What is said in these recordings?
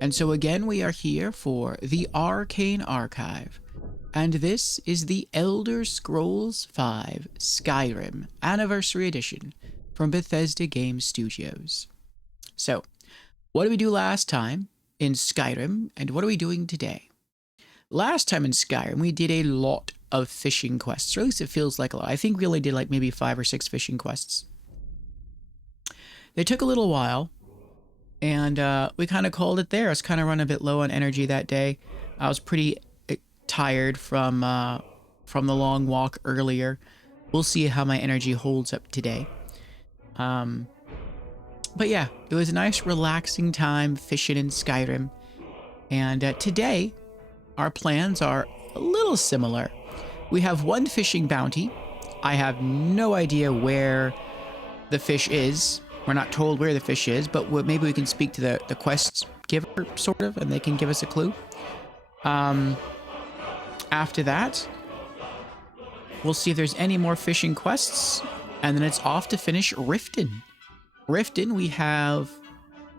And so again, we are here for the Arcane Archive. And this is the Elder Scrolls V Skyrim Anniversary Edition from Bethesda Game Studios. So, what did we do last time in Skyrim, and what are we doing today? Last time in Skyrim, we did a lot of fishing quests, or at least it feels like a lot. I think we only did like maybe 5 or 6 fishing quests. They took a little while, and we kind of called it there. I was kind of running a bit low on energy that day. I was pretty tired from the long walk earlier. We'll see how my energy holds up today. But yeah, it was a nice relaxing time fishing in Skyrim. And today, our plans are a little similar. We have one fishing bounty. I have no idea where the fish is. We're not told where the fish is, but maybe we can speak to the quest giver, sort of, and they can give us a clue. After that, we'll see if there's any more fishing quests, and then it's off to finish Riften. Riften, we have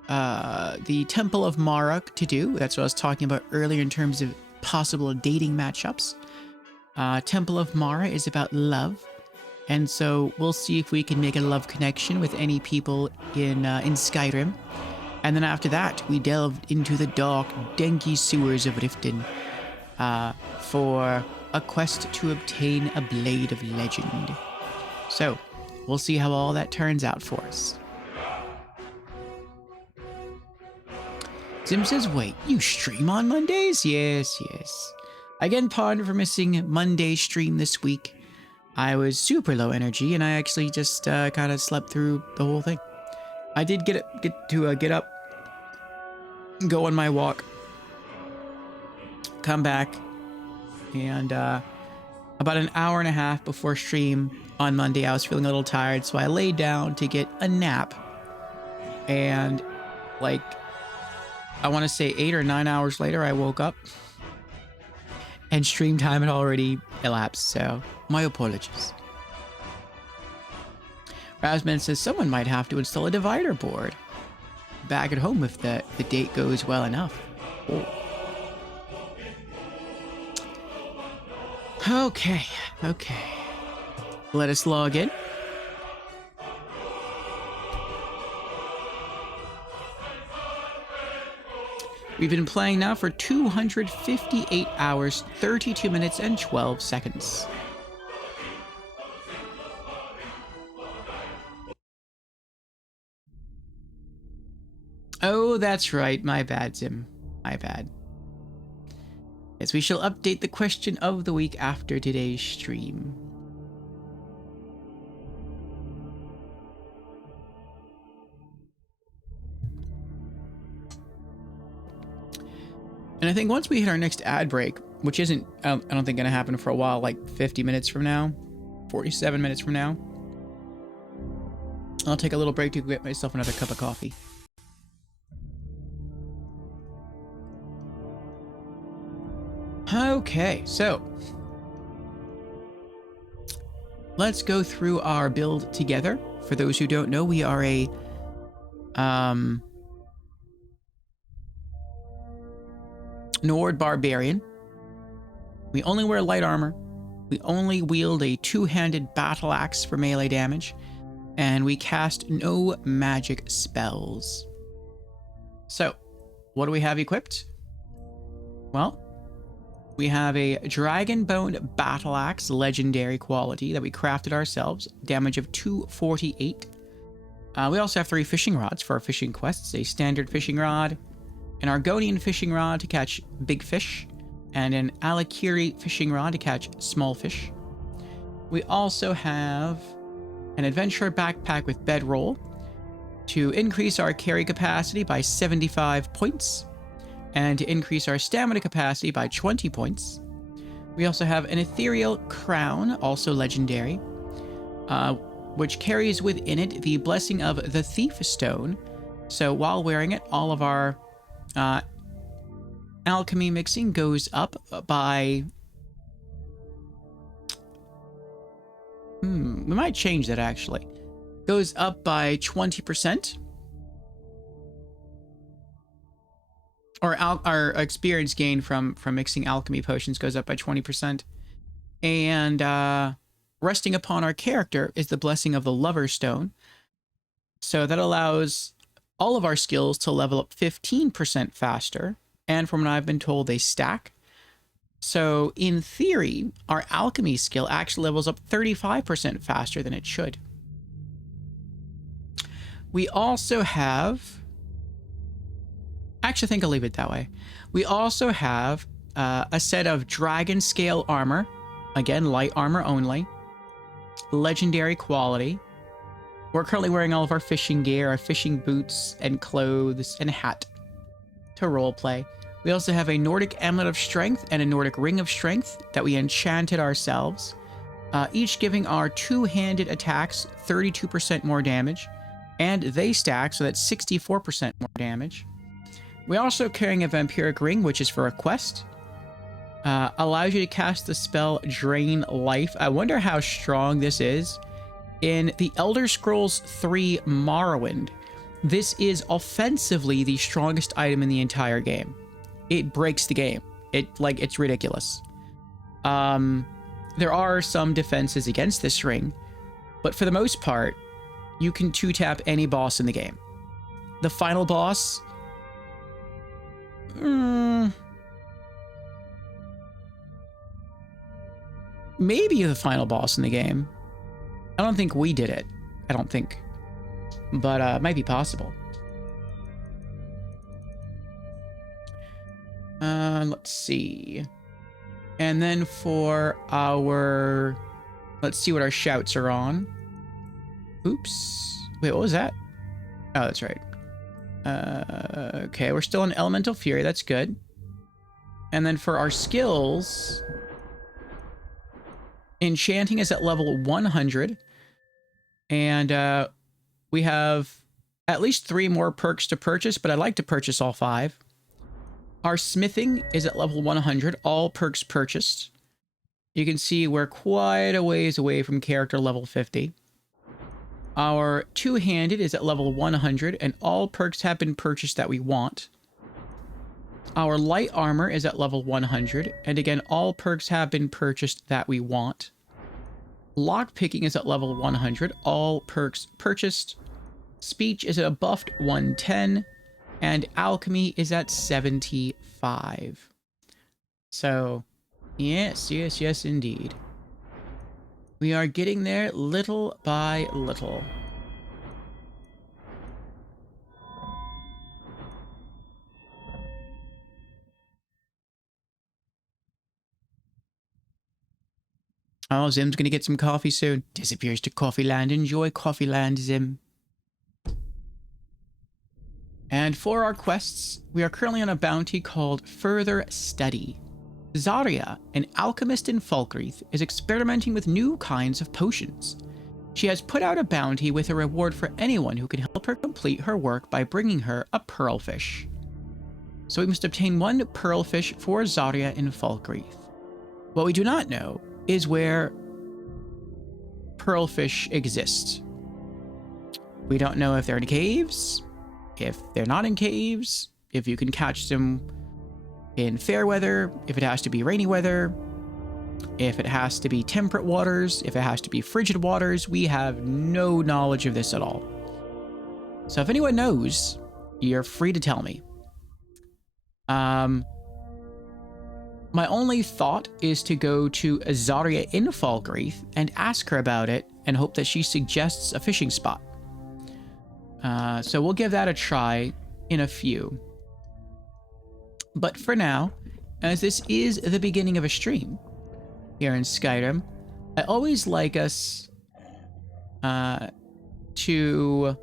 the Temple of Maruk to do. That's what I was talking about earlier in terms of possible dating matchups. Temple of Mara is about love, and so we'll see if we can make a love connection with any people in Skyrim. And then after that, we delved into the dark, danky sewers of Riften for a quest to obtain a Blade of Legend. So, we'll see how all that turns out for us. Zim says, wait, you stream on Mondays? Yes, yes. Again, pardon for missing Monday's stream this week. I was super low energy, and I actually just kind of slept through the whole thing. I did get up, go on my walk, come back, and about an hour and a half before stream on Monday, I was feeling a little tired, so I laid down to get a nap, and like, I want to say 8 or 9 hours later, I woke up, and stream time had already elapsed, so my apologies. Razman says someone might have to install a divider board back at home if the date goes well enough. Oh. Okay. Let us log in. We've been playing now for 258 hours, 32 minutes, and 12 seconds. Oh, that's right. My bad, Zim. My bad. Yes, we shall update the question of the week after today's stream. And I think once we hit our next ad break, which isn't, I don't think, going to happen for a while, like 50 minutes from now, 47 minutes from now, I'll take a little break to get myself another cup of coffee. Okay, so let's go through our build together. For those who don't know, we are a Nord barbarian. We only wear light armor. We only wield a two-handed battle axe for melee damage, and we cast no magic spells. So, what do we have equipped? Well, we have a dragon-boned battle axe, legendary quality, that we crafted ourselves, damage of 248. We also have 3 fishing rods for our fishing quests, a standard fishing rod, an Argonian fishing rod to catch big fish, and an Alakiri fishing rod to catch small fish. We also have an adventurer backpack with bedroll to increase our carry capacity by 75 points, and to increase our stamina capacity by 20 points. We also have an ethereal crown, also legendary, which carries within it the blessing of the Thief Stone. So while wearing it, all of our alchemy mixing goes up by... we might change that, actually. Goes up by 20%. or our experience gain from mixing alchemy potions goes up by 20%. And resting upon our character is the blessing of the Lover's Stone. So that allows all of our skills to level up 15% faster. And from what I've been told, they stack. So in theory, our alchemy skill actually levels up 35% faster than it should. We also have... Actually, I think I'll leave it that way. We also have a set of dragon scale armor. Again, light armor only. Legendary quality. We're currently wearing all of our fishing gear, our fishing boots and clothes and hat to roleplay. We also have a Nordic amulet of strength and a Nordic ring of strength that we enchanted ourselves, each giving our two-handed attacks 32% more damage, and they stack, so that's 64% more damage. We're also carrying a vampiric ring, which is for a quest. Allows you to cast the spell Drain Life. I wonder how strong this is. In the Elder Scrolls 3 Morrowind, this is offensively the strongest item in the entire game. It breaks the game. It's ridiculous. There are some defenses against this ring, but for the most part, you can two-tap any boss in the game. The final boss... maybe the final boss in the game. I don't think we did it. I don't think. But it might be possible. Let's see. And then for our... let's see what our shouts are on. Oops. Wait, what was that? Oh, that's right. Okay, we're still in Elemental Fury. That's good. And then for our skills... Enchanting is at level 100. And we have at least 3 more perks to purchase, but I'd like to purchase all 5. Our smithing is at level 100, all perks purchased. You can see we're quite a ways away from character level 50. Our two-handed is at level 100, and all perks have been purchased that we want. Our light armor is at level 100, and again, all perks have been purchased that we want. Lockpicking is at level 100, all perks purchased. Speech is at a buffed 110, and alchemy is at 75. So, yes, indeed. We are getting there little by little. Oh, Zim's gonna get some coffee soon. Disappears to Coffee Land. Enjoy Coffee Land, Zim. And for our quests, we are currently on a bounty called Further Study. Zaria, an alchemist in Falkreath, is experimenting with new kinds of potions. She has put out a bounty with a reward for anyone who can help her complete her work by bringing her a pearlfish. So we must obtain 1 pearlfish for Zaria in Falkreath. What we do not know is where pearlfish exist. We don't know if they're in caves, if they're not in caves, if you can catch them in fair weather, if it has to be rainy weather, if it has to be temperate waters, if it has to be frigid waters. We have no knowledge of this at all. So if anyone knows, you're free to tell me. My only thought is to go to Zaria in Falkreath and ask her about it and hope that she suggests a fishing spot. So we'll give that a try in a few. But for now, as this is the beginning of a stream here in Skyrim, I always like us to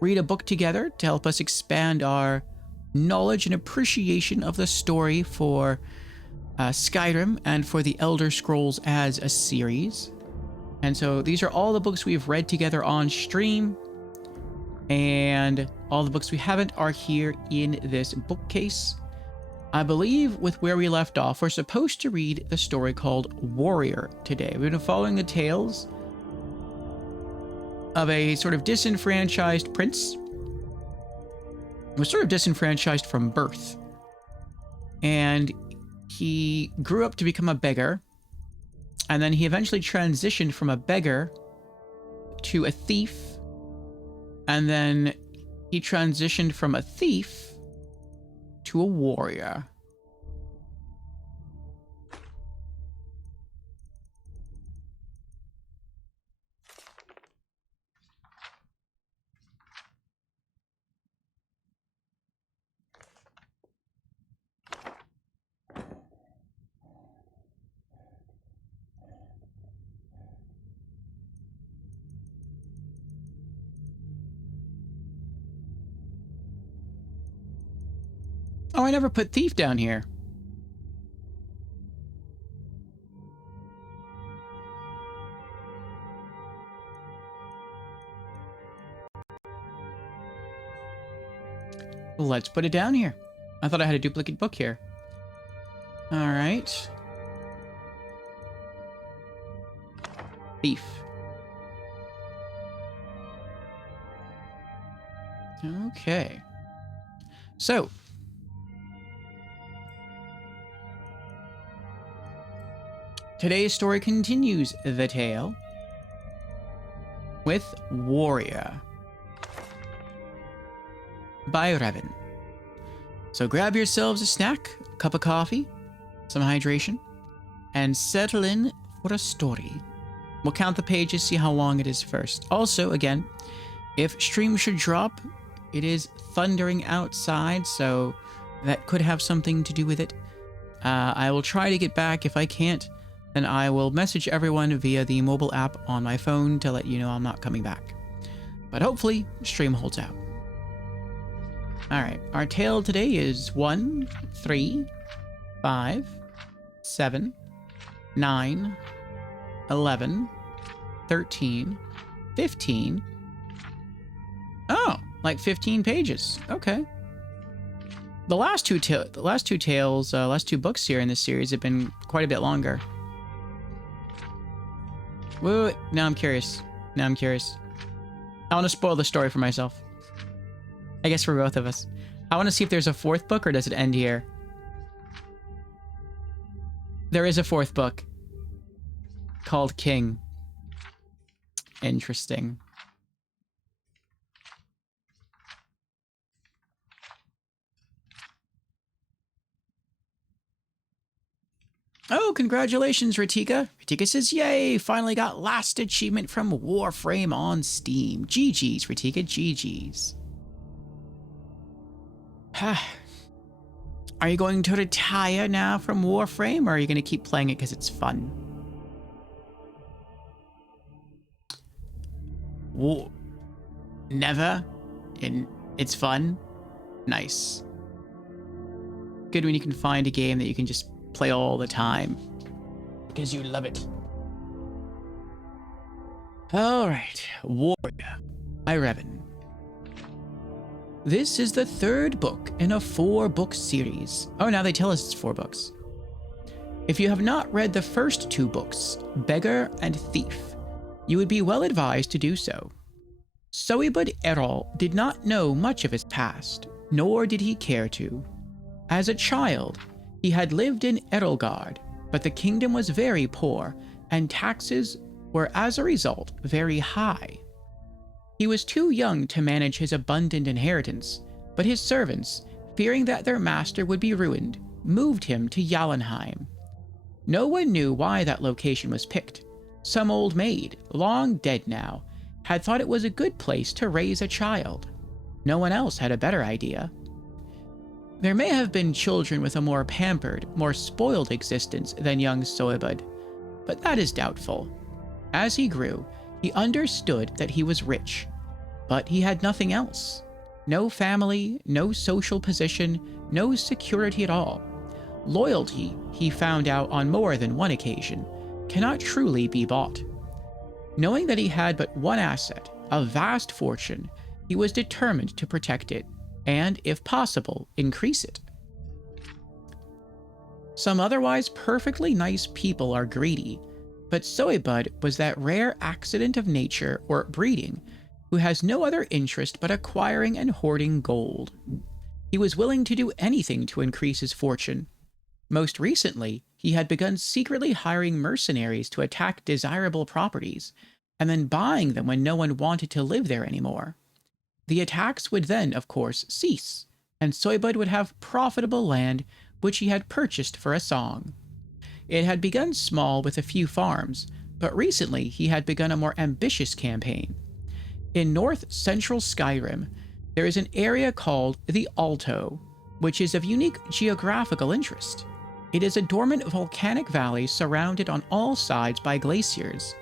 read a book together to help us expand our knowledge and appreciation of the story for Skyrim and for the Elder Scrolls as a series. And so these are all the books we've read together on stream, and all the books we haven't are here in this bookcase. I believe with where we left off, we're supposed to read the story called Warrior today. We've been following the tales of a sort of disenfranchised prince. He was sort of disenfranchised from birth. And he grew up to become a beggar. And then he eventually transitioned from a beggar to a thief. And then he transitioned from a thief to a warrior. Oh, I never put thief down here. Let's put it down here. I thought I had a duplicate book here. All right. Thief. Okay. So. Today's story continues the tale with Warrior by Revan. So grab yourselves a snack, a cup of coffee, some hydration, and settle in for a story. We'll count the pages, see how long it is first. Also, again, if stream should drop, it is thundering outside, so that could have something to do with it. I will try to get back. If I can't, then I will message everyone via the mobile app on my phone to let you know I'm not coming back. But hopefully, stream holds out. Alright, our tale today is 1, 3, 5, 7, 9, 11, 13, 15. Oh, like 15 pages. Okay. The last two books here in this series have been quite a bit longer. Wait, now I'm curious. I want to spoil the story for myself. I guess for both of us. I want to see if there's a fourth book, or does it end here? There is a fourth book called King. Interesting. Oh, congratulations, Ritika. Ritika says, yay, finally got last achievement from Warframe on Steam. GG's, Ritika, GG's. Are you going to retire now from Warframe, or are you going to keep playing it because it's fun? Never. It's fun. Nice. Good when you can find a game that you can just play all the time because you love it. All right, Warrior by Revan. This is the third book in a 4-book series. Oh, now they tell us it's 4 books. If you have not read the first 2 books, Beggar and Thief, you would be well advised to do so. Soibud Errol did not know much of his past, nor did he care to. As a child, he had lived in Errolgard, but the kingdom was very poor, and taxes were as a result very high. He was too young to manage his abundant inheritance, but his servants, fearing that their master would be ruined, moved him to Jotunheim. No one knew why that location was picked. Some old maid, long dead now, had thought it was a good place to raise a child. No one else had a better idea. There may have been children with a more pampered, more spoiled existence than young Soibud, but that is doubtful. As he grew, he understood that he was rich, but he had nothing else. No family, no social position, no security at all. Loyalty, he found out on more than one occasion, cannot truly be bought. Knowing that he had but one asset, a vast fortune, he was determined to protect it, and, if possible, increase it. Some otherwise perfectly nice people are greedy, but Soibud was that rare accident of nature or breeding who has no other interest but acquiring and hoarding gold. He was willing to do anything to increase his fortune. Most recently, he had begun secretly hiring mercenaries to attack desirable properties, and then buying them when no one wanted to live there anymore. The attacks would then, of course, cease, and Soybud would have profitable land which he had purchased for a song. It had begun small with a few farms, but recently he had begun a more ambitious campaign. In north-central Skyrim, there is an area called the Alto, which is of unique geographical interest. It is a dormant volcanic valley surrounded on all sides by glaciers,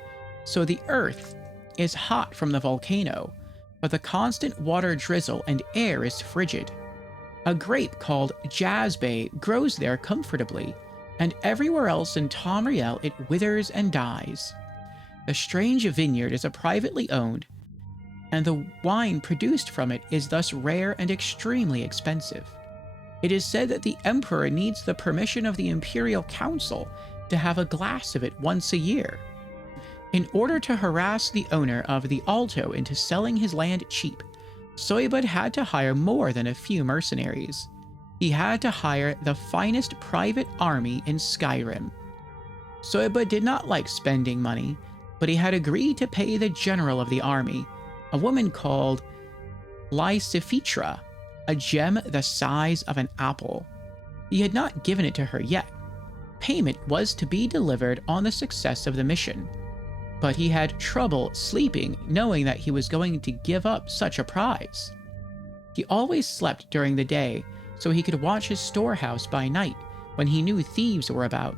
so the earth is hot from the volcano, but the constant water drizzle and air is frigid. A grape called Jazzbay grows there comfortably, and everywhere else in Tamriel it withers and dies. The strange vineyard is privately owned, and the wine produced from it is thus rare and extremely expensive. It is said that the Emperor needs the permission of the Imperial Council to have a glass of it once a year. In order to harass the owner of the Alto into selling his land cheap, Soybud had to hire more than a few mercenaries. He had to hire the finest private army in Skyrim. Soybud did not like spending money, but he had agreed to pay the general of the army, a woman called Lysifitra, a gem the size of an apple. He had not given it to her yet. Payment was to be delivered on the success of the mission, but he had trouble sleeping knowing that he was going to give up such a prize. He always slept during the day so he could watch his storehouse by night when he knew thieves were about.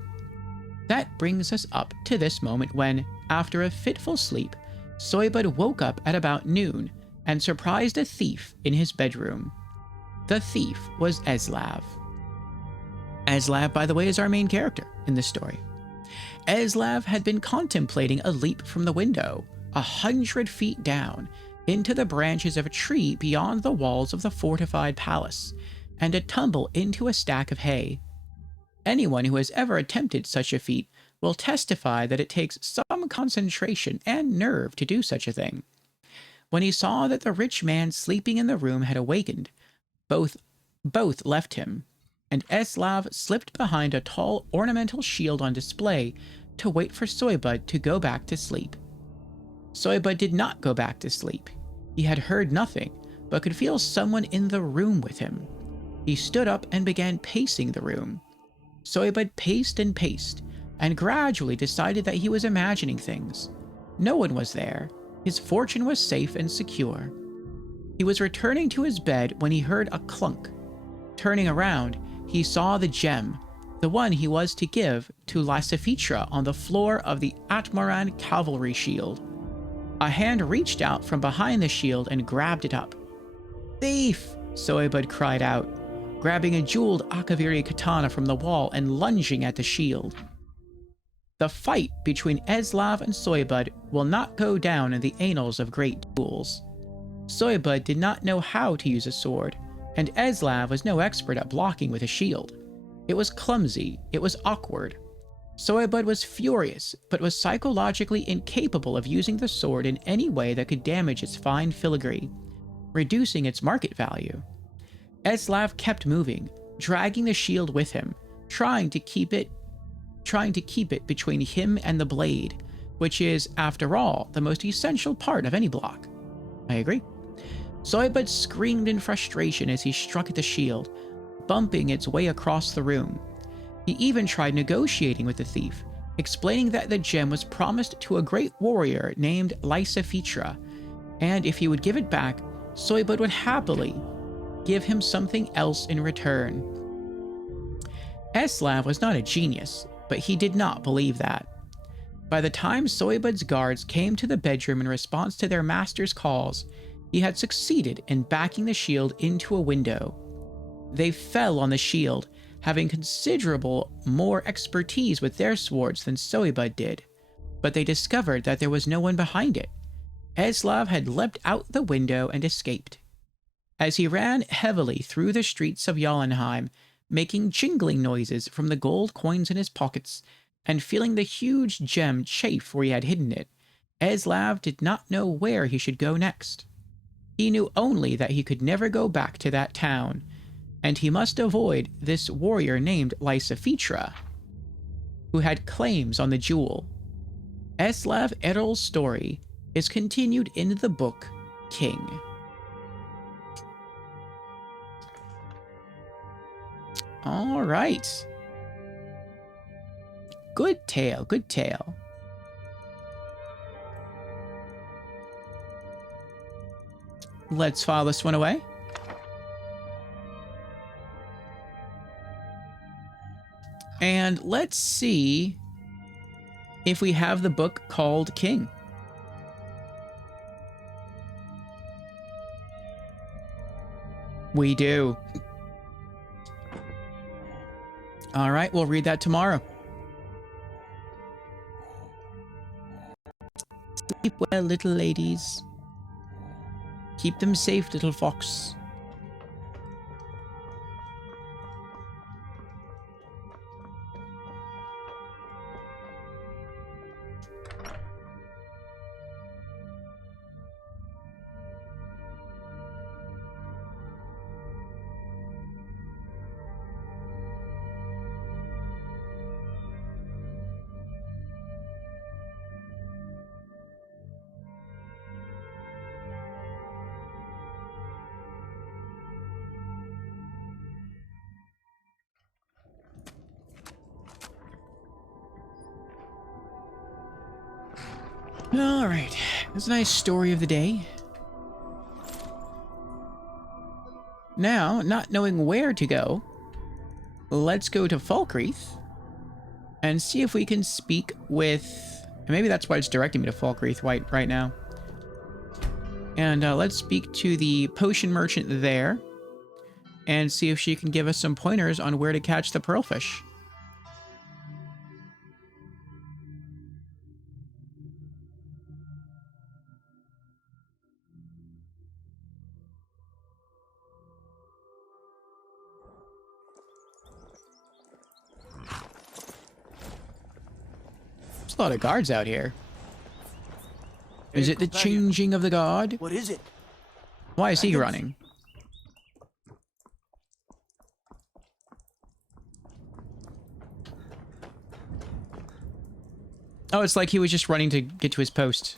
That brings us up to this moment when, after a fitful sleep, Soybud woke up at about noon and surprised a thief in his bedroom. The thief was Eslav. Eslav, by the way, is our main character in this story. Eslav had been contemplating a leap from the window, 100 feet down, into the branches of a tree beyond the walls of the fortified palace, and a tumble into a stack of hay. Anyone who has ever attempted such a feat will testify that it takes some concentration and nerve to do such a thing. When he saw that the rich man sleeping in the room had awakened, both left him, and Eslav slipped behind a tall ornamental shield on display to wait for Soybud to go back to sleep. Soybud did not go back to sleep. He had heard nothing, but could feel someone in the room with him. He stood up and began pacing the room. Soybud paced, and gradually decided that he was imagining things. No one was there. His fortune was safe and secure. He was returning to his bed when he heard a clunk. Turning around, he saw the gem, the one he was to give to Lysifitra, on the floor of the Atmoran cavalry shield. A hand reached out from behind the shield and grabbed it up. "Thief!" Soybud cried out, grabbing a jeweled Akaviri katana from the wall and lunging at the shield. The fight between Eslav and Soybud will not go down in the annals of great duels. Soybud did not know how to use a sword, and Eslav was no expert at blocking with a shield. It was clumsy, it was awkward. Soybud was furious, but was psychologically incapable of using the sword in any way that could damage its fine filigree, reducing its market value. Eslav kept moving, dragging the shield with him, trying to keep it between him and the blade, which is, after all, the most essential part of any block. I agree. Soybud screamed in frustration as he struck at the shield, bumping its way across the room. He even tried negotiating with the thief, explaining that the gem was promised to a great warrior named Lysifitra, and if he would give it back, Soybud would happily give him something else in return. Eslav was not a genius, but he did not believe that. By the time Soybud's guards came to the bedroom in response to their master's calls, he had succeeded in backing the shield into a window. They fell on the shield, having considerable more expertise with their swords than Soybud did, but they discovered that there was no one behind it. Eslav had leapt out the window and escaped. As he ran heavily through the streets of Jotunheim, making jingling noises from the gold coins in his pockets, and feeling the huge gem chafe where he had hidden it, Eslav did not know where he should go next. He knew only that he could never go back to that town, and he must avoid this warrior named Lysophetra, who had claims on the jewel. Eslav Errol's story is continued in the book King. All right. Good tale, good tale. Let's file this one away. And let's see if we have the book called King. We do. All right, we'll read that tomorrow. Sleep well, little ladies. Keep them safe, little fox. All right, that's a nice story of the day. Now, not knowing where to go, let's go to Falkreath and see if we can speak with... And maybe that's why it's directing me to Falkreath right now. And let's speak to the potion merchant there and see if she can give us some pointers on where to catch the pearlfish. A lot of guards out here. Is it the changing of the guard? What is it? Why is he running? Oh, it's like he was just running to get to his post.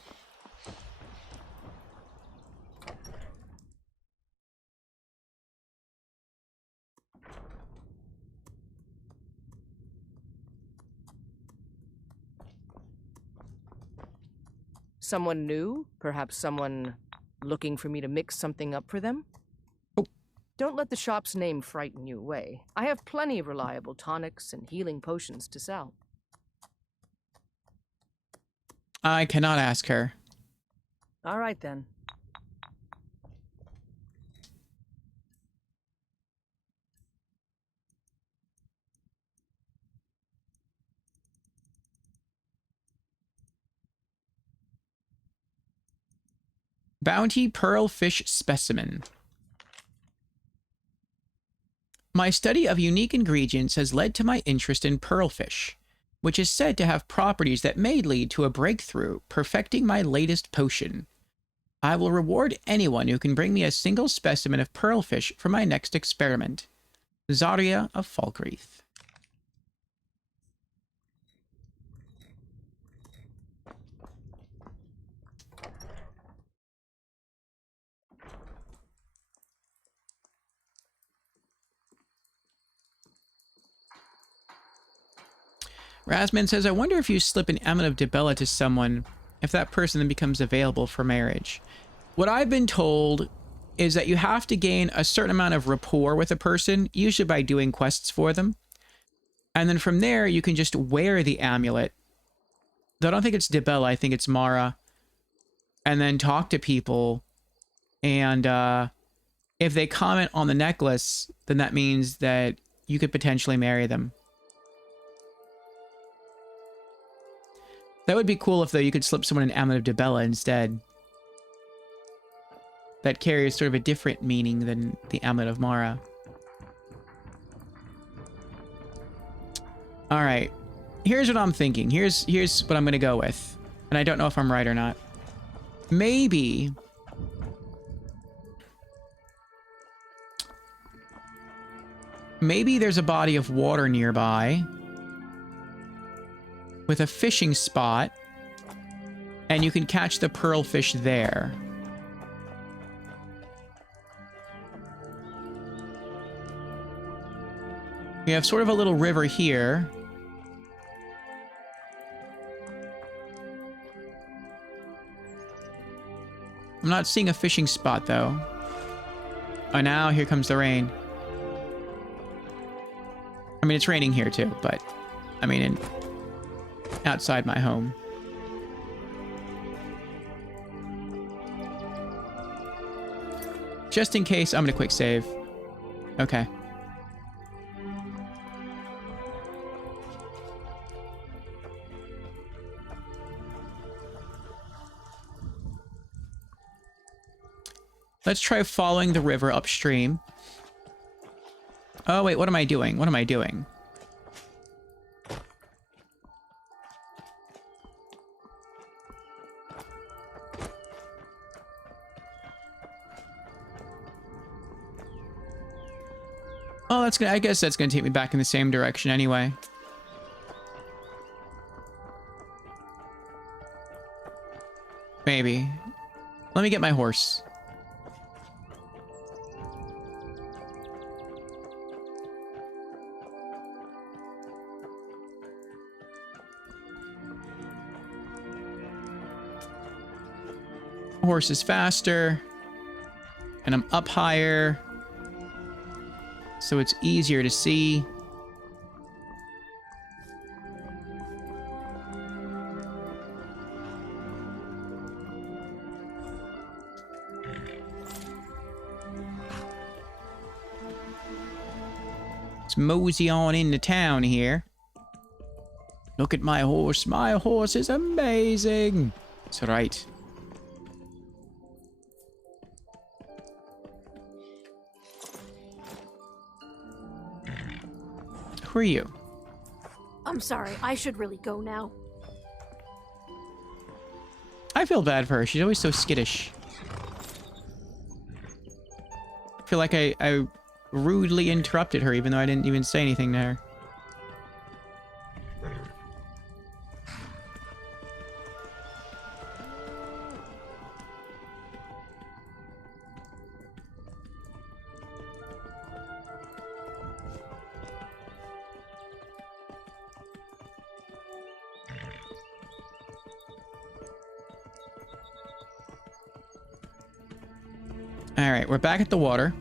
Someone new? Perhaps someone looking for me to mix something up for them? Oh. Don't let the shop's name frighten you away. I have plenty of reliable tonics and healing potions to sell. I cannot ask her. All right, then. Bounty pearlfish specimen. My study of unique ingredients has led to my interest in pearlfish, which is said to have properties that may lead to a breakthrough, perfecting my latest potion. I will reward anyone who can bring me a single specimen of pearlfish for my next experiment. Zaria of Falkreath. Rasman says, I wonder if you slip an Amulet of Dibella to someone, if that person then becomes available for marriage. What I've been told is that you have to gain a certain amount of rapport with a person, usually by doing quests for them. And then from there, you can just wear the amulet. Though I don't think it's Dibella, I think it's Mara. And then talk to people. And if they comment on the necklace, then that means that you could potentially marry them. That would be cool if, though, you could slip someone an Amulet of Dibella instead. That carries sort of a different meaning than the Amulet of Mara. Alright. Here's what I'm thinking. Here's what I'm going to go with. And I don't know if I'm right or not. Maybe... Maybe there's a body of water nearby with a fishing spot, and you can catch the pearlfish there. We have sort of a little river here. I'm not seeing a fishing spot, though. Oh, now here comes the rain. I mean, it's raining here, too, but... I mean, outside my home. Just in case, I'm gonna quick save. Okay. Let's try following the river upstream. Oh, wait, what am I doing? What am I doing? Oh, that's gonna, I guess that's gonna take me back in the same direction anyway. Maybe. Let me get my horse. Horse is faster, and I'm up higher, so it's easier to see. Let's mosey on into town here. Look at my horse. My horse is amazing. That's right. Who are you? I'm sorry, I should really go now. I feel bad for her. She's always so skittish. I feel like I rudely interrupted her, even though I didn't even say anything to her. Alright, we're back at the water.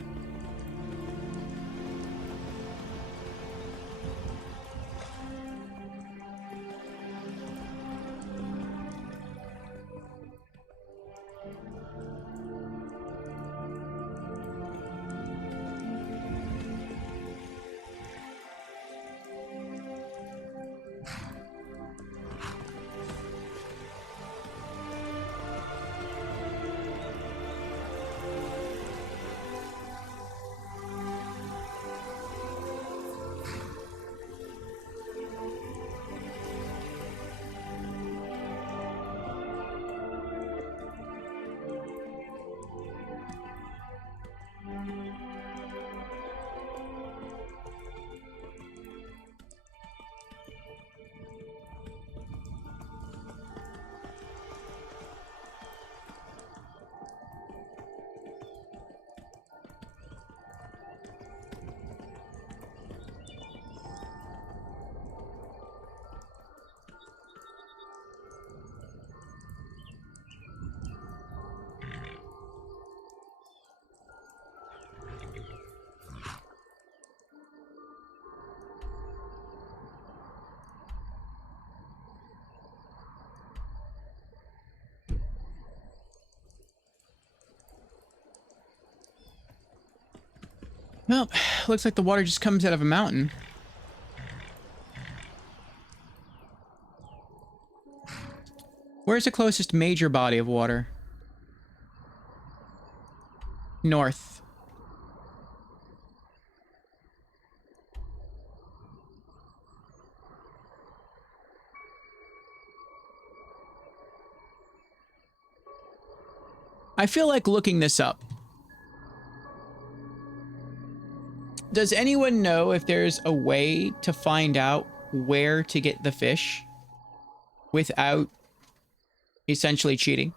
Well, looks like the water just comes out of a mountain. Where's the closest major body of water? North. I feel like looking this up. Does anyone know if there's a way to find out where to get the fish without essentially cheating?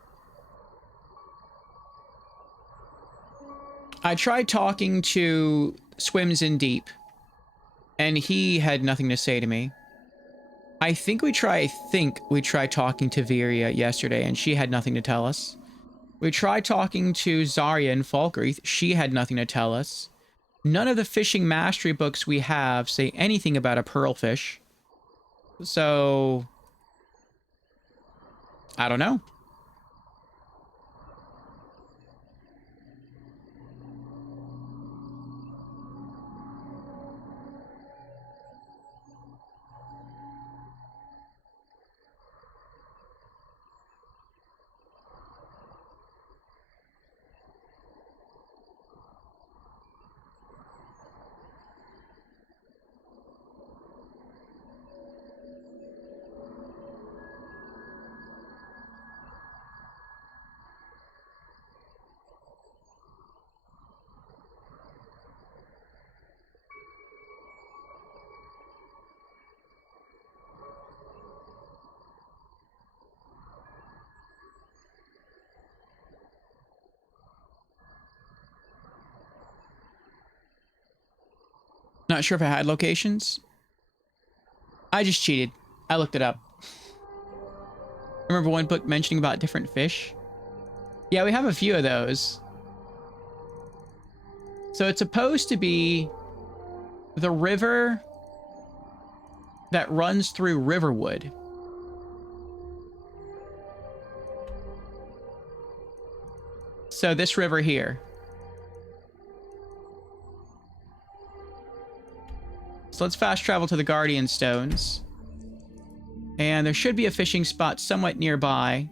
I tried talking to Swims in Deep, and he had nothing to say to me. I think we tried talking to Zaria yesterday, and she had nothing to tell us. We tried talking to Zaria in Falkreath. She had nothing to tell us. None of the fishing mastery books we have say anything about a pearlfish. So, I don't know. Not sure if I had locations. I just cheated. I looked it up. Remember one book mentioning about different fish? Yeah, we have a few of those. So it's supposed to be the river that runs through Riverwood. So this river here. So let's fast travel to the Guardian Stones. And there should be a fishing spot somewhat nearby.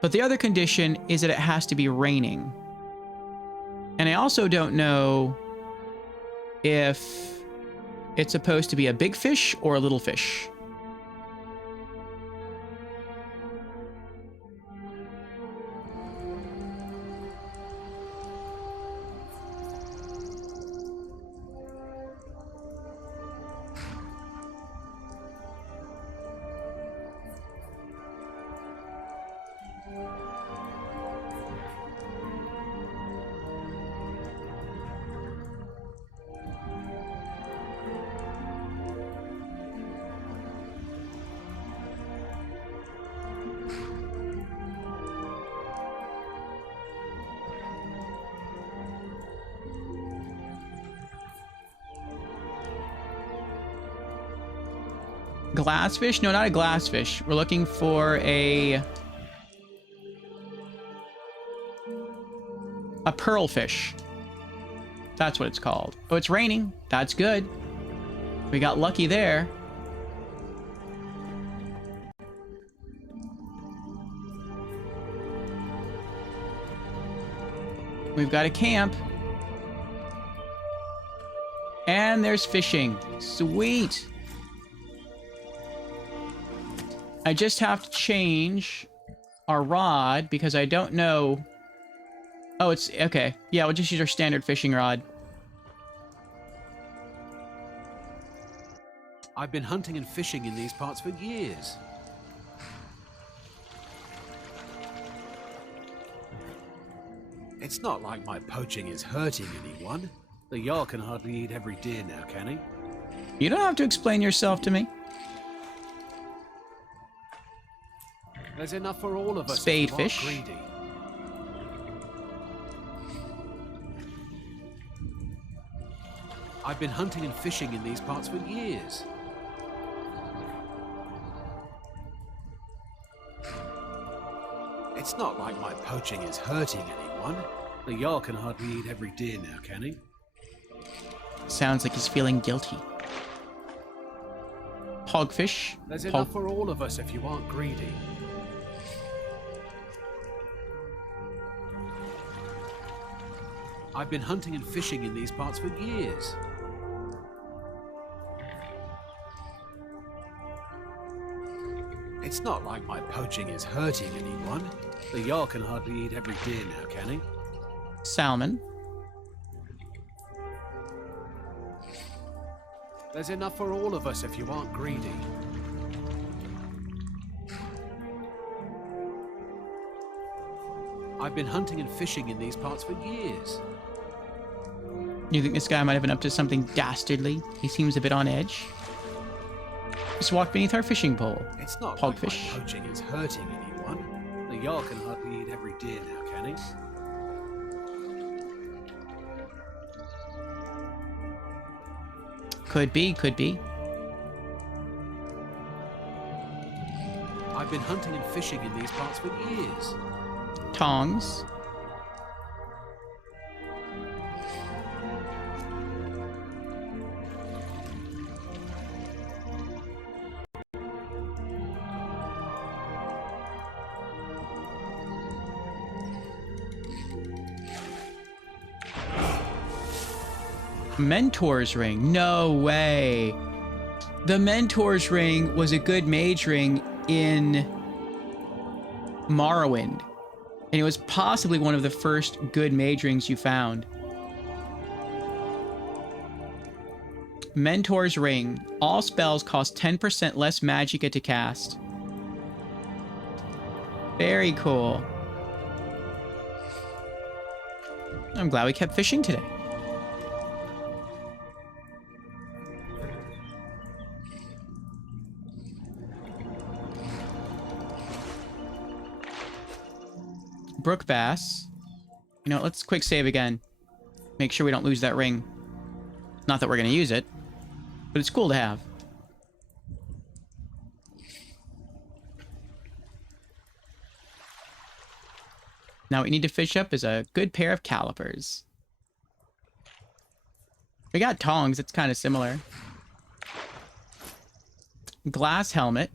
But the other condition is that it has to be raining. And I also don't know if it's supposed to be a big fish or a little fish. Glassfish? No, not a glassfish. We're looking for a pearlfish. That's what it's called. Oh, it's raining. That's good. We got lucky there. We've got a camp. And there's fishing. Sweet. I just have to change our rod because I don't know. Oh, it's okay. Yeah, we'll just use our standard fishing rod. I've been hunting and fishing in these parts for years. It's not like my poaching is hurting anyone. The Jarl can hardly eat every deer now, can he? You don't have to explain yourself to me. There's enough for all of us. Spade if you fish. aren't greedy. I've been hunting and fishing in these parts for years. It's not like my poaching is hurting anyone. The Jarl can hardly eat every deer now, can he? Sounds like he's feeling guilty. Hogfish. There's enough for all of us if you aren't greedy. I've been hunting and fishing in these parts for years. It's not like my poaching is hurting anyone. The Jarl can hardly eat every deer now, can he? Salmon. There's enough for all of us if you aren't greedy. I've been hunting and fishing in these parts for years. You think this guy might have been up to something dastardly? He seems a bit on edge. Just walk beneath our fishing pole. It's not Hogfish. like my poaching is hurting anyone. The Jarl can hardly eat every deer now, can he? Could be, could be. I've been hunting and fishing in these parts for years. Tongs. Mentor's Ring. No way. The Mentor's Ring was a good mage ring in Morrowind. And it was possibly one of the first good mage rings you found. Mentor's Ring. All spells cost 10% less magicka to cast. Very cool. I'm glad we kept fishing today. Brook bass. You know, let's quick save again. Make sure we don't lose that ring. Not that we're going to use it, but it's cool to have. Now what we need to fish up is a good pair of calipers. We got tongs, it's kind of similar. Glass helmet.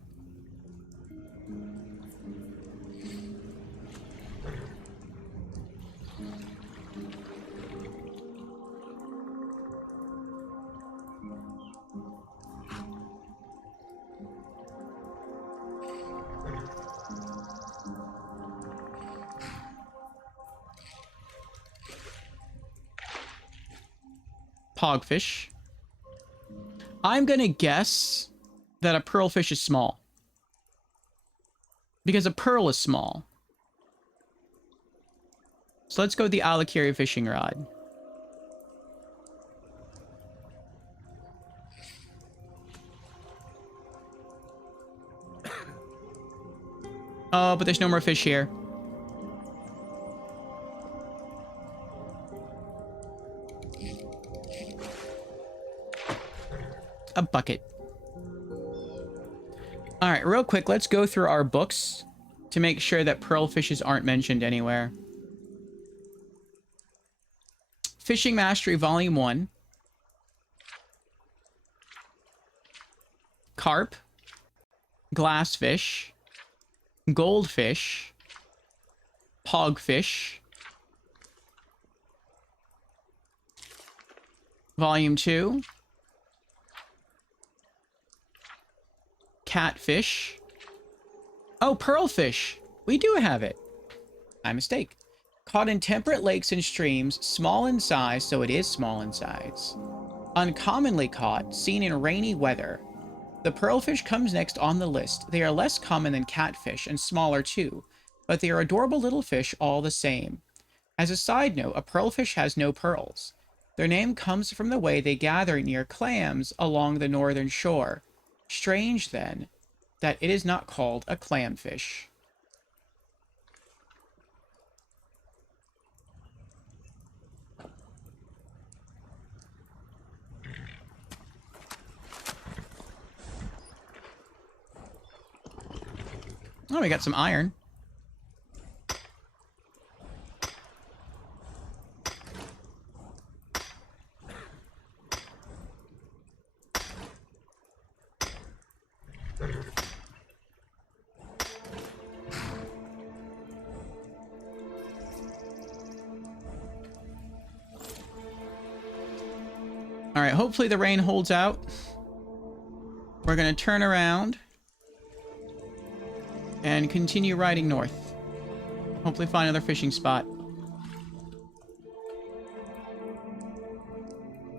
Hogfish. I'm gonna guess that a pearlfish is small. Because a pearl is small. So let's go with the Alakiri fishing rod. Oh, but there's no more fish here. A bucket. All right, real quick, let's go through our books to make sure that pearlfishes aren't mentioned anywhere. Fishing Mastery Volume 1. Carp. Glassfish. Goldfish. Hogfish. Volume 2. Catfish. Oh, pearlfish. We do have it. My mistake. Caught in temperate lakes and streams, small in size, so it is small in size. Uncommonly caught, seen in rainy weather. The pearlfish comes next on the list. They are less common than catfish and smaller too, but they are adorable little fish all the same. As a side note, a pearlfish has no pearls. Their name comes from the way they gather near clams along the northern shore. Strange, then, that it is not called a clamfish. Oh, we got some iron. All right, hopefully the rain holds out. We're going to turn around and continue riding north. Hopefully find another fishing spot.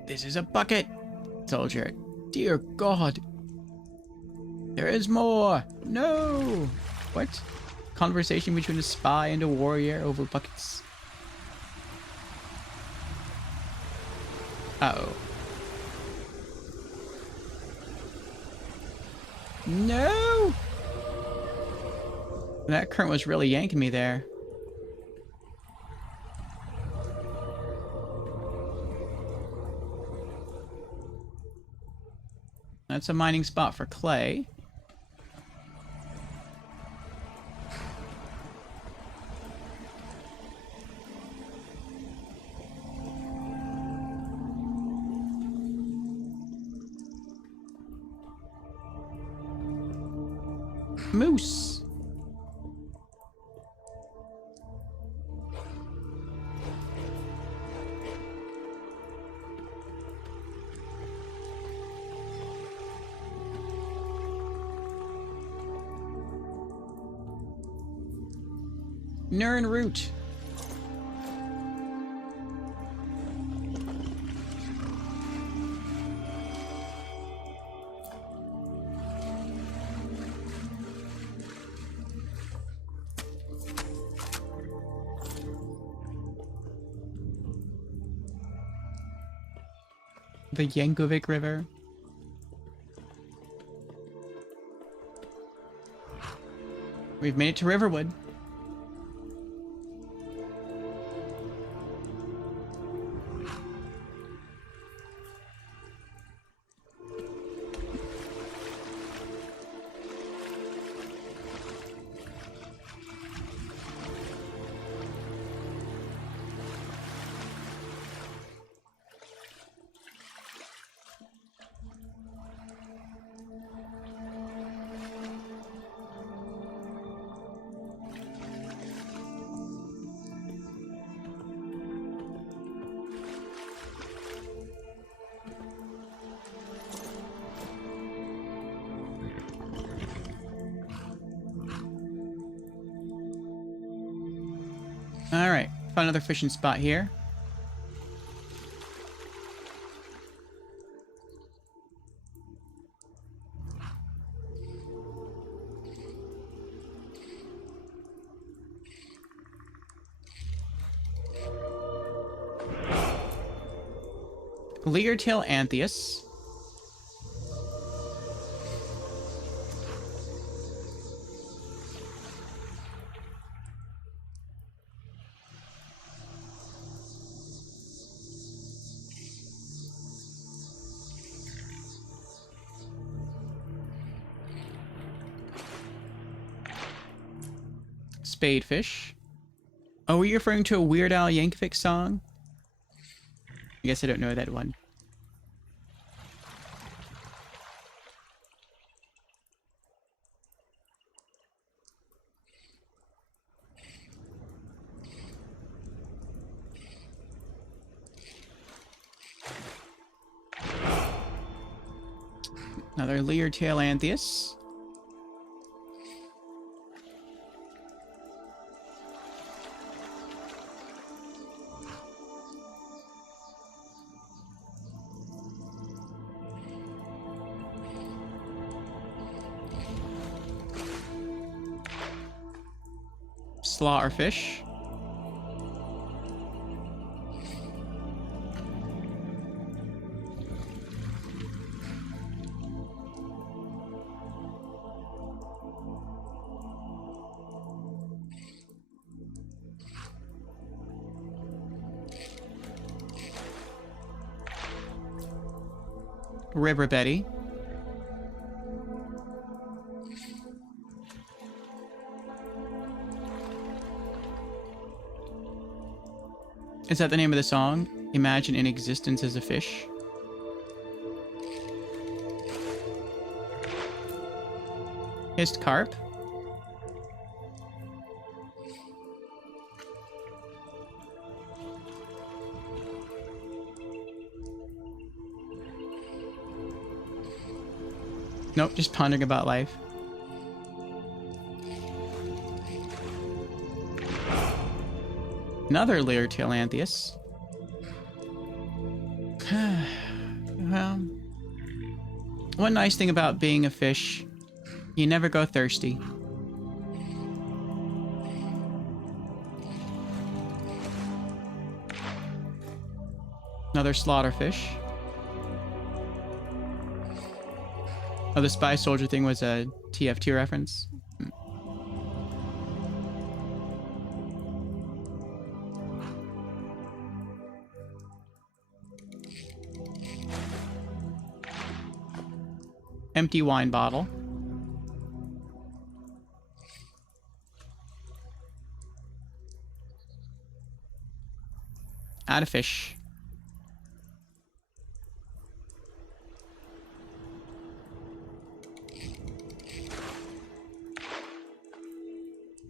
This is a bucket. Told you. Dear God. There is more. No. What? Conversation between a spy and a warrior over buckets. Uh-oh. No! That current was really yanking me there. That's a mining spot for clay. Moose. Nern root. The Yankovic River. We've made it to Riverwood. Alright, found another fishing spot here. Leartail Antheus. Spadefish. Oh, were you referring to a Weird Al Yankovic song? I guess I don't know that one. Another Leartail Antheus. Slaughterfish. River Betty. Is that the name of the song? Imagine in existence as a fish. Hissed carp. Nope, just pondering about life. Another Leartail Antheus. Well, One nice thing about being a fish, you never go thirsty. Another slaughterfish. Oh, the spy soldier thing was a TF2 reference. Empty wine bottle. Add a fish.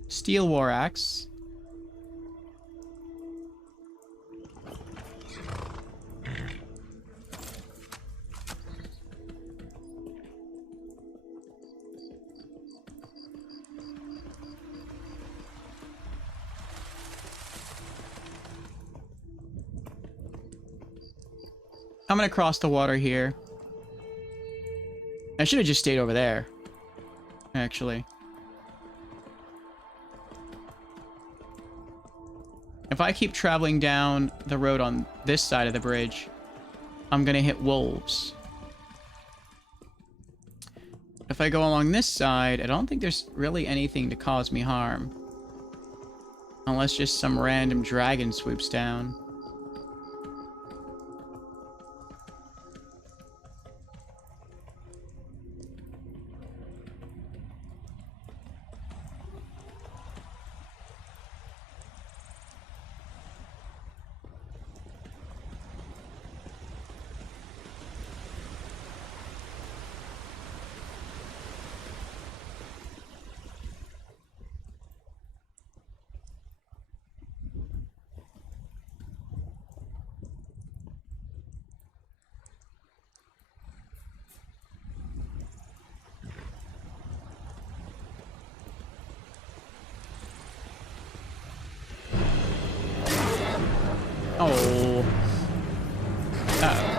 Steel war axe. I'm gonna cross the water here. I should have just stayed over there, actually. If I keep traveling down the road on this side of the bridge, I'm gonna hit wolves. If I go along this side, I don't think there's really anything to cause me harm. Unless just some random dragon swoops down. Oh. Uh-oh.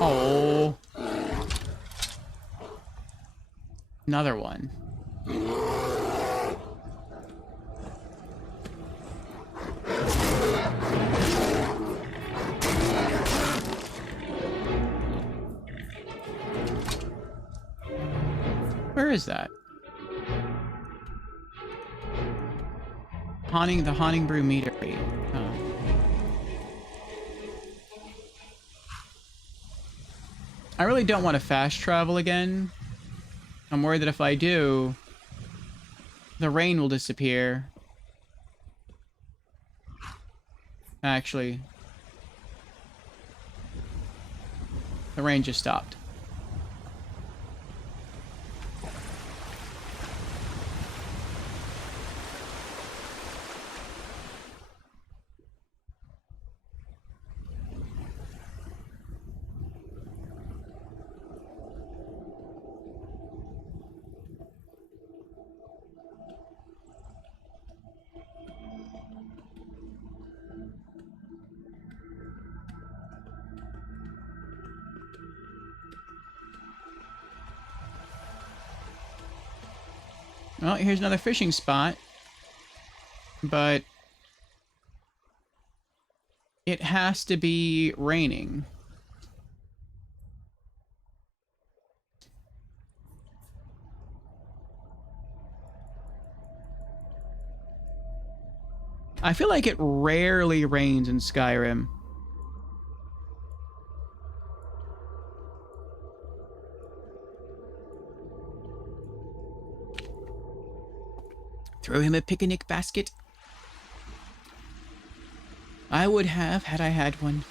Oh. Another one. Where is that? The Haunting Brew meadery. Oh. I really don't want to fast travel again. I'm worried that if I do, the rain will disappear. Actually, the rain just stopped. Well, here's another fishing spot. But it has to be raining. I feel like it rarely rains in Skyrim. Throw him a picnic basket. I would have had I had one.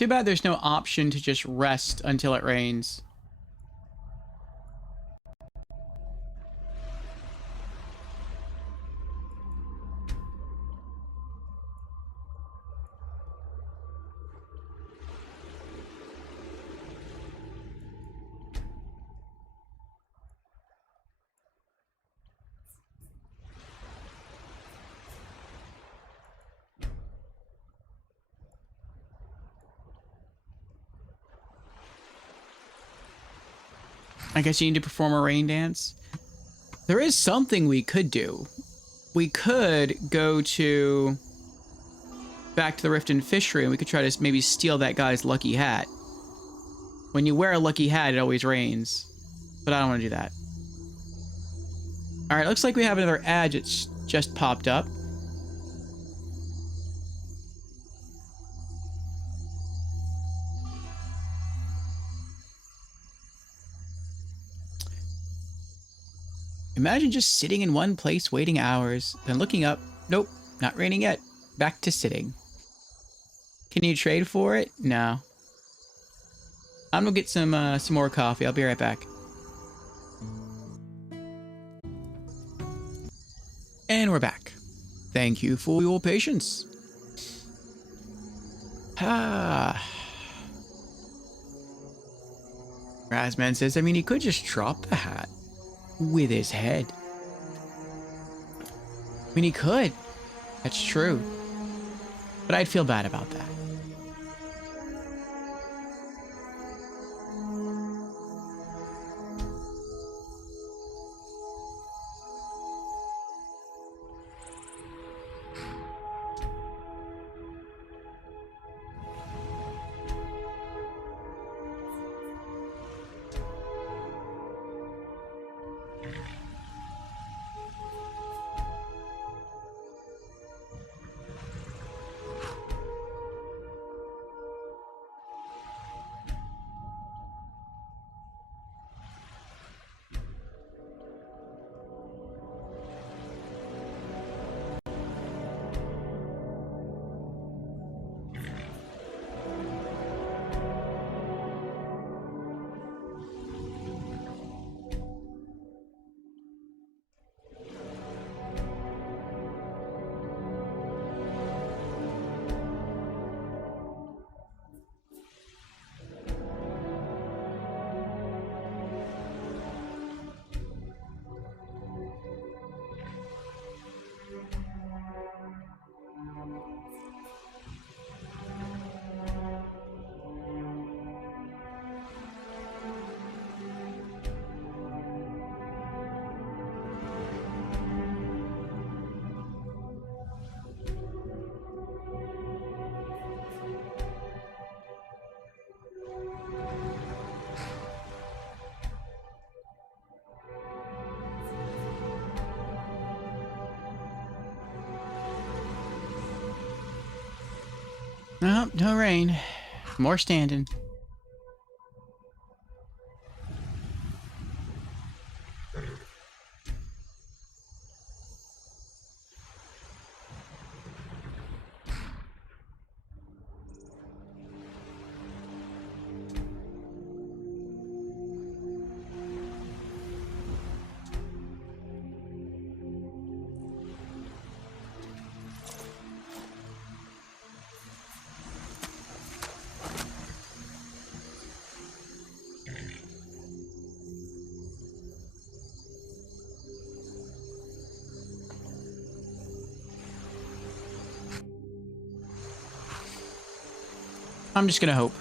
Too bad there's no option to just rest until it rains. I guess you need to perform a rain dance. There is something we could do. We could go back to the Rift and Fishery, and we could try to maybe steal that guy's lucky hat. When you wear a lucky hat, it always rains. But I don't want to do that. Alright, looks like we have another ad that's just popped up. Imagine just sitting in one place waiting hours, then looking up. Nope, not raining yet. Back to sitting. Can you trade for it? No. I'm gonna get some more coffee. I'll be right back. And we're back. Thank you for your patience. Razman says, I mean, he could just drop the hat with his head. I mean, he could. That's true. But I'd feel bad about that. No, no rain. More standing. I'm just gonna hope.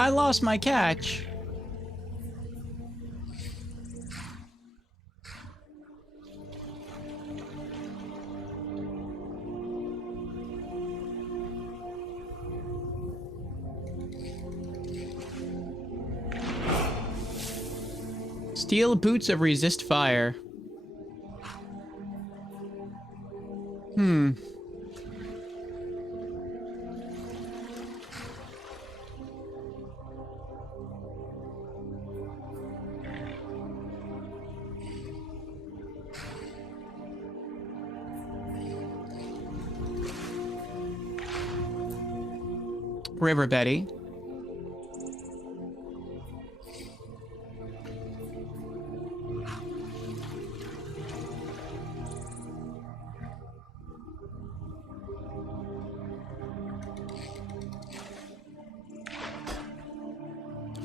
I lost my catch. Steel boots of resist fire. River Betty.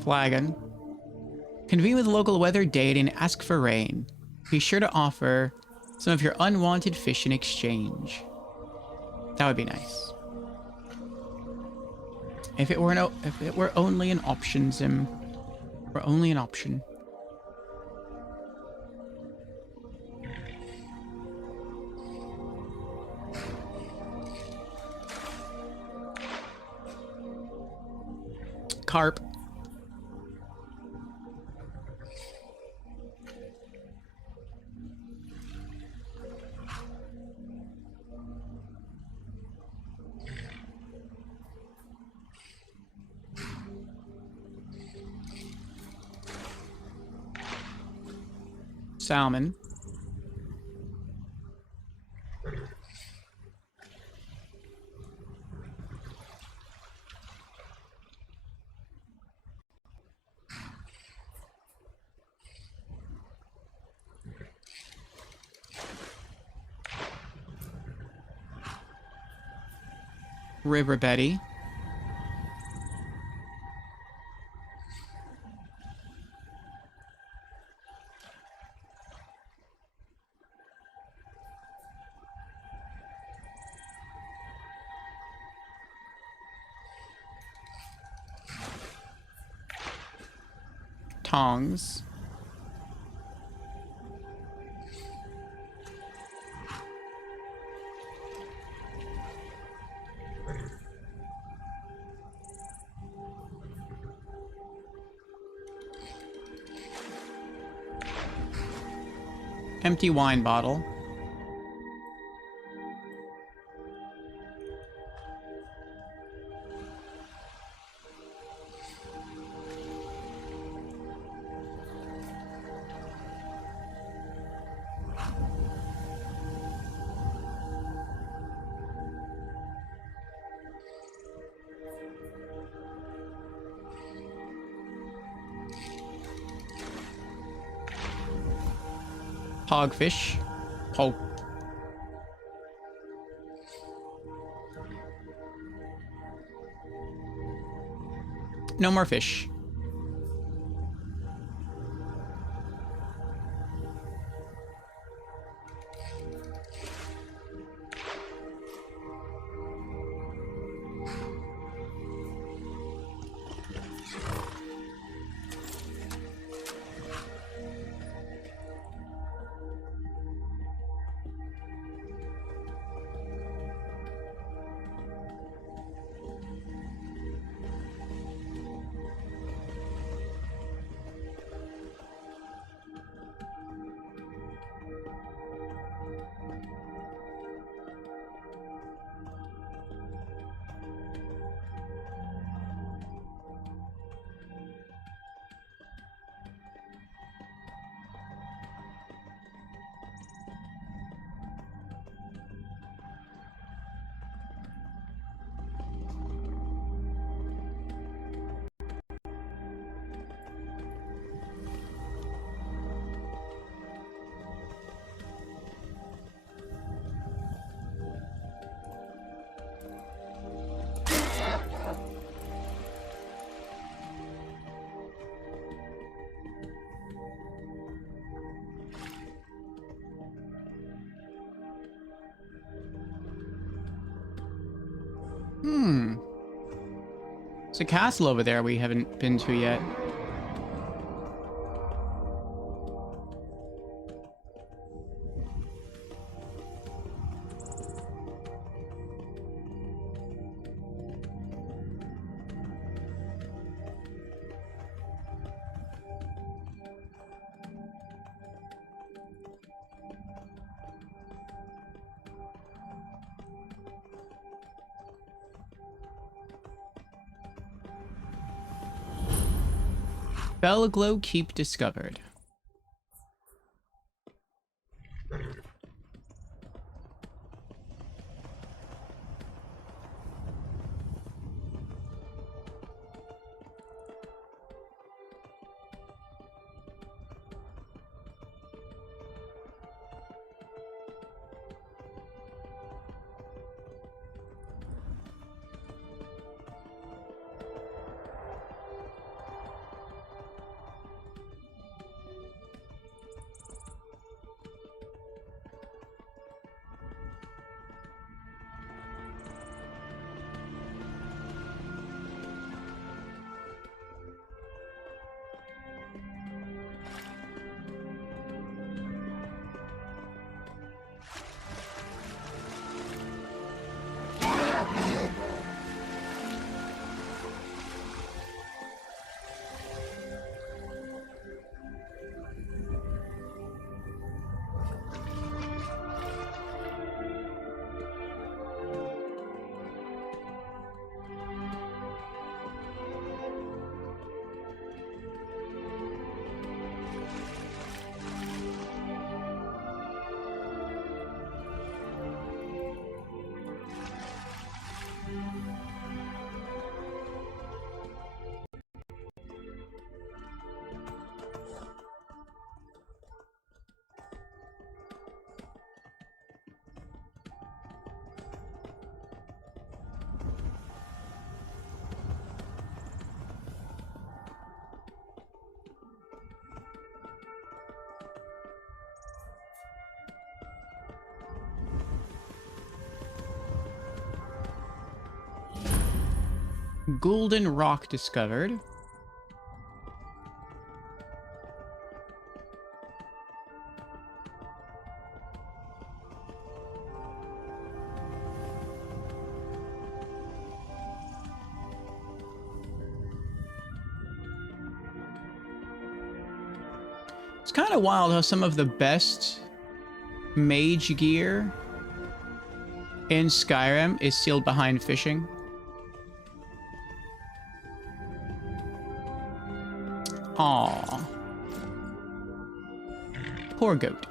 Flagon. Convene with the local weather deity and ask for rain. Be sure to offer some of your unwanted fish in exchange. That would be nice. If it were only an option, Zim. Were only an option. Carp. Salmon. River Betty. Tongs. Empty wine bottle. Hogfish. Pulp. No more fish. There's a castle over there we haven't been to yet. Belglow Keep discovered. Golden Rock discovered. It's kind of wild how some of the best mage gear in Skyrim is sealed behind fishing. Aww. Poor goat.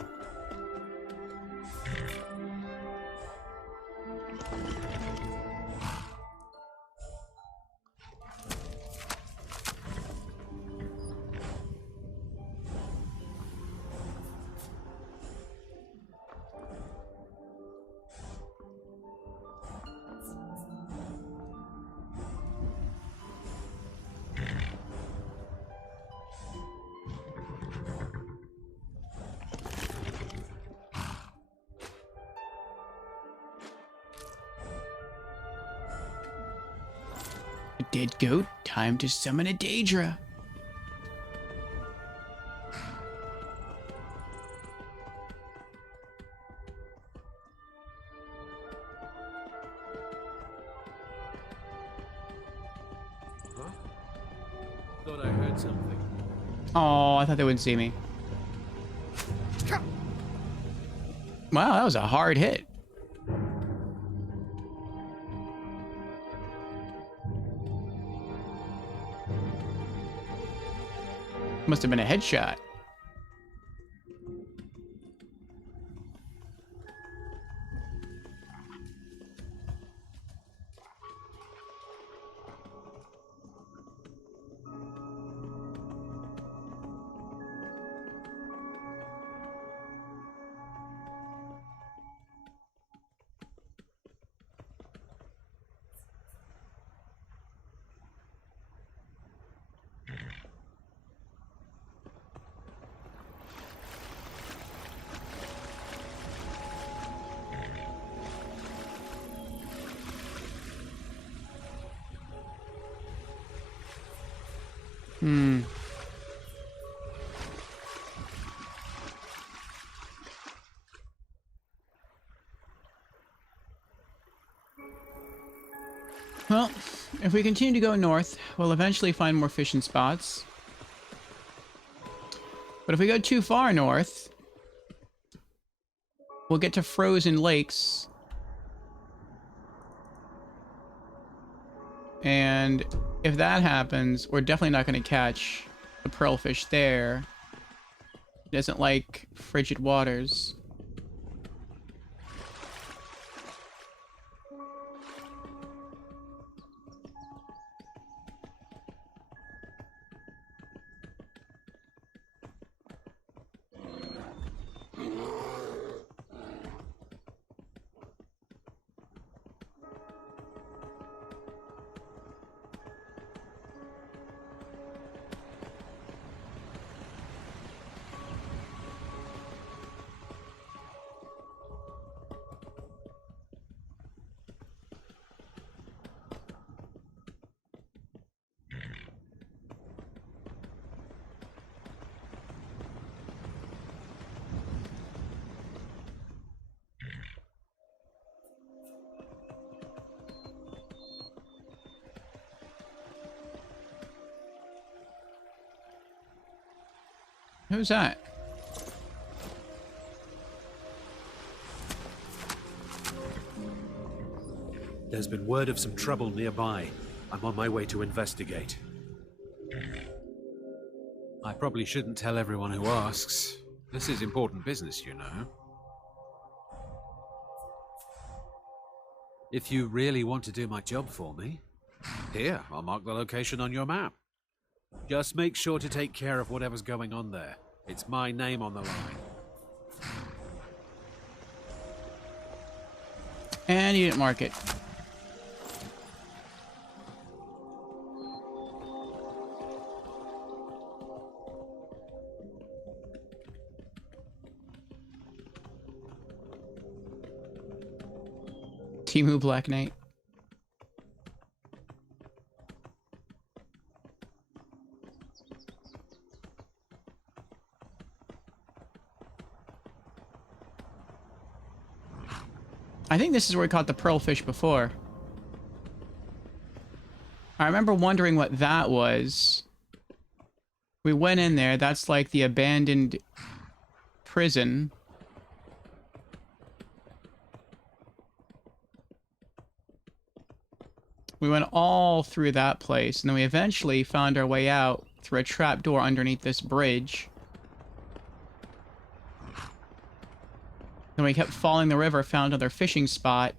Dead goat, time to summon a Daedra. Huh? Thought I heard something. Oh, I thought they wouldn't see me. Wow, that was a hard hit. Must have been a headshot. Well, if we continue to go north, we'll eventually find more fishing spots. But if we go too far north, we'll get to frozen lakes. And if that happens, we're definitely not going to catch the pearlfish there. It doesn't like frigid waters. Who's that? There's been word of some trouble nearby. I'm on my way to investigate. I probably shouldn't tell everyone who asks. This is important business, you know. If you really want to do my job for me, here, I'll mark the location on your map. Just make sure to take care of whatever's going on there. It's my name on the line. And you didn't mark it. Timu Black Knight. I think this is where we caught the pearlfish before. I remember wondering what that was. We went in there. That's like the abandoned prison. We went all through that place, and then we eventually found our way out through a trapdoor underneath this bridge. Then we kept following the river, found another fishing spot,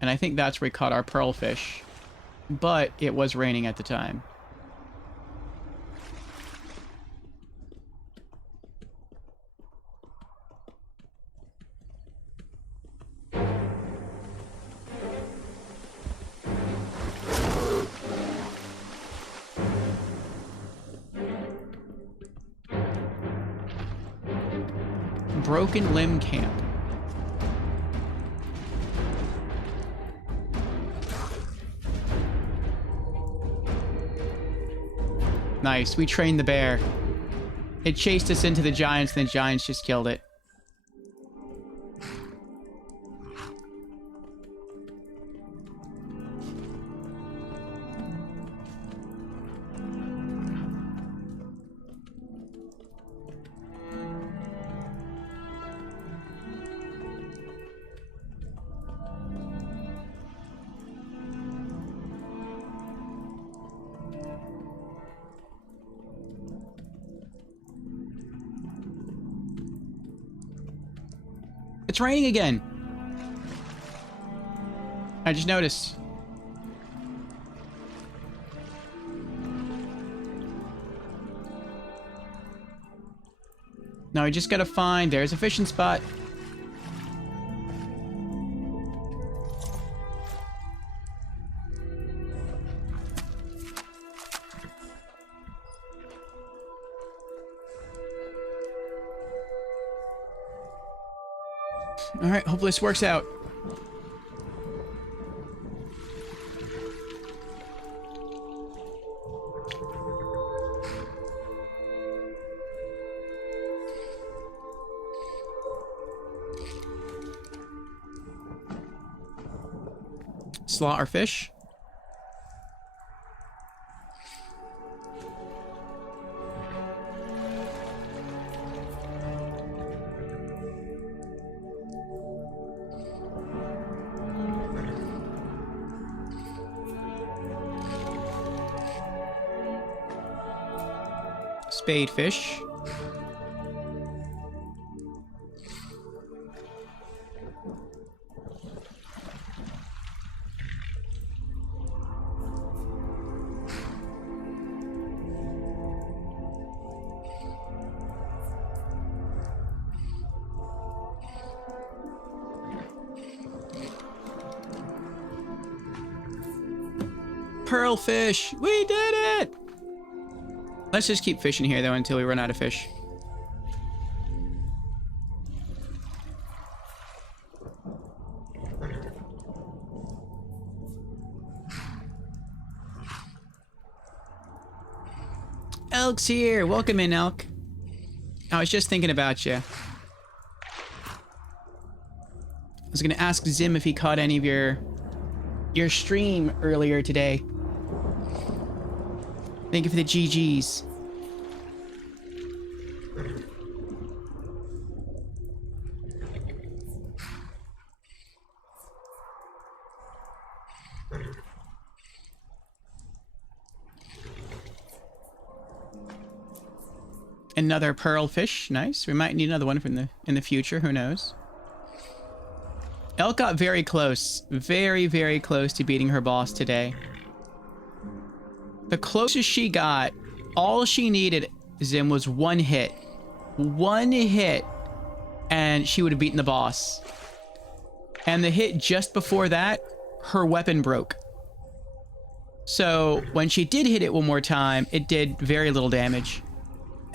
and I think that's where we caught our pearlfish. But it was raining at the time. Broken Limb Camp. Nice, we trained the bear. It chased us into the giants, and the giants just killed it. It's raining again. I just noticed. Now we just gotta find, there's a fishing spot. All right, hopefully this works out. Slot our fish. Spade fish. Pearl fish! We did it! Let's just keep fishing here, though, until we run out of fish. Elk's here! Welcome in, Elk. I was just thinking about you. I was gonna ask Zim if he caught any of your stream earlier today. Thank you for the GGs. Another pearl fish, nice. We might need another one in the future. Who knows? Elk got very close, very close to beating her boss today. The closest she got, all she needed, Zim, was one hit. One hit, and she would have beaten the boss. And the hit just before that, her weapon broke. So when she did hit it one more time, it did very little damage.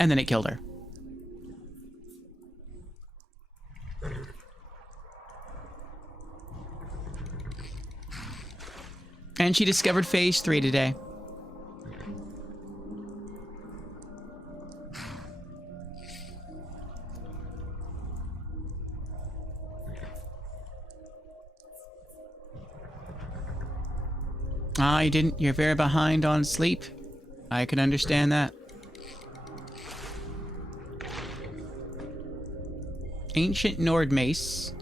And then it killed her. And she discovered phase 3 today. Ah, you didn't. You're very behind on sleep. I can understand that. Ancient Nord mace.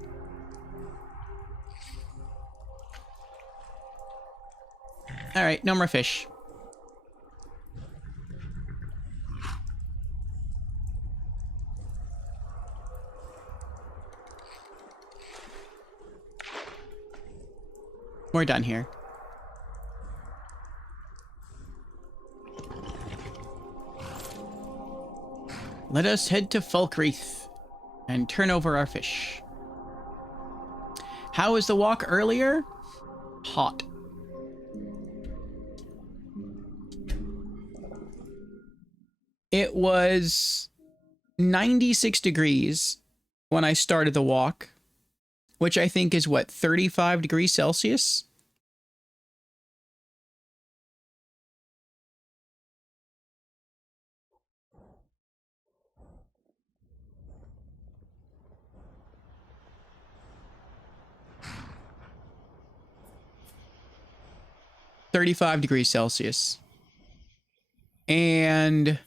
Alright, no more fish. We're done here. Let us head to Falkreath and turn over our fish. How was the walk earlier? Hot. It was 96 degrees when I started the walk, which I think is what, 35 degrees Celsius? -35 degrees Celsius. And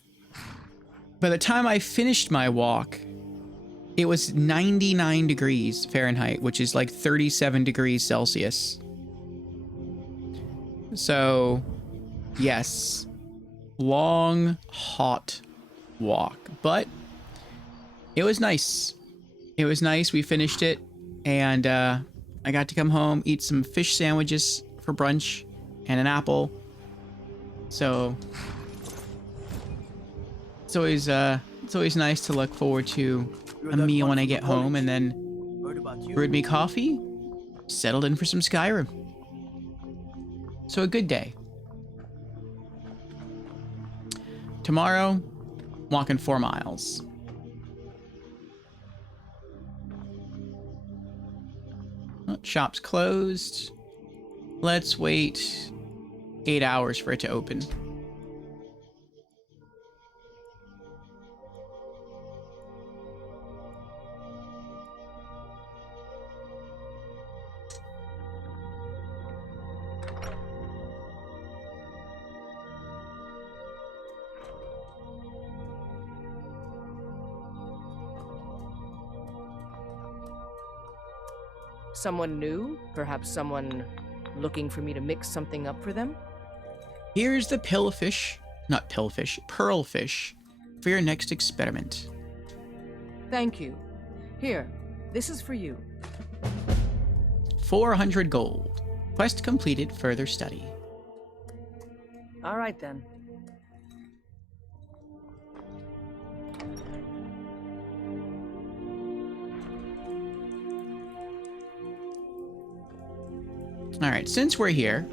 by the time I finished my walk, it was 99 degrees Fahrenheit, which is like 37 degrees Celsius. So, yes, long, hot walk, but it was nice. It was nice. We finished it, and I got to come home, eat some fish sandwiches for brunch, and an apple. So it's always nice to look forward to a meal when I get home, and then brewed me coffee, settled in for some Skyrim. So a good day. Tomorrow, walking 4 miles. Oh, shop's closed. Let's wait 8 hours for it to open. Someone new? Perhaps someone looking for me to mix something up for them? Here's the pillfish, not pillfish, pearlfish, for your next experiment. Thank you. Here, this is for you. 400 gold. Quest completed, further study. All right then. All right, since we're here,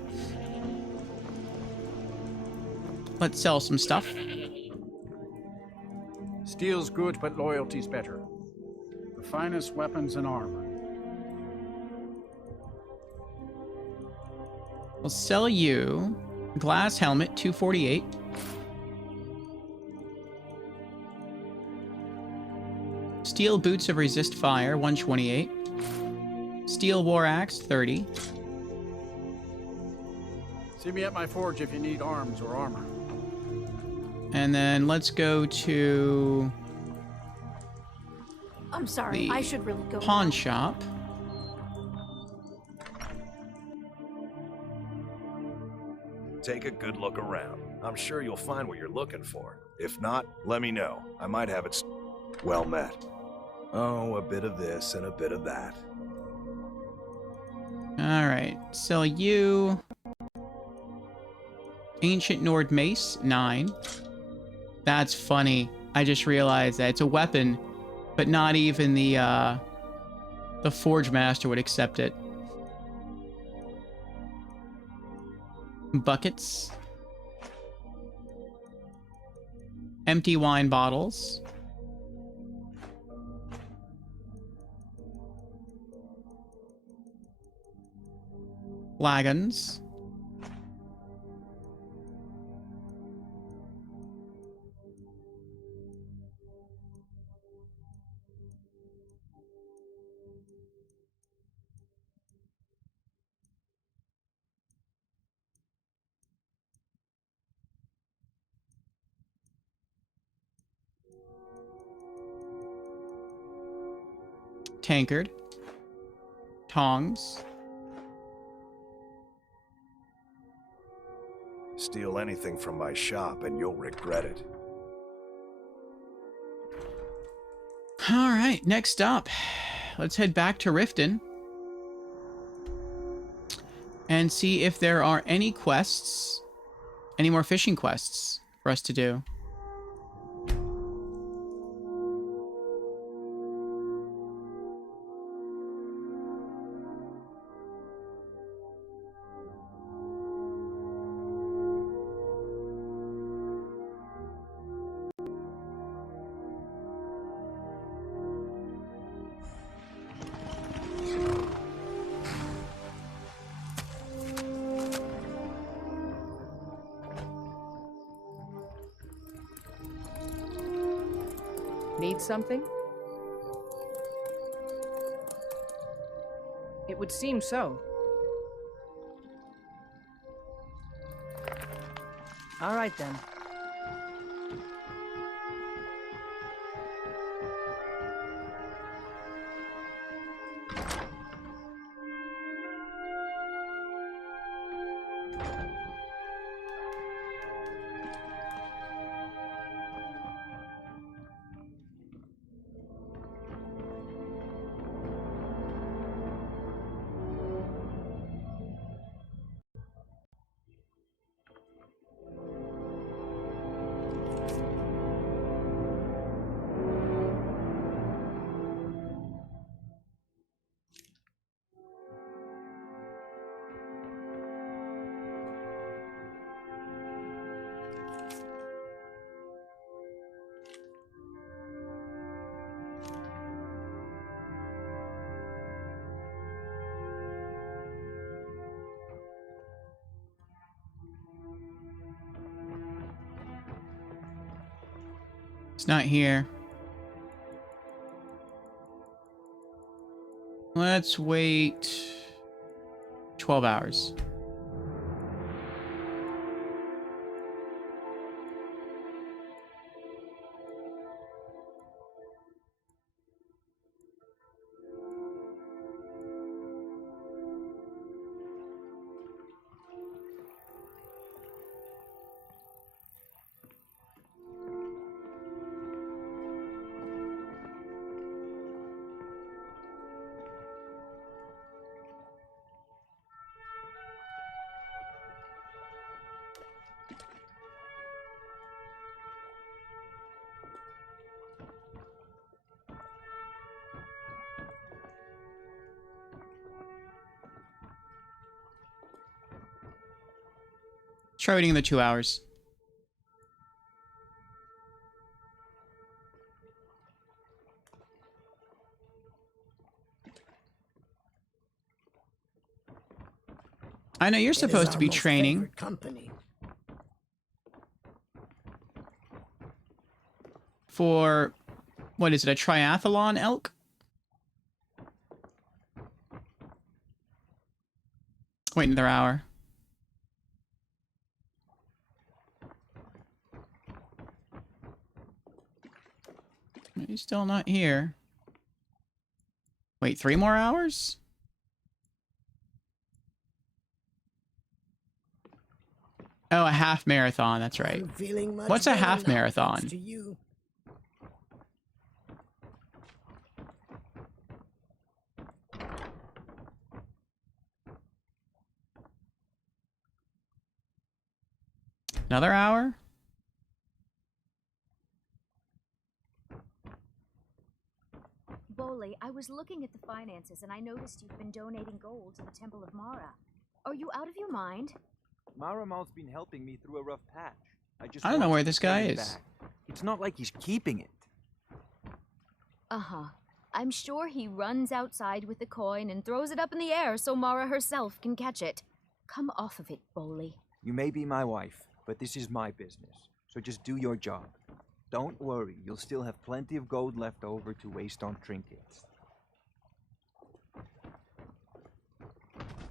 let's sell some stuff. Steel's good, but loyalty's better. The finest weapons and armor. We'll sell you glass helmet, 248. Steel boots of resist fire, 128. Steel war axe, 30. See me at my forge if you need arms or armor. And then let's go to I'm sorry, the I should really go pawn now. shop. Take a good look around. I'm sure you'll find what you're looking for. If not, let me know. I might have it. Well met. Oh, a bit of this and a bit of that. All right, sell you ancient Nord mace, 9. That's funny. I just realized that it's a weapon, but not even the forge master would accept it. Buckets. Empty wine bottles. Flagons. Tankard. Tongs. Steal anything from my shop and you'll regret it. All right, next up, let's head back to Riften and see if there are any quests, any more fishing quests for us to do. Need something? It would seem so. All right then. It's not here. Let's wait 12 hours. try waiting the 2 hours. I know you're supposed to be training. Company. For, what is it, a triathlon, Elk? Wait another hour. He's still not here. Wait, 3 more hours? Oh, a half marathon, that's right. What's a half marathon? Another hour? Bole, I was looking at the finances and I noticed you've been donating gold to the Temple of Mara. Are you out of your mind? Maramal's been helping me through a rough patch. I don't know where this guy is. Back. It's not like he's keeping it. Uh-huh. I'm sure he runs outside with the coin and throws it up in the air so Mara herself can catch it. Come off of it, Bole. You may be my wife, but this is my business. So just do your job. Don't worry, you'll still have plenty of gold left over to waste on trinkets.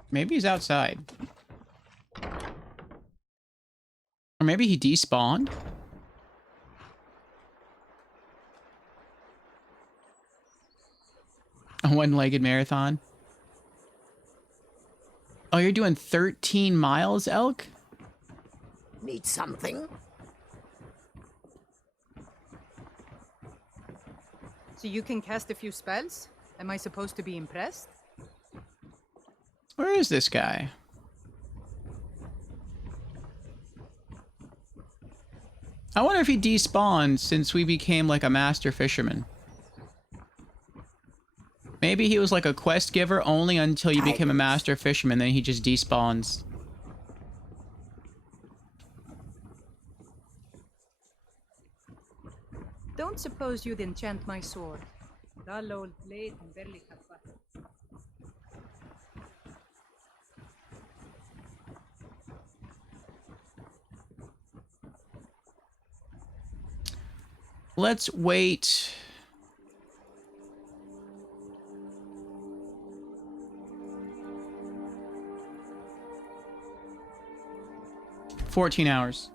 Maybe he's outside. Or maybe he despawned? A one-legged marathon. Oh, you're doing 13 miles, Elk? Need something? So you can cast a few spells? Am I supposed to be impressed? Where is this guy? I wonder if he despawned since we became like a master fisherman. Maybe he was like a quest giver only until you became a master fisherman, then he just despawns. Don't suppose you'd enchant my sword. Dull old blade and barely cut butter. Let's wait. $14 hours.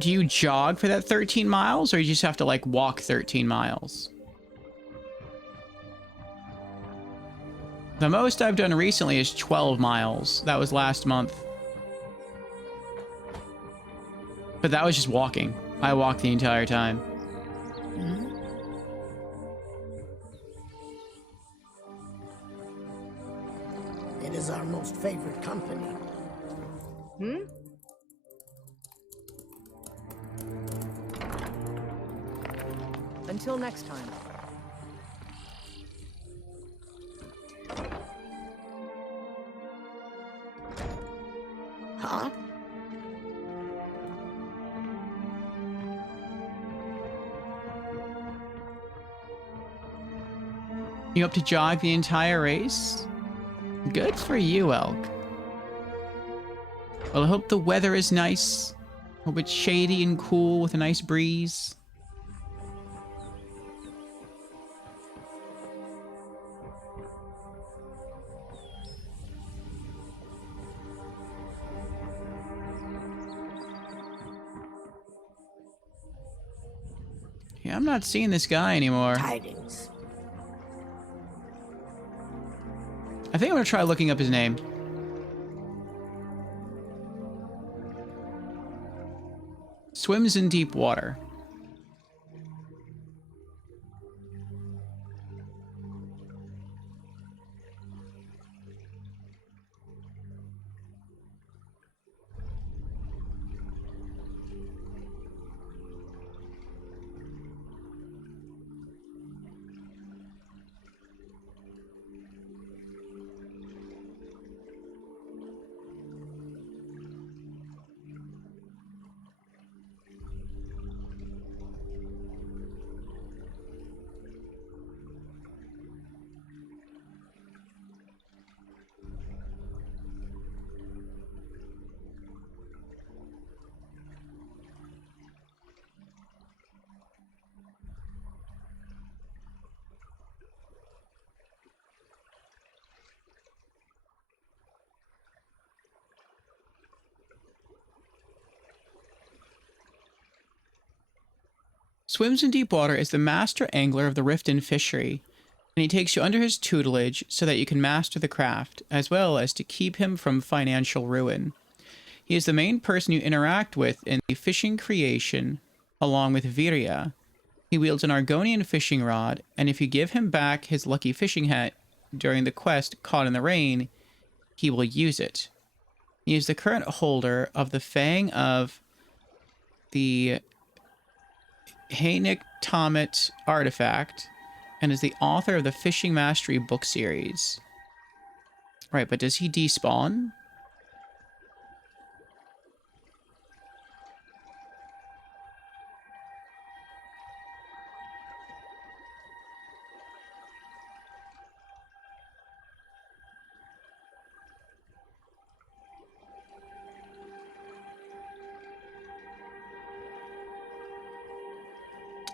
Do you jog for that 13 miles, or you just have to like walk 13 miles? The most I've done recently is 12 miles. That was last month. But that was just walking. I walked the entire time. It is our most favorite company. Until next time. Huh? You up to jog the entire race? Good for you, Elk. Well, I hope the weather is nice. Hope it's shady and cool with a nice breeze. Yeah, I'm not seeing this guy anymore. Tidings. I think I'm gonna try looking up his name. Swims in deep water. Swims in deep water is the master angler of the Riften fishery, and he takes you under his tutelage so that you can master the craft, as well as to keep him from financial ruin. He is the main person you interact with in the fishing creation, along with Viria. He wields an Argonian fishing rod, and if you give him back his lucky fishing hat during the quest Caught in the Rain, he will use it. He is the current holder of the Fang of the Hainektomet artifact, and is the author of the Fishing Mastery book series. Right, but does he despawn?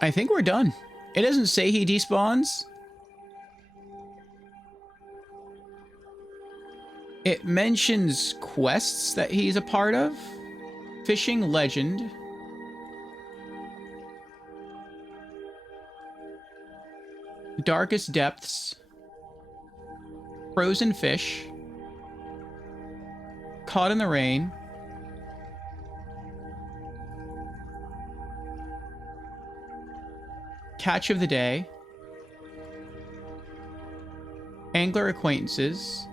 I think we're done. It doesn't say he despawns. It mentions quests that he's a part of. Fishing Legend. Darkest Depths. Frozen Fish. Caught in the Rain. Catch of the Day. Angler Acquaintances.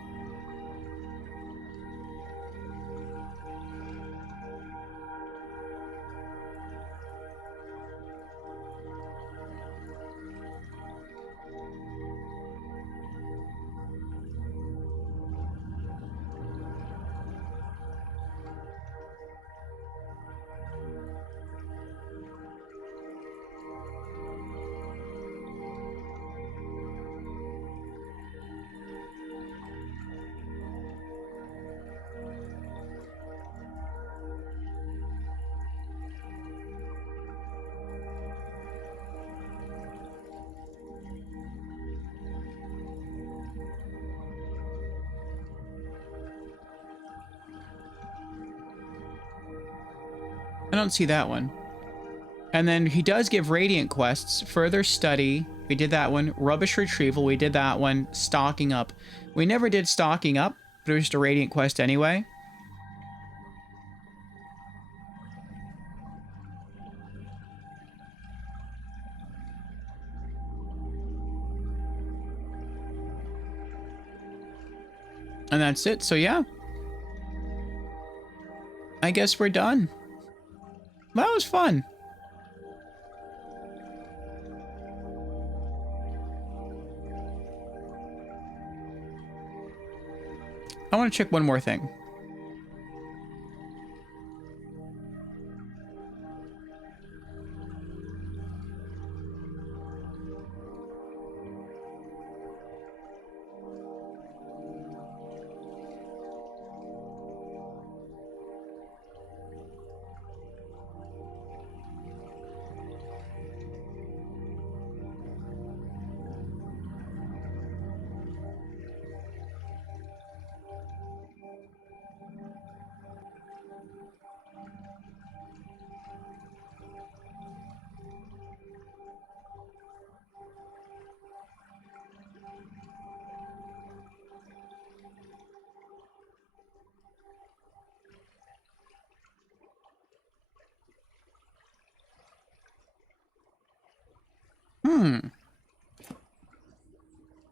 I don't see that one. And then he does give Radiant quests. Further Study. We did that one. Rubbish Retrieval. We did that one. Stocking Up. We never did Stocking Up, but it was just a Radiant quest anyway. And that's it. So yeah. I guess we're done. That was fun. I want to check one more thing.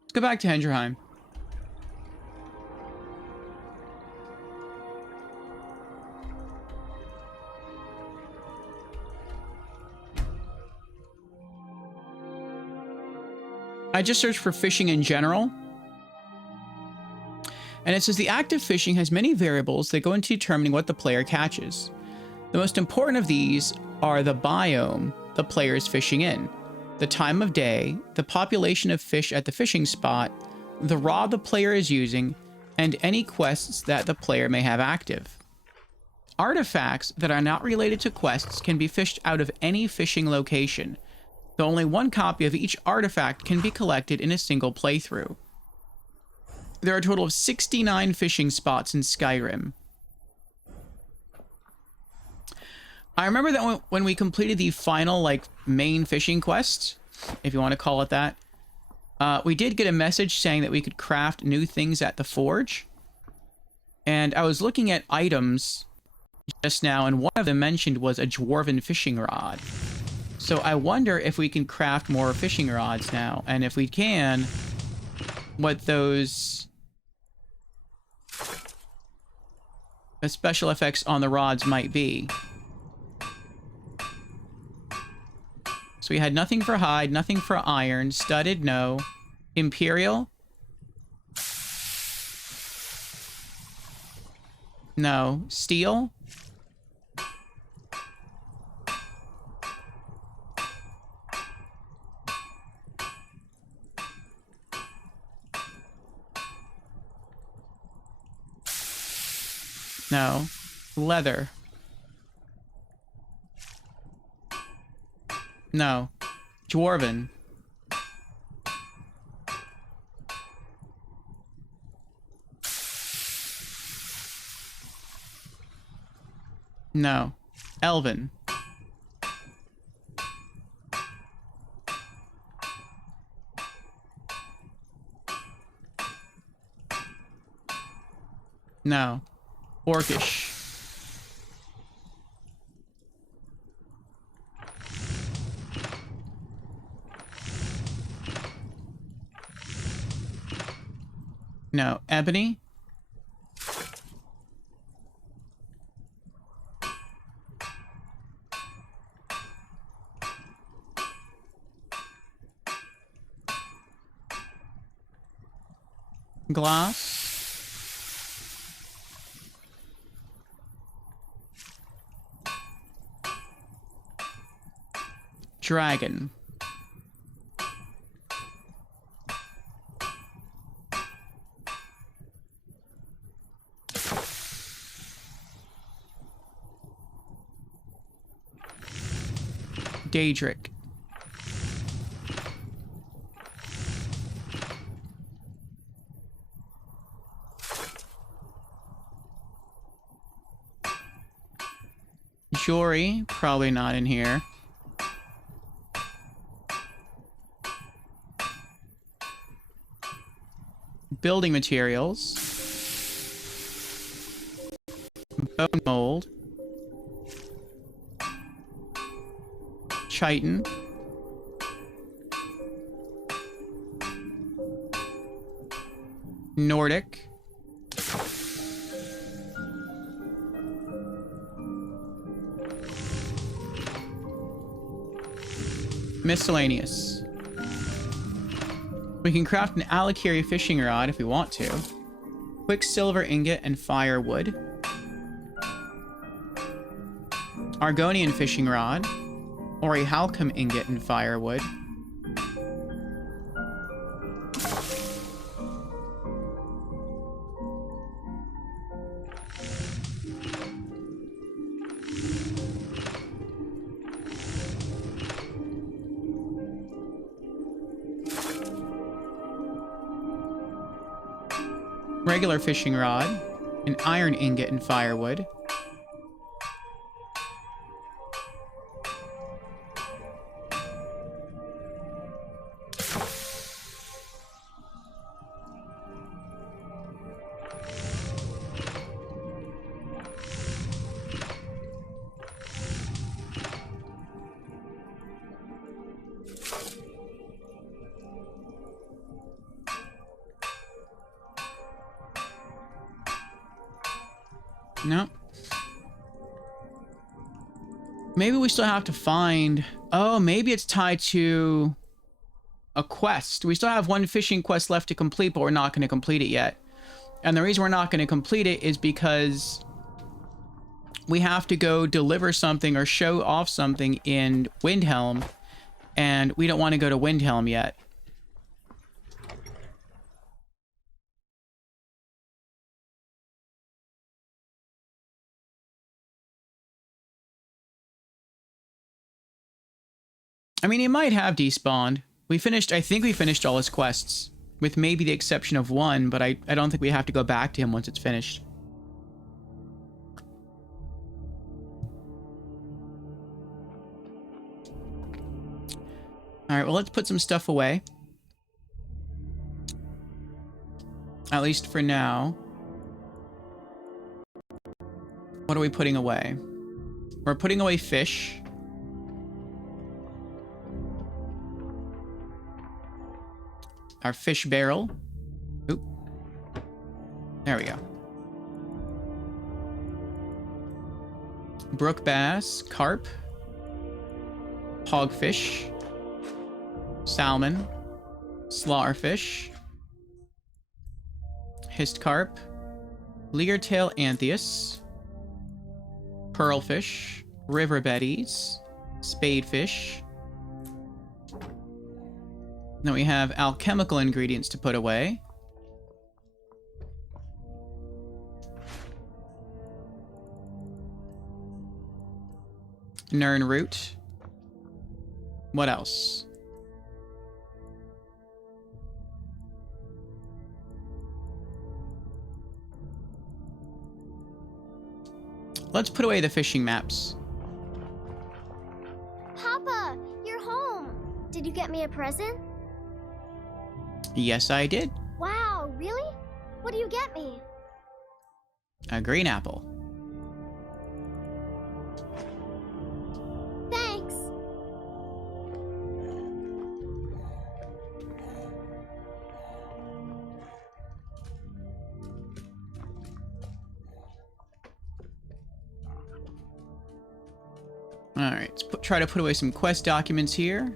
Let's go back to Hendrheim. I just searched for fishing in general. And it says the act of fishing has many variables that go into determining what the player catches. The most important of these are the biome the player is fishing in, the time of day, the population of fish at the fishing spot, the rod the player is using, and any quests that the player may have active. Artifacts that are not related to quests can be fished out of any fishing location, though only one copy of each artifact can be collected in a single playthrough. There are a total of 69 fishing spots in Skyrim. I remember that when we completed the final, like, main fishing quest, if you want to call it that, we did get a message saying that we could craft new things at the forge. And I was looking at items just now, and one of them mentioned was a dwarven fishing rod. So I wonder if we can craft more fishing rods now, and if we can, what those special effects on the rods might be. So we had nothing for hide, nothing for iron, studded, no. Imperial? No. Steel? No. Leather? No. Dwarven? No. Elven? No. Orcish? No. Ebony? Glass? Dragon? Daedric? Jory? Probably not in here. Building materials. Bone mold. Chitin. Nordic. Miscellaneous. We can craft an Alakiri fishing rod if we want to. Quicksilver ingot and firewood. Argonian fishing rod. Or a halcom ingot and firewood. Regular fishing rod, an iron ingot and firewood. No. Maybe we still have to find... Oh, maybe it's tied to a quest. We still have one fishing quest left to complete, but we're not going to complete it yet. And the reason we're not going to complete it is because we have to go deliver something or show off something in Windhelm, and we don't want to go to Windhelm yet. I mean, he might have despawned. I think we finished all his quests, with maybe the exception of one, but I don't think we have to go back to him once it's finished. All right, well, let's put some stuff away. At least for now. What are we putting away? We're putting away fish. Our fish barrel. Oop. There we go. Brook bass, carp, hogfish, salmon, slaughterfish, hissed carp, leertail anthias, pearlfish, river betties, spadefish. Then we have alchemical ingredients to put away. Nern root. What else? Let's put away the fishing maps. Papa, you're home. Did you get me a present? Yes, I did. Wow, really? What do you get me? A green apple. Thanks. All right, let's try to put away some quest documents here.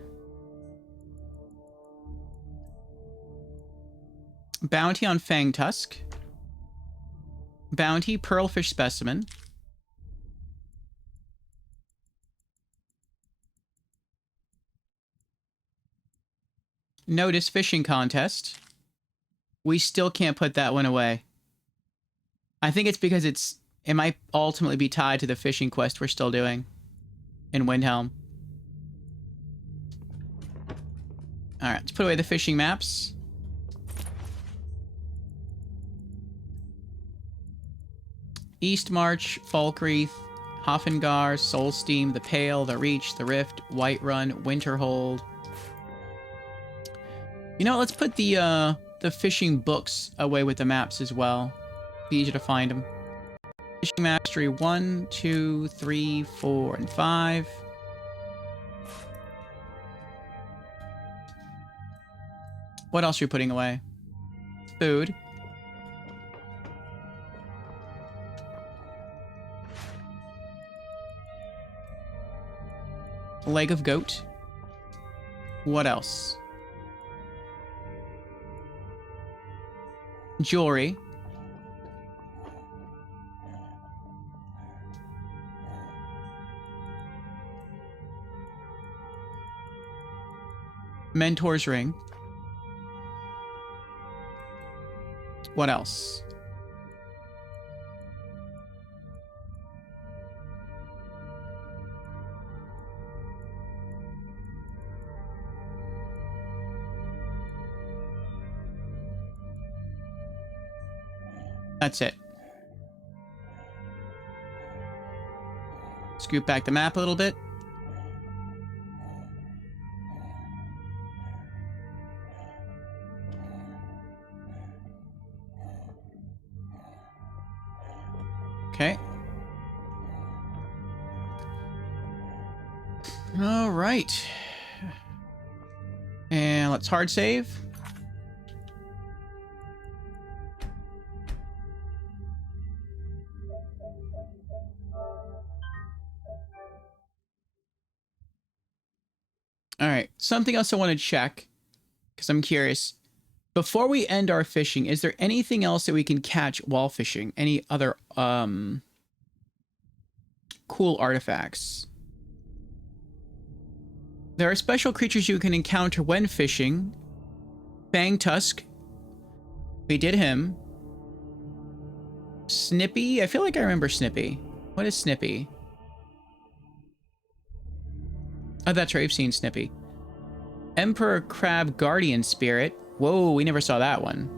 Bounty on Fang Tusk. Bounty Pearlfish Specimen. Notice Fishing Contest. We still can't put that one away. I think it's because it might ultimately be tied to the fishing quest we're still doing in Windhelm. Alright, let's put away the fishing maps. Eastmarch, Falkreath, Hoffengar, Soulsteam, The Pale, The Reach, The Rift, Whiterun, Winterhold. You know what, let's put the fishing books away with the maps as well. Be easy to find them. Fishing Mastery 1, 2, 3, 4, and 5. What else are you putting away? Food. Leg of goat. What else? Jewelry. Mentor's ring. What else? That's it. Scoop back the map a little bit. Okay. All right. And let's hard save. All right. Something else I want to check, because I'm curious. Before we end our fishing, is there anything else that we can catch while fishing? Any other cool artifacts? There are special creatures you can encounter when fishing. Fang Tusk. We did him. Snippy? I feel like I remember Snippy. What is Snippy? Oh, that's right. I've seen Snippy. Emperor Crab Guardian Spirit. Whoa, we never saw that one.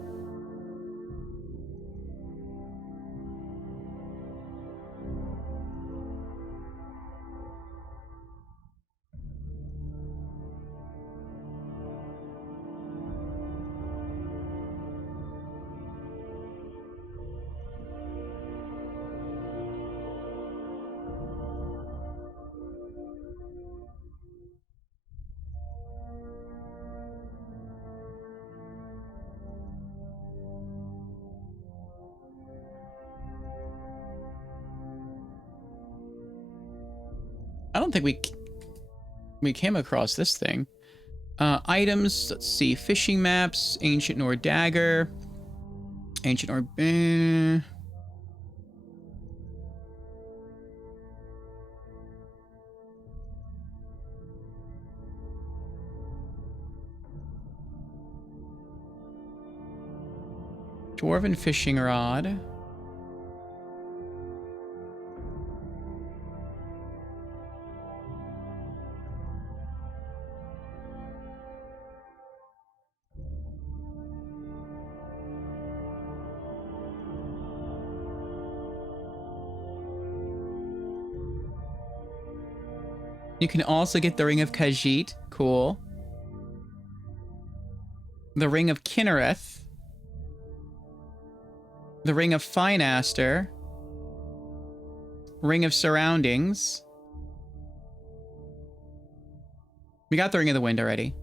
don't think we came across this thing. Items, let's see. Fishing maps, ancient Nord dagger, ancient Nord... Dwarven fishing rod. You can also get the Ring of Khajiit. Cool. The Ring of Kinnereth. The Ring of Finaster. Ring of Surroundings. We got the Ring of the Wind already.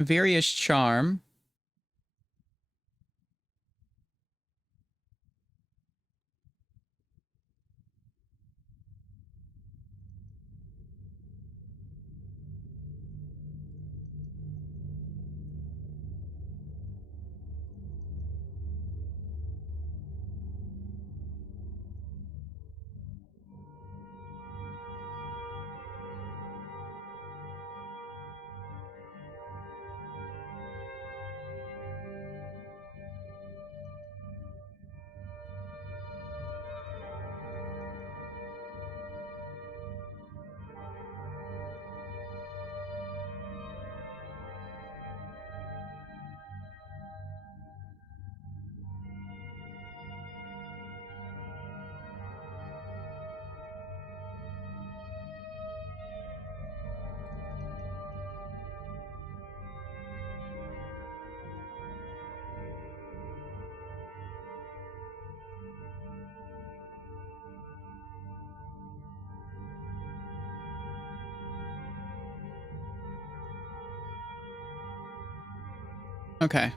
Various Charm. Okay.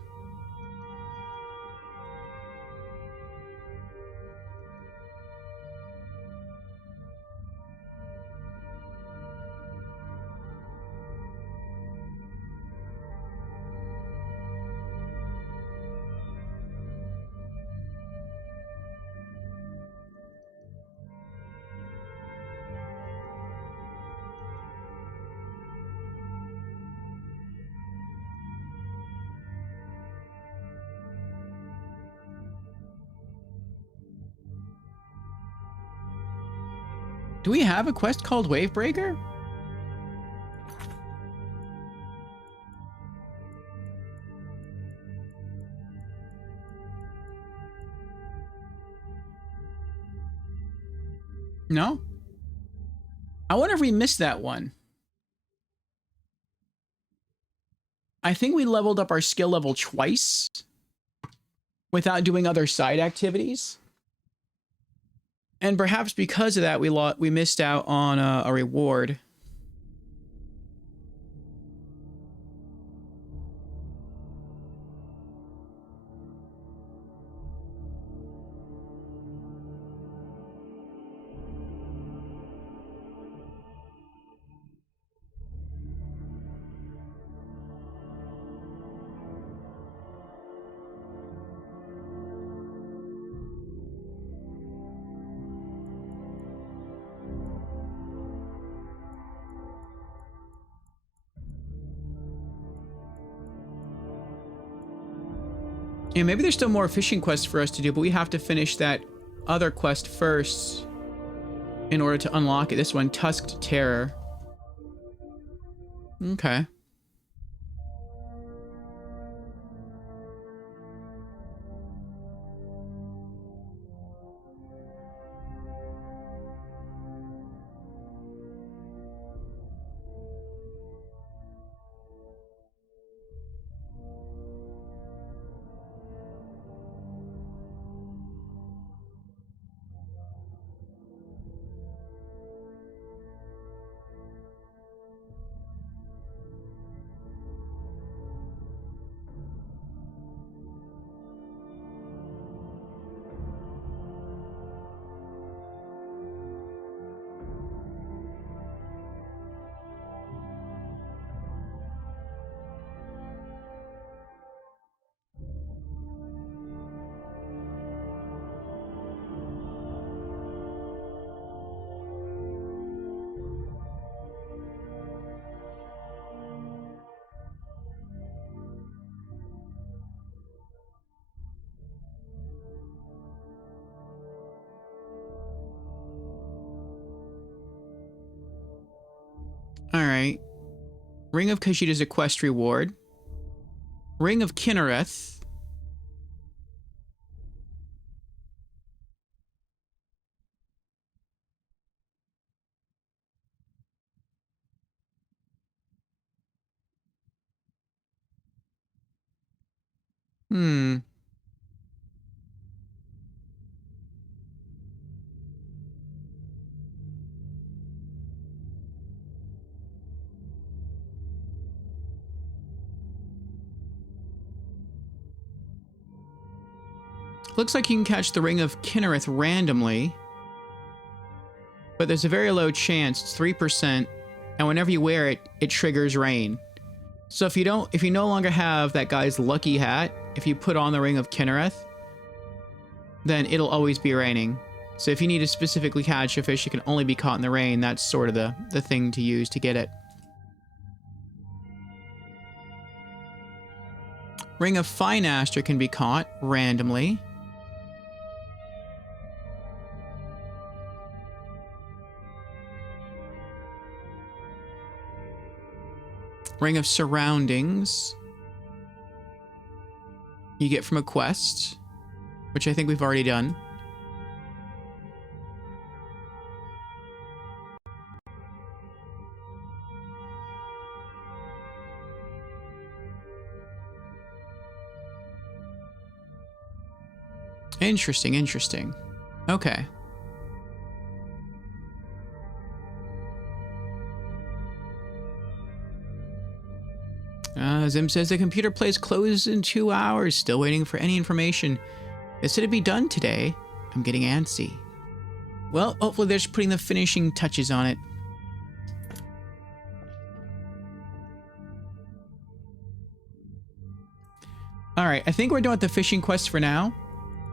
Do we have a quest called Wavebreaker? No? I wonder if we missed that one. I think we leveled up our skill level twice without doing other side activities. And perhaps because of that, we missed out on a reward. Yeah, maybe there's still more fishing quests for us to do, but we have to finish that other quest first in order to unlock it. This one, Tusked Terror. Okay. Alright. Ring of Khajiit's a quest reward. Ring of Kinnereth. Looks like you can catch the Ring of Kinnereth randomly. But there's a very low chance, it's 3%, and whenever you wear it, it triggers rain. So if you no longer have that guy's lucky hat, if you put on the Ring of Kinnereth, then it'll always be raining. So if you need to specifically catch a fish that can only be caught in the rain, that's sort of the thing to use to get it. Ring of Finaster can be caught randomly. Ring of Surroundings. You get from a quest, which I think we've already done. Interesting, interesting. Okay. Zim says the computer plays closes in 2 hours. Still waiting for any information. It said it'd be done today. I'm getting antsy. Well, hopefully they're just putting the finishing touches on it. Alright, I think we're done with the fishing quest for now.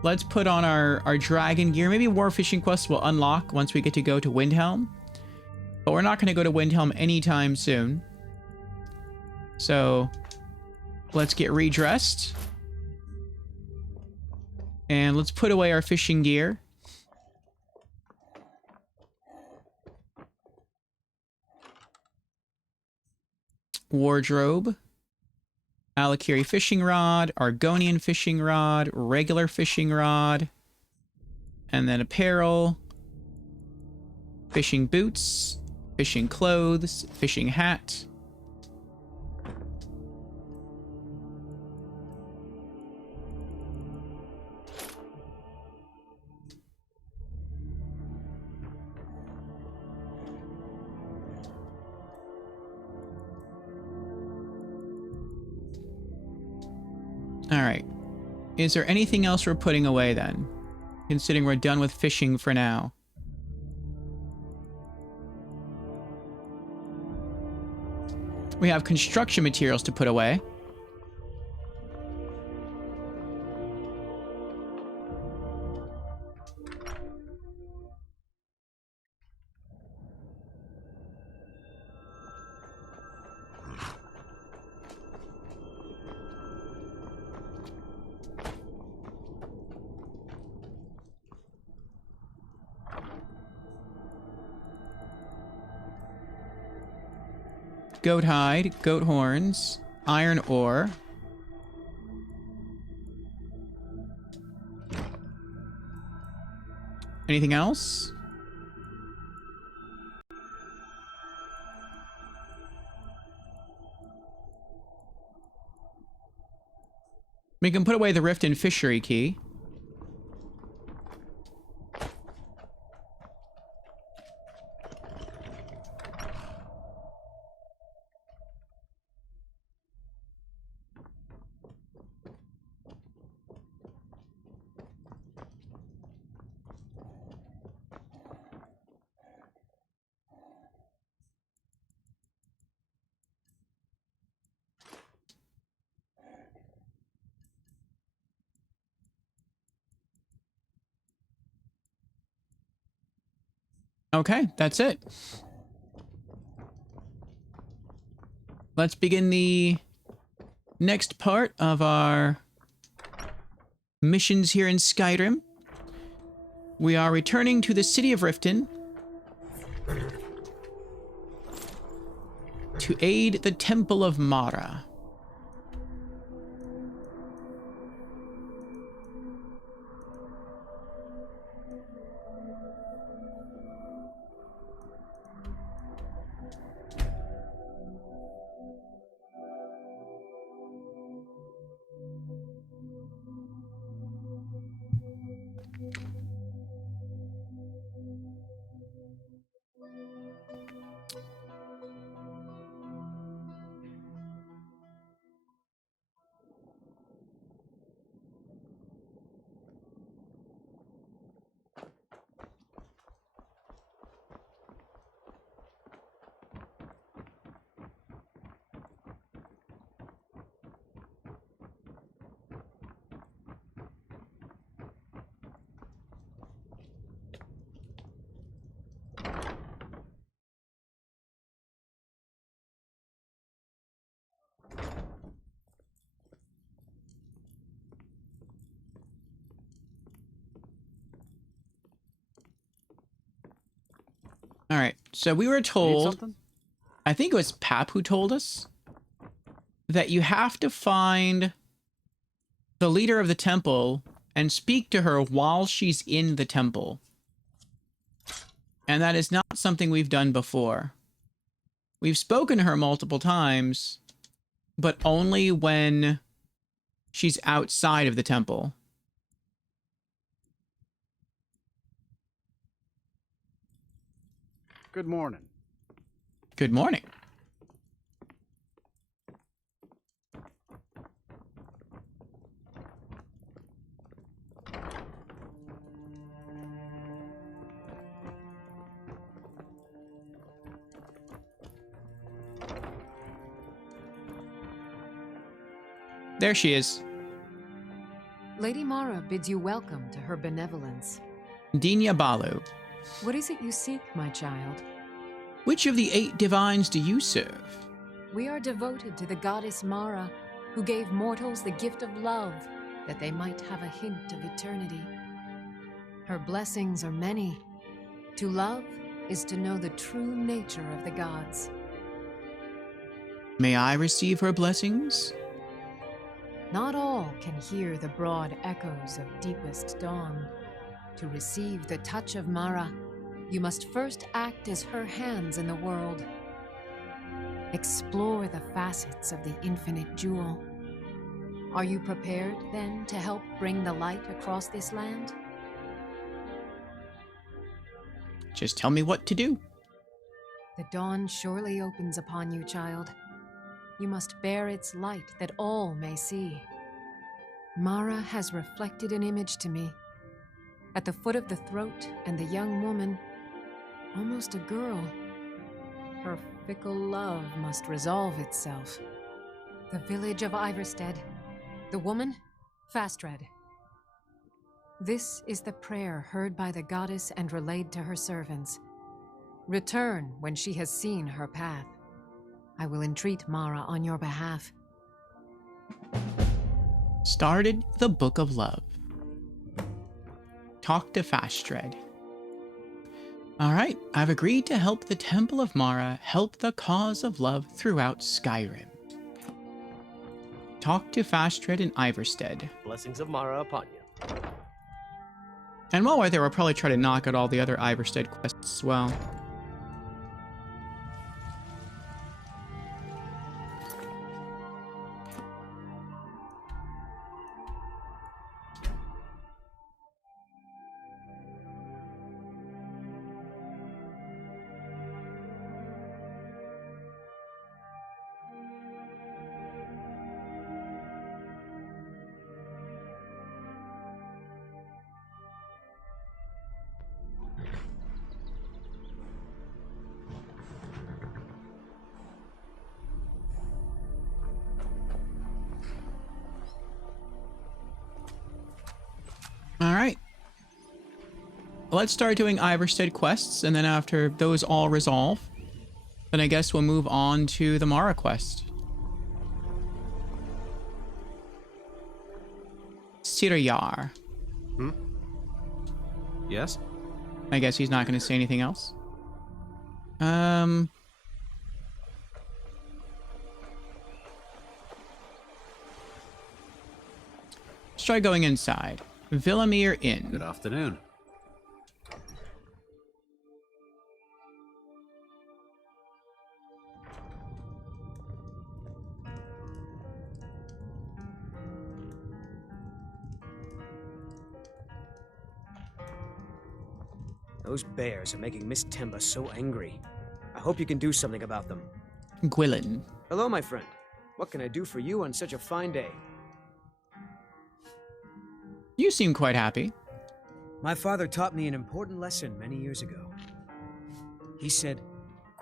Let's put on our dragon gear. Maybe more fishing quests will unlock once we get to go to Windhelm. But we're not going to go to Windhelm anytime soon. So, let's get redressed. And let's put away our fishing gear. Wardrobe. Alakiri fishing rod, Argonian fishing rod, regular fishing rod, and then apparel, fishing boots, fishing clothes, fishing hat. Alright. Is there anything else we're putting away then? Considering we're done with fishing for now. We have construction materials to put away. Goat hide, goat horns, iron ore. Anything else? We can put away the rift and fishery key. Okay, that's it. Let's begin the next part of our missions here in Skyrim. We are returning to the city of Riften. to aid the Temple of Mara. All right, so we were told, I think it was Pap who told us, that you have to find the leader of the temple and speak to her while she's in the temple. And that is not something we've done before. We've spoken to her multiple times, but only when she's outside of the temple. Good morning. Good morning. There she is. Lady Mara bids you welcome to her benevolence. Dinya Balu. What is it you seek, my child? Which of the 8 divines do you serve? We are devoted to the goddess Mara, who gave mortals the gift of love, that they might have a hint of eternity. Her blessings are many. To love is to know the true nature of the gods. May I receive her blessings? Not all can hear the broad echoes of deepest dawn. To receive the touch of Mara, you must first act as her hands in the world. Explore the facets of the infinite jewel. Are you prepared, then, to help bring the light across this land? Just tell me what to do. The dawn surely opens upon you, child. You must bear its light that all may see. Mara has reflected an image to me. At the foot of the throat and the young woman, almost a girl. Her fickle love must resolve itself. The village of Ivarstead. The woman, Fastred. This is the prayer heard by the goddess and relayed to her servants. Return when she has seen her path. I will entreat Mara on your behalf. Started the Book of Love. Talk to Fastred. All right, I've agreed to help the Temple of Mara help the cause of love throughout Skyrim. Talk to Fastred in Ivarstead. Blessings of Mara upon you. And while we're there, we'll probably try to knock out all the other Ivarstead quests as well. Alright. Let's start doing Ivarstead quests, and then after those all resolve, then I guess we'll move on to the Mara quest. Sirayar. Yes? I guess he's not going to say anything else. try going inside. Villamere Inn. Good afternoon. Those bears are making Miss Temba so angry. I hope you can do something about them. Gwilyn. Hello, my friend. What can I do for you on such a fine day? You seem quite happy. My father taught me an important lesson many years ago. He said,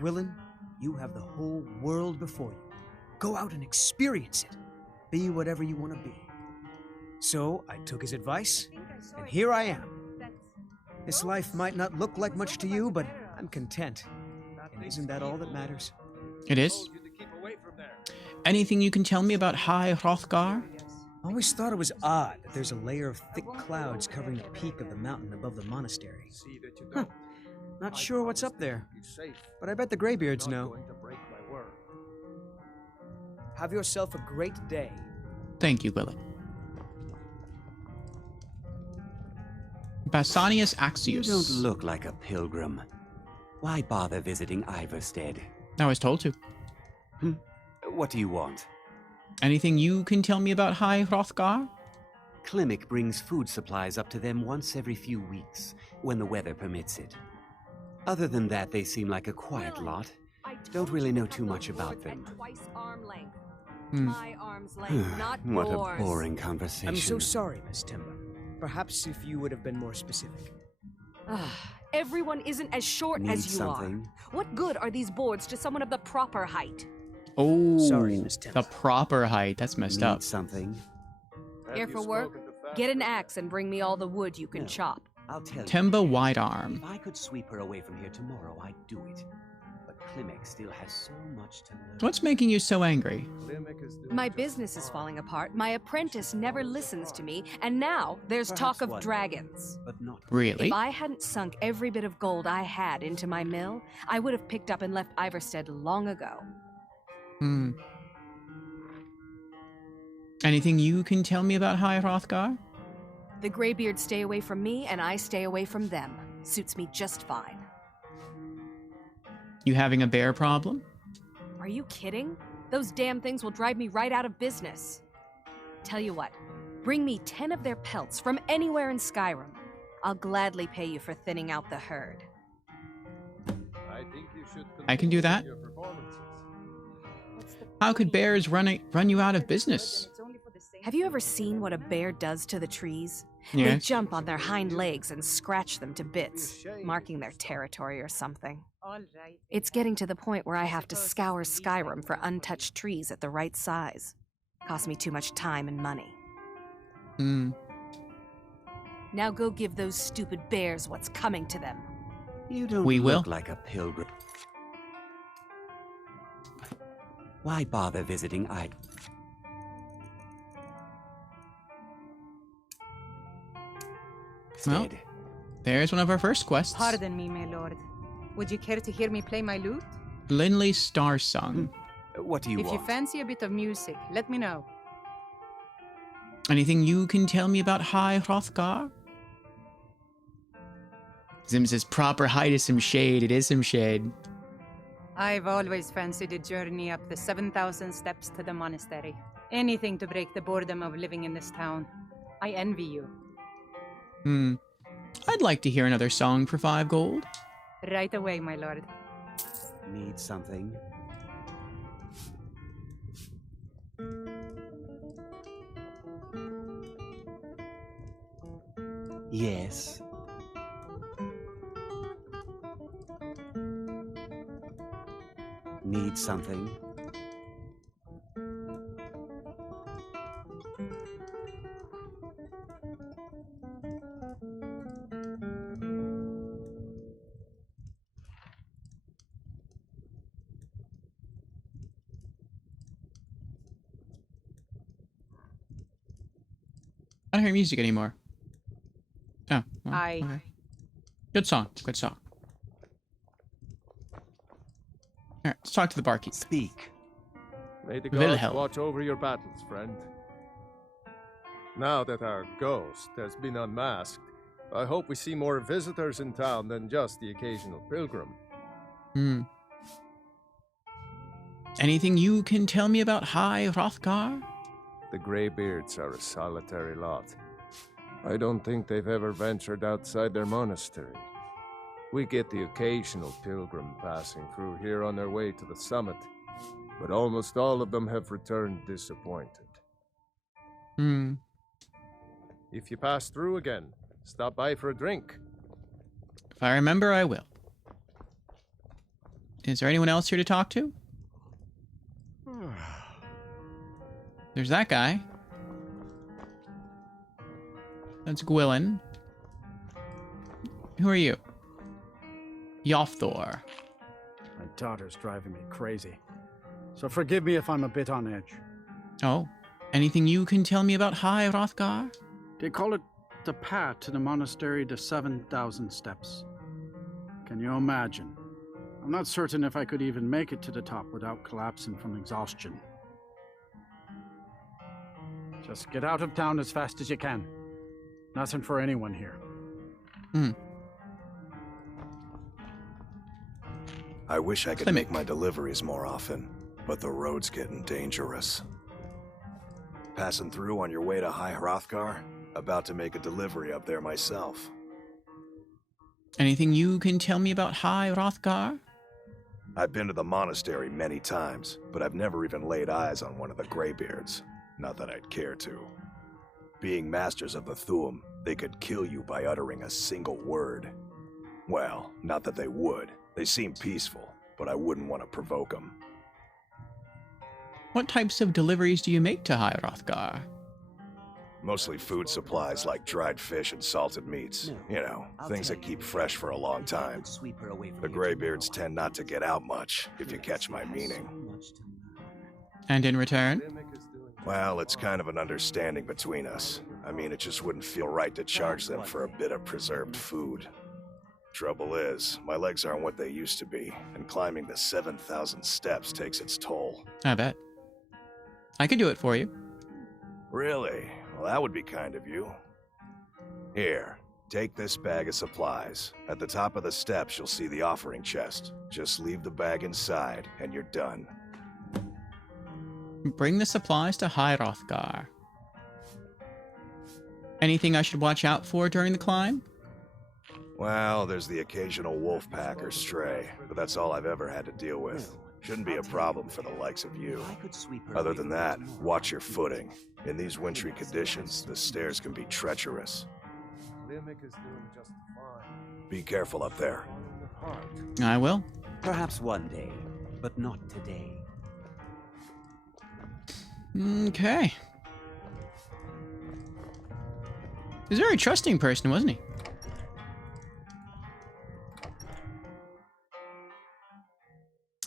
Gwilyn, you have the whole world before you. Go out and experience it. Be whatever you want to be. So I took his advice, and here I am. This life might not look like much to you, but I'm content. And isn't that all that matters? It is. Anything you can tell me about High Hrothgar? I always thought it was odd that there's a layer of thick clouds covering the peak of the mountain above the monastery. Huh. Not sure what's up there, but I bet the Greybeards know. Have yourself a great day. Thank you, Gwilyn. Basanius Axios. You don't look like a pilgrim. Why bother visiting Ivarstead? I was told to. What do you want? Anything you can tell me about High Hrothgar? Klimek brings food supplies up to them once every few weeks, when the weather permits it. Other than that, they seem like a quiet lot. Don't really know too much about them. My arm's length, not What yours. a boring conversation. I'm so sorry, Miss Temba. Perhaps if you would have been more specific. Everyone isn't as short Need as you something? are. What good are these boards to someone of the proper height? Oh, sorry, Miss Temba. The proper height. That's messed Need up. something? Here for work? Get an axe and bring me all the wood you can chop. I'll tell you. Temba Whitearm. If I could sweep her away from here tomorrow, I'd do it. But Klimek still has so much to learn. What's making you so angry? My business is falling apart, my apprentice never listens to me, and now there's talk of dragons. But not Really? If I hadn't sunk every bit of gold I had into my mill, I would have picked up and left Ivarstead long ago. Anything you can tell me about High Hrothgar? The Greybeards stay away from me, and I stay away from them. Suits me just fine. You having a bear problem? Are you kidding? Those damn things will drive me right out of business. Tell you what, bring me 10 of their pelts from anywhere in Skyrim. I'll gladly pay you for thinning out the herd. I can do that. How could bears run you out of business? Have you ever seen what a bear does to the trees? They Yes. jump on their hind legs and scratch them to bits, marking their territory or something. It's getting to the point where I have to scour Skyrim for untouched trees at the right size. Costs me too much time and money. Now go give those stupid bears what's coming to them. You don't We will. look like a pilgrim. Why bother visiting Well, there's one of our first quests. Pardon me, my lord. Would you care to hear me play my lute? Linley Starsung. What do you If want? you fancy a bit of music, let me know. Anything you can tell me about High Hrothgar? Zim's proper height is some shade. It is some shade. I've always fancied a journey up the 7,000 steps to the monastery. Anything to break the boredom of living in this town. I envy you. I'd like to hear another song for 5 gold. Right away, my lord. Need something? Yes. Need something? I don't hear music anymore. Oh. Well, I... okay. Good song. Good song. Alright, let's talk to the barkeep. Speak. May the gods Wilhelm. watch over your battles, friend. Now that our ghost has been unmasked, I hope we see more visitors in town than just the occasional pilgrim. Anything you can tell me about High Hrothgar? The Greybeards are a solitary lot. I don't think they've ever ventured outside their monastery. We get the occasional pilgrim passing through here on their way to the summit, but almost all of them have returned disappointed. If you pass through again, stop by for a drink. If I remember, I will. Is there anyone else here to talk to? There's that guy. That's Gwilyn. Who are you? Hrothgar. My daughter's driving me crazy. So forgive me if I'm a bit on edge. Oh, anything you can tell me about High Hrothgar? They call it the path to the monastery to 7,000 steps. Can you imagine? I'm not certain if I could even make it to the top without collapsing from exhaustion. Just get out of town as fast as you can. Nothing for anyone here. I wish I could make my deliveries more often, but the road's getting dangerous. Passing through on your way to High Hrothgar? About to make a delivery up there myself. Anything you can tell me about High Hrothgar? I've been to the monastery many times, but I've never even laid eyes on one of the Greybeards. Not that I'd care to. Being masters of the Thuum, they could kill you by uttering a single word. Well, not that they would. They seem peaceful, but I wouldn't want to provoke them. What types of deliveries do you make to High Hrothgar? Mostly food supplies like dried fish and salted meats. You know, things that keep fresh for a long time. The Greybeards tend not to get out much, if you catch my meaning. And in return? Well, it's kind of an understanding between us. I mean, it just wouldn't feel right to charge them for a bit of preserved food. Trouble is, my legs aren't what they used to be, and climbing the 7,000 steps takes its toll. I bet. I could do it for you. Really? Well, that would be kind of you. Here, take this bag of supplies. At the top of the steps, you'll see the offering chest. Just leave the bag inside, and you're done. Bring the supplies to High Hrothgar. Anything I should watch out for during the climb? Well, there's the occasional wolf pack or stray, but that's all I've ever had to deal with. Shouldn't be a problem for the likes of you. Other than that, watch your footing. In these wintry conditions, the stairs can be treacherous. Be careful up there. I will. Perhaps one day, but not today. Okay. He's a very trusting person, wasn't he?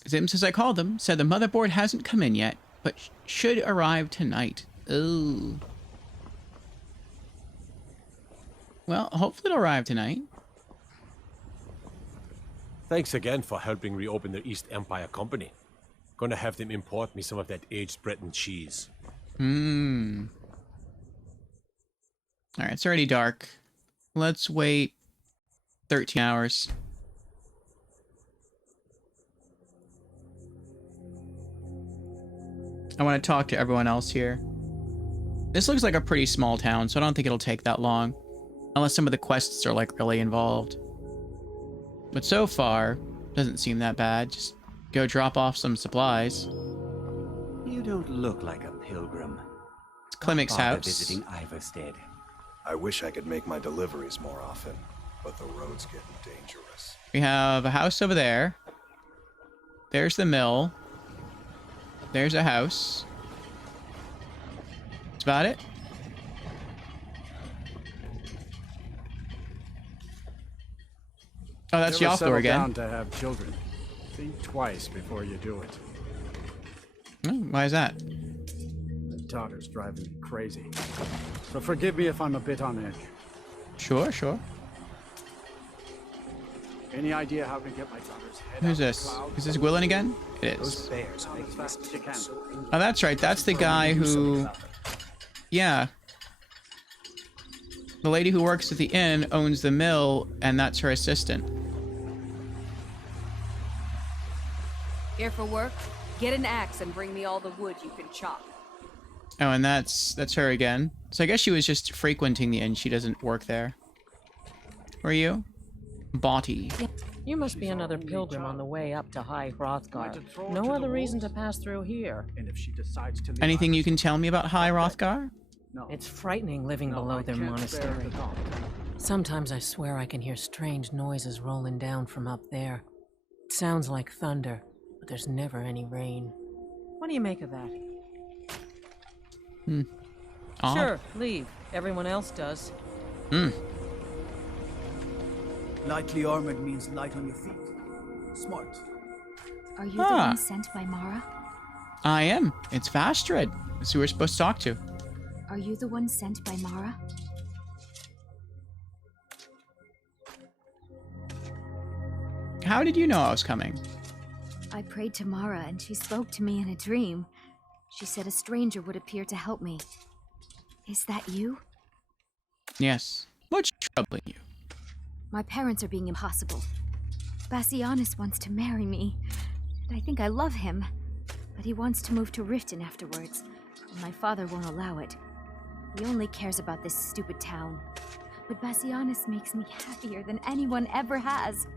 Zims, as I called them, said the motherboard hasn't come in yet, but should arrive tonight. Oh. Well, hopefully it'll arrive tonight. Thanks again for helping reopen the East Empire Company. Gonna have them import me some of that aged Breton cheese. Alright, it's already dark. Let's wait 13 hours. I want to talk to everyone else here. This looks like a pretty small town, so I don't think it'll take that long. Unless some of the quests are, like, really involved. But so far, doesn't seem that bad. Just go drop off some supplies. You don't look like a pilgrim. It's Klimik's house. Visiting Ivarstead. I wish I could make my deliveries more often, but the road's getting dangerous. We have a house over there. There's the mill. There's a house. That's about it. Oh, that's Hrothgar again. Down to have children. Think twice before you do it. Oh, why is that? The daughter's driving me crazy. So forgive me if I'm a bit on edge. Sure, sure. Any idea how to get my daughter's head Who's out this? of the clouds? Is this Gwilyn again? It is. As fast as you can. Oh, that's right. That's the guy who... Yeah. The lady who works at the inn owns the mill, and that's her assistant. Here for work? Get an axe and bring me all the wood you can chop. Oh, and that's her again. So I guess she was just frequenting the inn. She doesn't work there. Who are you? Bounty. You must be another pilgrim on the way up to High Hrothgar. No other reason to pass through here. And if she decides to Anything you can tell me about High Hrothgar? It's frightening living below their monastery. Sometimes I swear I can hear strange noises rolling down from up there. It sounds like thunder, but there's never any rain. What do you make of that? Sure, leave. Everyone else does. Lightly armored means light on your feet. Smart. Are you the one sent by Mara? I am. It's Ivarstead. That's who we're supposed to talk to. Are you the one sent by Mara? How did you know I was coming? I prayed to Mara and she spoke to me in a dream. She said a stranger would appear to help me. Is that you? Yes. What's troubling you? My parents are being impossible. Bassianus wants to marry me. I think I love him. But he wants to move to Riften afterwards. And my father won't allow it. He only cares about this stupid town. But Bassianus makes me happier than anyone ever has.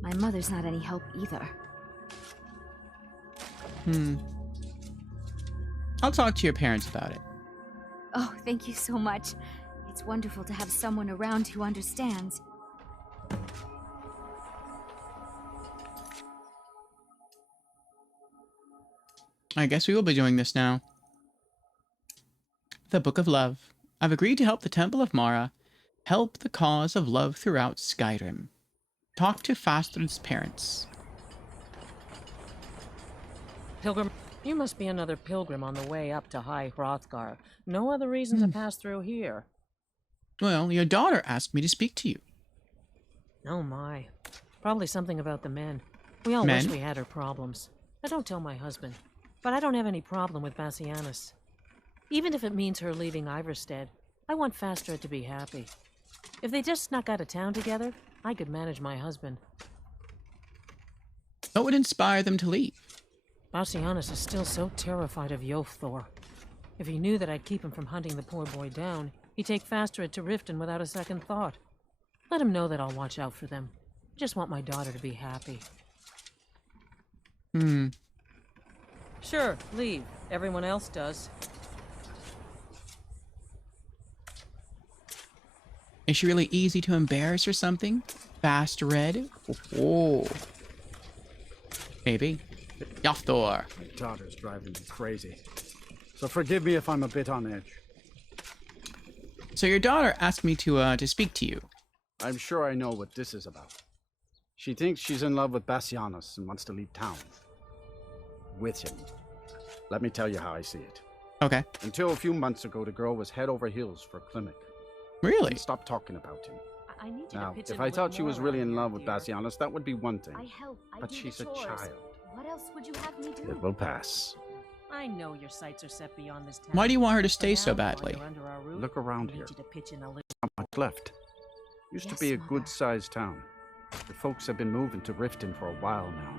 My mother's not any help either. I'll talk to your parents about it. Oh, thank you so much. It's wonderful to have someone around who understands. I guess we will be doing this now. The Book of Love. I've agreed to help the Temple of Mara help the cause of love throughout Skyrim. Talk to Ivarstead's parents. Pilgrim, you must be another pilgrim on the way up to High Hrothgar. No other reason to pass through here. Well, your daughter asked me to speak to you. Oh my. Probably something about the men. We all wish we had her problems. I don't tell my husband, but I don't have any problem with Bassianus. Even if it means her leaving Ivarstead, I want Ivarstead to be happy. If they just snuck out of town together, I could manage my husband. What would inspire them to leave? Bassianus is still so terrified of Hrothgar. If he knew that I'd keep him from hunting the poor boy down, he'd take Ivarstead to Riften without a second thought. Let him know that I'll watch out for them. I just want my daughter to be happy. Sure, leave. Everyone else does. Is she really easy to embarrass or something? Fast red? Oh. Maybe. Hrothgar. My daughter's driving me crazy. So forgive me if I'm a bit on edge. So your daughter asked me to speak to you. I'm sure I know what this is about. She thinks she's in love with Bassianus and wants to leave town. With him. Let me tell you how I see it. Okay. Until a few months ago, the girl was head over heels for Klimek. Really? Stop talking about him. I need you Now, to pitch if in a I little thought she was more really around in here, love with dear. Bassianus, that would be one thing. I help. I But do she's the a chores. child. What else would you have me do? It will pass. I know your sights are set beyond this town. Why do you want her to For stay so now, while badly? you're under our roof, Look around I need here. you to pitch in a little. Not much left. Used to be a good-sized town. The folks have been moving to Riften for a while now.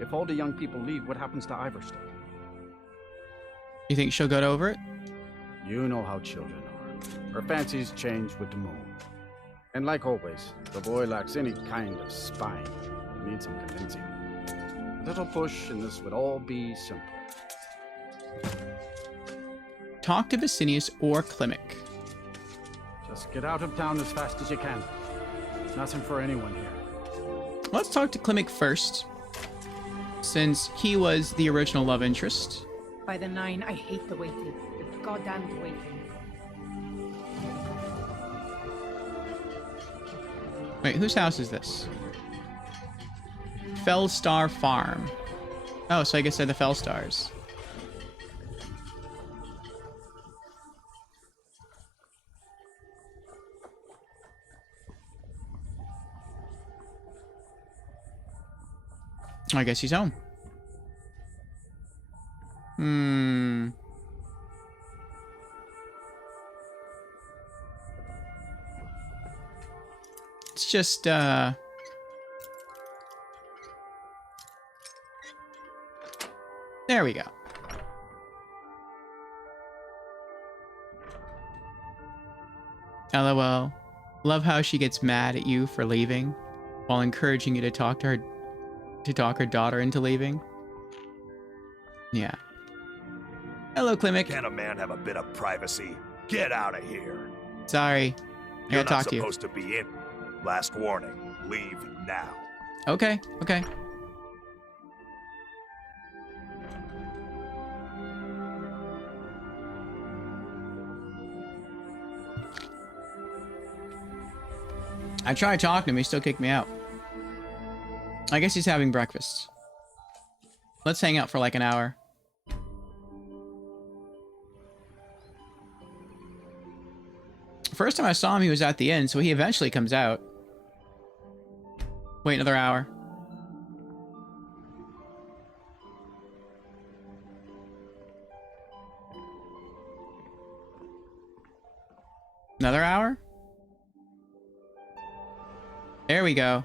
If all the young people leave, what happens to Ivarstead? You think she'll get over it? You know how children are. Her fancies change with the moon. And like always, the boy lacks any kind of spine. He needs some convincing. A little push and this would all be simpler. Talk to Vicinius or Klimek. Just get out of town as fast as you can. Nothing for anyone here. Let's talk to Klimek first, since he was the original love interest. By the 9, I hate the waiting. The goddamn waiting. Wait, whose house is this? Fellstar Farm. Oh, so I guess they're the Fellstars. I guess he's home. let's just, there we go. LOL. Love how she gets mad at you for leaving while encouraging you to talk her daughter into leaving. Yeah. Hello, Klimek. Can't a man have a bit of privacy? Get out of here. Sorry. I You're gotta not talk to you. supposed to be in. Last warning. Leave now. Okay, okay. I tried talking to him, he still kicked me out. I guess he's having breakfast. Let's hang out for like an hour. First time I saw him, he was at the inn, so he eventually comes out. Wait another hour. Another hour? There we go.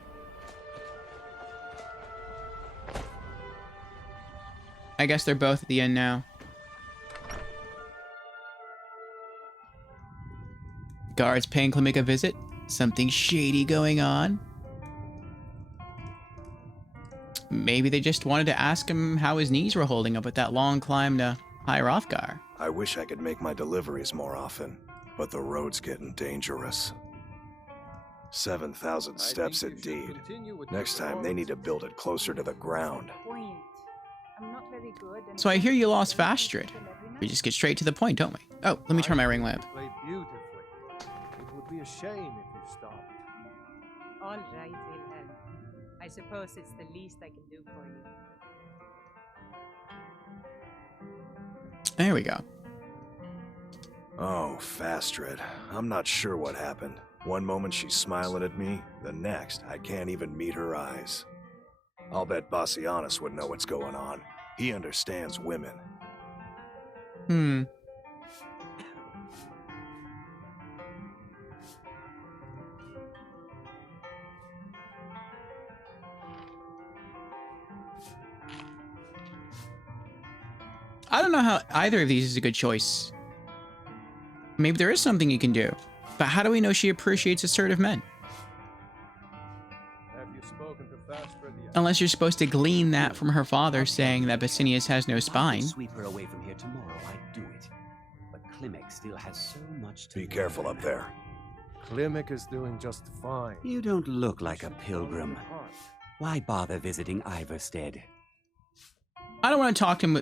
I guess they're both at the inn now. Guards paying Klimek a visit. Something shady going on. Maybe they just wanted to ask him how his knees were holding up with that long climb to High Hrothgar. I wish I could make my deliveries more often, but the road's getting dangerous. 7,000 steps indeed. Next time they need to build it closer to the ground. So I hear you lost Fastrid. We just get straight to the point, don't we? Oh, let me turn my ring lamp. Play beautifully. It would be a shame if you stopped. All right, Wilhelm. I suppose it's the least I can do for you. There we go. Oh, Fastrid. I'm not sure what happened. One moment she's smiling at me, the next I can't even meet her eyes. I'll bet Bassianus would know what's going on. He understands women. I don't know how either of these is a good choice. Maybe there is something you can do. But how do we know she appreciates assertive men? Have you spoken to Fastrid yet? Unless you're supposed to glean that from her father saying that Bassinius has no spine. If I could sweep her away from here tomorrow, I'd do it. But Klimek still has so much to Be careful up there. Klimek is doing just fine. You don't look like a pilgrim. Why bother visiting Ivarstead? I don't want to talk to him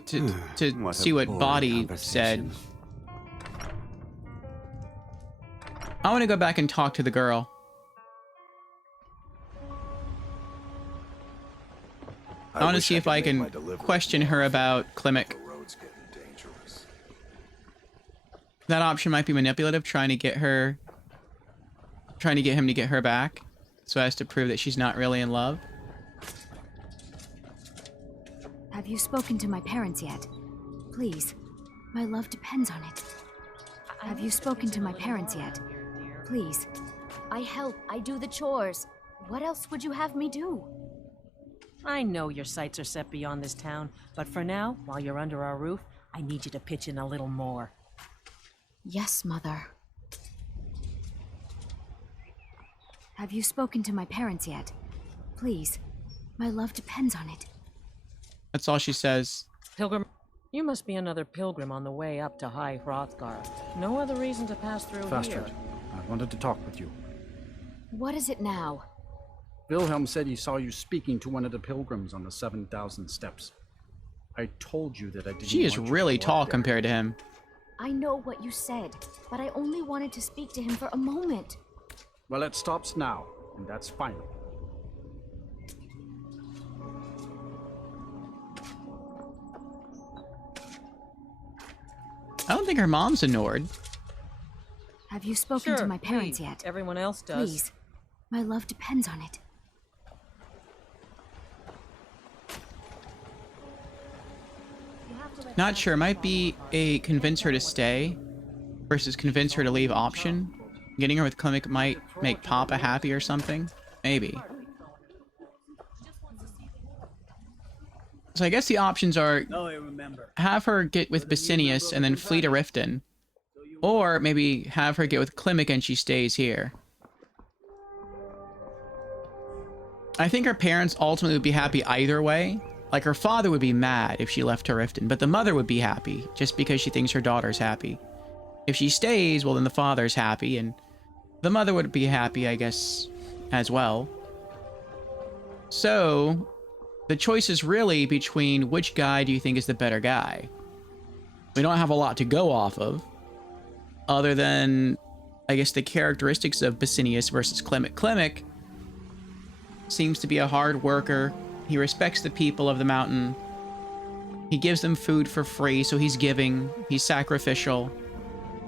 to What a see what boring Body said. conversation. I want to go back and talk to the girl. I want to see if I can question her about Klimek. That option might be manipulative, trying to get him to get her back, so as to prove that she's not really in love. Have you spoken to my parents yet? Please. My love depends on it. Have you spoken to my parents yet? Please. I help. I do the chores. What else would you have me do? I know your sights are set beyond this town, but for now, while you're under our roof, I need you to pitch in a little more. Yes, Mother. Have you spoken to my parents yet? Please. My love depends on it. That's all she says. Pilgrim, you must be another pilgrim on the way up to High Hrothgar. No other reason to pass through Fastrid, here. I wanted to talk with you. What is it now? Wilhelm said he saw you speaking to one of the pilgrims on the 7,000 steps. I told you that I didn't She is want you really to tall walk there. compared to him. I know what you said, but I only wanted to speak to him for a moment. Well, it stops now, and that's final. I don't think her mom's a Nord. Have you spoken to Sure, my parents please. yet? Everyone else does. Please. My love depends on it. Not sure. Might be a convince her to stay versus convince her to leave option. Getting her with Klimek might make Papa happy or something? Maybe. So I guess the options are have her get with Basinius and then flee to Riften. Or maybe have her get with Klimek and she stays here. I think her parents ultimately would be happy either way. Like, her father would be mad if she left to Riften, but the mother would be happy just because she thinks her daughter's happy. If she stays, well, then the father's happy, and the mother would be happy, I guess, as well. So, the choice is really between which guy do you think is the better guy. We don't have a lot to go off of, other than, I guess, the characteristics of Basinius versus Klimek. Klimek seems to be a hard worker. He respects the people of the mountain. He gives them food for free, so he's giving. He's sacrificial.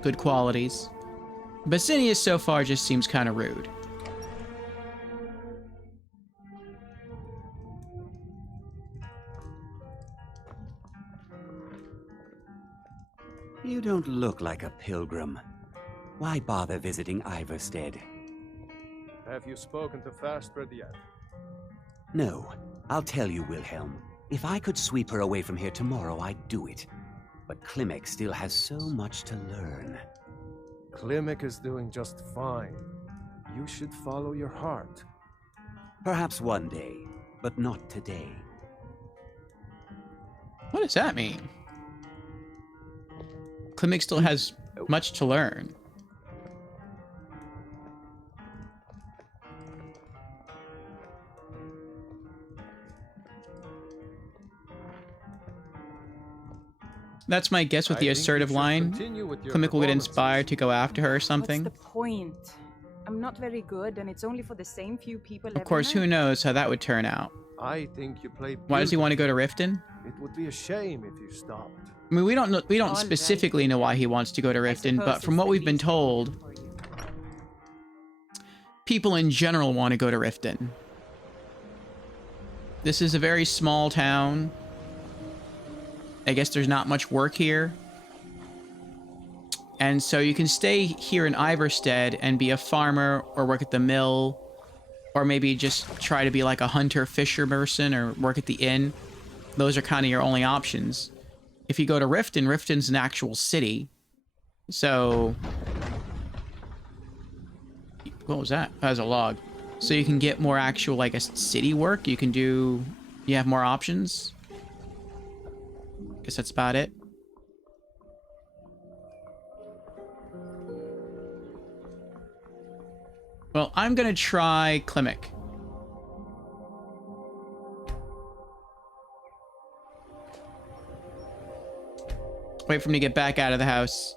Good qualities. Basinius so far just seems kind of rude. You don't look like a pilgrim. Why bother visiting Ivarstead? Have you spoken to Fastred yet? No. I'll tell you, Wilhelm. If I could sweep her away from here tomorrow, I'd do it. But Klimek still has so much to learn. Klimek is doing just fine. You should follow your heart. Perhaps one day, but not today. What does that mean? Klimek still has much to learn. That's my guess with the assertive line. Klimek will get inspired to go after her or something. What's the point? I'm not very good, and it's only for the same few people. Of course, who knows how that would turn out. I think you play. Why does he want to go to Riften? It would be a shame if you stopped. I mean, we don't specifically know why he wants to go to Riften, but from what we've been told, people in general want to go to Riften. This is a very small town. I guess there's not much work here. And so you can stay here in Ivarstead and be a farmer or work at the mill, or maybe just try to be like a hunter-fisher person or work at the inn. Those are kind of your only options. If you go to Riften, Riften's an actual city. So... what was that? That was a log. So you can get more actual, like, a city work. You can do... you have more options. Guess that's about it. Well, I'm gonna try Klimek. Wait for him to get back out of the house.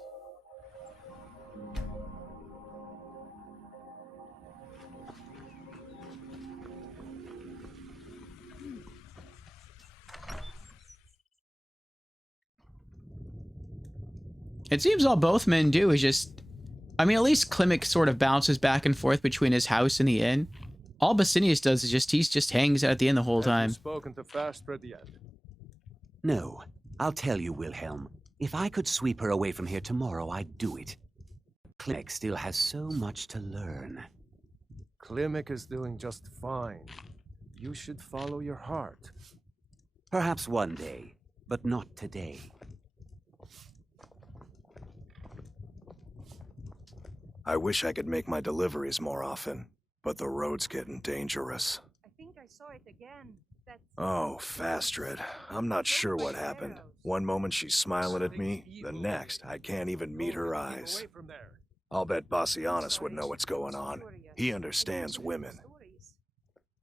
It seems all both men do is just... I mean, at least Klimek sort of bounces back and forth between his house and the inn. All Basinius does is he just hangs out at the inn the whole time. Have you spoken to Fastred yet? No. I'll tell you, Wilhelm. If I could sweep her away from here tomorrow, I'd do it. Klimek still has so much to learn. Klimek is doing just fine. You should follow your heart. Perhaps one day, but not today. I wish I could make my deliveries more often, but the road's getting dangerous. I think I saw it again. Oh, Fastred. I'm not sure what happened. One moment she's smiling at me, the next I can't even meet her eyes. I'll bet Bassianus would know what's going on. He understands women.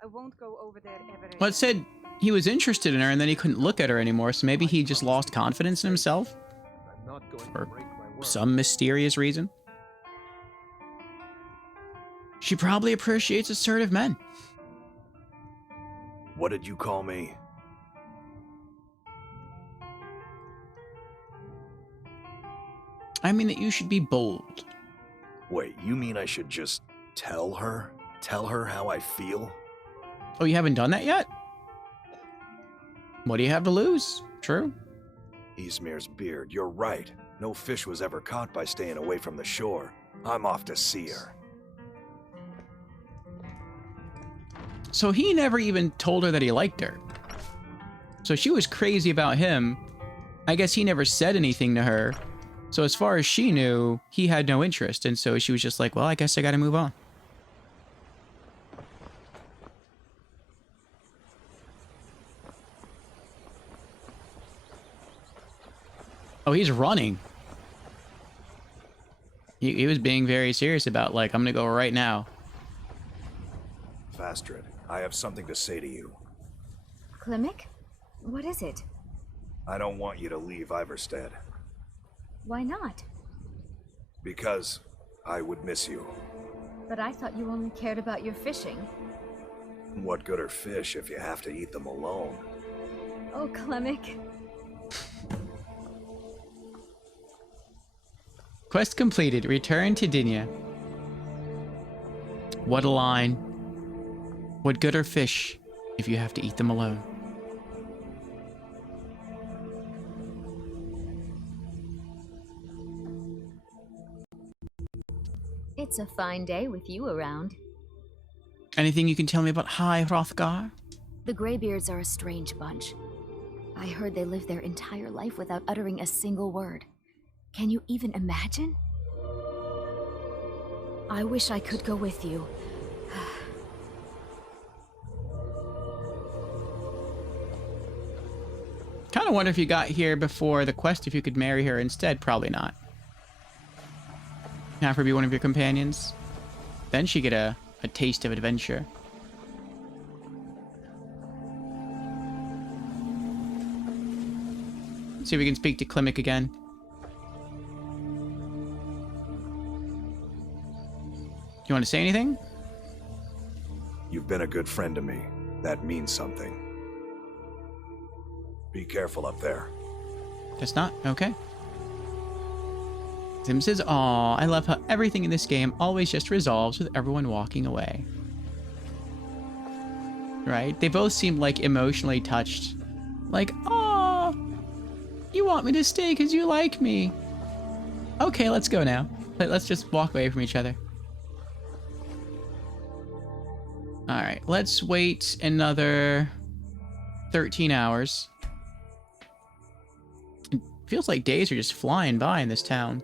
I won't go over there ever again. Well, it said he was interested in her and then he couldn't look at her anymore, so maybe he just lost confidence in himself? For some mysterious reason? She probably appreciates assertive men. What did you call me? I mean that you should be bold. Wait, you mean I should just tell her? Tell her how I feel? Oh, you haven't done that yet? What do you have to lose? True. Ysmir's beard, you're right. No fish was ever caught by staying away from the shore. I'm off to see her. So he never even told her that he liked her. So she was crazy about him. I guess he never said anything to her. So as far as she knew, he had no interest. And so she was just like, well, I guess I gotta move on. Oh, he's running. He was being very serious about, like, I'm gonna go right now. Fastred, I have something to say to you. Klimek? What is it? I don't want you to leave Ivarstead. Why not? Because I would miss you. But I thought you only cared about your fishing. What good are fish if you have to eat them alone? Oh, Klimek. Quest completed. Return to Dinya. What a line. What good are fish if you have to eat them alone? It's a fine day with you around. Anything you can tell me about High Hrothgar? The Greybeards are a strange bunch. I heard they lived their entire life without uttering a single word. Can you even imagine? I wish I could go with you. Kind of wonder if you got here before the quest, if you could marry her instead. Probably not. Have her be one of your companions. Then she get a taste of adventure. Let's see if we can speak to Klimek again. You want to say anything? You've been a good friend to me. That means something. Be careful up there. Guess not. Okay. Zim says, aw, I love how everything in this game always just resolves with everyone walking away. Right? They both seem like emotionally touched. Like, aw, you want me to stay because you like me. Okay, let's go now. Let's just walk away from each other. Alright, let's wait another 13 hours. It feels like days are just flying by in this town.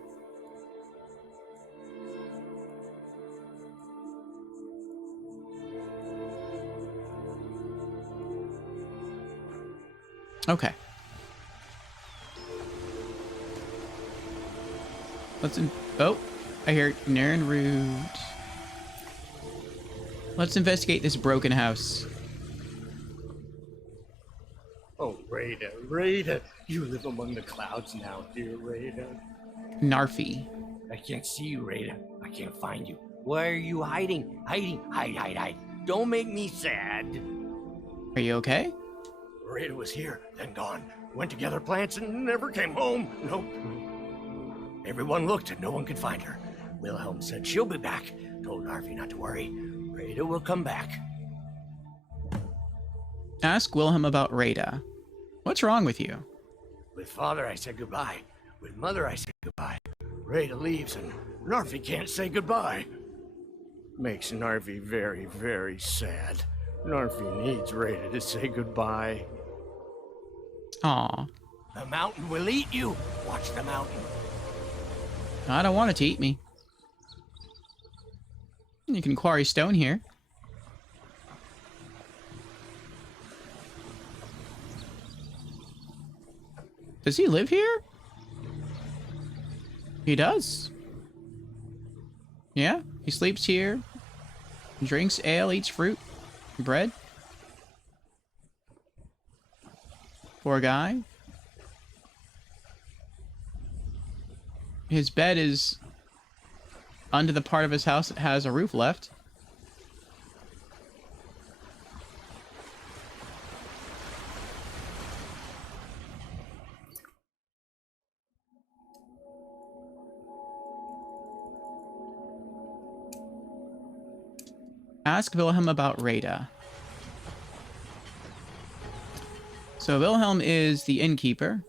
Okay. Oh, I hear Nern Root. Let's investigate this broken house. Oh, Rada, you live among the clouds now, dear Rada. Narfi. I can't see you, Rada. I can't find you. Why are you hiding? Hide. Don't make me sad. Are you okay? Rada was here, then gone. Went to gather plants and never came home. Nope. Everyone looked and no one could find her. Wilhelm said she'll be back. Told Narfi not to worry. Rada will come back. Ask Wilhelm about Rada. What's wrong with you? With father, I said goodbye. With mother, I said goodbye. Rada leaves and Narfi can't say goodbye. Makes Narfi very, very sad. Narfi needs Rada to say goodbye. Aw. The mountain will eat you. Watch the mountain. I don't want it to eat me. You can quarry stone here. Does he live here? He does. Yeah, he sleeps here. Drinks ale, eats fruit, bread. Poor guy. His bed is under the part of his house that has a roof left. Ask Wilhelm about Rada. So Wilhelm is the innkeeper.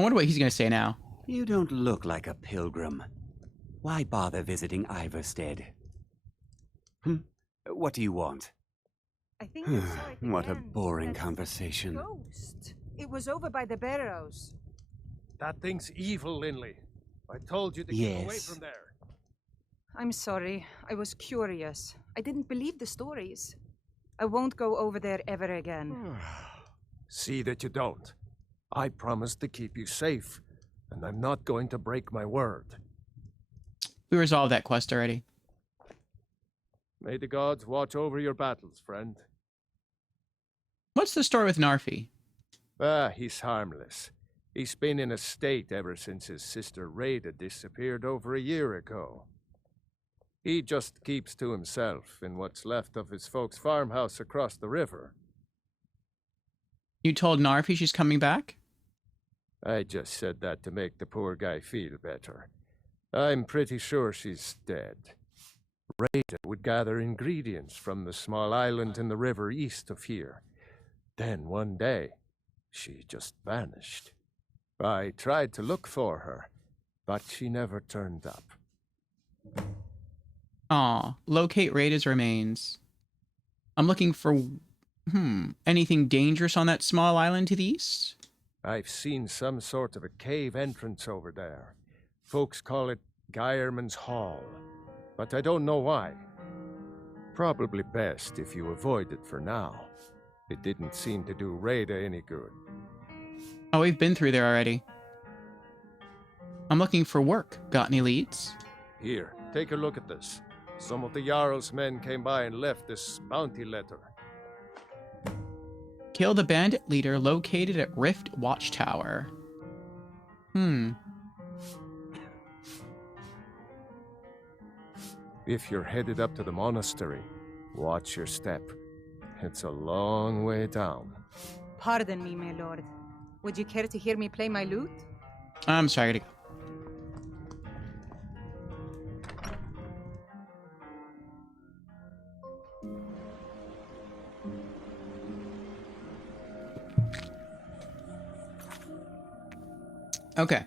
wonder what he's going to say now. You don't look like a pilgrim. Why bother visiting Ivarstead? What do you want? I think I saw it What a again. boring That conversation. Ghost. It was over by the barrows. That thing's evil, Linley. I told you to keep away Yes. from there. I'm sorry. I was curious. I didn't believe the stories. I won't go over there ever again. See that you don't. I promised to keep you safe, and I'm not going to break my word. We resolved that quest already. May the gods watch over your battles, friend. What's the story with Narfi? He's harmless. He's been in a state ever since his sister Rada disappeared over a year ago. He just keeps to himself in what's left of his folks' farmhouse across the river. You told Narfi she's coming back? I just said that to make the poor guy feel better. I'm pretty sure she's dead. Rada would gather ingredients from the small island in the river east of here. Then one day, she just vanished. I tried to look for her, but she never turned up. Aw, locate Rada's remains. I'm looking for, anything dangerous on that small island to the east? I've seen some sort of a cave entrance over there. Folks call it Geirman's Hall, but I don't know why. Probably best if you avoid it for now. It didn't seem to do Rada any good. Oh, we've been through there already. I'm looking for work. Got any leads? Here, take a look at this. Some of the Jarl's men came by and left this bounty letter. Kill the bandit leader located at Rift Watchtower. If you're headed up to the monastery, watch your step. It's a long way down. Pardon me, my lord. Would you care to hear me play my lute? I'm sorry, I gotta go. Okay,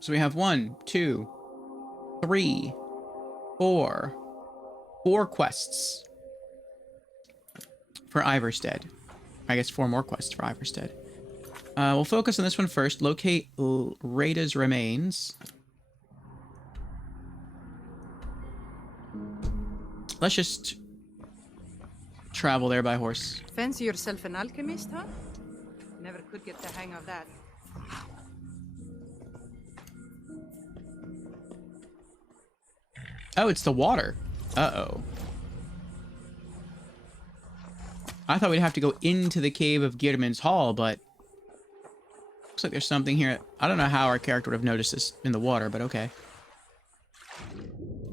so we have 1, 2, 3, 4 quests for Ivarstead. I guess 4 more quests for Ivarstead. We'll focus on this one first. Locate Rada's remains. Let's just travel there by horse. Fancy yourself an alchemist, huh? Never could get the hang of that. Oh, it's the water. Uh-oh. I thought we'd have to go into the cave of Geirman's Hall, but looks like there's something here. I don't know how our character would have noticed this in the water, but okay.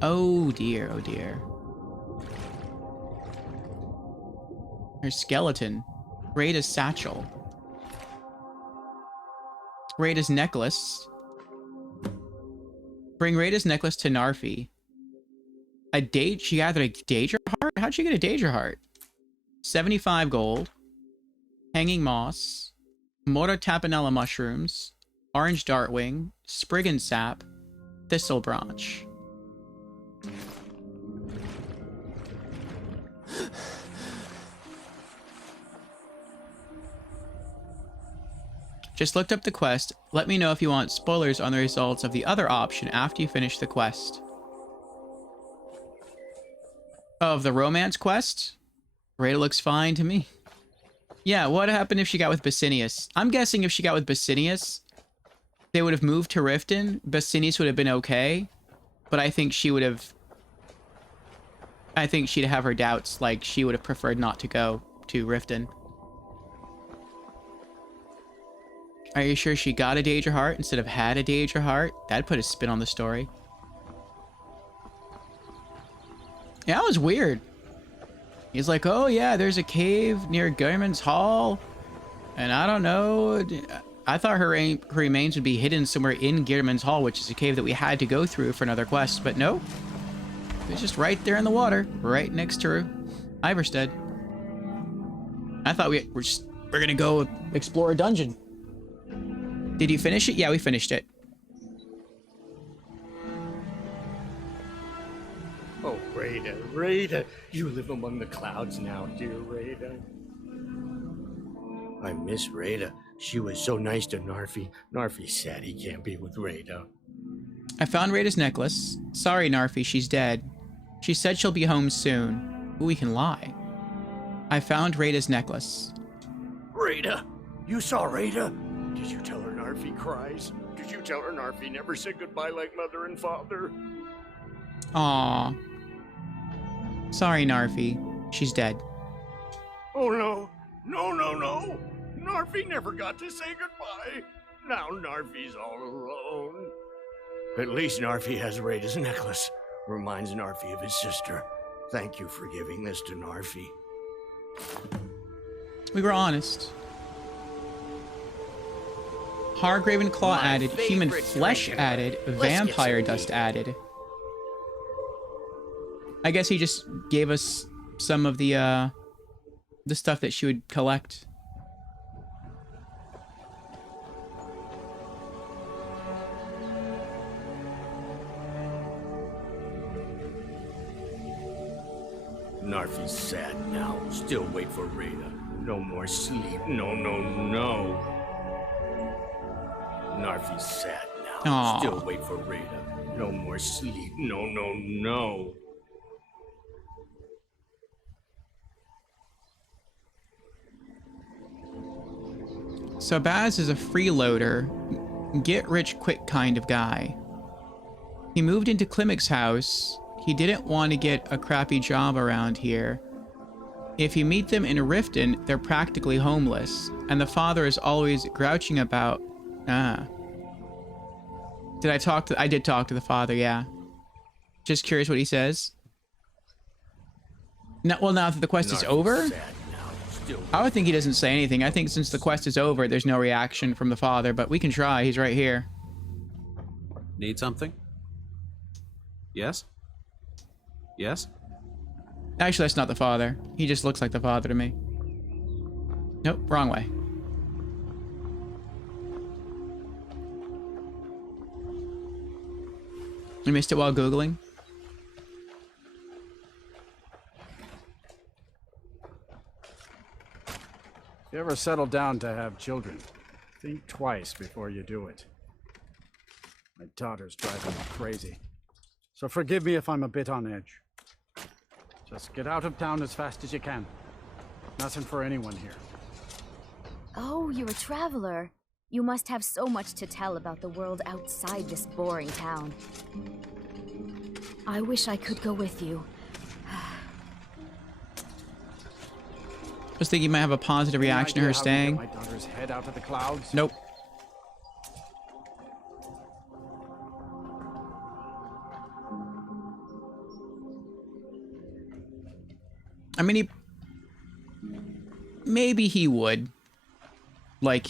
Oh dear, oh dear. There's skeleton. Rada's satchel. Rada's necklace. Bring Rada's necklace to Narfi. She gathered a Daedra heart? How'd she get a Daedra heart? 75 gold. Hanging moss. Mora tapanella mushrooms. Orange dartwing. Spriggan sap. Thistle branch. Just looked up the quest. Let me know if you want spoilers on the results of the other option after you finish the quest. Of the romance quest? Rada looks fine to me. Yeah, what happened if she got with Basinius? I'm guessing if she got with Basinius, they would have moved to Riften. Basinius would have been okay. But I think she would have... I think she'd have her doubts, like she would have preferred not to go to Riften. Are you sure she got a Daedra heart instead of had a Daedra heart? That'd put a spin on the story. Yeah, that was weird. He's like, oh yeah, there's a cave near Geirman's Hall. And I don't know. I thought her remains would be hidden somewhere in Geirman's Hall, which is a cave that we had to go through for another quest. But no. It's just right there in the water. Right next to Ivarstead. I thought we're going to go explore a dungeon. Did you finish it? Yeah, we finished it. Oh, Rada, you live among the clouds now, dear Rada. I miss Rada. She was so nice to Narfi. Narfi's sad he can't be with Rada. I found Rada's necklace. Sorry, Narfi, she's dead. She said she'll be home soon. But we can lie. I found Rada's necklace. Rada! You saw Rada? Did you tell her Narfi cries? Did you tell her Narfi never said goodbye like mother and father? Aww. Sorry, Narfi. She's dead. Oh no! No! Narfi never got to say goodbye. Now Narfi's all alone. At least Narfi has Rada's necklace. Reminds Narfi of his sister. Thank you for giving this to Narfi. We were honest. Hargraven Claw added, human flesh added, vampire dust added. I guess he just gave us some of the stuff that she would collect. Narfi's sad now. Still wait for Rada. No more sleep. No. Narfi's sad now. Aww. Still wait for Rada. No more sleep. No. So Baz is a freeloader, get-rich-quick kind of guy. He moved into Klimek's house. He didn't want to get a crappy job around here. If you meet them in Riften, they're practically homeless, and the father is always grouching about... I did talk to the father, yeah. Just curious what he says. No, well, now that the quest is over... I would think he doesn't say anything. I think since the quest is over, there's no reaction from the father, but we can try. He's right here. Need something? Yes? Yes? Actually, that's not the father. He just looks like the father to me. Nope, wrong way. I missed it while Googling. If you ever settle down to have children, think twice before you do it. My daughter's driving me crazy. So forgive me if I'm a bit on edge. Just get out of town as fast as you can. Nothing for anyone here. Oh, you're a traveler. You must have so much to tell about the world outside this boring town. I wish I could go with you. I was thinking you might have a positive reaction to her staying. My daughter's head out of the clouds? Nope. I mean, maybe he would. Like...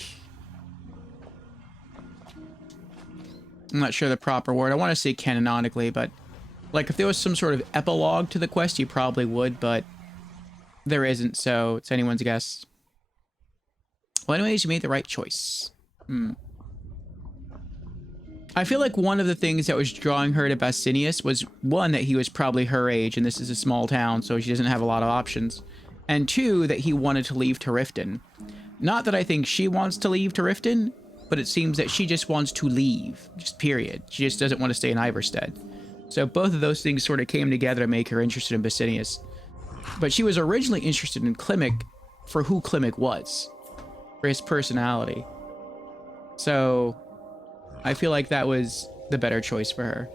I'm not sure the proper word. I want to say canonically, but... Like, if there was some sort of epilogue to the quest, he probably would, but... There isn't, so it's anyone's guess. Well, anyways, you made the right choice. I feel like one of the things that was drawing her to Basinius was, one, that he was probably her age, and this is a small town, so she doesn't have a lot of options. And two, that he wanted to leave to Riften. Not that I think she wants to leave to Riften, but it seems that she just wants to leave. Just period. She just doesn't want to stay in Ivarstead. So both of those things sort of came together to make her interested in Basinius. But she was originally interested in Klimek for who Klimek was. For his personality. So... I feel like that was the better choice for her.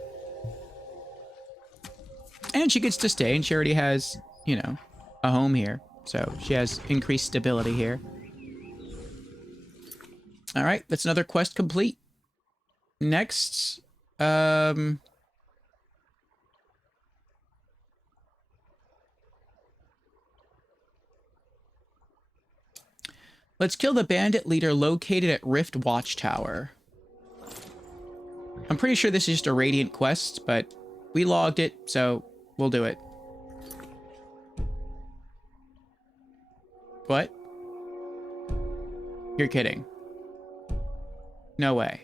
And she gets to stay, and she already has, you know, a home here. So she has increased stability here. Alright, that's another quest complete. Next, let's kill the bandit leader located at Rift Watchtower. I'm pretty sure this is just a Radiant quest, but we logged it, so we'll do it. What? You're kidding. No way.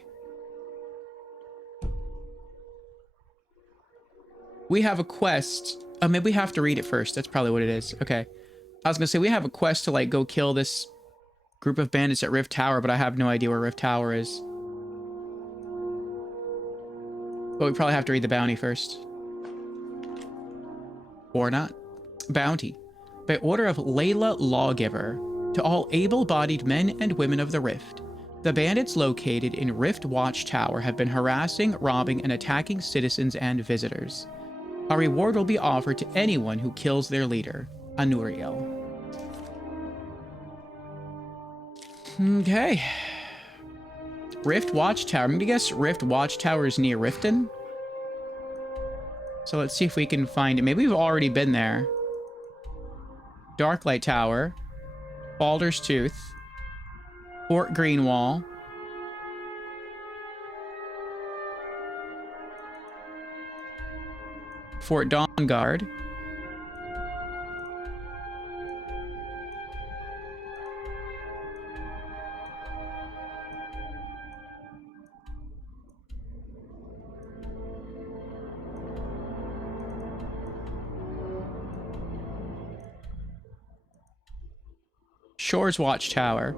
We have a quest. Oh, maybe we have to read it first. That's probably what it is. Okay. I was gonna say we have a quest to like go kill this group of bandits at Rift Tower, but I have no idea where Rift Tower is. But we probably have to read the bounty first. Or not. Bounty. By order of Layla Lawgiver, to all able-bodied men and women of the Rift, the bandits located in Rift Watchtower have been harassing, robbing, and attacking citizens and visitors. A reward will be offered to anyone who kills their leader, Anuriel. Okay. Rift Watchtower. I'm gonna guess Rift Watchtower is near Riften. So let's see if we can find it. Maybe we've already been there. Darklight Tower. Baldur's Tooth. Fort Greenwall. Fort Dawnguard. Shore's Watchtower.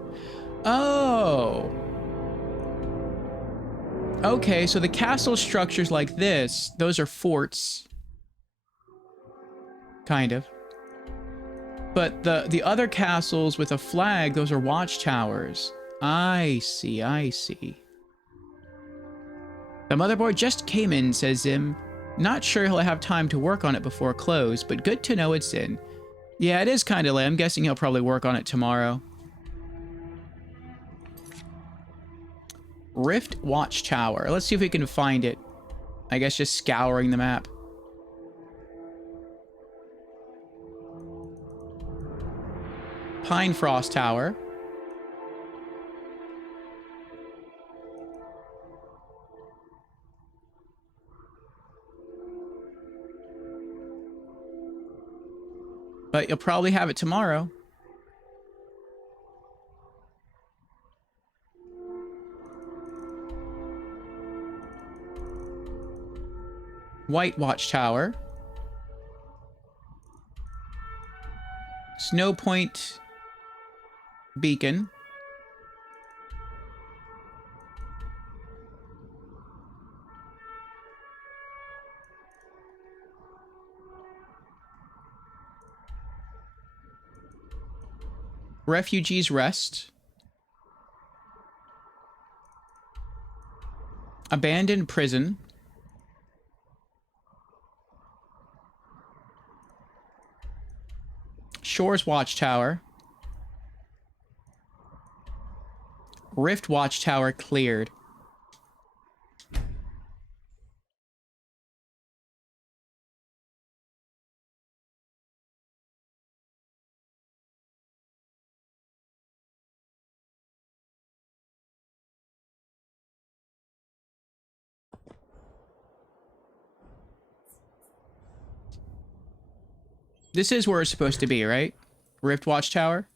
Oh. Okay, so the castle structures like this, those are forts. Kind of. But the other castles with a flag, those are watchtowers. I see, I see. The motherboard just came in, says Zim. Not sure he'll have time to work on it before close, but good to know it's in. Yeah, it is kind of late. I'm guessing he'll probably work on it tomorrow. Rift Watchtower. Let's see if we can find it. I guess just scouring the map. Pine Frost Tower. But you'll probably have it tomorrow. White Watchtower. Snow Point Beacon. Refugees Rest. Abandoned Prison. Shore's Watchtower. Rift Watchtower cleared. This is where it's supposed to be, right? Rift Watchtower?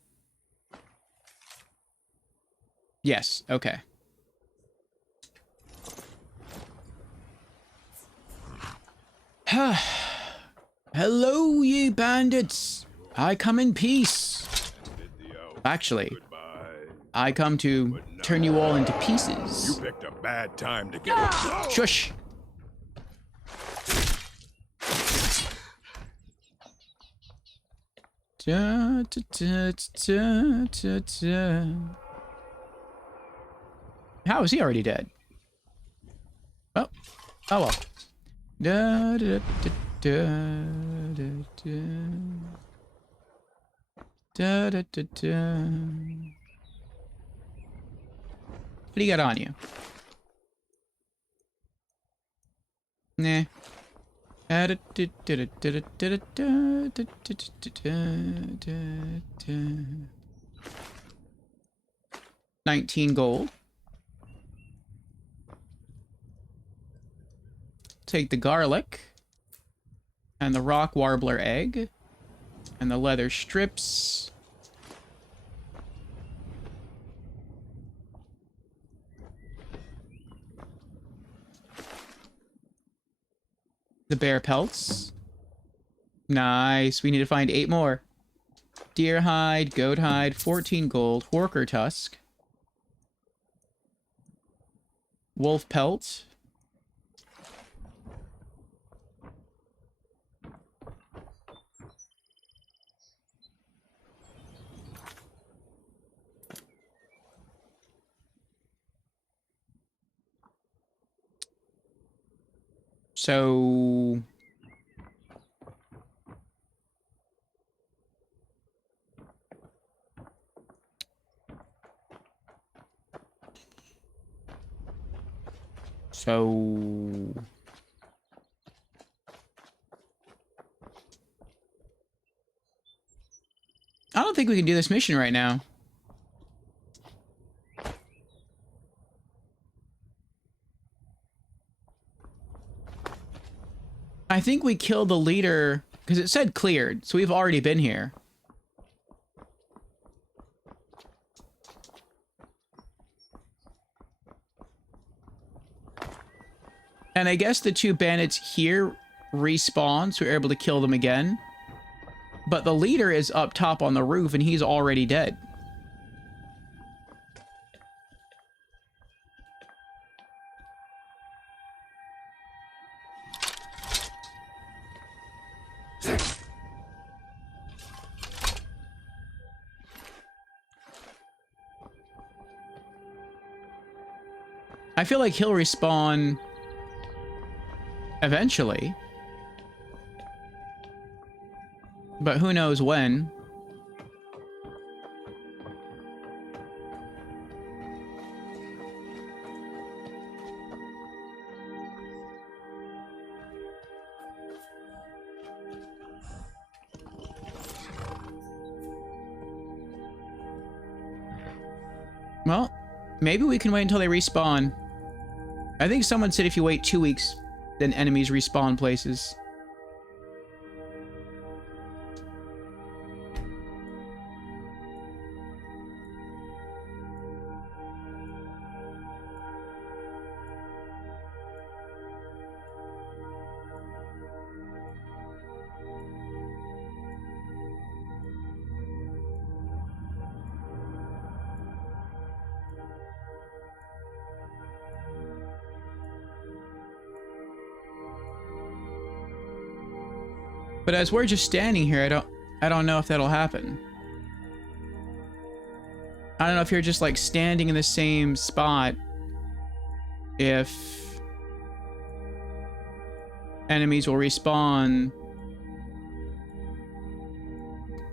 Yes, okay. Hello, ye bandits. I come in peace. Actually, I come to turn you all into pieces. You picked a bad time to get it. Shush. Da, da, da, da, da, da. How is he already dead? Oh, oh well. Da, da, da, da, da, da. Da, da, da, da. What do you got on you? Nah. 19 gold. Take the garlic and the rock warbler egg and the leather strips. The bear pelts. Nice. We need to find 8 more. Deer hide, goat hide, 14 gold, horker tusk. Wolf pelt. So I don't think we can do this mission right now. I think we killed the leader because it said cleared, so we've already been here. And I guess the 2 bandits here respawn, so we're able to kill them again. But the leader is up top on the roof, and he's already dead. I feel like he'll respawn eventually. But who knows when. Well, maybe we can wait until they respawn. I think someone said if you wait 2 weeks, then enemies respawn places. But as we're just standing here, I don't know if that'll happen. I don't know if you're just like standing in the same spot if enemies will respawn.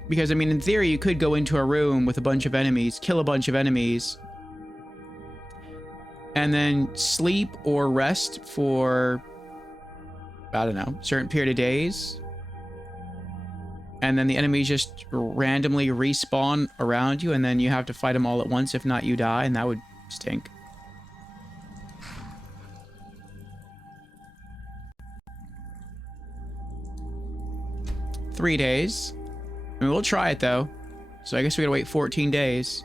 Because I mean, in theory, you could go into a room with a bunch of enemies, kill a bunch of enemies, and then sleep or rest for, I don't know, a certain period of days. And then the enemies just randomly respawn around you, and then you have to fight them all at once. If not, you die, and that would stink. Three days. I mean, we'll try it, though. So I guess we gotta wait 14 days.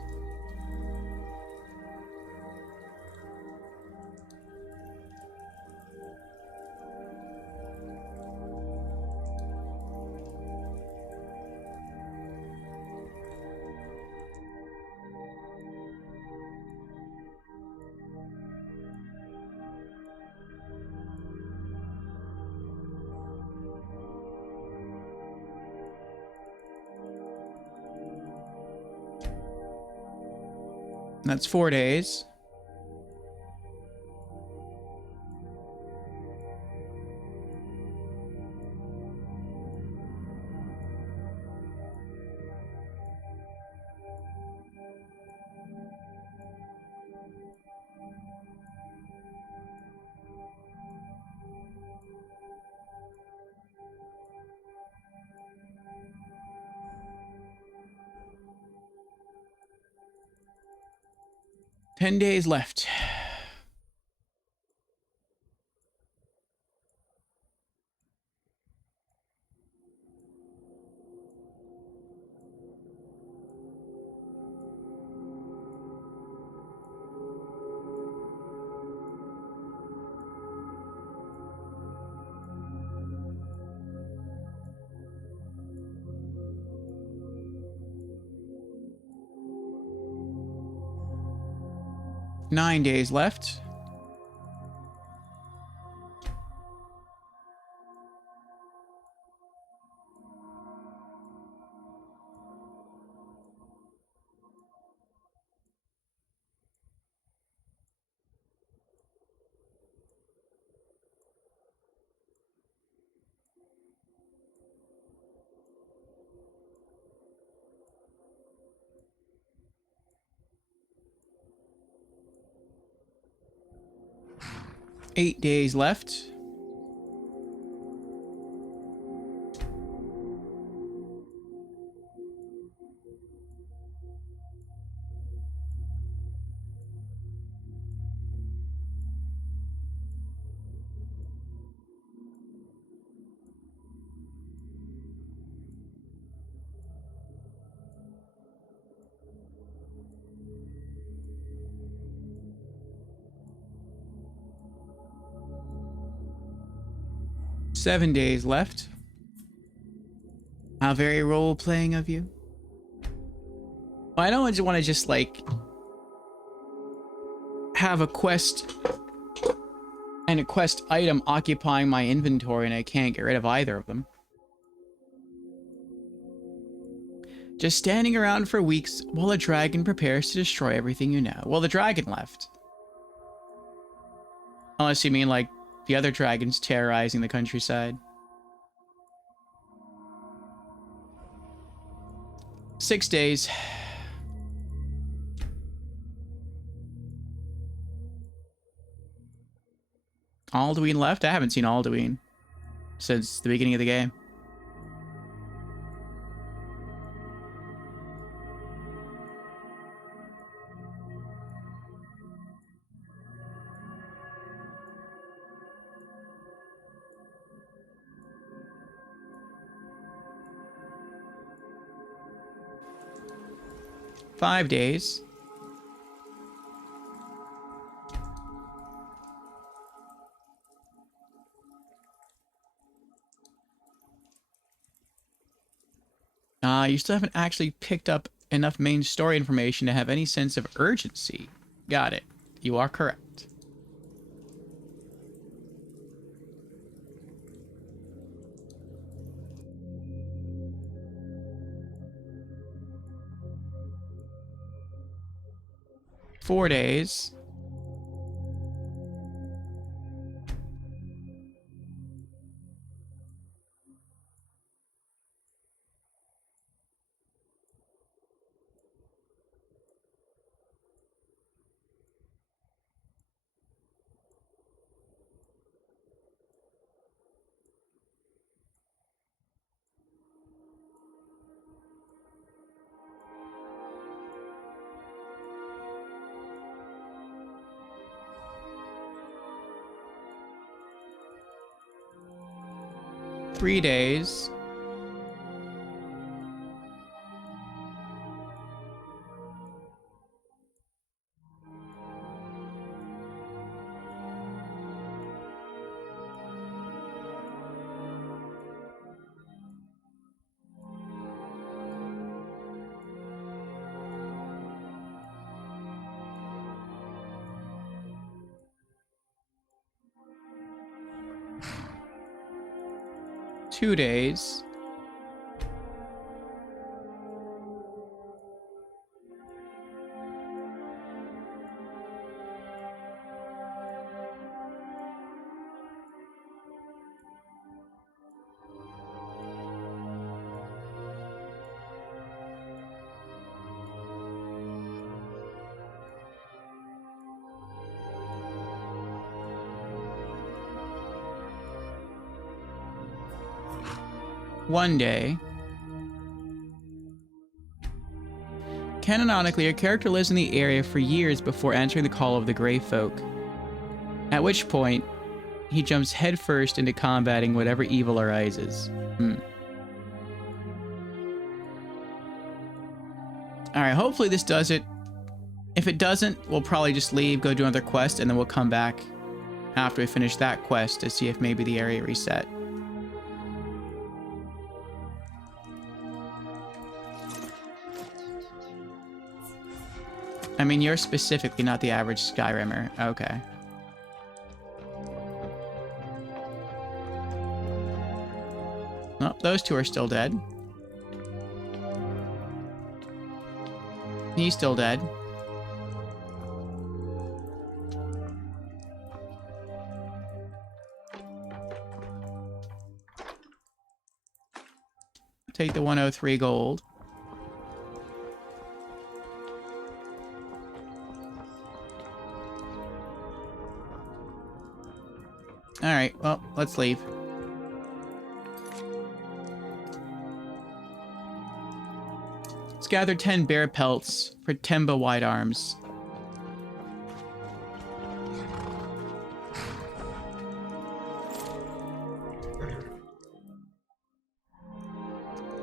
That's 4 days. Ten days left. 9 days left. Eight days left. Seven days left. How very role-playing of you. Well, I don't want to just, like, have a quest and a quest item occupying my inventory and I can't get rid of either of them. Just standing around for weeks while a dragon prepares to destroy everything you know. Well, the dragon left. Unless you mean, like, the other dragons terrorizing the countryside. 6 days. Alduin left? I haven't seen Alduin since the beginning of the game. Five days. You still haven't actually picked up enough main story information to have any sense of urgency. Got it. You are correct. Four days. Three days. Two days. One day. Canonically, your character lives in the area for years before answering the call of the Grey Folk. At which point, he jumps headfirst into combating whatever evil arises. Alright, hopefully this does it. If it doesn't, we'll probably just leave, go do another quest, and then we'll come back after we finish that quest to see if maybe the area reset. I mean, you're specifically not the average Skyrimmer. Okay. Well, those two are still dead. He's still dead. Take the 103 gold. Alright, well, let's leave. Let's gather 10 bear pelts for Temba wide arms.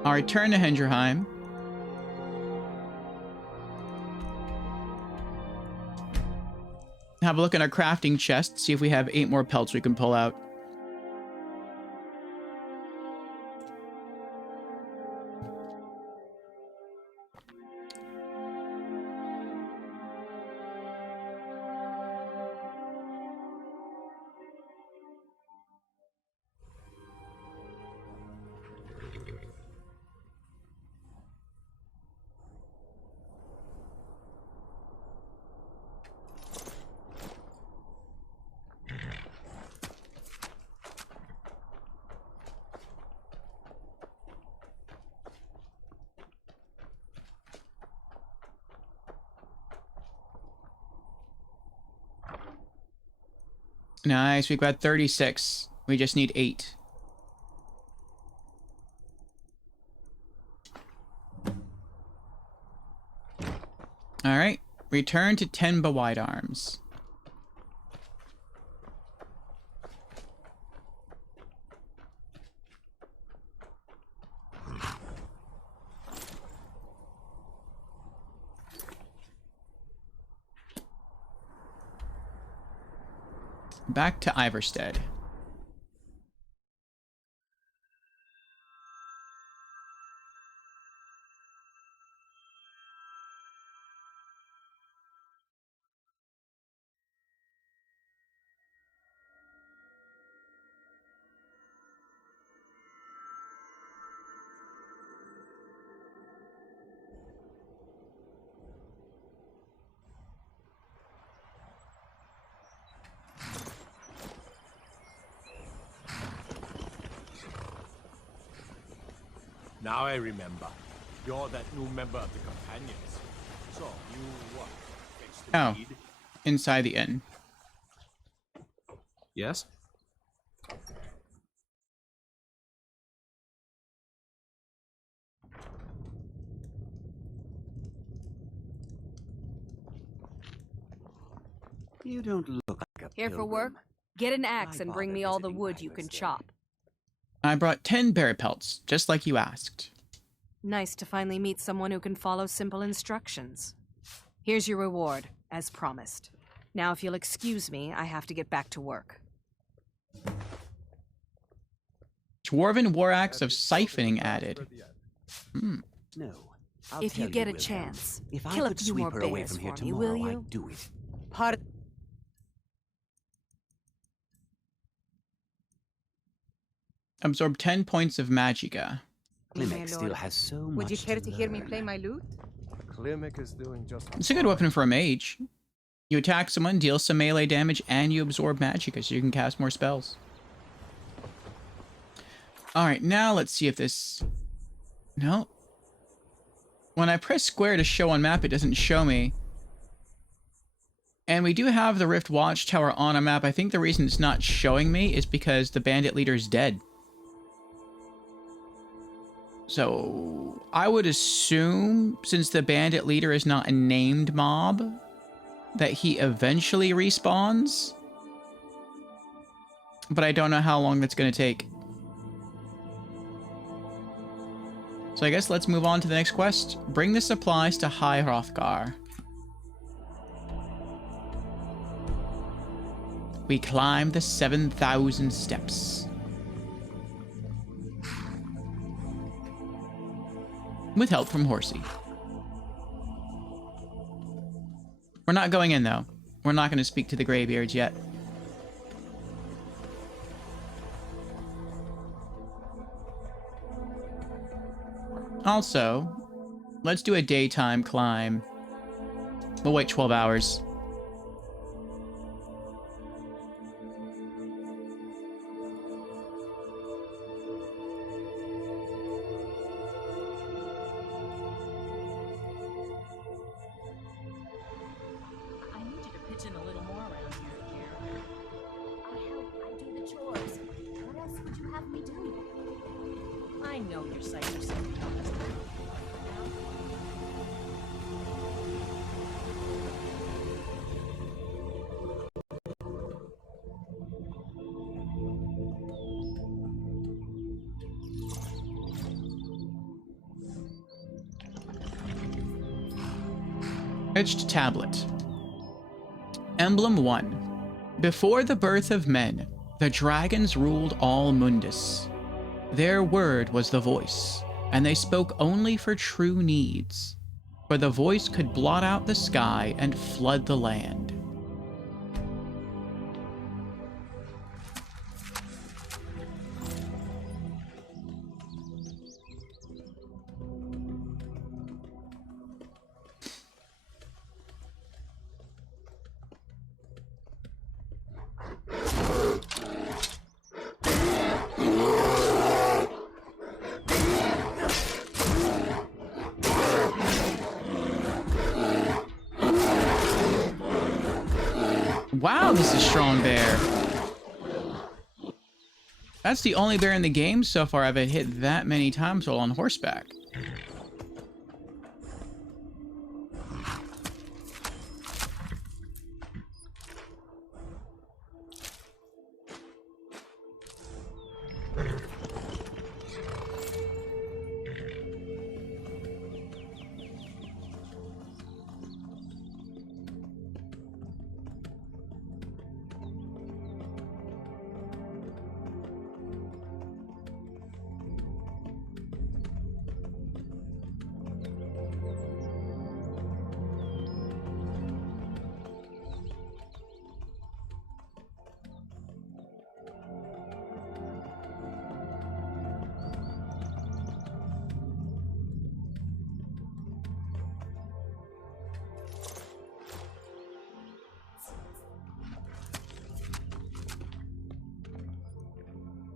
I'll return to Hendrheim. Have a look at our crafting chest, see if we have 8 more pelts we can pull out. Nice, we've got 36. We just need 8. Alright, return to Tenba wide arms. Back to Ivarstead. Now I remember. You're that new member of the companions. So, you what? Fixed the Oh, need? inside the inn. Yes? You don't look like a Here for pilgrim. work? Get an axe Why and bring bother me all the visiting wood you can Ivarstead? chop. I brought 10 bear pelts, just like you asked. Nice to finally meet someone who can follow simple instructions. Here's your reward, as promised. Now, if you'll excuse me, I have to get back to work. Dwarven war axe of siphoning added. Hmm. No. I'll If you tell get a Wilhelm, chance, if I kill a could few sweep more her away bears from here for me, will tomorrow, you? I'd do it. Part Absorb 10 points of magicka. Klimek still has so much Would you care to hear me learn. play my lute? Klimek is doing just It's a good weapon for a mage. You attack someone, deal some melee damage, and you absorb magicka, so you can cast more spells. Alright, now let's see if this... No. When I press square to show on map, it doesn't show me. And we do have the Rift Watchtower on a map. I think the reason it's not showing me is because the bandit leader is dead. So, I would assume, since the bandit leader is not a named mob, that he eventually respawns. But I don't know how long that's going to take. So I guess let's move on to the next quest. Bring the supplies to High Hrothgar. We climb the 7,000 steps. With help from Horsey. We're not going in, though. We're not going to speak to the Greybeards yet. Also, let's do a daytime climb. We'll wait 12 hours. I need you to pitch in a little more around here, Karen. I do the chores. What else would you have me do? I know you're psyched for something else. Etched tablet. Emblem 1. Before the birth of men, the dragons ruled all Mundus. Their word was the voice, and they spoke only for true needs. For the voice could blot out the sky and flood the land. Wow, this is strong bear. That's the only bear in the game so far I've hit that many times while on horseback.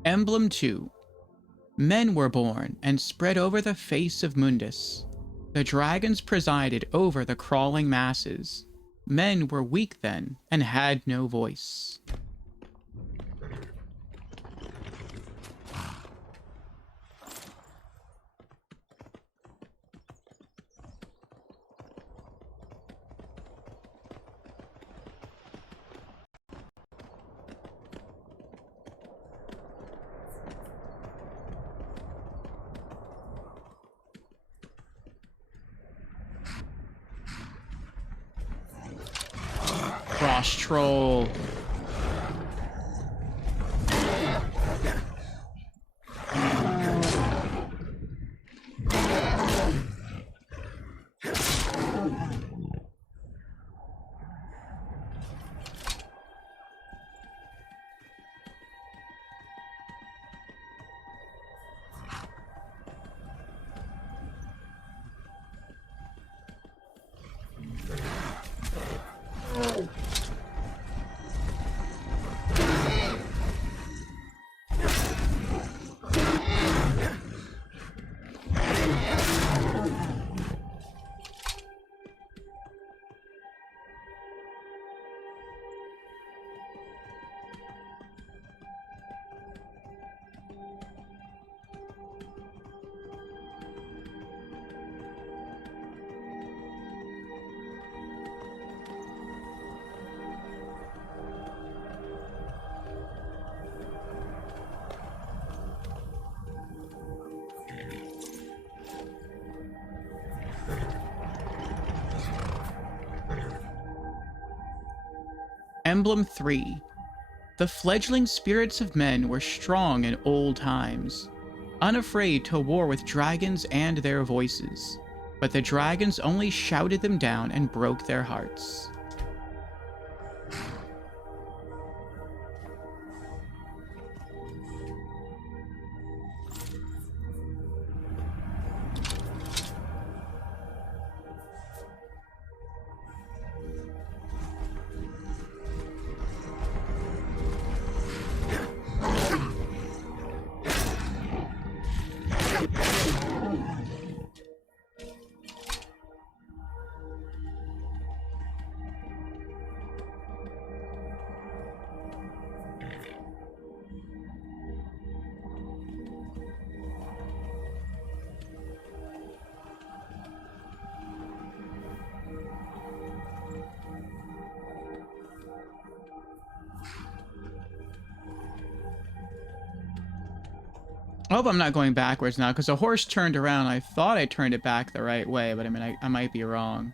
Emblem 2. Men were born and spread over the face of Mundus. The dragons presided over the crawling masses. Men were weak then and had no voice. Cross troll. Emblem 3. The fledgling spirits of men were strong in old times, unafraid to war with dragons and their voices. But the dragons only shouted them down and broke their hearts. I hope I'm not going backwards now, because the horse turned around. I thought I turned it back the right way, but I mean, I might be wrong.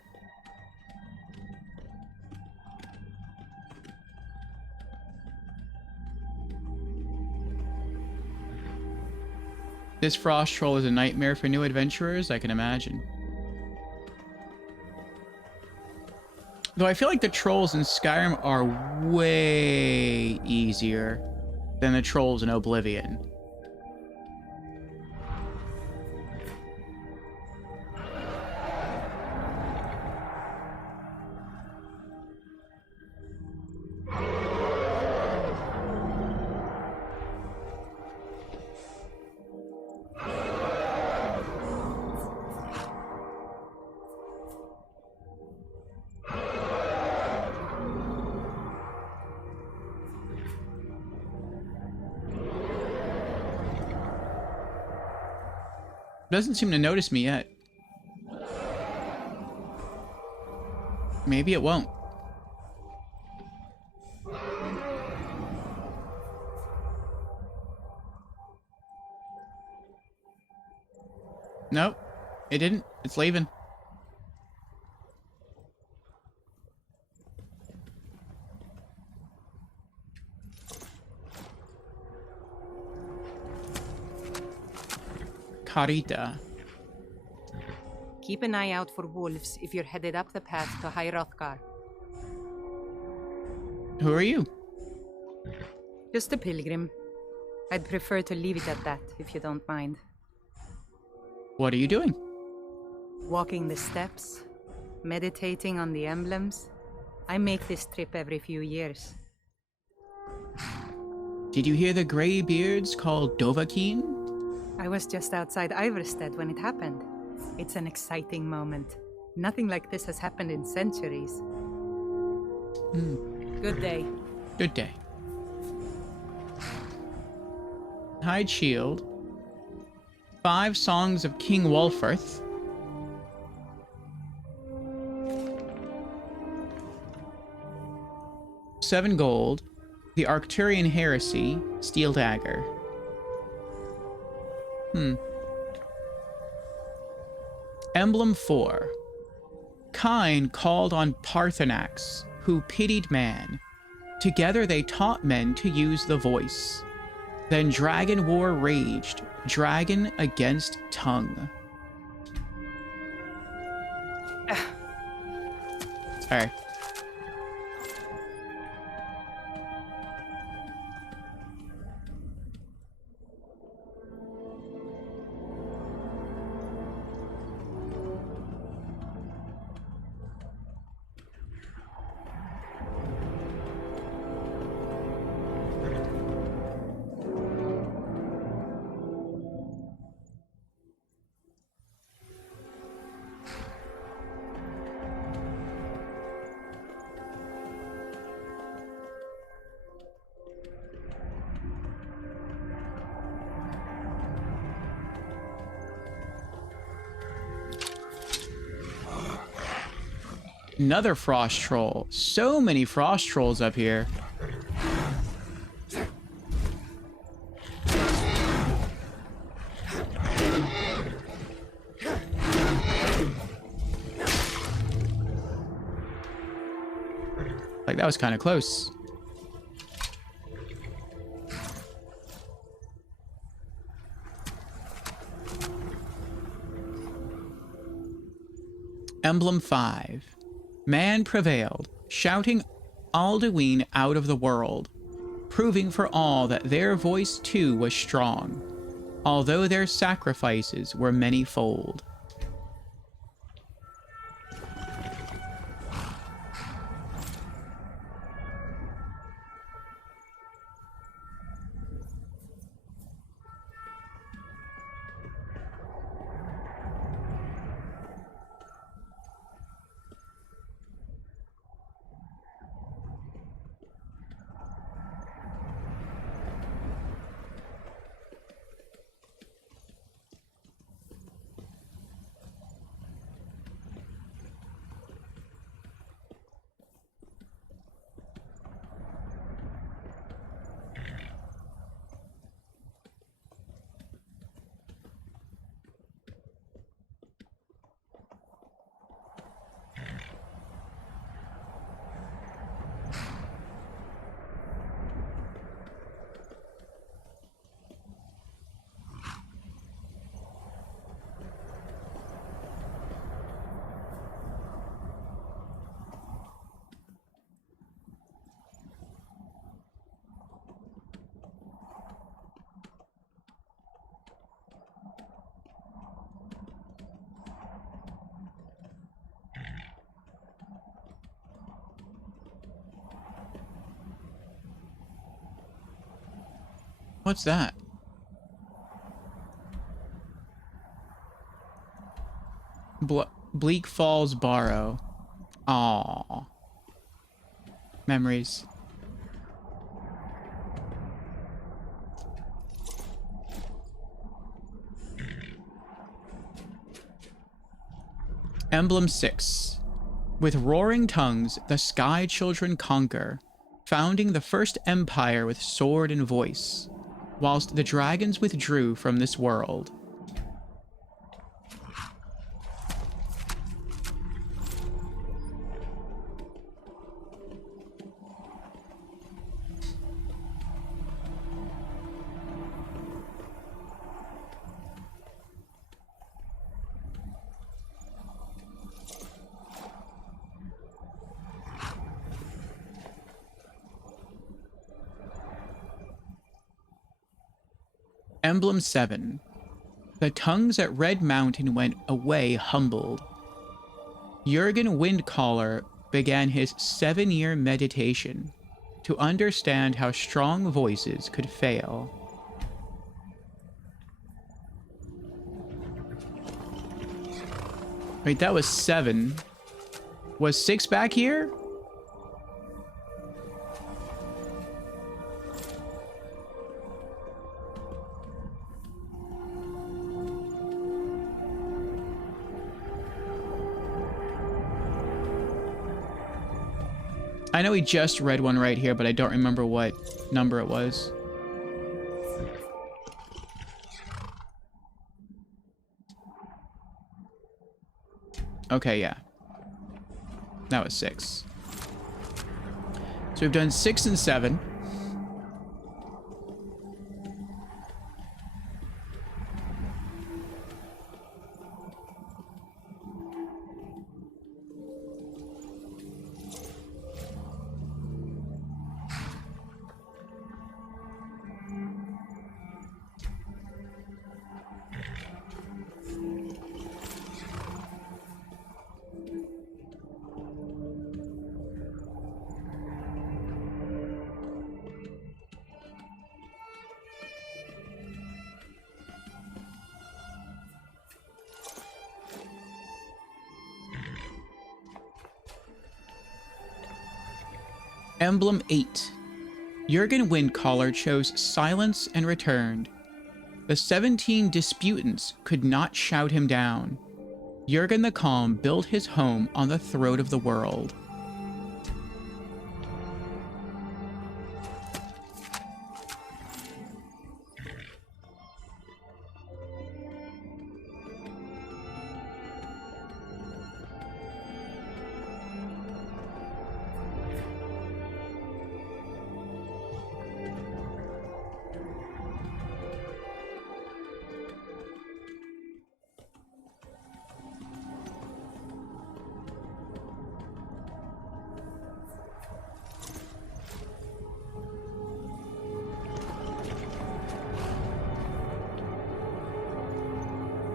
This frost troll is a nightmare for new adventurers, I can imagine. Though I feel like the trolls in Skyrim are way easier than the trolls in Oblivion. Doesn't seem to notice me yet. Maybe it won't. Nope, it didn't. It's leaving. Carita. Keep an eye out for wolves if you're headed up the path to High Hrothgar. Who are you? Just a pilgrim. I'd prefer to leave it at that, if you don't mind. What are you doing? Walking the steps, meditating on the emblems. I make this trip every few years. Did you hear the Greybeards called Dovahkiin? I was just outside Ivarstead when it happened. It's an exciting moment. Nothing like this has happened in centuries. Good day. Good day. Hide Shield. 5 Songs of King Wulfrith. $7 gold. The Arcturian Heresy. Steel Dagger. Emblem 4. Kine called on Parthenax, who pitied man. Together they taught men to use the voice. Then dragon war raged, dragon against tongue. Sorry. Another frost troll. So many frost trolls up here. Like, that was kind of close. Emblem 5. Man prevailed, shouting Alduin out of the world, proving for all that their voice too was strong, although their sacrifices were many-fold. What's that? Bleak Falls Barrow. Aww. Memories. Emblem 6. With roaring tongues, the Sky Children conquer, founding the first empire with sword and voice, whilst the dragons withdrew from this world. Emblem 7. The tongues at Red Mountain went away humbled. Jurgen Windcaller began his 7-year meditation to understand how strong voices could fail. Wait, that was 7. Was 6 back here? I know we just read one right here, but I don't remember what number it was. Okay, yeah. That was 6. So we've done 6 and 7. Emblem 8. Jurgen Windcaller chose silence and returned. The 17 disputants could not shout him down. Jurgen the Calm built his home on the throat of the world.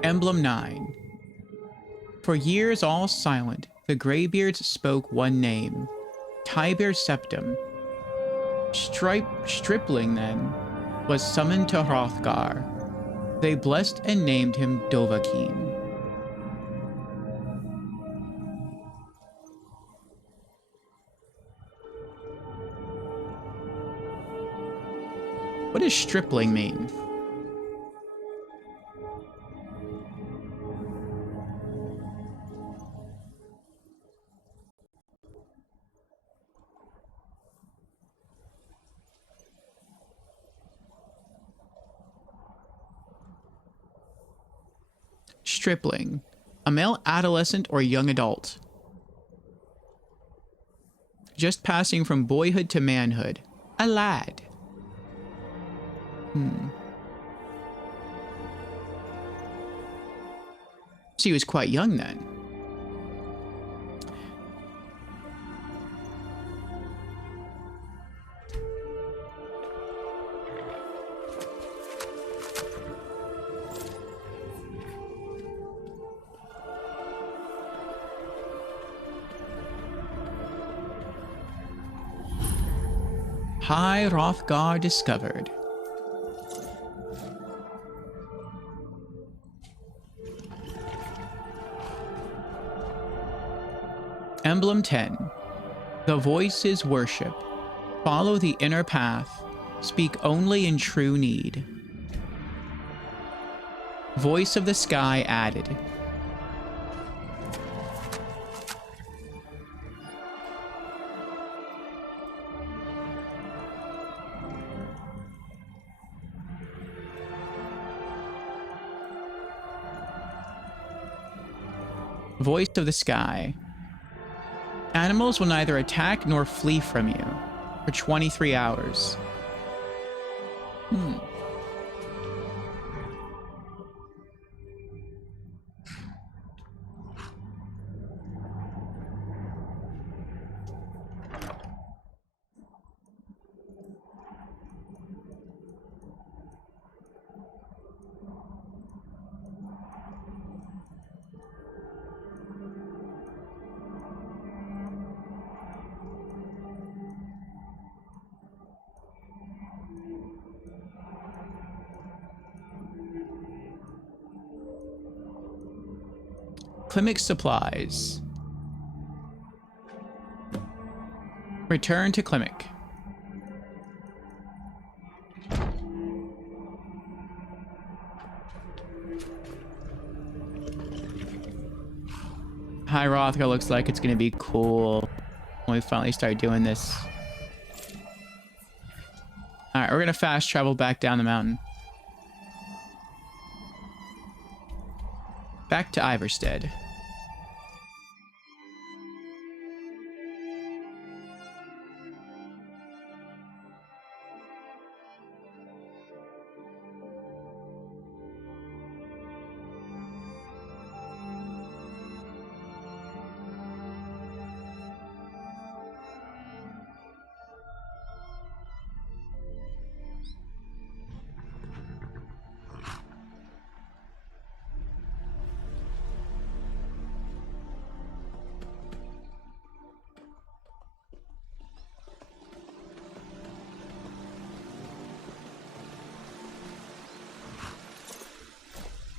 Emblem 9. For years all silent, the Greybeards spoke one name, Tiber Septim. Stripling, then, was summoned to Hrothgar. They blessed and named him Dovahkiin. What does stripling mean? Stripling, a male adolescent or young adult. Just passing from boyhood to manhood. A lad. So he was quite young then. High Hrothgar discovered. Emblem 10. The voices worship. Follow the inner path. Speak only in true need. Voice of the Sky added. Voice of the Sky. Animals will neither attack nor flee from you for 23 hours. Climic supplies. Return to Climic. High Hrothgar looks like it's gonna be cool when we finally start doing this. Alright, we're gonna fast travel back down the mountain. Back to Ivarstead.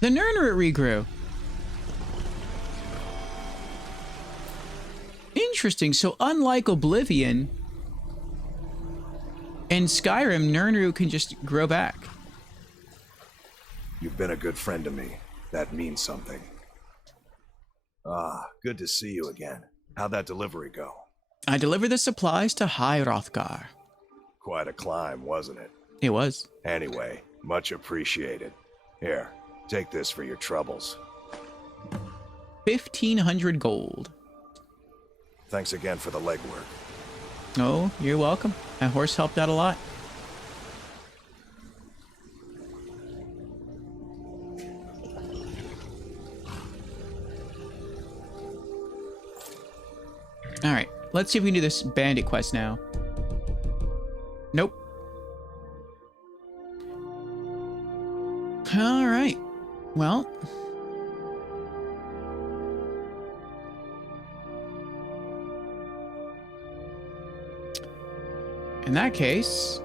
The Nernroot regrew. Interesting. So unlike Oblivion, in Skyrim, Nernroot can just grow back. You've been a good friend to me. That means something. Ah, good to see you again. How'd that delivery go? I delivered the supplies to High Hrothgar. Quite a climb, wasn't it? It was. Anyway, much appreciated. Here, take this for your troubles. 1,500 gold. Thanks again for the legwork. Oh, you're welcome. My horse helped out a lot. Alright, let's see if we can do this bandit quest now. Nope. Alright. Well. In that case.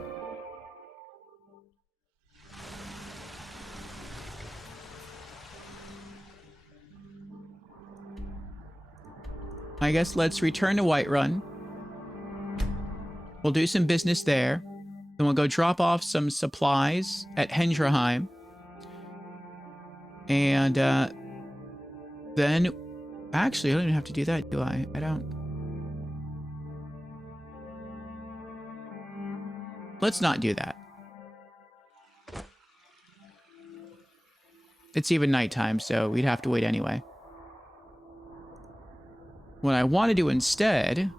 I guess let's return to Whiterun. We'll do some business there. Then we'll go drop off some supplies at Hendraheim. And then... Actually, I don't even have to do that, do I? I don't. Let's not do that. It's even nighttime, so we'd have to wait anyway. What I want to do instead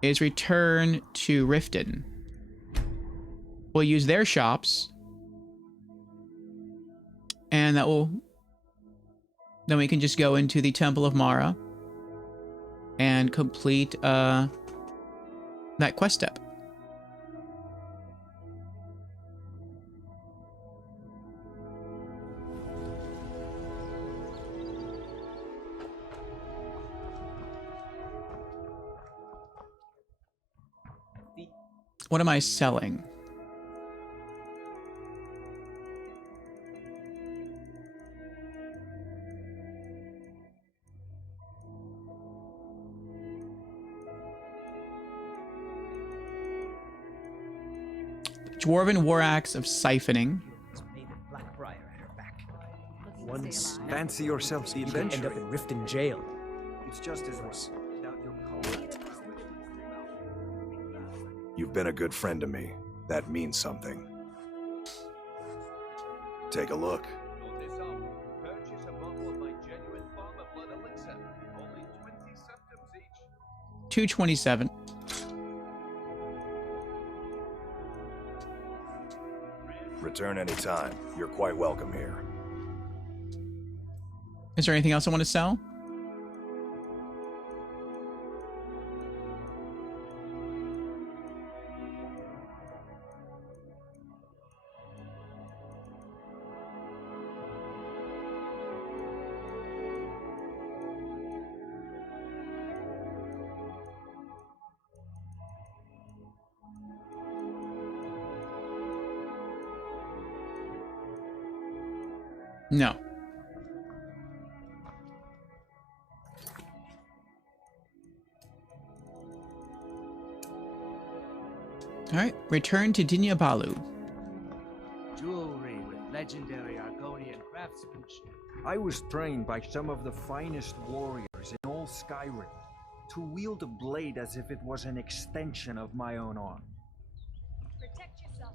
is return to Riften. We'll use their shops. And that will... Then we can just go into the Temple of Mara and complete that quest step. What am I selling? Dwarven war axe of siphoning. Once fancy yourself the adventure. End up in Riften jail. It's just as worse. You've been a good friend to me. That means something. Take a look. 227. Return anytime. You're quite welcome here. Is there anything else I want to sell? No. All right, return to Dinya Balu. Jewelry with legendary Argonian craftsmanship. I was trained by some of the finest warriors in all Skyrim to wield a blade as if it was an extension of my own arm. Protect yourself,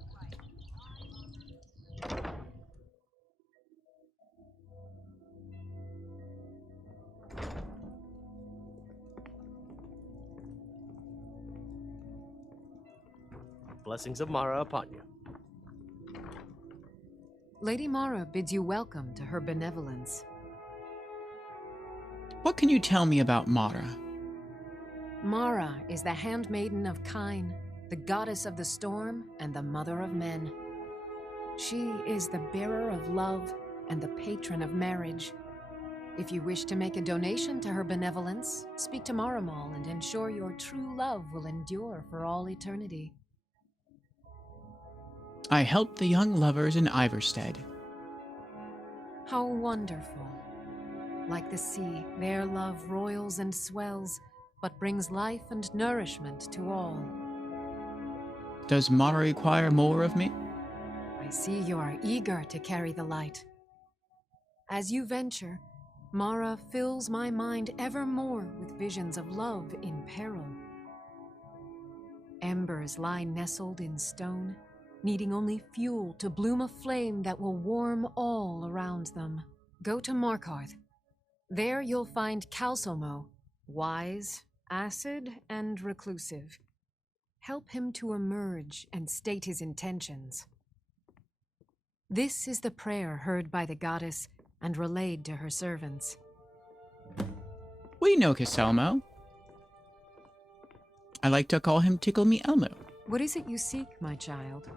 Blessings of Mara upon you. Lady Mara bids you welcome to her benevolence. What can you tell me about Mara? Mara is the handmaiden of Kine, the goddess of the storm and the mother of men. She is the bearer of love and the patron of marriage. If you wish to make a donation to her benevolence, speak to Maramal and ensure your true love will endure for all eternity. I helped the young lovers in Ivarstead. How wonderful. Like the sea, their love roils and swells, but brings life and nourishment to all. Does Mara require more of me? I see you are eager to carry the light. As you venture, Mara fills my mind ever more with visions of love in peril. Embers lie nestled in stone, needing only fuel to bloom a flame that will warm all around them. Go to Markarth. There you'll find Calsomo, wise, acid, and reclusive. Help him to emerge and state his intentions. This is the prayer heard by the goddess and relayed to her servants. We know Caselmo. I like to call him Tickle Me Elmo. What is it you seek, my child?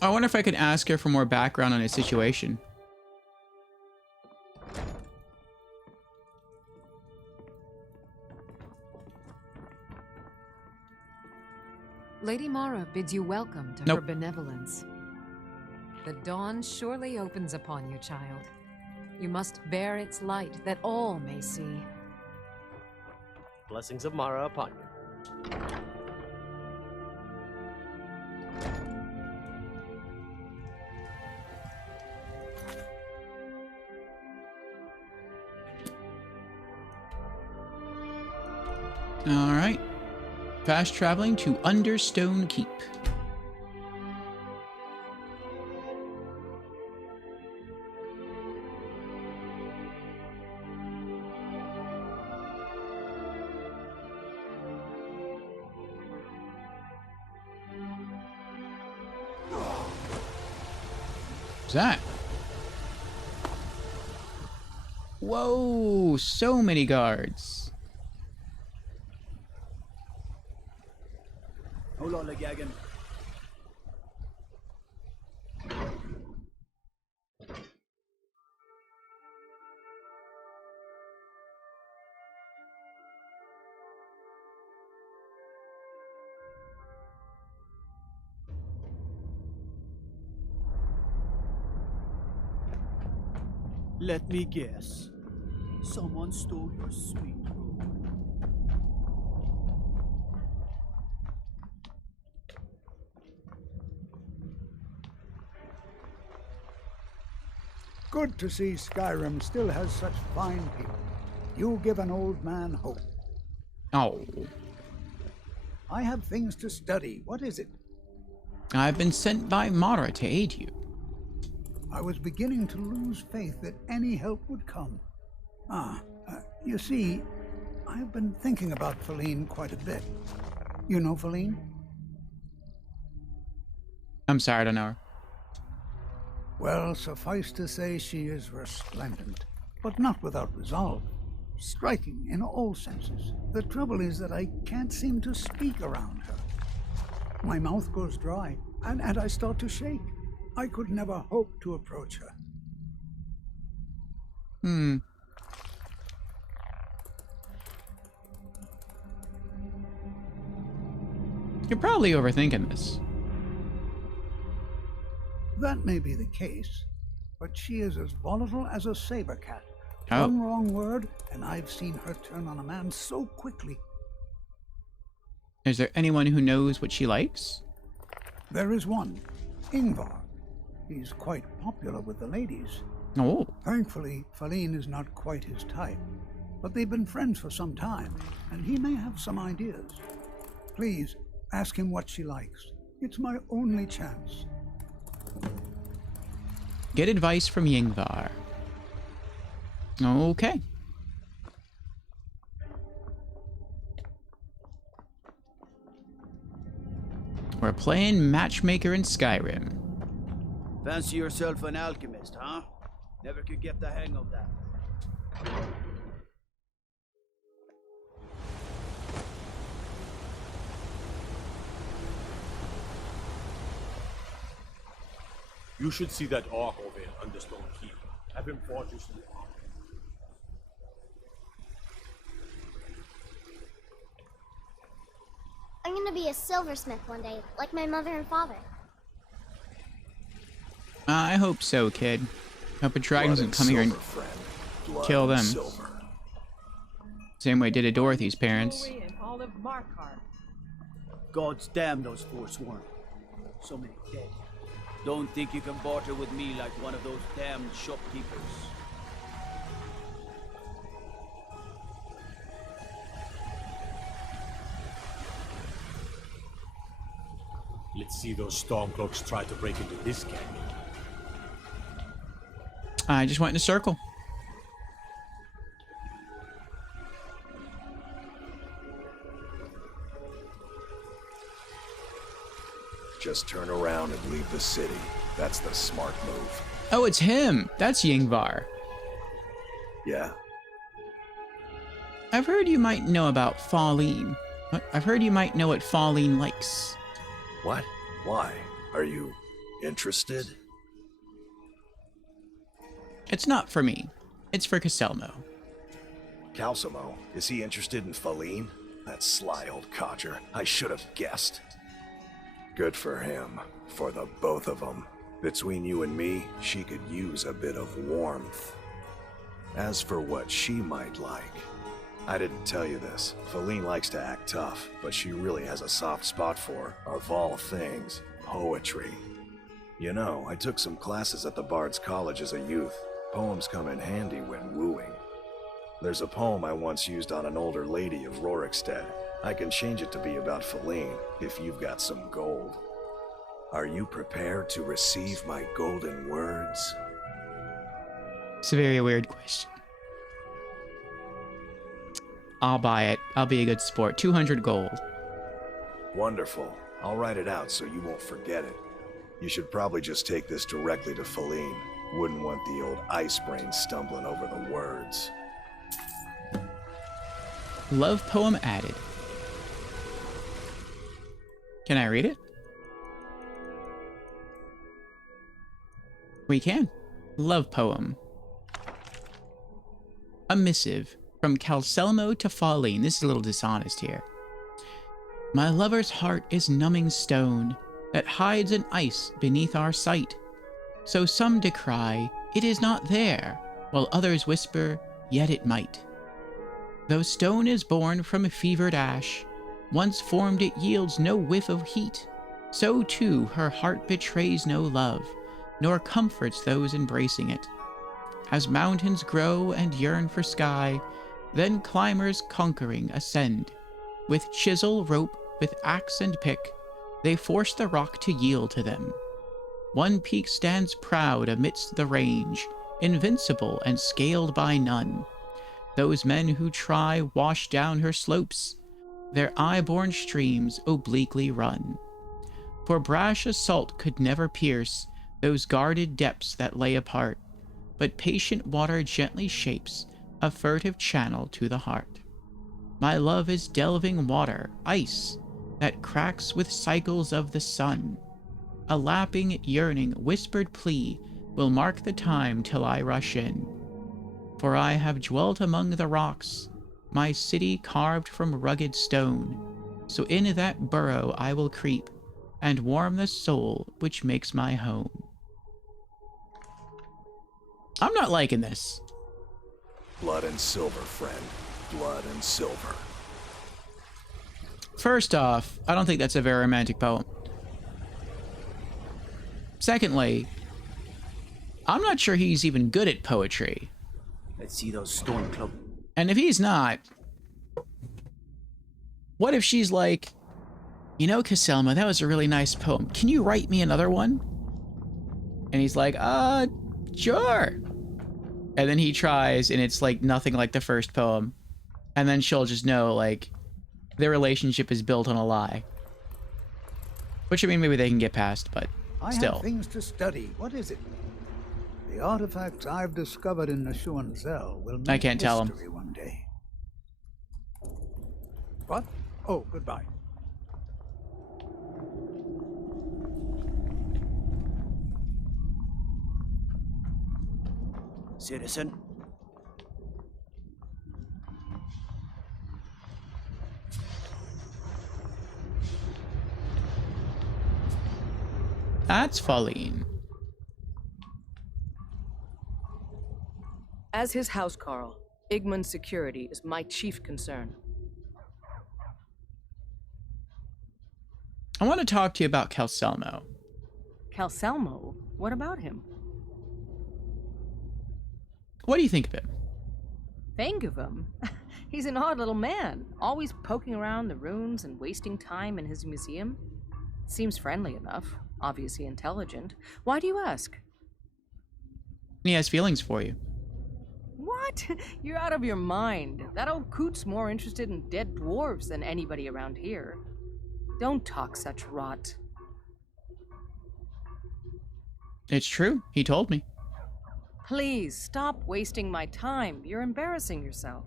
I wonder if I could ask her for more background on his situation. Lady Mara bids you welcome to her benevolence. The dawn surely opens upon you, child. You must bear its light that all may see. Blessings of Mara upon you. All right. Fast traveling to Understone Keep. What's that? Whoa, so many guards. Hold on, Legagan. Let me guess. Someone stole your sweet robe. Good to see Skyrim still has such fine people. You give an old man hope. Oh. I have things to study. What is it? I've been sent by Mara to aid you. I was beginning to lose faith that any help would come. You see, I've been thinking about Feline quite a bit. You know Feline? I'm sorry, I don't know her. Well, suffice to say she is resplendent, but not without resolve. Striking in all senses. The trouble is that I can't seem to speak around her. My mouth goes dry, and I start to shake. I could never hope to approach her. You're probably overthinking this. That may be the case, but she is as volatile as a saber cat. Oh. One wrong word, and I've seen her turn on a man so quickly. Is there anyone who knows what she likes? There is one, Ingvar. He's quite popular with the ladies. Oh. Thankfully, Feline is not quite his type, but they've been friends for some time, and he may have some ideas. Please, ask him what she likes. It's my only chance. Get advice from Ingvar. Okay. We're playing matchmaker in Skyrim. Fancy yourself an alchemist, huh? Never could get the hang of that. You should see that orc over in Understone Keep. Have him forge you some armor. I'm gonna be a silversmith one day, like my mother and father. I hope so, kid. Hope a dragon doesn't come here and kill them. Same way it did to Dorothy's parents. Gods damn those forsworn. So many dead. Don't think you can barter with me like one of those damned shopkeepers. Let's see those Stormcloaks try to break into this canyon. I just went in a circle. Just turn around and leave the city. That's the smart move. Oh, it's him. That's Ingvar. Yeah. I've heard you might know about Feline. I've heard you might know what Feline likes. What? Why? Are you interested? It's not for me. It's for Caselmo. Calcimo? Is he interested in Feline? That sly old codger. I should have guessed. Good for him. For the both of them. Between you and me, she could use a bit of warmth. As for what she might like, I didn't tell you this. Feline likes to act tough, but she really has a soft spot for, of all things, poetry. You know, I took some classes at the Bard's College as a youth. Poems come in handy when wooing. There's a poem I once used on an older lady of Rorikstead. I can change it to be about Feline, if you've got some gold. Are you prepared to receive my golden words? It's a very weird question. I'll buy it. I'll be a good sport. 200 gold. Wonderful. I'll write it out so you won't forget it. You should probably just take this directly to Feline. Wouldn't want the old ice brain stumbling over the words. Love poem added. Can I read it? We can. Love poem. A missive from Calcelmo to Feline. This is a little dishonest here. My lover's heart is numbing stone that hides an ice beneath our sight. So some decry, it is not there, while others whisper, yet it might. Though stone is born from a fevered ash, once formed it yields no whiff of heat. So too her heart betrays no love, nor comforts those embracing it. as mountains grow and yearn for sky, then climbers conquering ascend. With chisel, rope, with axe and pick, they force the rock to yield to them. One peak stands proud amidst the range, invincible and scaled by none. Those men who try wash down her slopes, their eye-born streams obliquely run. For brash assault could never pierce those guarded depths that lay apart, but patient water gently shapes a furtive channel to the heart. My love is delving water, ice, that cracks with cycles of the sun. A lapping, yearning, whispered plea will mark the time till I rush in. For I have dwelt among the rocks, my city carved from rugged stone, so in that burrow I will creep, and warm the soul which makes my home. I'm not liking this. Blood and silver, friend. Blood and silver. First off, I don't think that's a very romantic poem. Secondly, I'm not sure he's even good at poetry. Let's see those storm club. And if he's not, what if she's like, you know, Caselma, that was a really nice poem. Can you write me another one? And he's like, sure. And then he tries, and it's like nothing like the first poem. And then she'll just know, like, their relationship is built on a lie. Which, I mean, maybe they can get past, but still. I have things to study. What is it? The artifacts I've discovered in Nashuan Zell will make I can't tell him. history one day. What? Oh, goodbye. Citizen. That's Falleen. As his housecarl, Igmund's security is my chief concern. I want to talk to you about Calselmo. Calselmo? What about him? What do you think of him? Think of him? He's an odd little man, always poking around the ruins and wasting time in his museum. Seems friendly enough, obviously intelligent. Why do you ask? He has feelings for you. What? You're out of your mind. That old coot's more interested in dead dwarves than anybody around here. Don't talk such rot. It's true. He told me. Please, stop wasting my time. You're embarrassing yourself.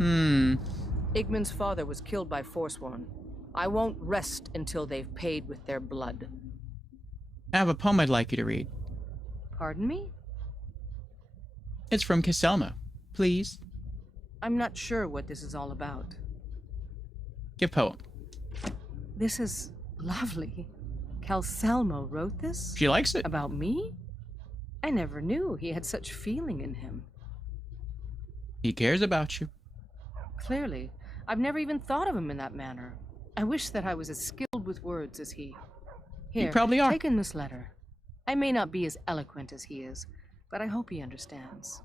Igmund's father was killed by Forsworn. I won't rest until they've paid with their blood. I have a poem I'd like you to read. Pardon me? It's from Caselmo. Please. I'm not sure what this is all about. Give poem. This is lovely. Calselmo wrote this? She likes it. About me? I never knew he had such feeling in him. He cares about you. Clearly. I've never even thought of him in that manner. I wish that I was as skilled with words as he. Here, you probably are. Take in this letter. I may not be as eloquent as he is, but I hope he understands.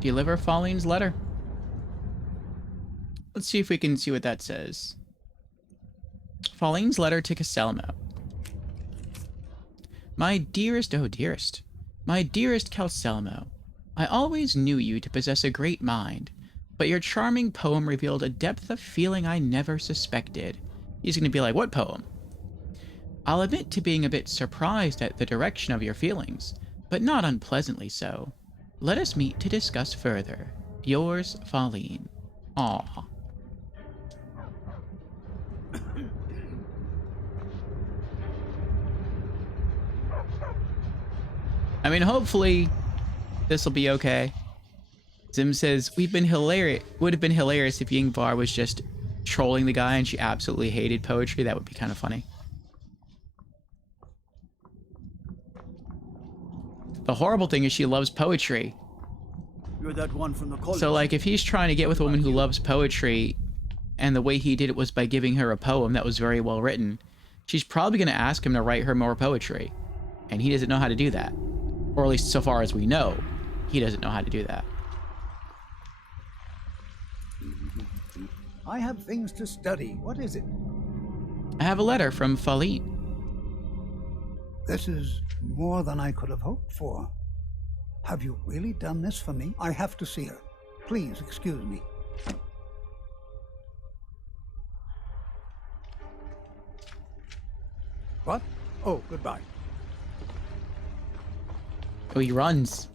Deliver Falleen's letter. Let's see if we can see what that says. Falleen's letter to Caselmo. My dearest, oh dearest, my dearest Calselmo, I always knew you to possess a great mind, but your charming poem revealed a depth of feeling I never suspected. He's going to be like, what poem? I'll admit to being a bit surprised at the direction of your feelings, but not unpleasantly so. Let us meet to discuss further. Yours, Falleen. Aw. I mean, hopefully this will be okay. Zim says, would have been hilarious if Yingvar was just trolling the guy and she absolutely hated poetry. That would be kind of funny. The horrible thing is she loves poetry. You're that one from the college. So, like, if he's trying to get with a woman who loves poetry, and the way he did it was by giving her a poem that was very well written, she's probably going to ask him to write her more poetry. And he doesn't know how to do that. Or at least so far as we know, he doesn't know how to do that. I have things to study. What is it? I have a letter from Faline. This is more than I could have hoped for. Have you really done this for me? I have to see her. Please excuse me. What? Oh, goodbye. Oh, he runs.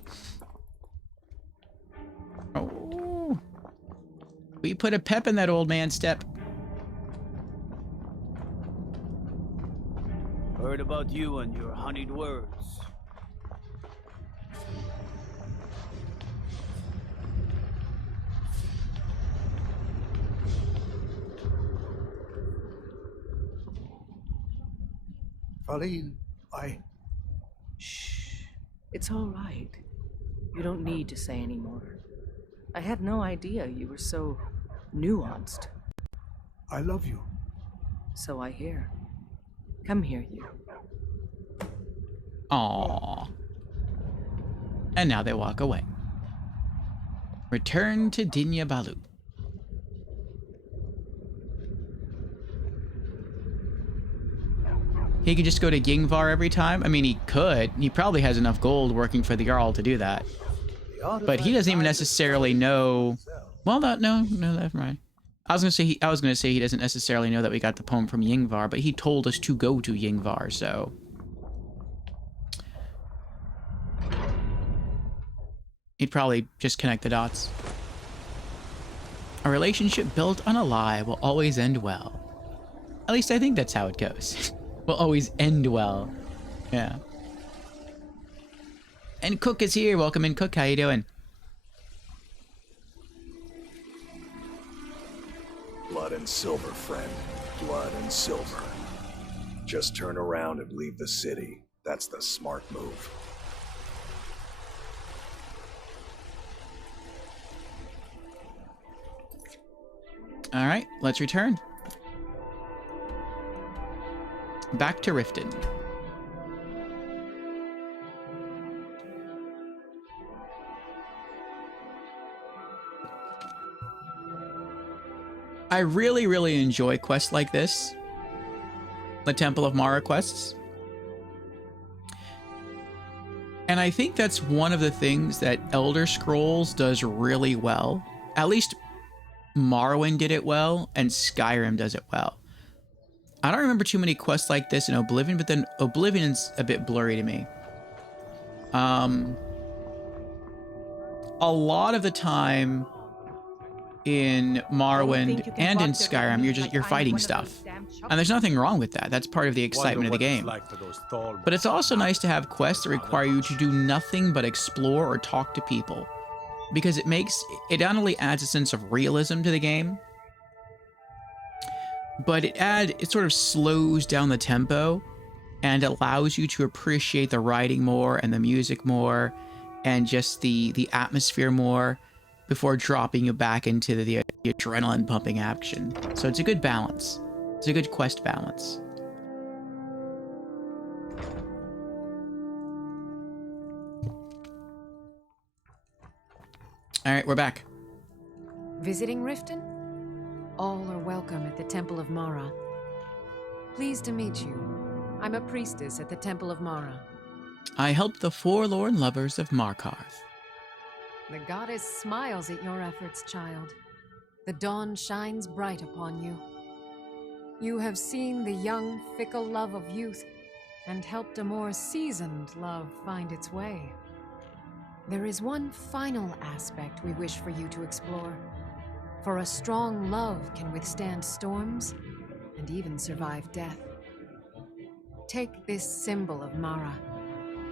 Oh. We put a pep in that old man's step. Heard about you and your honeyed words. Faline, Shh. It's all right. You don't need to say any more. I had no idea you were so nuanced. I love you. So I hear. Come here, you. Aww. And now they walk away. Return to Dinya Balu. He could just go to Yingvar every time. I mean, he could. He probably has enough gold working for the Jarl to do that. But he doesn't even necessarily know. Well, no, never mind. I was gonna say he doesn't necessarily know that we got the poem from Yingvar, but he told us to go to Yingvar, so. He'd probably just connect the dots. A relationship built on a lie will always end well. At least I think that's how it goes. Will always end well. Yeah. And Cook is here. Welcome in, Cook. How you doing? Blood and silver, friend. Blood and silver. Just turn around and leave the city. That's the smart move. All right, let's return. Back to Riften. I really, really enjoy quests like this. The Temple of Mara quests. And I think that's one of the things that Elder Scrolls does really well. At least Morrowind did it well, and Skyrim does it well. I don't remember too many quests like this in Oblivion, but then Oblivion's a bit blurry to me. A lot of the time in Morrowind and in Skyrim, you're fighting stuff. And there's nothing wrong with that. That's part of the excitement of the game. But it's also nice to have quests that require you to do nothing but explore or talk to people. Because it not only adds a sense of realism to the game, but it sort of slows down the tempo and allows you to appreciate the writing more and the music more and just the atmosphere more before dropping you back into the adrenaline pumping action. So it's a good balance. It's a good quest balance. All right, we're back. Visiting Riften? All are welcome at the Temple of Mara. Pleased to meet you. I'm a priestess at the Temple of Mara. I help the forlorn lovers of Markarth. The goddess smiles at your efforts, child. The dawn shines bright upon you. You have seen the young, fickle love of youth and helped a more seasoned love find its way. There is one final aspect we wish for you to explore. For a strong love can withstand storms and even survive death. Take this symbol of Mara.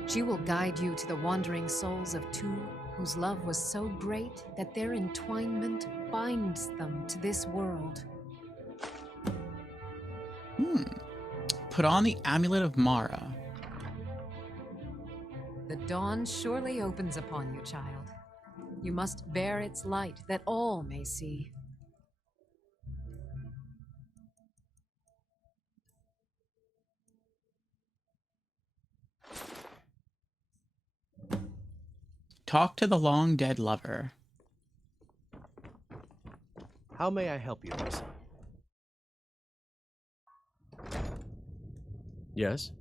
She will guide you to the wandering souls of two whose love was so great that their entwinement binds them to this world. Put on the Amulet of Mara. The dawn surely opens upon you, child. You must bear its light that all may see. talk to the long dead lover. How may I help you, my son? Yes?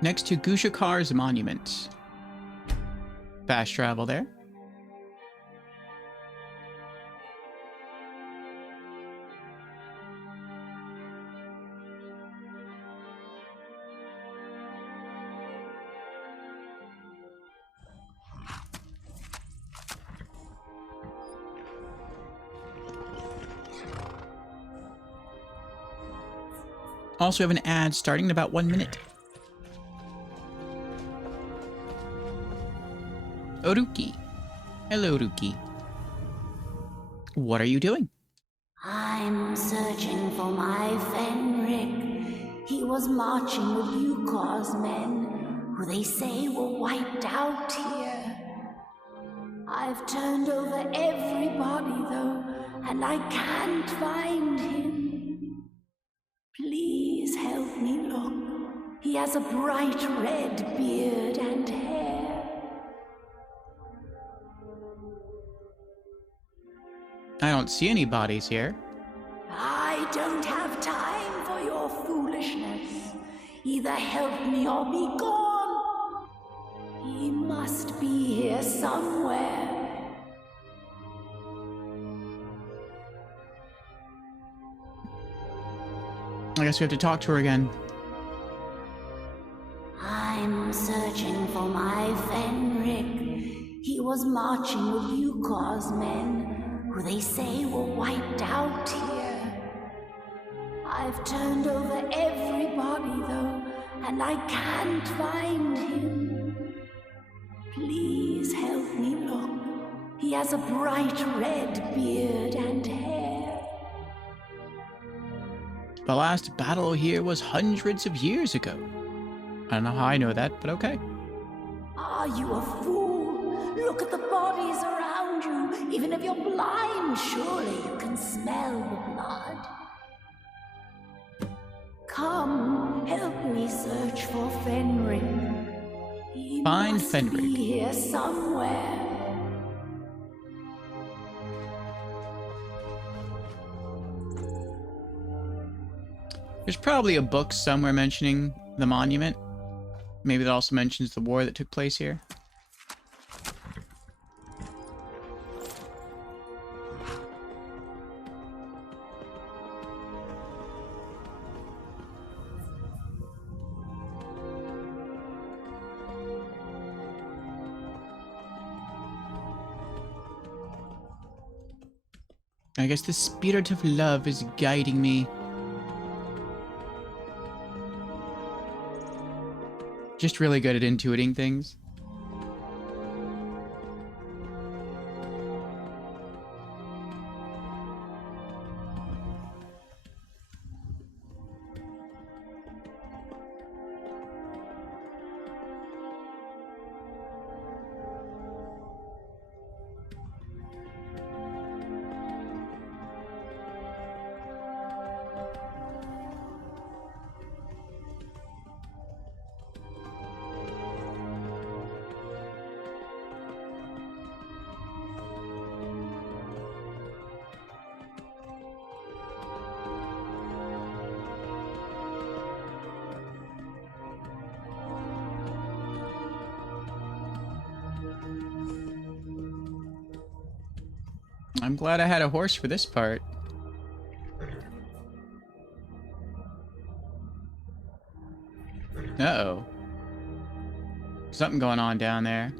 Next to Gushakar's monument. Fast travel there. Also have an ad starting in about 1 minute. Oruki. Hello, Oruki. What are you doing? I'm searching for my Fenric. He was marching with Yukor's men, who they say were wiped out here. I've turned over everybody, though, and I can't find him. Please help me look. He has a bright red beard and hair. I don't see any bodies here. I don't have time for your foolishness. Either help me or be gone. He must be here somewhere. I guess we have to talk to her again. I'm searching for my Fenric. He was marching with Yukor's men, who they say were wiped out here. I've turned over everybody, though, and I can't find him. Please help me look. He has a bright red beard and hair. The last battle here was hundreds of years ago. I don't know how I know that, but okay. Are you a fool? Look at the bodies around you. Even if you're blind, surely you can smell the blood. Come, help me search for Fenric. He Find must Fenric. be here somewhere. There's probably a book somewhere mentioning the monument. Maybe that also mentions the war that took place here. I guess the spirit of love is guiding me. Just really good at intuiting things. I'm glad I had a horse for this part. Uh-oh. Something going on down there.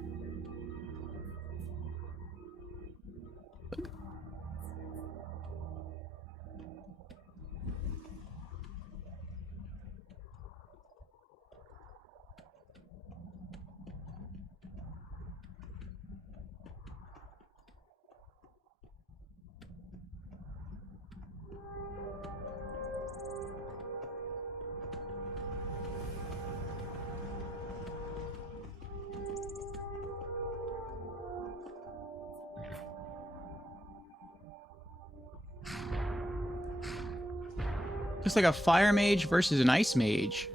Looks like a fire mage versus an ice mage.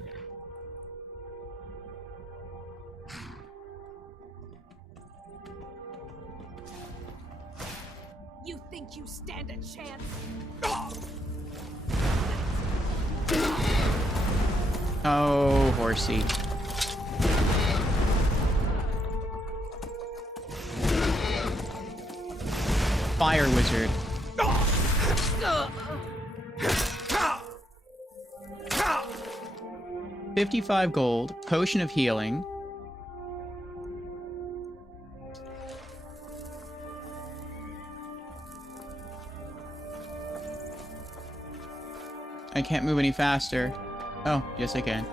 You think you stand a chance? Oh, horsey. Fire wizard. 55 gold, potion of healing. I can't move any faster. Oh, yes I can.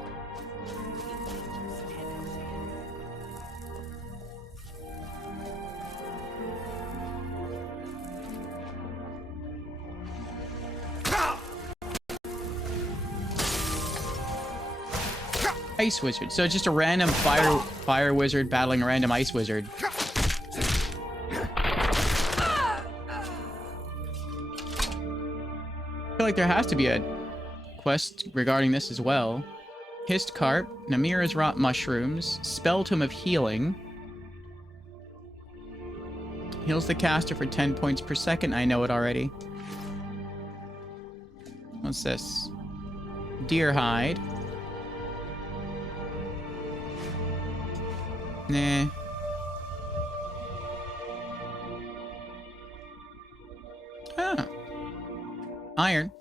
Ice wizard. So it's just a random fire wizard battling a random ice wizard. I feel like there has to be a quest regarding this as well. Hissed carp, Namira's rot mushrooms, spell tome of healing. Heals the caster for 10 points per second. I know it already. What's this? Deer hide. Nah. Ah. Iron.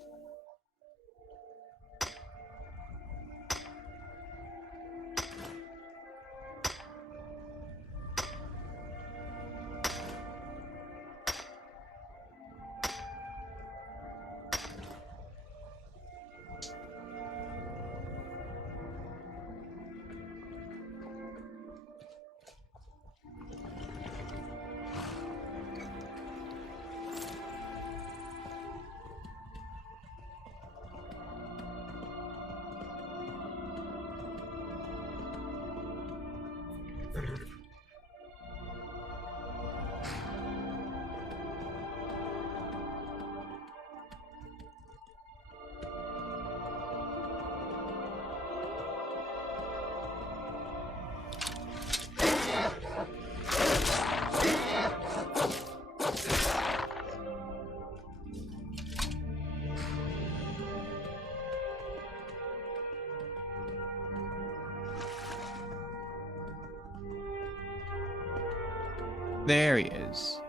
There he is.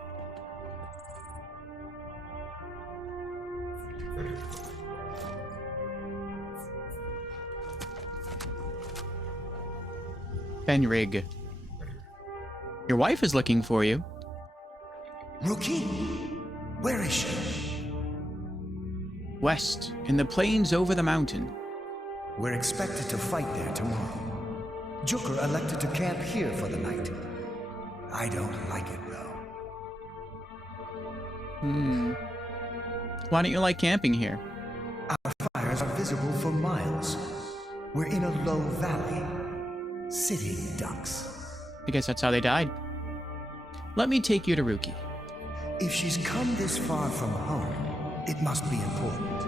Fenrig. Your wife is looking for you. Rookie? Where is she? West, in the plains over the mountain. We're expected to fight there tomorrow. Jukur elected to camp here for the night. I don't like it, though. Why don't you like camping here? Our fires are visible for miles. We're in a low valley. Sitting ducks. I guess that's how they died. Let me take you to Ruki. If she's come this far from home, it must be important.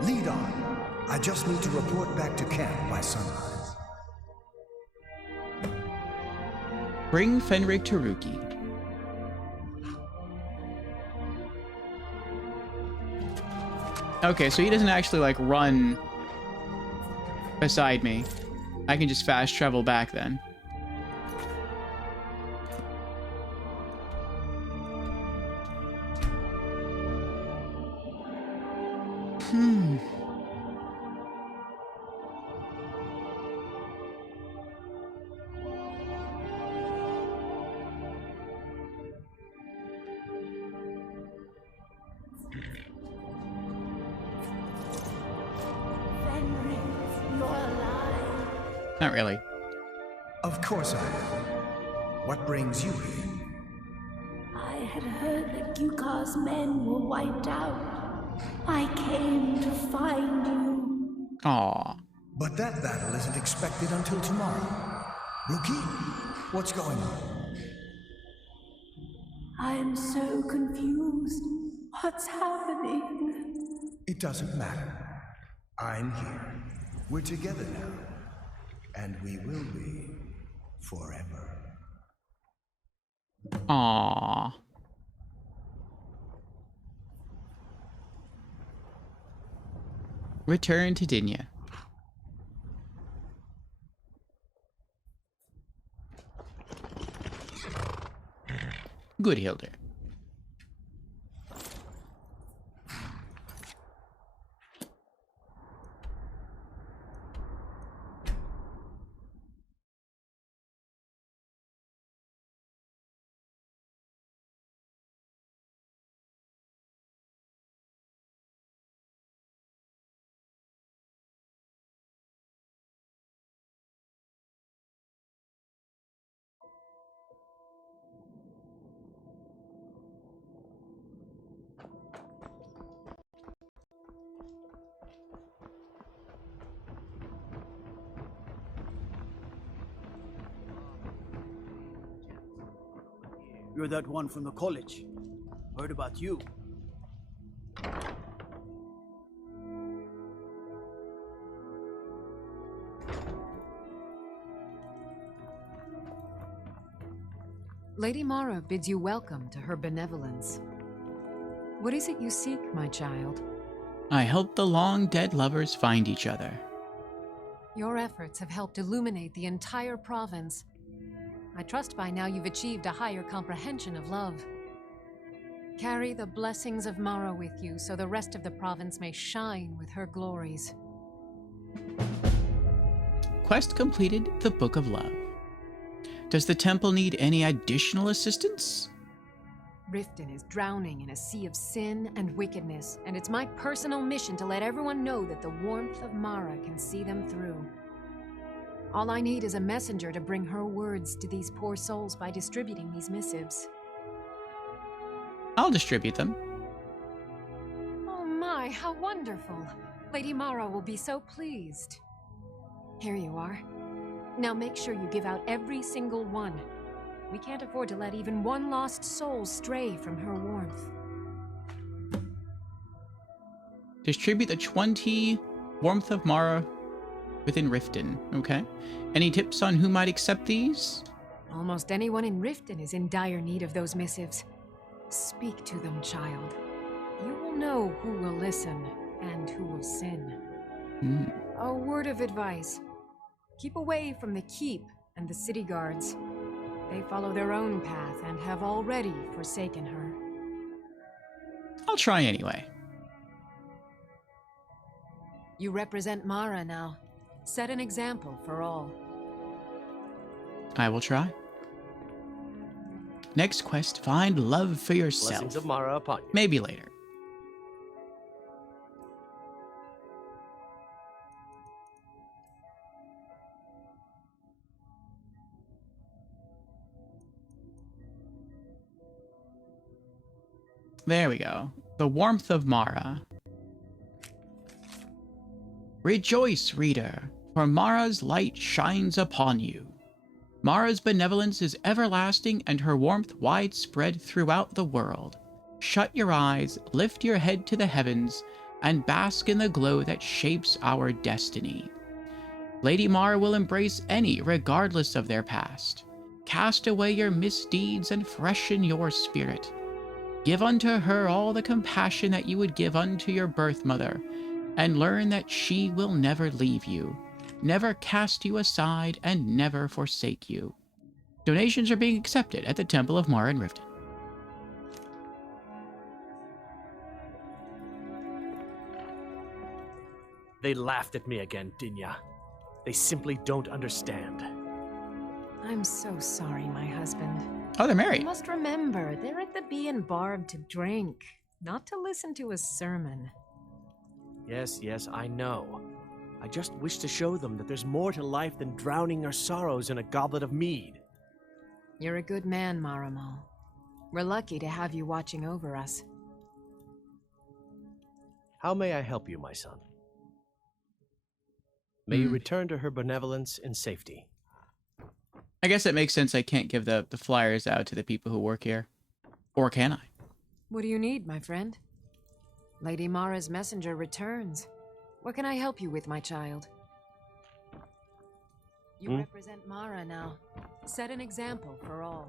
Lead on. I just need to report back to camp by sunrise. Bring Fenrig to Ruki. Okay, so he doesn't actually, like, run beside me. I can just fast travel back then. Not really. Of course I am. What brings you here? I had heard that Gyukar's men were wiped out. I came to find you. Aww. But that battle isn't expected until tomorrow. Rookie, what's going on? I'm so confused. What's happening? It doesn't matter. I'm here. We're together now. And we will be forever. Aww. Return to Dinya. Good, Hilder. You're that one from the college. Heard about you. Lady Mara bids you welcome to her benevolence. What is it you seek, my child? I help the long-dead lovers find each other. Your efforts have helped illuminate the entire province. I trust by now you've achieved a higher comprehension of love. Carry the blessings of Mara with you so the rest of the province may shine with her glories. Quest completed, the Book of Love. Does the temple need any additional assistance? Riften is drowning in a sea of sin and wickedness, and it's my personal mission to let everyone know that the warmth of Mara can see them through. All I need is a messenger to bring her words to these poor souls by distributing these missives. I'll distribute them. Oh my, how wonderful! Lady Mara will be so pleased. Here you are. Now make sure you give out every single one. We can't afford to let even one lost soul stray from her warmth. Distribute the 20 Warmth of Mara within Riften. Okay. Any tips on who might accept these? Almost anyone in Riften is in dire need of those missives. Speak to them, child. You will know who will listen and who will sin. A word of advice. Keep away from the keep and the city guards. They follow their own path and have already forsaken her. I'll try anyway. You represent Mara now. Set an example for all. I will try. Next quest, find love for yourself. Blessings of Mara upon you. Maybe later. There we go. The Warmth of Mara. Rejoice, reader, for Mara's light shines upon you. Mara's benevolence is everlasting and her warmth widespread throughout the world. Shut your eyes, lift your head to the heavens, and bask in the glow that shapes our destiny. Lady Mara will embrace any regardless of their past. Cast away your misdeeds and freshen your spirit. Give unto her all the compassion that you would give unto your birth mother, and learn that she will never leave you, never cast you aside, and never forsake you. Donations are being accepted at the Temple of Mara in Riften. They laughed at me again, Dinya. They simply don't understand. I'm so sorry, my husband. Oh, they're married. You must remember, they're at the Bee and Barb to drink, not to listen to a sermon. Yes, I know. I just wish to show them that there's more to life than drowning our sorrows in a goblet of mead. You're a good man, Maramo. We're lucky to have you watching over us. How may I help you, my son? May you return to her benevolence in safety. I guess it makes sense I can't give the flyers out to the people who work here. Or can I? What do you need, my friend? Lady Mara's messenger returns. What can I help you with, my child? You Hmm? represent Mara now. Set an example for all.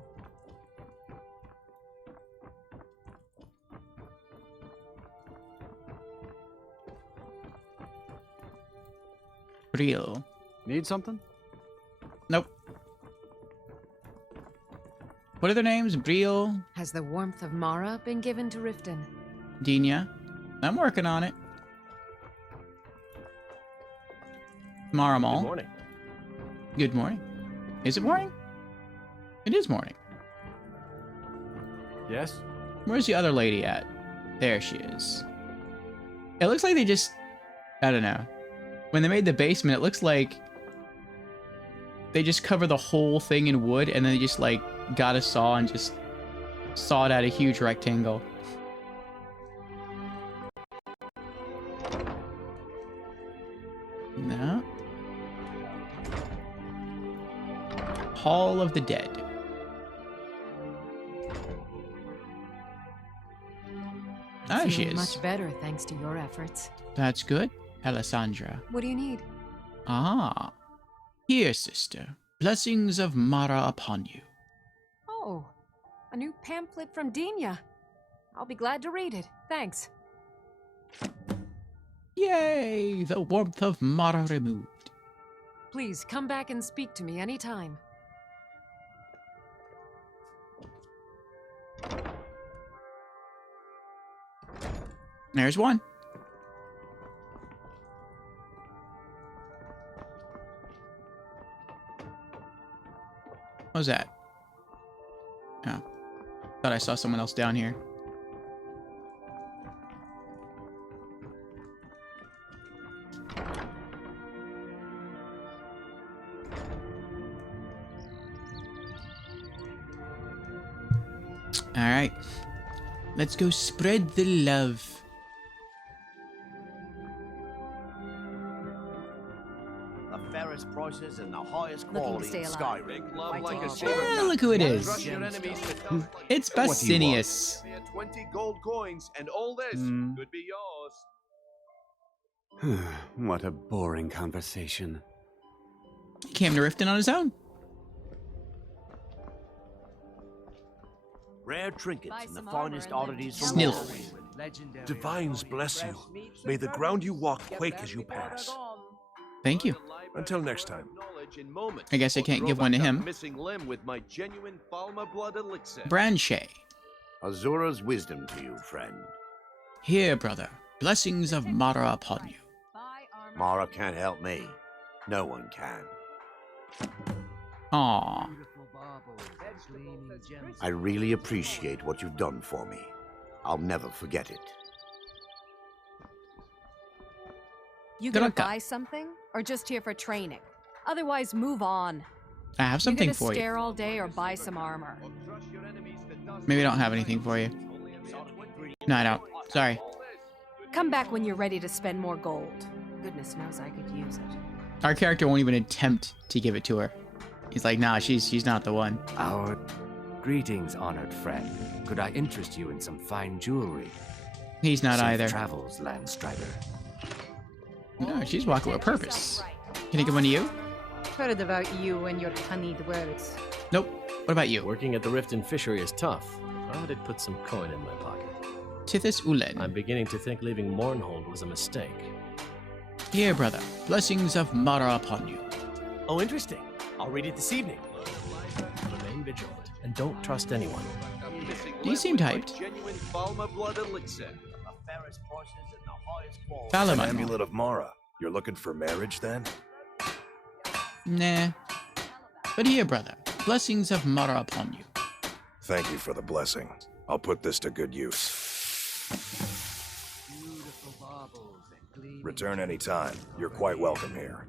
Real. Need something? Nope. What are their names? Briel, Has the warmth of Mara been given to Riften? Dina. I'm working on it. Maramal. Good morning. Good morning. Is it morning? It is morning. Yes? Where's the other lady at? There she is. It looks like they just... I don't know. When they made the basement, it looks like they just cover the whole thing in wood and then they just like got a saw and just sawed out a huge rectangle. No. Hall of the Dead. There she Feeling is. much better thanks to your efforts. That's good, Alessandra. What do you need? Ah. Here, sister. Blessings of Mara upon you. Oh, a new pamphlet from Dina. I'll be glad to read it. Thanks. Yay! The warmth of Mara removed. Please come back and speak to me anytime. There's one. What was that? Oh. Thought I saw someone else down here. Alright. Let's go spread the love. The fairest prices and the highest Looking to quality stay in alive. Skyrim. Love like a Yeah, look who it is. It's Basinius. 20 gold coins and all this could be yours. What a boring conversation. He came to Riften on his own. Rare trinkets and the finest oddities from Snilf. Morrowind. Divines bless you. May the ground you walk quake as you pass. Thank you. Until next time. I guess I can't give one to him. Missing limb with my genuine Falma blood elixir. Branche. Azura's wisdom to you, friend. Here, brother. Blessings of Mara upon you. Mara can't help me. No one can. Aww. I really appreciate what you've done for me. I'll never forget it. You gonna Draka. buy something? Or just here for training? Otherwise, move on. I have something you for gonna you. stare all day or buy some armor? Maybe I don't have anything for you. No, I don't. Sorry. Come back when you're ready to spend more gold. Goodness knows I could use it. Our character won't even attempt to give it to her. He's like, nah, she's not the one. Our greetings, honored friend. Could I interest you in some fine jewelry? He's not Safe either. Travels, Landstrider. No, she's walking with purpose. Can I give one to you? Heard about you and your honeyed words. Nope. What about you? Working at the Riften fishery is tough. I did put some coin in my pocket. Tithis Ulen. I'm beginning to think leaving Mournhold was a mistake. Here, brother. Blessings of Mara upon you. Oh, interesting. I'll read it this evening. Remain vigilant and don't trust anyone. You seemed hyped. Genuine Falma blood elixir. The fairest prices and the highest quality. Follow An me. amulet of Mara. You're looking for marriage then? Nah. But here, brother. Blessings of Mara upon you. Thank you for the blessing. I'll put this to good use. Return anytime. You're quite welcome here.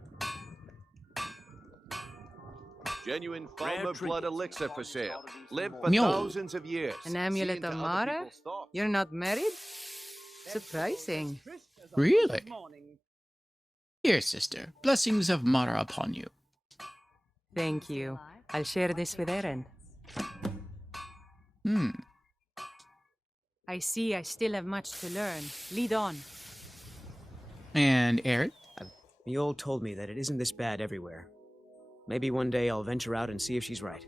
Genuine Falma blood elixir for sale. Live for Mule. thousands of years. An amulet Seen of to other Mara? people's thoughts. You're not married? Surprising. Really? Here, sister. Blessings of Mara upon you. Thank you. I'll share this with Eren. I see I still have much to learn. Lead on. And Aaron? Mule told me that it isn't this bad everywhere. Maybe one day I'll venture out and see if she's right.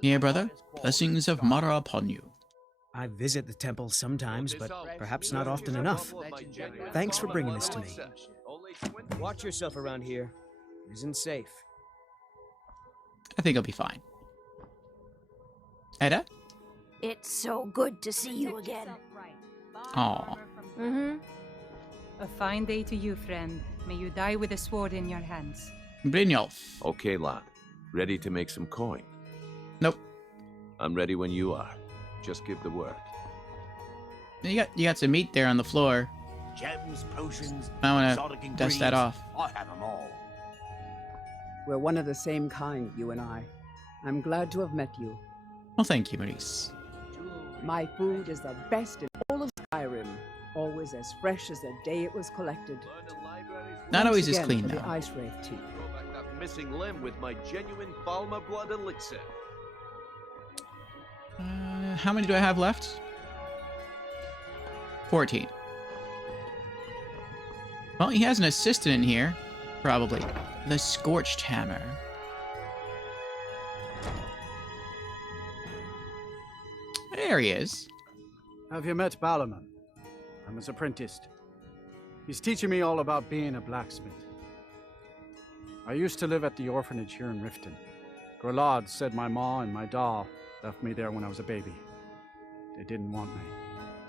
Yeah, brother. Blessings of Mara upon you. I visit the temple sometimes, but perhaps not often enough. Thanks for bringing this to me. Watch yourself around here. It isn't safe. I think I'll be fine. Edda? It's so good to see you again. Aw. Mm-hmm. A fine day to you, friend. May you die with a sword in your hands. Brynjolf. Okay, lad. Ready to make some coin? Nope. I'm ready when you are. Just give the word. You got some meat there on the floor. Gems, potions, I want exotic to dust that ingredients. off. I have them all. We're one of the same kind, you and I. I'm glad to have met you. Well, thank you, Maurice. My food is the best in all of Skyrim. Always as fresh as the day it was collected. Not always as Thanks clean, again for though. the ice wraith tea. Throw back that missing limb with my genuine Balma blood elixir. How many do I have left? 14. Well, he has an assistant in here. Probably. The Scorched Hammer. There he is. Have you met Balaman? I'm his apprentice. He's teaching me all about being a blacksmith. I used to live at the orphanage here in Riften. Grelad said my ma and my da left me there when I was a baby. They didn't want me.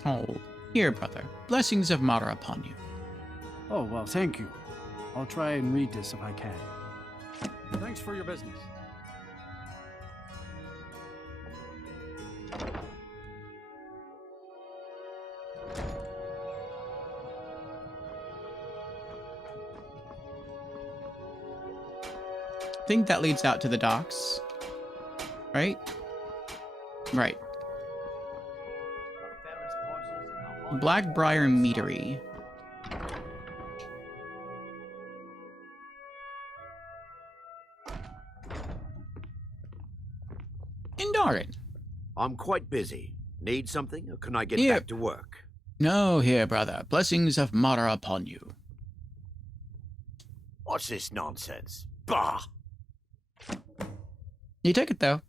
Oh, here, brother. Blessings of Mara upon you. Oh, well, thank you. I'll try and read this if I can. Thanks for your business. I think that leads out to the docks. Right? Right. Blackbriar Meadery. Indarin. I'm quite busy. Need something, or can I get Here. back to work? No, here, brother. Blessings of Mara upon you. What's this nonsense? Bah! You take it, though.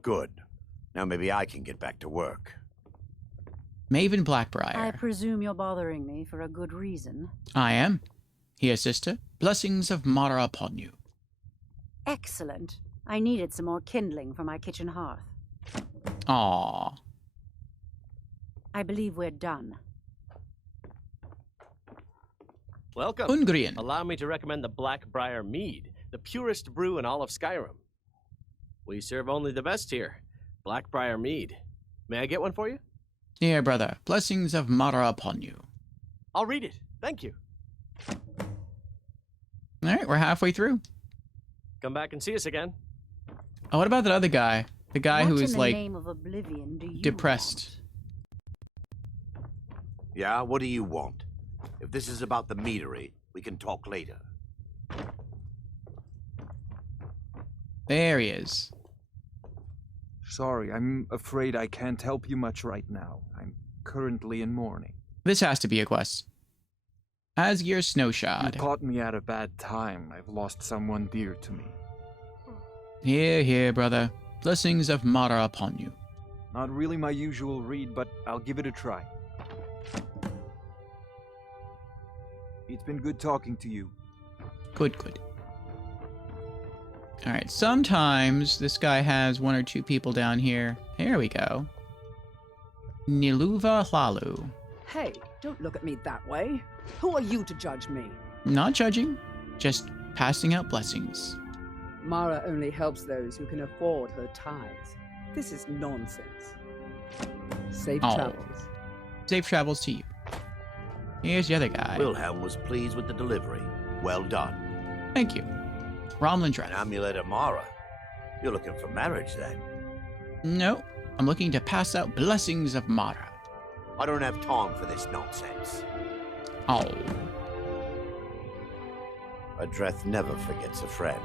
Good. Now maybe I can get back to work. Maven Blackbriar. I presume you're bothering me for a good reason. I am. Here, sister. Blessings of Mara upon you. Excellent. I needed some more kindling for my kitchen hearth. Aww. I believe we're done. Welcome. Ungrian. Allow me to recommend the Blackbriar Mead, the purest brew in all of Skyrim. We serve only the best here. Blackbriar Mead. May I get one for you? Here, brother. Blessings of Mara upon you. I'll read it. Thank you. All right, we're halfway through. Come back and see us again. Oh, what about that other guy? The guy who What is, in the like, name of oblivion do you depressed. Yeah, what do you want? If this is about the meadery, we can talk later. There he is. Sorry, I'm afraid I can't help you much right now. I'm currently in mourning. This has to be a quest. Asgir Snowshod. You caught me at a bad time. I've lost someone dear to me. Here, here, brother. Blessings of Mara upon you. Not really my usual read, but I'll give it a try. It's been good talking to you. Good, good. Alright, sometimes this guy has one or two people down here. Here we go. Niluva Hlalu. Hey, don't look at me that way. Who are you to judge me? Not judging, just passing out blessings. Mara only helps those who can afford her tithes. This is nonsense. Safe travels. Safe travels to you. Here's the other guy. Wilhelm was pleased with the delivery. Well done. Thank you. Romlin An Drabur. amulet of Mara. You're looking for marriage, then? No, I'm looking to pass out blessings of Mara. I don't have time for this nonsense. Oh. A Dreth never forgets a friend.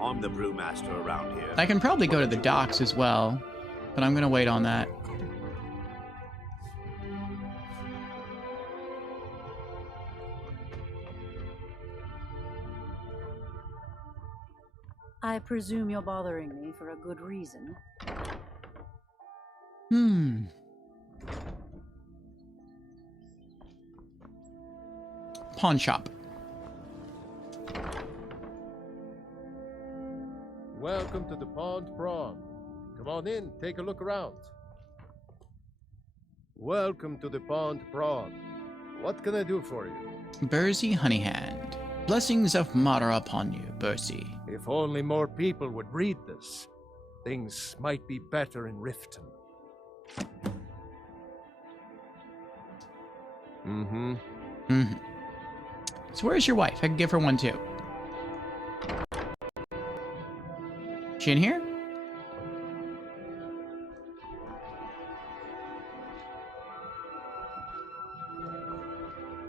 I'm the brewmaster around here. I can probably go to the docks as well. but I'm gonna wait on that. I presume you're bothering me for a good reason. Pawn shop. Welcome to the Pond Prawn. Come on in, take a look around. Welcome to the Pond Prawn. What can I do for you? Bursey Honeyhand. Blessings of Mara upon you, Bursey. If only more people would read this, things might be better in Riften. So where's your wife? I can give her one too. She in here?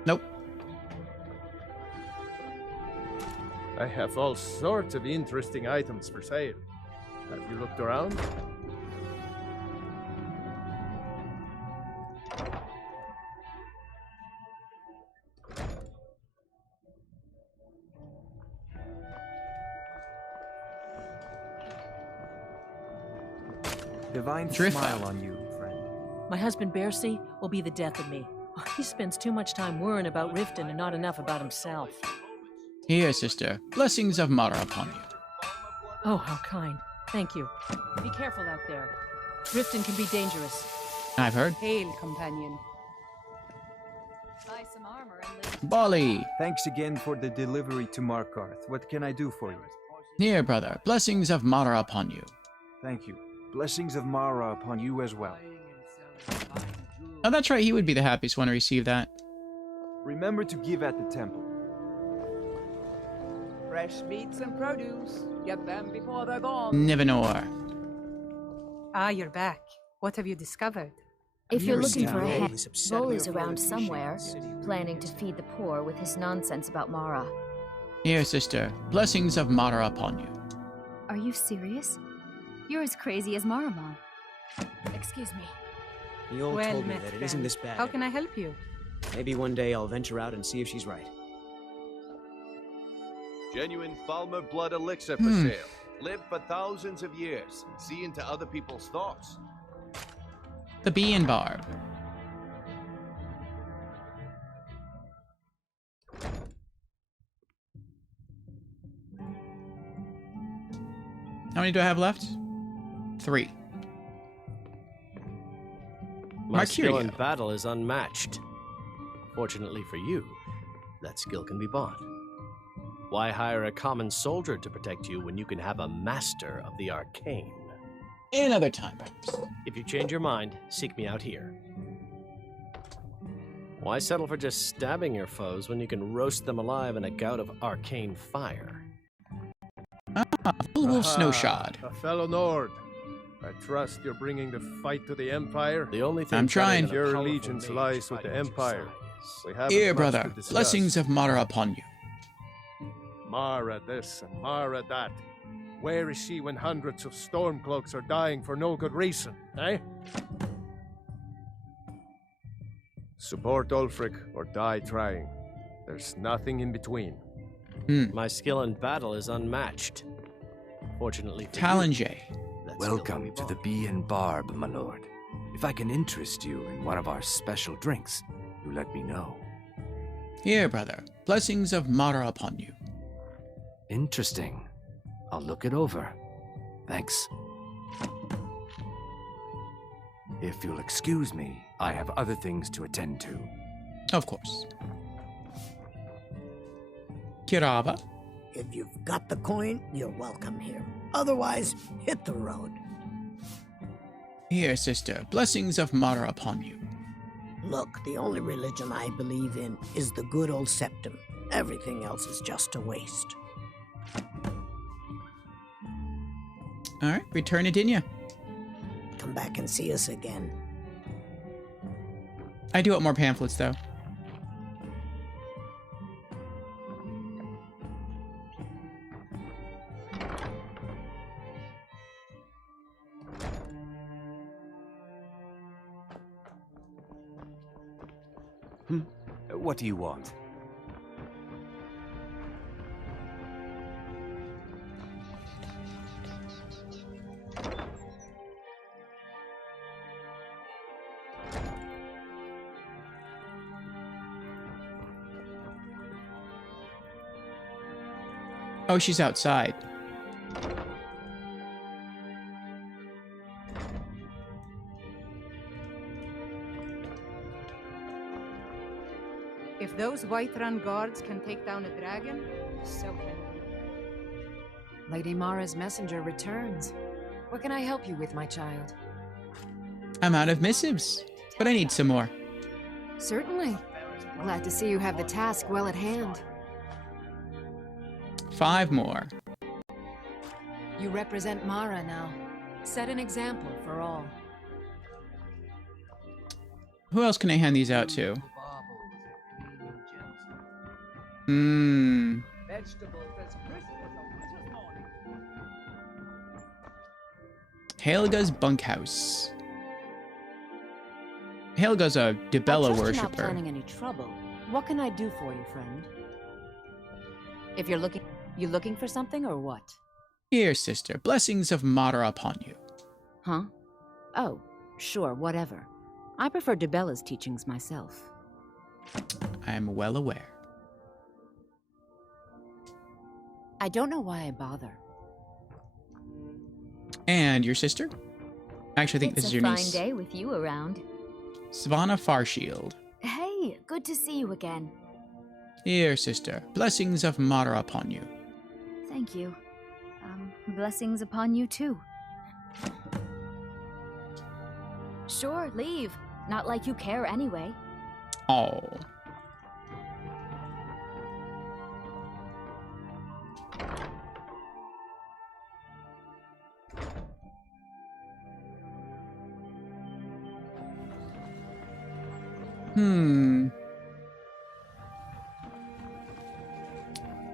Nope. I have all sorts of interesting items for sale. Have you looked around? Divine Drift smile out. on you, friend. My husband Bercy will be the death of me. He spends too much time worrying about Riften and not enough about himself. Here, sister. Blessings of Mara upon you. Oh, how kind. Thank you. Be careful out there. Riften can be dangerous. I've heard. Hail, companion. Buy some armor and live. Bali. Thanks again for the delivery to Markarth. What can I do for you? Here, brother. Blessings of Mara upon you. Thank you. Blessings of Mara upon you as well. Oh, that's right. He would be the happiest one to receive that. Remember to give at the temple. Fresh meats and produce. Get them before they're gone. Nivenor. Ah, you're back. What have you discovered? If you're looking Ivarstead for a head, was upset Voley's about around the somewhere, city. planning to feed the poor with his nonsense about Mara. Here, sister. Blessings of Mara upon you. Are you serious? You're as crazy as Mara Mom. Excuse me. He all Well told me met, that it isn't friend. this bad. How can I help you? Maybe one day I'll venture out and see if she's right. Genuine Falmer blood elixir for sale. Live for thousands of years. See into other people's thoughts. The Bee and Barb. How many do I have left? 3. My skill in Marcurio. battle is unmatched. Fortunately for you, that skill can be bought. Why hire a common soldier to protect you when you can have a master of the arcane? Another time, perhaps. If you change your mind, seek me out here. Why settle for just stabbing your foes when you can roast them alive in a gout of arcane fire? Wolf Snowshod. A fellow Nord. I trust you're bringing the fight to the Empire. The only thing I'm trying. better than a Your powerful allegiance mage lies with fighting the at your Empire. side. We haven't Here, much brother. to discuss. Blessings of Mara upon you. Mara this and Mara that. Where is she when hundreds of Stormcloaks are dying for no good reason, eh? Support Ulfric or die trying. There's nothing in between. My skill in battle is unmatched. Fortunately for you, Talonjay. that skill can Welcome be to the bought. Bee and Barb, my lord. If I can interest you in one of our special drinks, you let me know. Here, brother. Blessings of Mara upon you. Interesting. I'll look it over. Thanks. If you'll excuse me, I have other things to attend to. Of course. Kiraba. If you've got the coin, you're welcome here. Otherwise, hit the road. Here, sister. Blessings of Mara upon you. Look, the only religion I believe in is the good old septum. Everything else is just a waste. All right. Return to Dinya. Come back and see us again. I do want more pamphlets, though. What do you want? Oh, she's outside. If those Whiterun guards can take down a dragon, so can we. Lady Mara's messenger returns. What can I help you with, my child? I'm out of missives, but I need some more. Certainly. Glad to see you have the task well at hand. 5 more. You represent Mara now. Set an example for all. Who else can I hand these out to? Helga's bunkhouse. Helga's a Dibella You're not worshipper. planning any trouble. What can I do for you, friend? If you're looking for something or what? Here, sister. Blessings of Mara upon you. Huh? Oh, sure, whatever. I prefer Dibella's teachings myself. I am well aware. I don't know why I bother. And your sister? Actually, I think this is your niece. It's a fine day with you around. Savannah Farshield. Hey, good to see you again. Here, sister. Blessings of Mara upon you. Thank you. Blessings upon you too. Sure, leave. Not like you care anyway. Oh.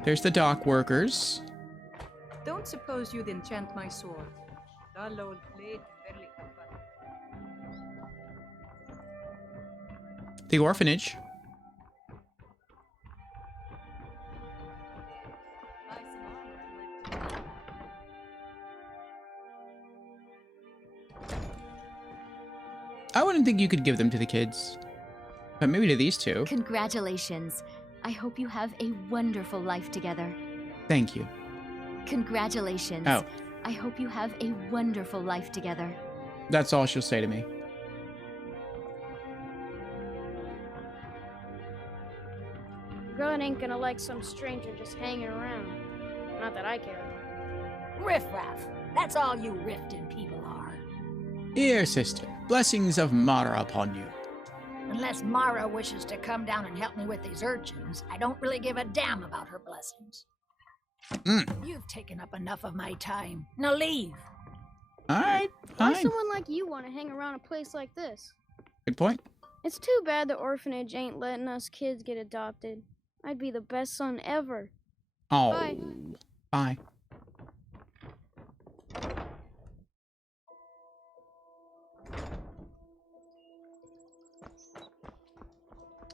There's the dock workers. Don't suppose you'd enchant my sword. Dull old blade barely cut. The orphanage. I wouldn't think you could give them to the kids. But maybe to these two. Congratulations. I hope you have a wonderful life together. Thank you. Congratulations. Oh. I hope you have a wonderful life together. That's all she'll say to me. God ain't gonna like some stranger just hanging around. Not that I care. Riff-raff. That's all you Riften people are. Here, sister. Blessings of Mara upon you. Unless Mara wishes to come down and help me with these urchins, I don't really give a damn about her blessings. You've taken up enough of my time. Now leave. Alright, Why fine. someone like you want to hang around a place like this? Good point. It's too bad the orphanage ain't letting us kids get adopted. I'd be the best son ever. Oh. Bye. Bye.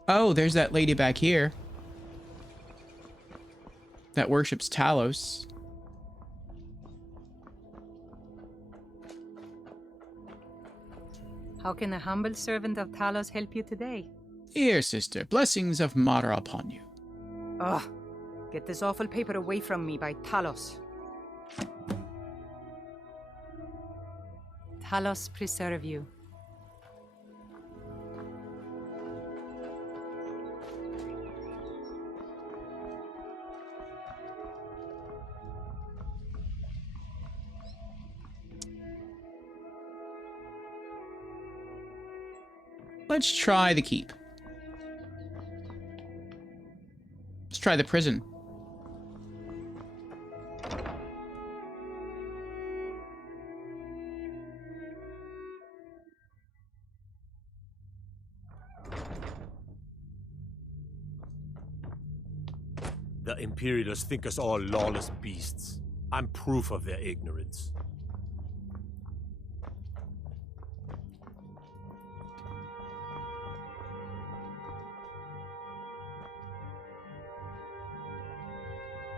Oh, there's that lady back here. That worships Talos. How can a humble servant of Talos help you today? Here, sister. Blessings of Mara upon you. Ugh. Get this awful paper away from me by Talos. Talos preserve you. Let's try the keep. Let's try the prison. The Imperials think us all lawless beasts. I'm proof of their ignorance.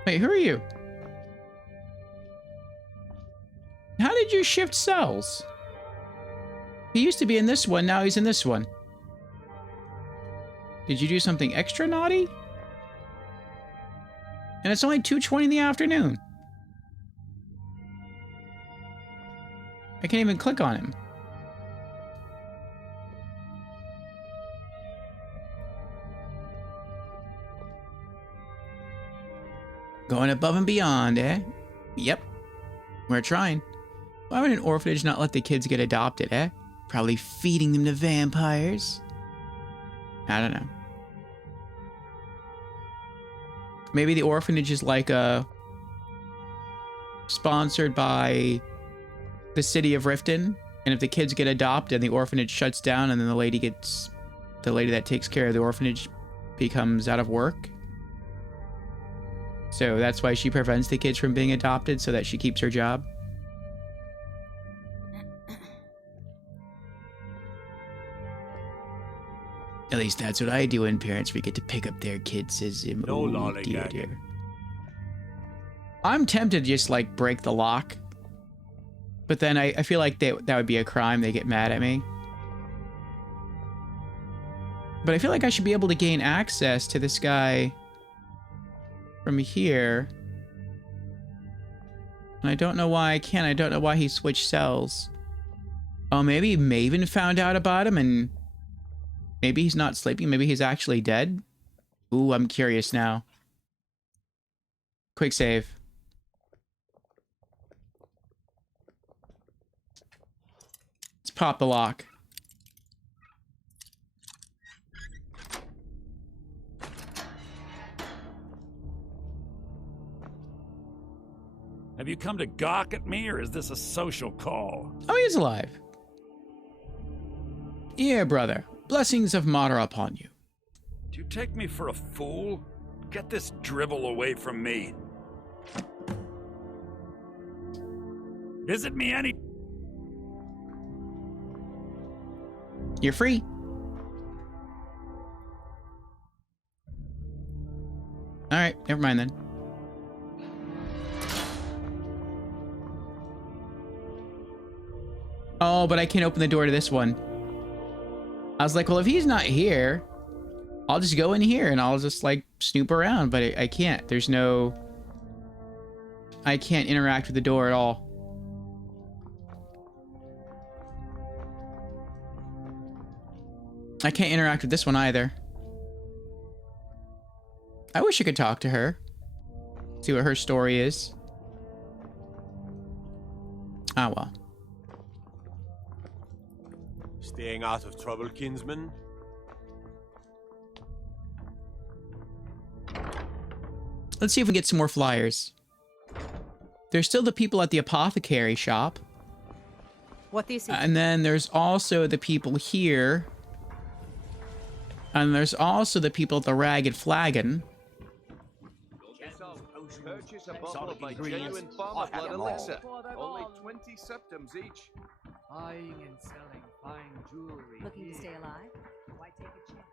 Wait, who are you? How did you shift cells? He used to be in this one, now he's in this one. Did you do something extra naughty? And it's only 2:20 in the afternoon. I can't even click on him. Going above and beyond, eh? Yep. We're trying. Why would an orphanage not let the kids get adopted, eh? Probably feeding them to vampires. I don't know. Maybe the orphanage is like sponsored by the city of Riften, and if the kids get adopted, the orphanage shuts down, and then the lady that takes care of the orphanage becomes out of work. So that's why she prevents the kids from being adopted, so that she keeps her job. At least that's what I do when parents forget to pick up their kids, says him. No Oh, lollygagging. dear. I'm tempted to just, like, break the lock. But then I feel like that would be a crime. They get mad at me. But I feel like I should be able to gain access to this guy from here. And I don't know why I can't. I don't know why he switched cells. Oh, maybe Maven found out about him and maybe he's not sleeping. Maybe he's actually dead. Ooh, I'm curious now. Quick save. Let's pop the lock. Have you come to gawk at me, or is this a social call? Oh, he's alive. Yeah, brother. Blessings of Mara upon you. Do you take me for a fool? Get this drivel away from me. Visit me any... You're free. Alright, never mind then. Oh, but I can't open the door to this one. I was like, well, if he's not here, I'll just go in here and I'll just, like, snoop around. But I can't. There's no... I can't interact with the door at all. I can't interact with this one either. I wish I could talk to her. See what her story is. Ah, well. Staying out of trouble, kinsman? Let's see if we get some more flyers. There's still the people at the apothecary shop. What is it? And then there's also the people here. And there's also the people at the Ragged Flagon. Purchase a bottle of my genuine farmer blood elixir. Only 20 septums each. Buying and selling fine jewelry. Looking to stay alive? Why take a chance?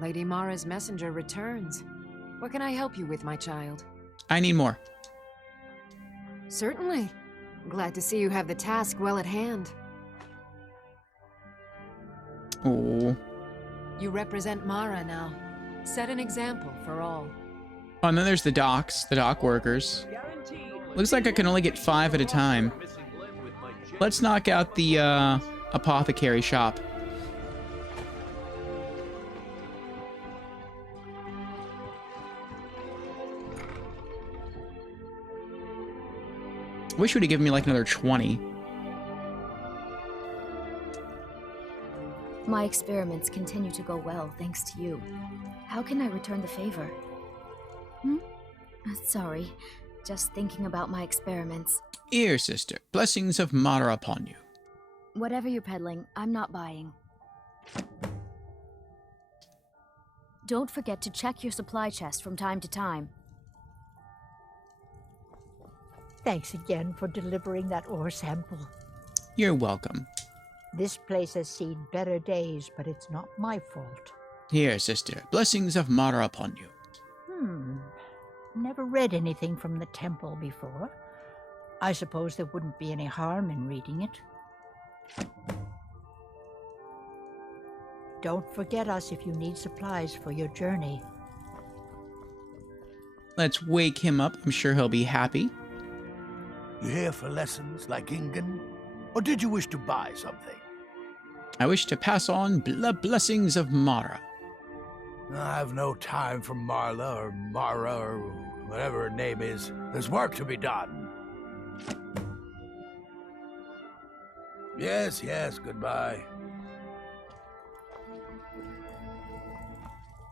Lady Mara's messenger returns. What can I help you with, my child? I need more. Certainly. Glad to see you have the task well at hand. Oh. You represent Mara now. Set an example for all. Oh, and then there's the docks, the dock workers. Looks like I can only get 5 at a time. Let's knock out the apothecary shop. Wish would have given me like another 20. My experiments continue to go well, thanks to you. How can I return the favor? Sorry, just thinking about my experiments. Here, sister. Blessings of Mara upon you. Whatever you're peddling, I'm not buying. Don't forget to check your supply chest from time to time. Thanks again for delivering that ore sample. You're welcome. This place has seen better days, but it's not my fault. Here, sister. Blessings of Mara upon you. Never read anything from the temple before. I suppose there wouldn't be any harm in reading it. Don't forget us if you need supplies for your journey. Let's wake him up. I'm sure he'll be happy. You here for lessons like Ingen? Or did you wish to buy something? I wish to pass on the blessings of Mara. I have no time for Marla or Mara or whatever her name is. There's work to be done. Yes, goodbye.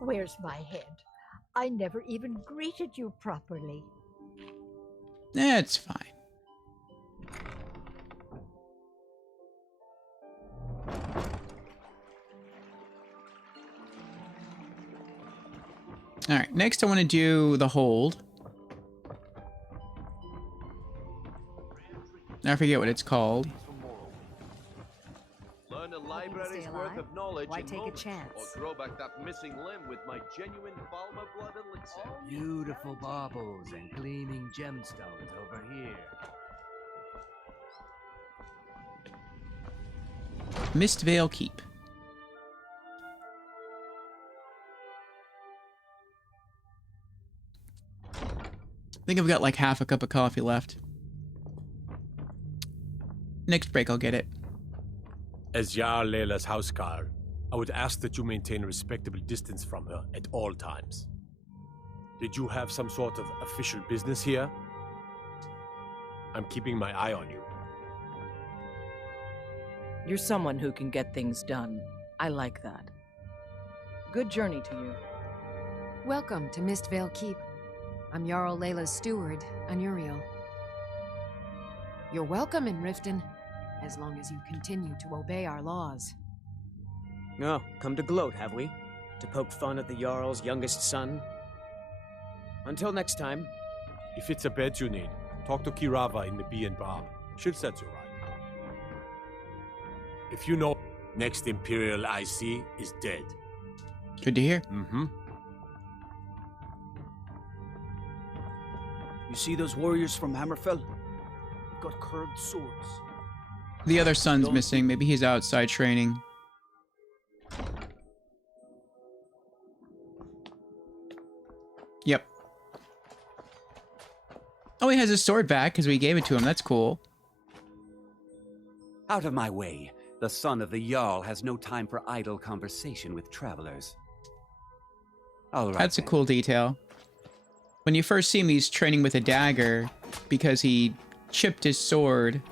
Where's my head? I never even greeted you properly. That's fine. Alright, next I want to do the hold. I forget what it's called. Learn a library's worth of knowledge Why in take a moments, chance? or grow back that missing limb with my genuine Falmer blood elixir. Beautiful baubles and gleaming gemstones over here. Mistvale Keep. I think I've got like half a cup of coffee left. Next break, I'll get it. As Jarl Leila's housecarl, I would ask that you maintain a respectable distance from her at all times. Did you have some sort of official business here? I'm keeping my eye on you. You're someone who can get things done. I like that. Good journey to you. Welcome to Mistvale Keep. I'm Jarl Leila's steward, Anuriel. You're welcome in Riften, as long as you continue to obey our laws. Oh, come to gloat, have we? To poke fun at the Jarl's youngest son? Until next time. If it's a bed you need, talk to Kirava in the Bee and Bar. She'll set you right. If you know, next Imperial I see is dead. Good to hear. Mm-hmm. You see those warriors from Hammerfell? They've got curved swords. The other son's missing. Maybe he's outside training. Yep. Oh, he has his sword back because we gave it to him. That's cool. Out of my way. The son of the Jarl has no time for idle conversation with travelers. All right, That's a cool detail. When you first see him, he's training with a dagger because he chipped his sword.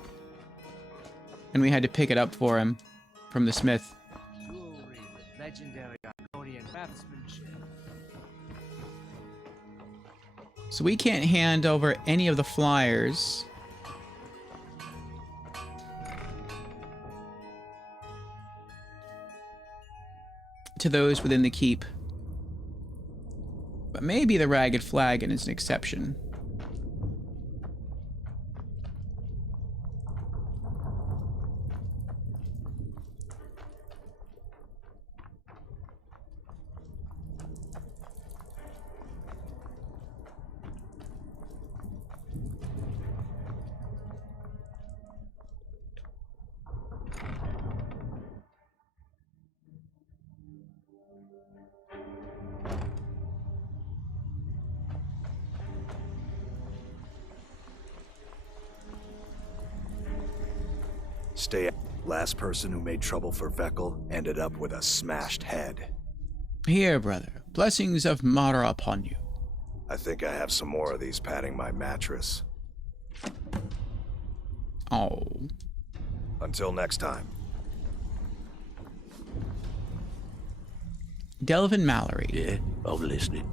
And we had to pick it up for him from the smith. Jewelry with legendary Argonian craftsmanship. So we can't hand over any of the flyers. To those within the keep. But maybe the Ragged Flagon is an exception. Stay. Last person who made trouble for Veckel ended up with a smashed head. Here, brother. Blessings of Mara upon you. I think I have some more of these padding my mattress. Oh. Until next time. Delvin Mallory. Yeah, I'm listening.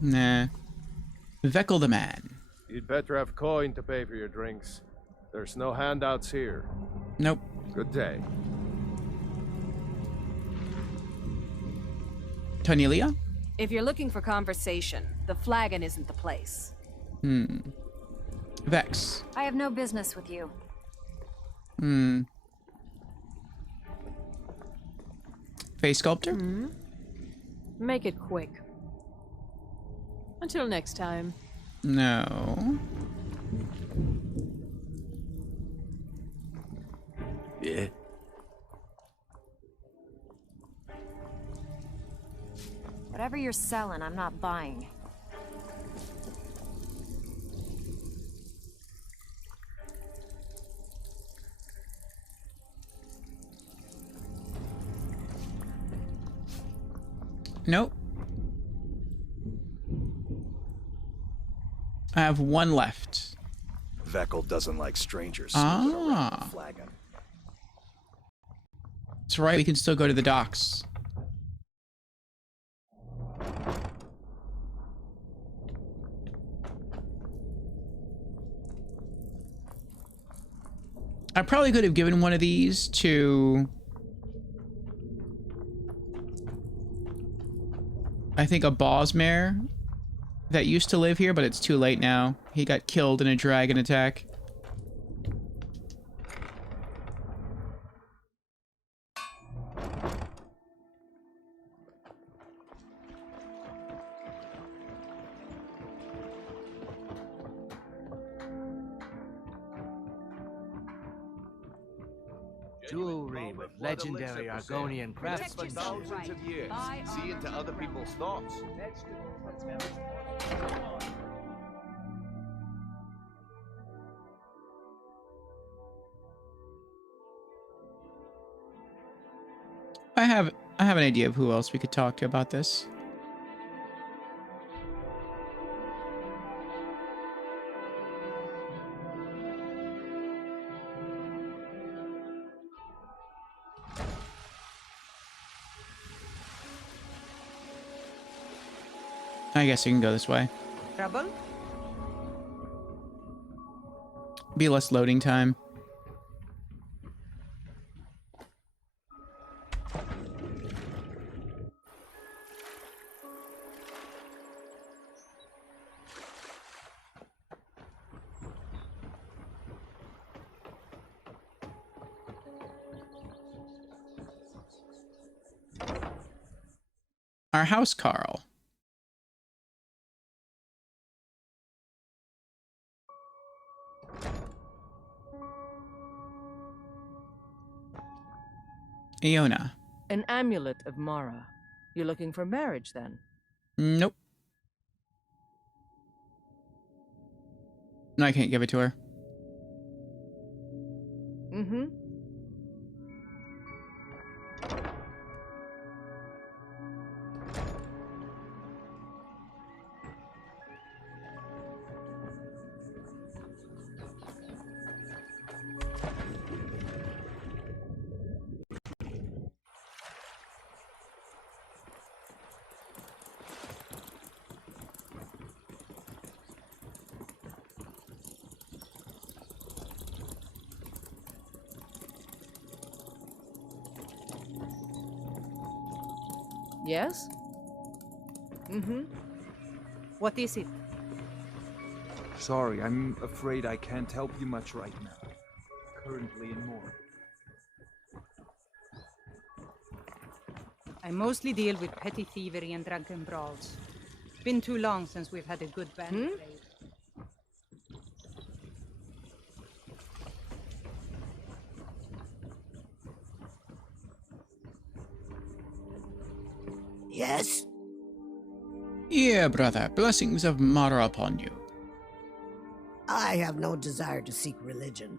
Nah. Veckel the man. You'd better have coin to pay for your drinks. There's no handouts here. Nope. Good day. Tanelia? If you're looking for conversation, the flagon isn't the place. Vex. I have no business with you. Face sculptor? Make it quick. Until next time. No. Yeah. Whatever you're selling, I'm not buying. Nope. I have one left. Veckel doesn't like strangers. Ah. Flagon. That's right, we can still go to the docks. I probably could have given one of these to... I think a Bosmare that used to live here, but it's too late now. He got killed in a dragon attack. Jewelry with legendary Argonian Practice for craftsmanship. thousands of years. See into other people's thoughts. I have an idea of who else we could talk to about this. I guess you can go this way. Trouble? Be less loading time. Our house, Carl. Iona. An amulet of Mara. You're looking for marriage, then? Nope. No, I can't give it to her. Mm-hmm. Yes? Mm-hmm. What is it? Sorry, I'm afraid I can't help you much right now. Currently in Morrowind. I mostly deal with petty thievery and drunken brawls. Been too long since we've had a good band played. Yes? Yeah, brother. Blessings of Mara upon you. I have no desire to seek religion.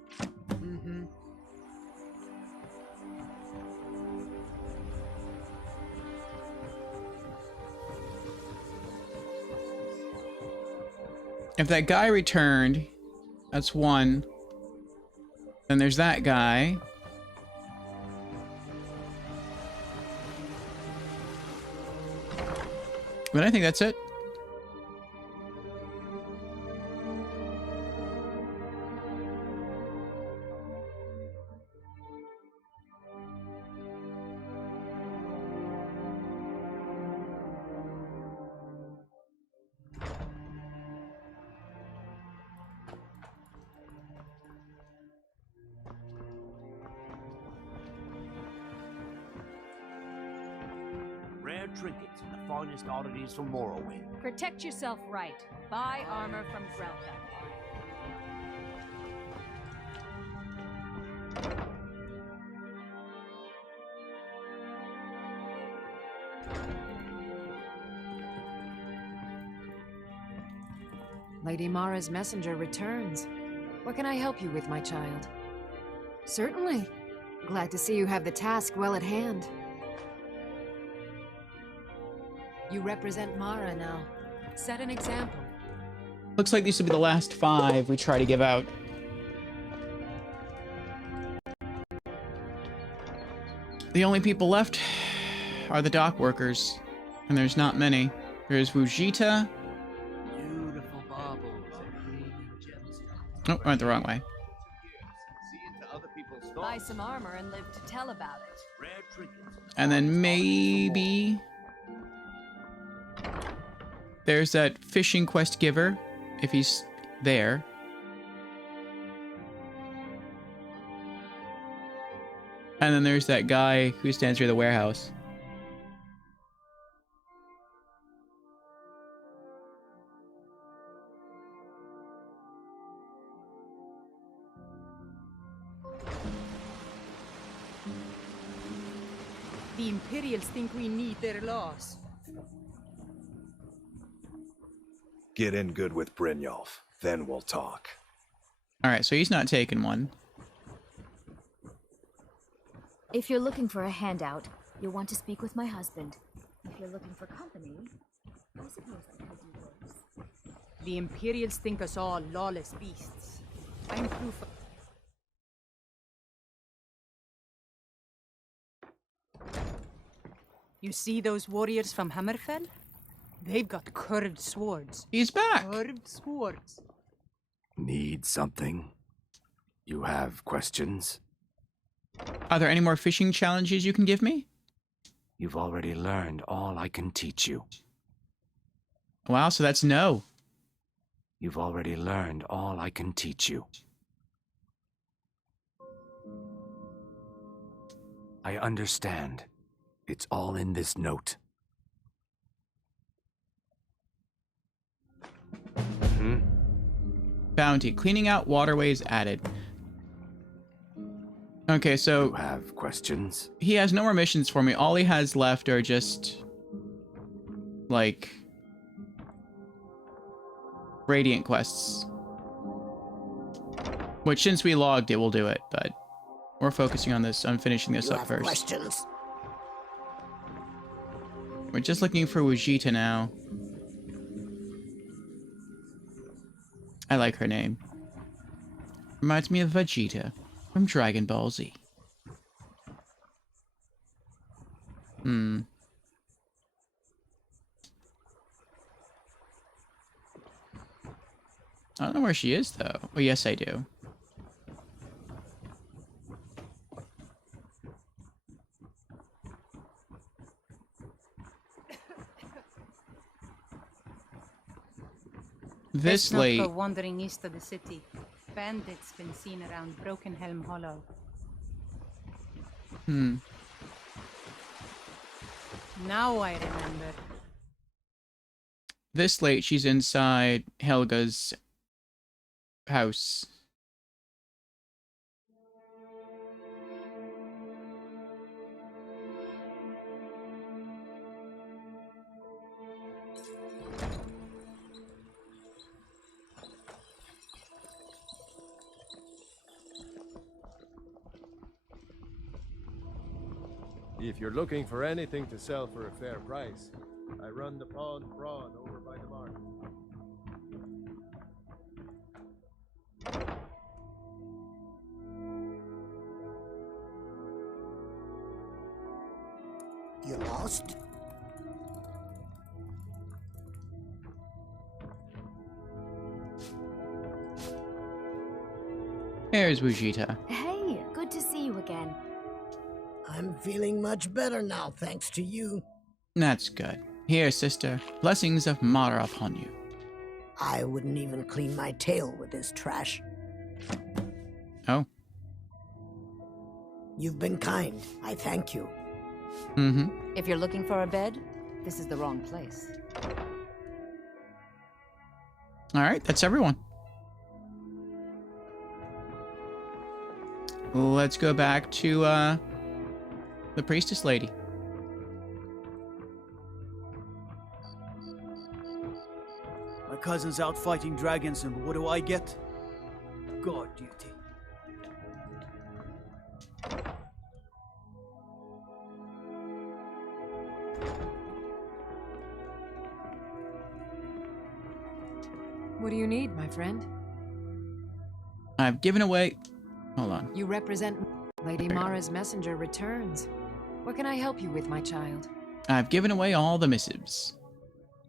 Mm-hmm. If that guy returned, that's one. Then there's that guy. But I think that's it. trinkets and the finest oddities from Morrowind. Protect yourself right. Buy armor from Grelka. Lady Mara's messenger returns. What can I help you with, my child? Certainly. Glad to see you have the task well at hand. You represent Mara now. Set an example. Looks like these will be the last 5 we try to give out. The only people left are the dock workers, and there's not many. There's Wujita. Beautiful baubles and gleaming gemstones. Oh, I went the wrong way. Buy some armor and live to tell about it. Rare trinkets. And then maybe there's that fishing quest giver, if he's there. And then there's that guy who stands near the warehouse. The Imperials think we need their laws. Get in good with Brynjolf, then we'll talk. Alright, so he's not taking one. If you're looking for a handout, you'll want to speak with my husband. If you're looking for company, I suppose I could do worse. The Imperials think us all lawless beasts. I'm proof of... You see those warriors from Hammerfell? They've got curved swords. He's back! Curved swords. Need something? You have questions? Are there any more fishing challenges you can give me? You've already learned all I can teach you. Wow, so that's no. You've already learned all I can teach you. I understand. It's all in this note. Bounty. Cleaning out waterways added. Okay, so... You have questions? He has no more missions for me. All he has left are just... like... Radiant quests. Which, since we logged it, we'll do it, but... We're focusing on this, on finishing this up first. Questions? We're just looking for Wujita now. I like her name. Reminds me of Vegeta from Dragon Ball Z. I don't know where she is, though. Oh, yes, I do. This late. Go wandering east of the city. Bandits been seen around Broken Helm Hollow. Now I remember. This late, she's inside Helga's house. If you're looking for anything to sell for a fair price, I run the Pawn Prawn over by the market. You lost? There's Wujita. Hey, good to see you again. I'm feeling much better now, thanks to you. That's good. Here, sister. Blessings of Mara upon you. I wouldn't even clean my tail with this trash. Oh. You've been kind. I thank you. If you're looking for a bed, This is the wrong place. All right, that's everyone. Let's go back to the priestess lady. My cousin's out fighting dragons, and what do I get? Guard duty. What do you need, my friend? I've given away... Hold on. You represent Lady Mara's messenger returns. What can I help you with, my child? I've given away all the missives.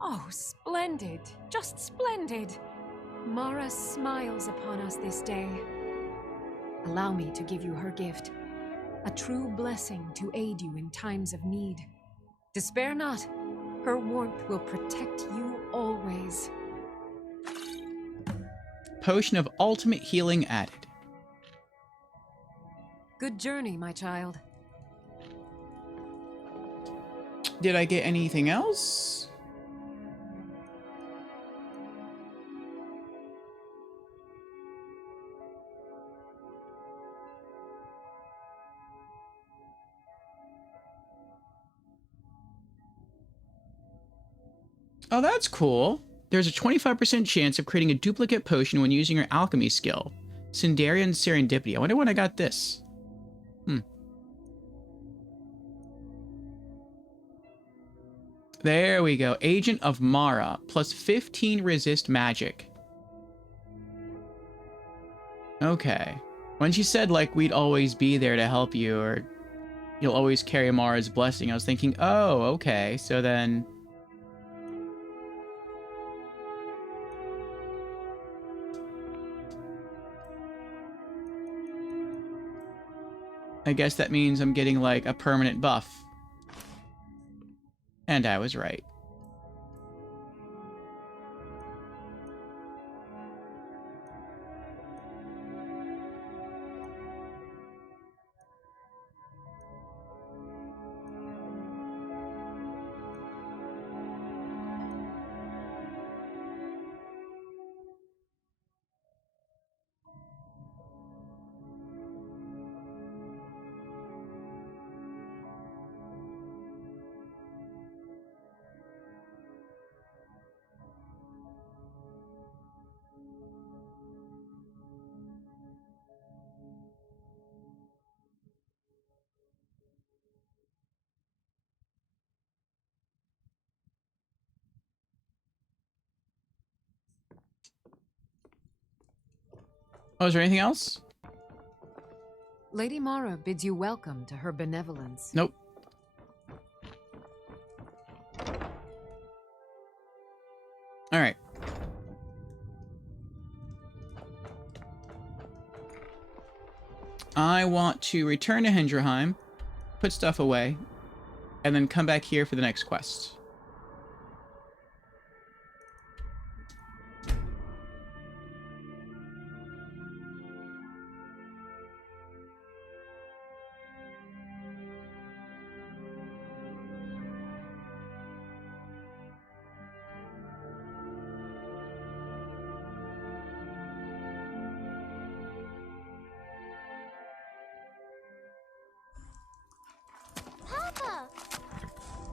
Oh, splendid. Just splendid. Mara smiles upon us this day. Allow me to give you her gift. A true blessing to aid you in times of need. Despair not. Her warmth will protect you always. Potion of ultimate healing added. Good journey, my child. Did I get anything else? Oh, that's cool. There's a 25% chance of creating a duplicate potion when using your alchemy skill. Sindarian Serendipity. I wonder when I got this. There we go. Agent of Mara. Plus 15 resist magic. Okay. When she said, like, we'd always be there to help you, or you'll always carry Mara's blessing, I was thinking, oh, okay. So then... I guess that means I'm getting, like, a permanent buff. And I was right. Oh, is there anything else? Lady Mara bids you welcome to her benevolence. Nope. All right. I want to return to Hendrheim, put stuff away, and then come back here for the next quest.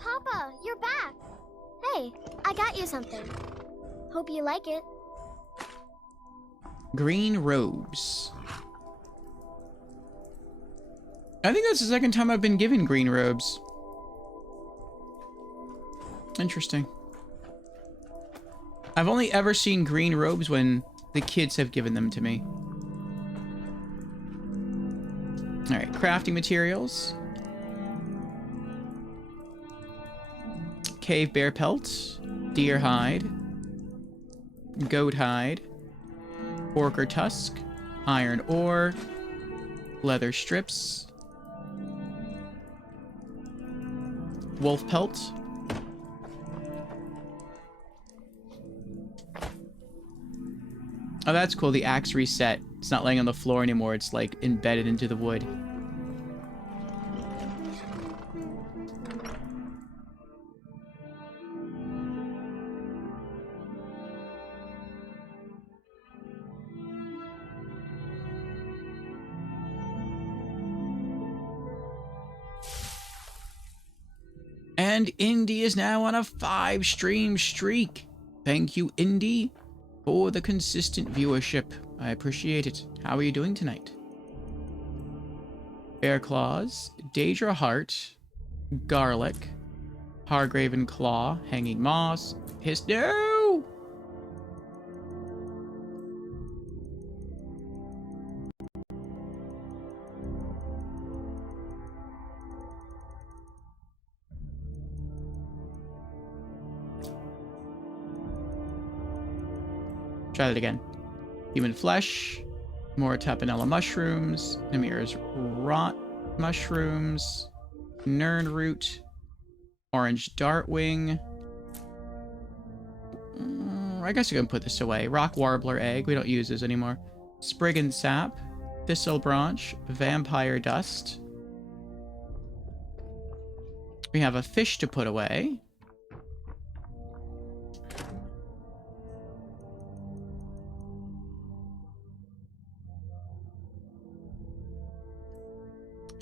Papa, you're back. Hey, I got you something. Hope you like it. Green robes. I think that's the second time I've been given green robes. Interesting. I've only ever seen green robes when the kids have given them to me. Alright, crafting materials. Cave bear pelt, deer hide, goat hide, orker tusk, iron ore, leather strips, wolf pelt, oh, that's cool. The axe reset. It's not laying on the floor anymore. It's like embedded into the wood. And Indy is now on a 5-stream streak. Thank you, Indy, for the consistent viewership. I appreciate it. How are you doing tonight? Bear Claws, Daedra Heart, Garlic, Hargraven Claw, Hanging Moss, No! Try that again. Human Flesh, more Tapanella Mushrooms, Namir's Rot Mushrooms, Nern Root, Orange Dartwing. I guess you can put this away. Rock Warbler Egg, we don't use this anymore. Spriggan Sap, Thistle Branch, Vampire Dust. We have a fish to put away.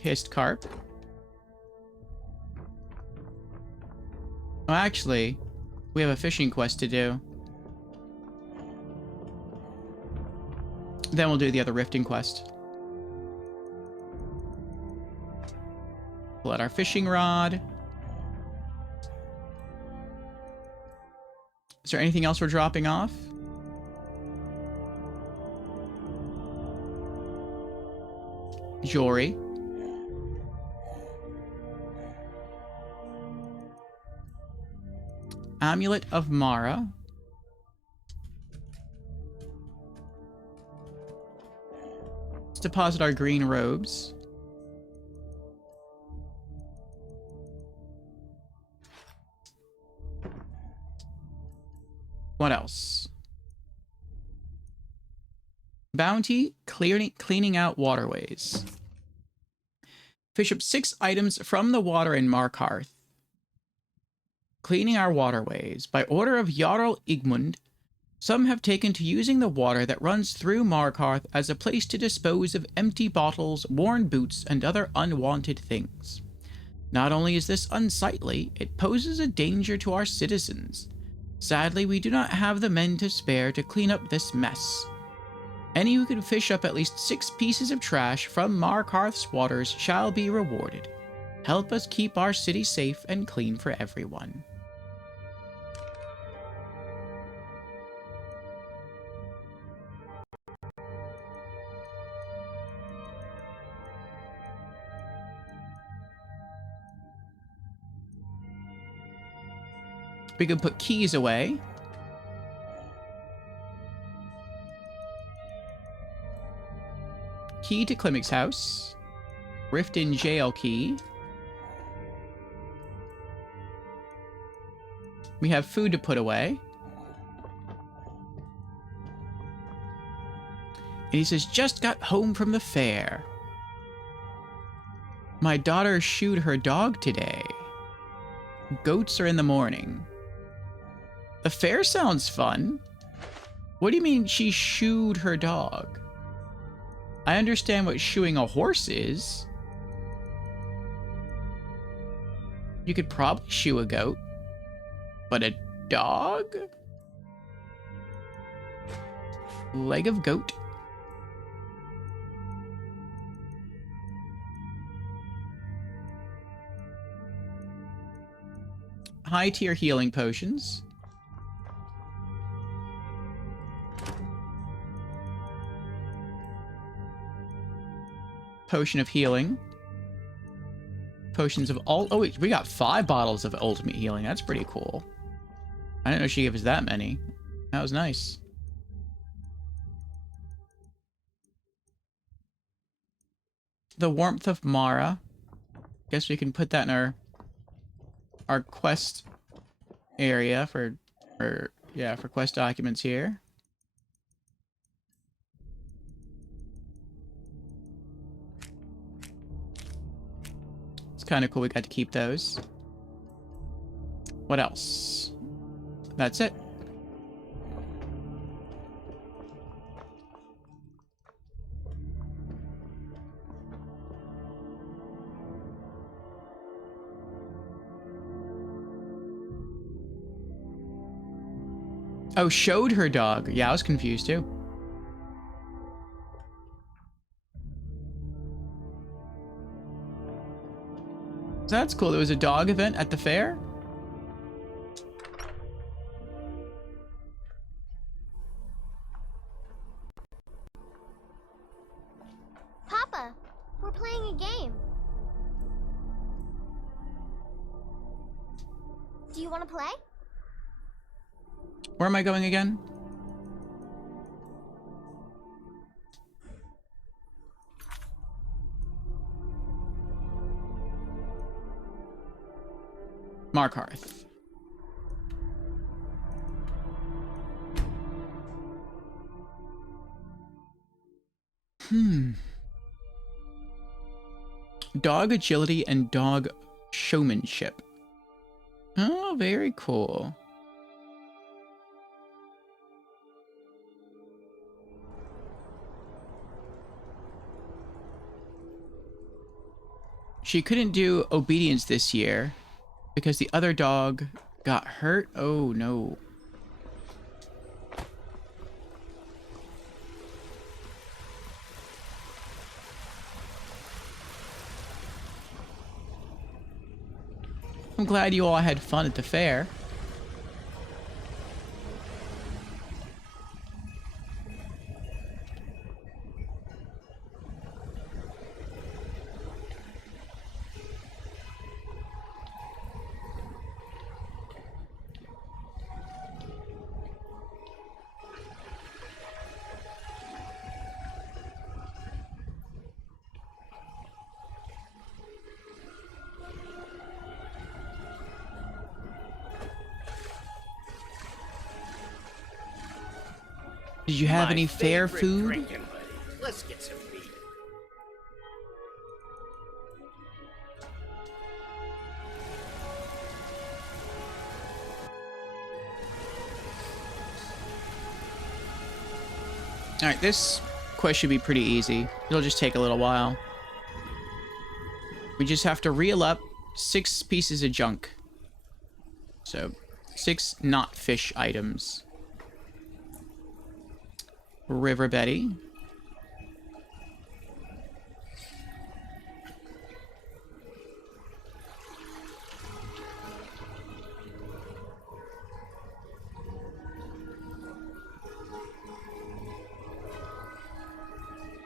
Hissed Carp. Oh, actually, we have a fishing quest to do. Then we'll do the other rifting quest. Pull out our fishing rod. Is there anything else we're dropping off? Jewelry. Amulet of Mara. Let's deposit our green robes. What else? Bounty, cleaning out waterways. Fish up 6 items from the water in Markarth. Cleaning our waterways. By order of Jarl Igmund, some have taken to using the water that runs through Markarth as a place to dispose of empty bottles, worn boots, and other unwanted things. Not only is this unsightly, it poses a danger to our citizens. Sadly, we do not have the men to spare to clean up this mess. Any who can fish up at least 6 pieces of trash from Markarth's waters shall be rewarded. Help us keep our city safe and clean for everyone. We can put keys away. Key to Klimik's house. Riften jail key. We have food to put away. And he says, just got home from the fair. My daughter shooed her dog today. Goats are in the morning. The fair sounds fun. What do you mean she shooed her dog? I understand what shoeing a horse is. You could probably shoe a goat. But a dog? Leg of goat. High tier healing potions. Potion of healing. Potions of all. Oh, wait, we got 5 bottles of ultimate healing. That's pretty cool. I didn't know she gave us that many. That was nice. The warmth of Mara. Guess we can put that in our quest area for quest documents here. It's kind of cool we got to keep those. What else? That's it. Oh, showed her dog. Yeah, I was confused too. So that's cool. There was a dog event at the fair? Papa, we're playing a game. Do you want to play? Where am I going again? Markarth. Dog agility and dog showmanship. Oh, very cool. She couldn't do obedience this year because the other dog got hurt. Oh, no. I'm glad you all had fun at the fair. Did you have any fair food? Let's get some meat. Alright, this quest should be pretty easy. It'll just take a little while. We just have to reel up 6 pieces of junk. So, 6 not fish items. River Betty.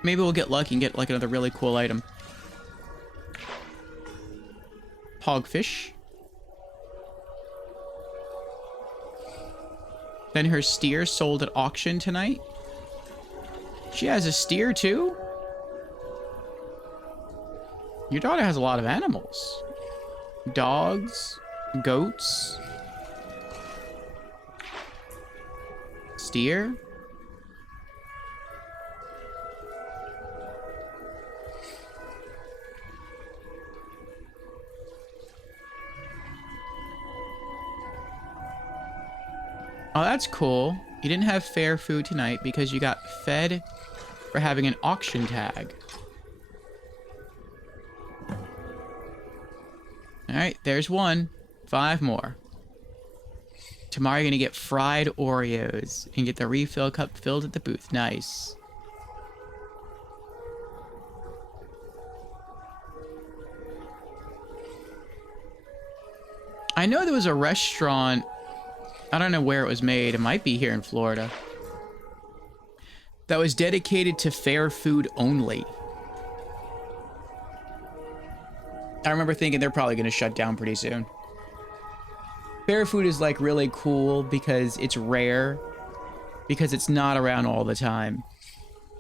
Maybe we'll get lucky and get like another really cool item. Hogfish. Then her steer sold at auction tonight. She has a steer too? Your daughter has a lot of animals. Dogs, goats, steer. Oh, that's cool. You didn't have fair food tonight because you got fed for having an auction tag. Alright, there's 1. 5 more. Tomorrow you're gonna get fried Oreos and get the refill cup filled at the booth. Nice. I know there was a restaurant, I don't know where it was made, it might be here in Florida, that was dedicated to fair food only. I remember thinking they're probably going to shut down pretty soon. Fair food is like really cool because it's rare, because it's not around all the time.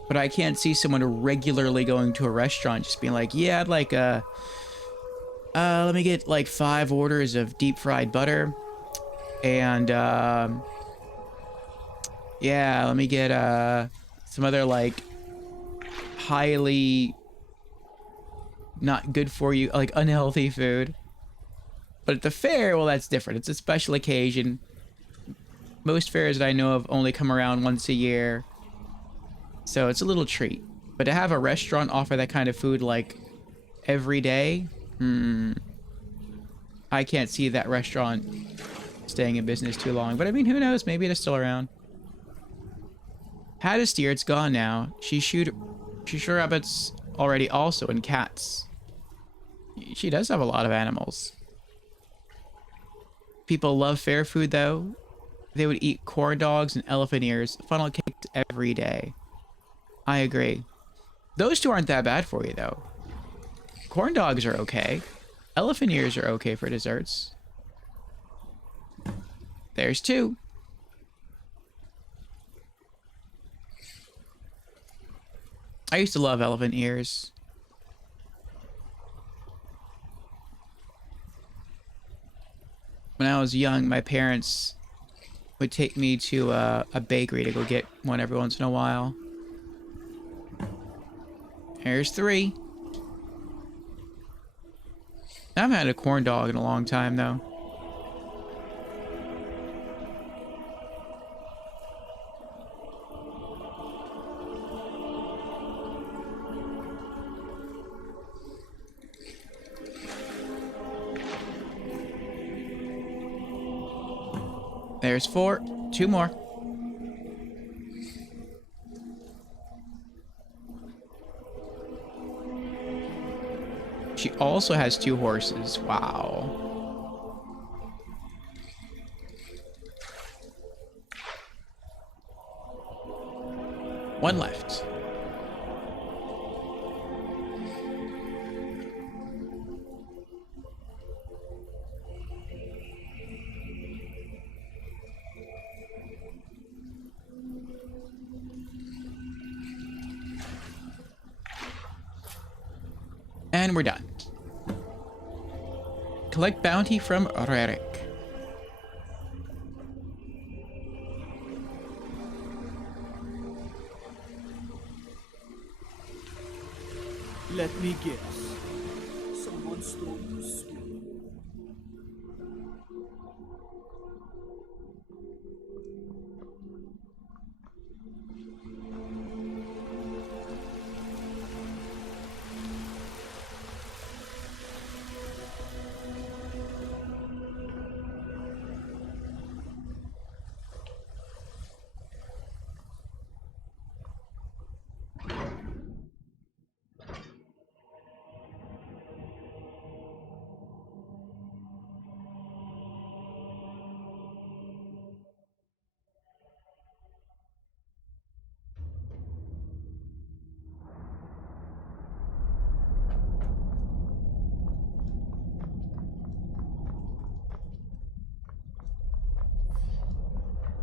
But I can't see someone regularly going to a restaurant just being like, yeah, I'd like let me get like 5 orders of deep fried butter. And, yeah, let me get, some other, like, highly not good for you, like, unhealthy food. But at the fair, well, that's different. It's a special occasion. Most fairs that I know of only come around once a year. So it's a little treat. But to have a restaurant offer that kind of food, like, every day, I can't see that restaurant staying in business too long. But I mean, who knows? Maybe it is still around. Had a steer. It's gone now. She sure rabbits already also and cats. She does have a lot of animals. People love fair food though. They would eat corn dogs and elephant ears, funnel cakes every day. I agree. Those two aren't that bad for you though. Corn dogs are okay. Elephant ears are okay for desserts. There's two. I used to love elephant ears. When I was young, my parents would take me to a bakery to go get one every once in a while. There's three. I haven't had a corn dog in a long time, though. There's 4. 2 more. She also has 2 horses. Wow. One left. And we're done. Collect bounty from Rerick. Let me guess. Someone stole the sweet.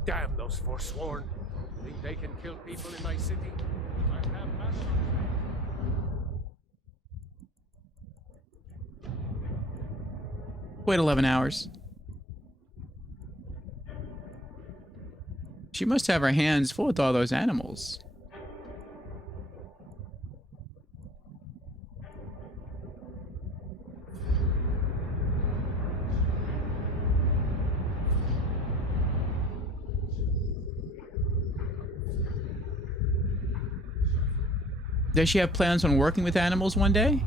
Damn those forsworn. Think they can kill people in my city? I have Wait 11 hours. She must have her hands full with all those animals. Does she have plans on working with animals one day?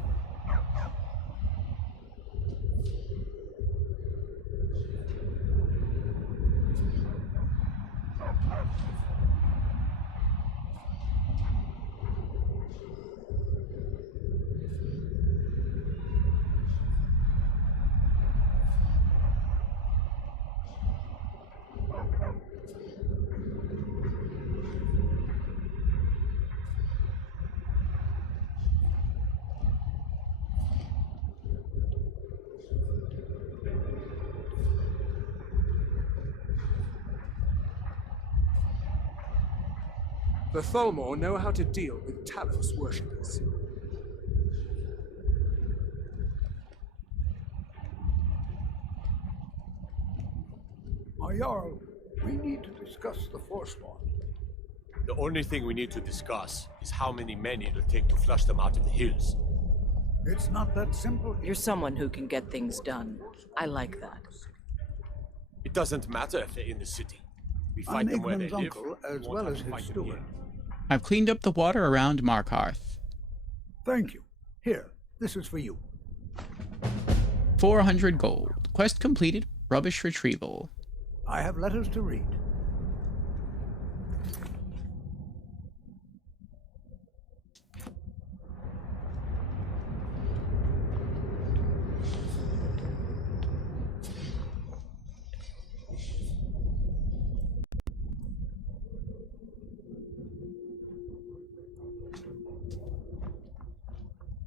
The Tholmor know how to deal with Talos worshippers. My Jarl, we need to discuss the Forsworn. The only thing we need to discuss is how many men it'll take to flush them out of the hills. It's not that simple. You're someone who can get things done. I like that. It doesn't matter if they're in the city. We fight them where they live. Uncle, as well as his steward. I've cleaned up the water around Markarth. Thank you. Here, this is for you. 400 gold. Quest completed. Rubbish retrieval. I have letters to read.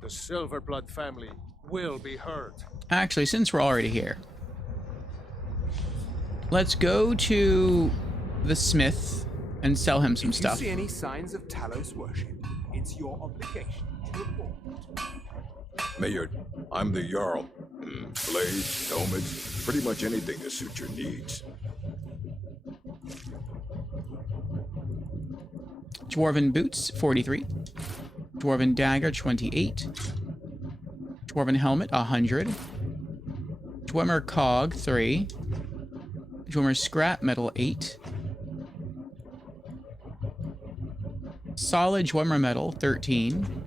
The Silverblood family will be heard. Actually, since we're already here, let's go to the smith and sell him some stuff. If you see any signs of Talos worship, it's your obligation to report. Mayor, I'm the Jarl. Blades, helmets, pretty much anything to suit your needs. Dwarven boots, 43. Dwarven dagger, 28. Dwarven helmet, 100. Dwemer cog, 3. Dwemer scrap metal, 8. Solid Dwemer metal, 13.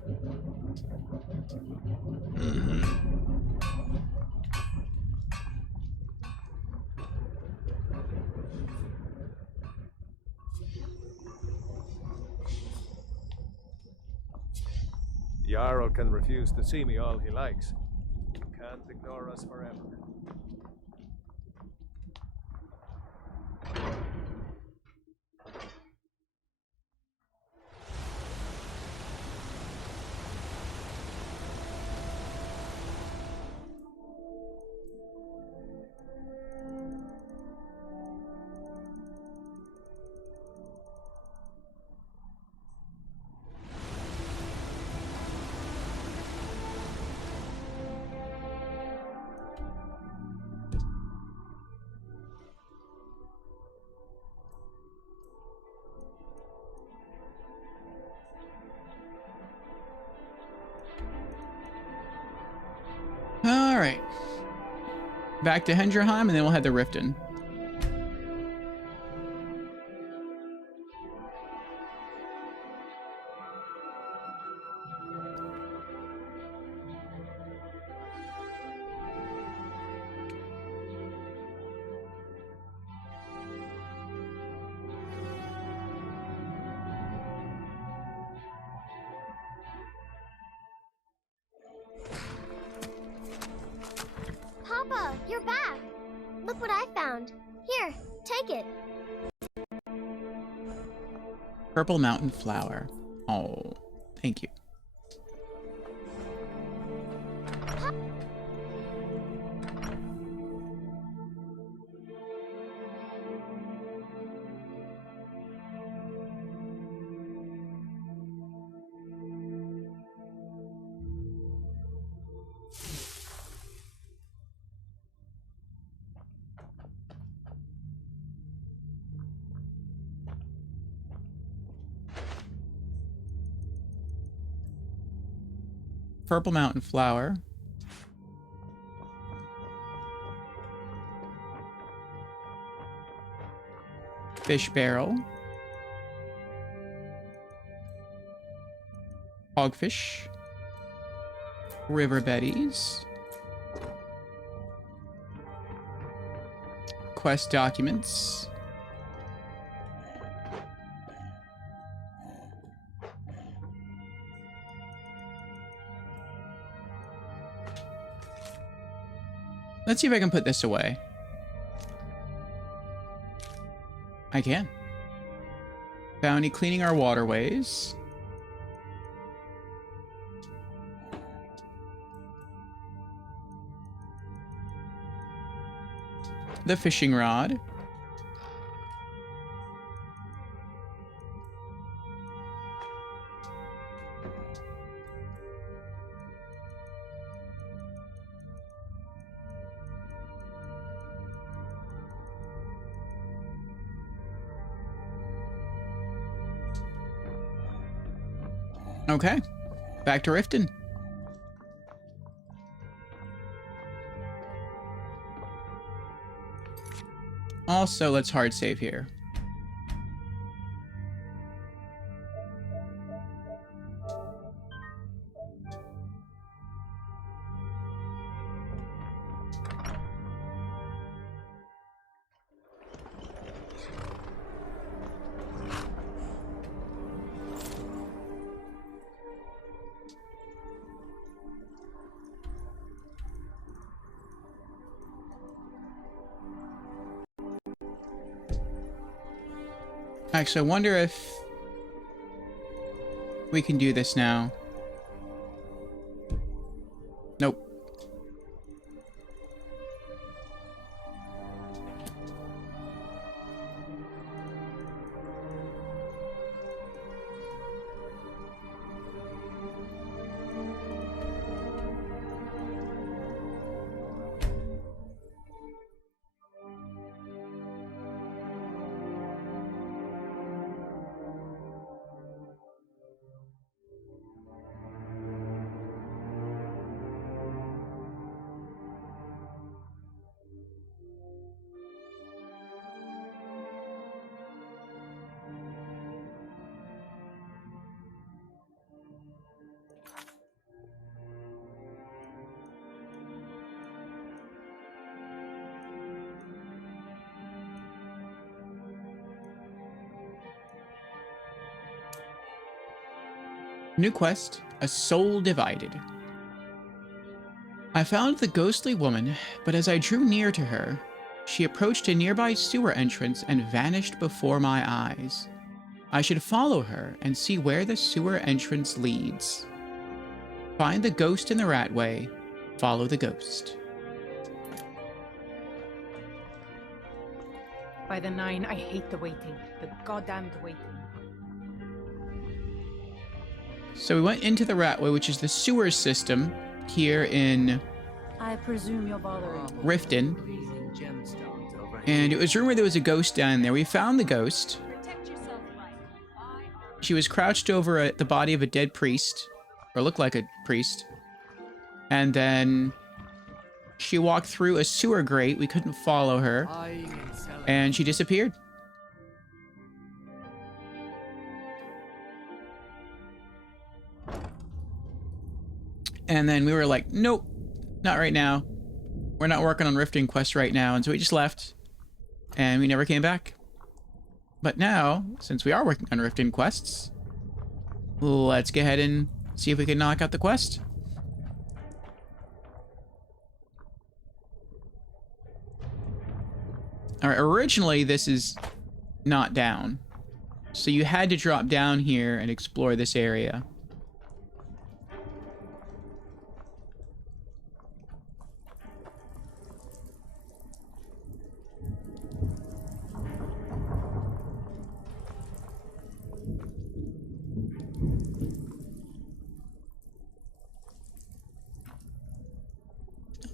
Jarl can refuse to see me all he likes. You can't ignore us forever. Alright. Back to Hendrheim, and then we'll head to Riften. Papa, you're back. Look what I found. Here, take it. Purple mountain flower. Oh, thank you. Purple mountain flower. Fish barrel. Hogfish. River betties. Quest documents. Let's see if I can put this away. I can. Bounty cleaning our waterways. The fishing rod. Okay, back to Riften. Also, let's hard save here. Actually, I wonder if we can do this now. Nope. New quest, A Soul Divided. I found the ghostly woman, but as I drew near to her, she approached a nearby sewer entrance and vanished before my eyes. I should follow her and see where the sewer entrance leads. Find the ghost in the ratway, follow the ghost. By the 9, I hate the waiting. The goddamned waiting. So we went into the ratway, which is the sewer system here in I presume you're bothering. Riften. And it was rumored there was a ghost down there. We found the ghost. She was crouched over the body of a dead priest, or looked like a priest. And then she walked through a sewer grate. We couldn't follow her. And she disappeared. And then we were like, nope, not right now. We're not working on Riften quests right now. And so we just left. And we never came back. But now, since we are working on Riften quests, let's go ahead and see if we can knock out the quest. Alright, originally this is not down. So you had to drop down here and explore this area.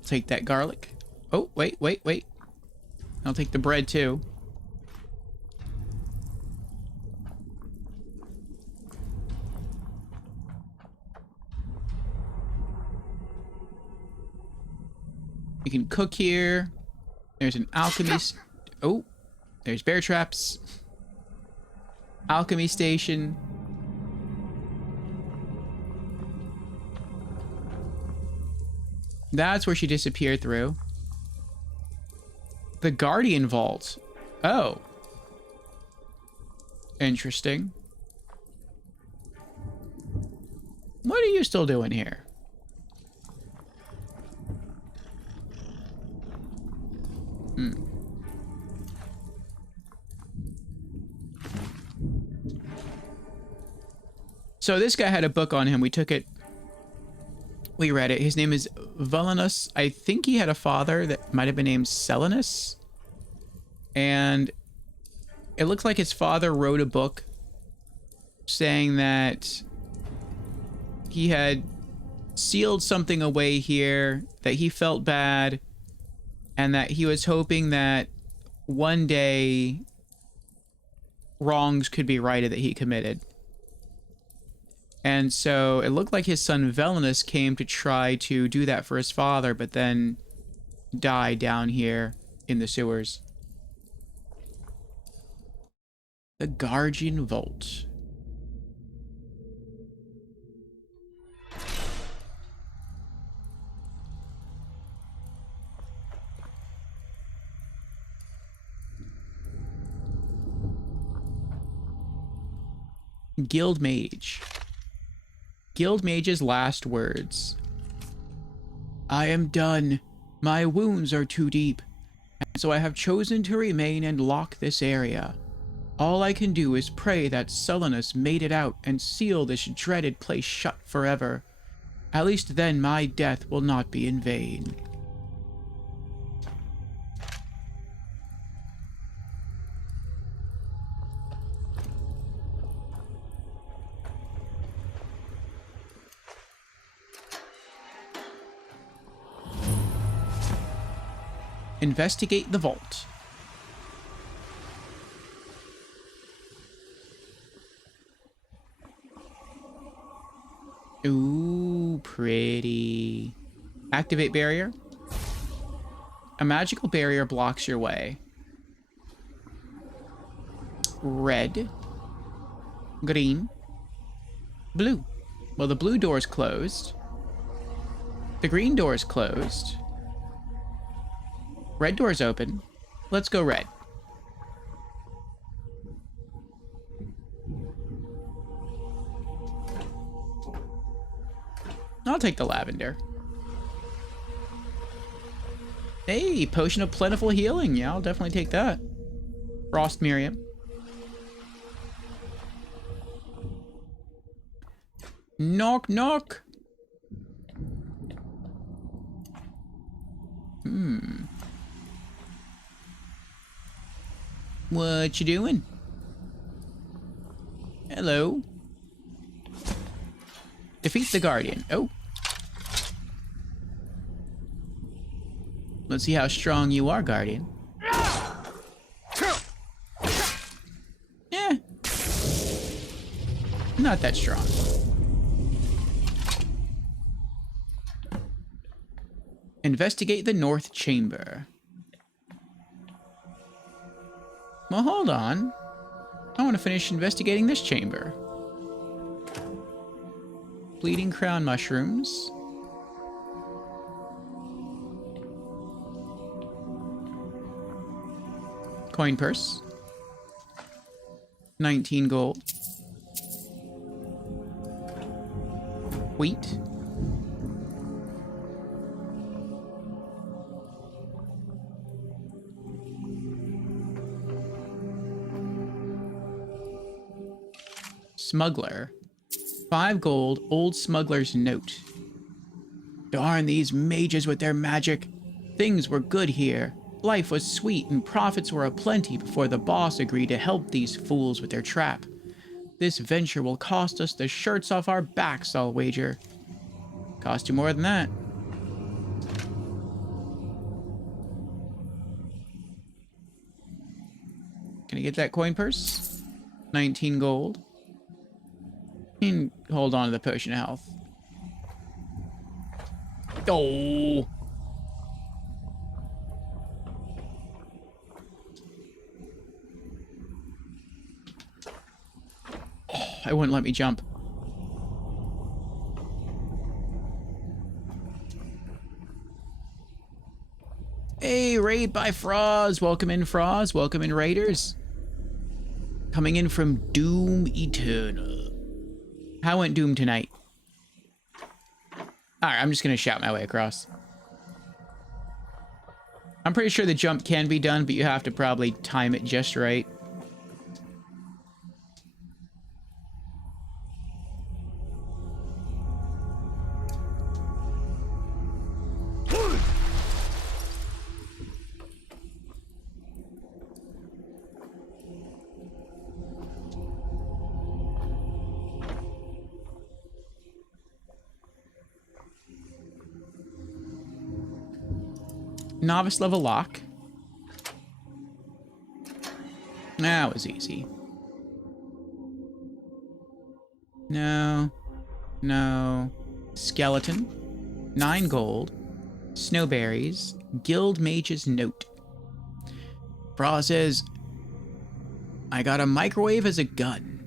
Take that garlic. Oh, wait. I'll take the bread too. You can cook here. There's an alchemist. Oh, there's bear traps. Alchemy station. That's where she disappeared through. The Guardian Vault. Oh. Interesting. What are you still doing here? So this guy had a book on him. We took it. We read it. His name is Villainous. I think he had a father that might have been named Selinus. And it looks like his father wrote a book saying that he had sealed something away here, that he felt bad, and that he was hoping that one day wrongs could be righted that he committed. And so it looked like his son Villainous came to try to do that for his father, but then died down here in the sewers. The Guardian Vault. Guild Mage. Guild Mage's last words. I am done. My wounds are too deep, and so I have chosen to remain and lock this area. All I can do is pray that Sullanus made it out and seal this dreaded place shut forever. At least then my death will not be in vain. Investigate the vault. Ooh, pretty. Activate barrier. A magical barrier blocks your way. Red. Green. Blue. Well, the blue door is closed. The green door is closed. Red door is open. Let's go red. I'll take the lavender. Hey, potion of plentiful healing. Yeah, I'll definitely take that. Frost Miriam. Knock, knock. What you doing? Hello. Defeat the Guardian. Oh. Let's see how strong you are, Guardian. Eh. Not that strong. Investigate the North Chamber. Well, hold on. I want to finish investigating this chamber. Bleeding crown mushrooms. Coin purse. 19 gold. Wheat. Smuggler. 5 gold, old smuggler's note. Darn these mages with their magic. Things were good here. Life was sweet and profits were aplenty before the boss agreed to help these fools with their trap. This venture will cost us the shirts off our backs, I'll wager. Cost you more than that. Can I get that coin purse? 19 gold. And hold on to the potion of health. Oh! It wouldn't let me jump. Hey, raid by Froz. Welcome in, Froz. Welcome in, raiders. Coming in from Doom Eternal. How went Doom tonight? Alright, I'm just gonna shout my way across. I'm pretty sure the jump can be done, but you have to probably time it just right. Novice level lock. That was easy. No. No. Skeleton. 9 gold. Snowberries. Guild Mage's Note. Bra says, I got a microwave as a gun.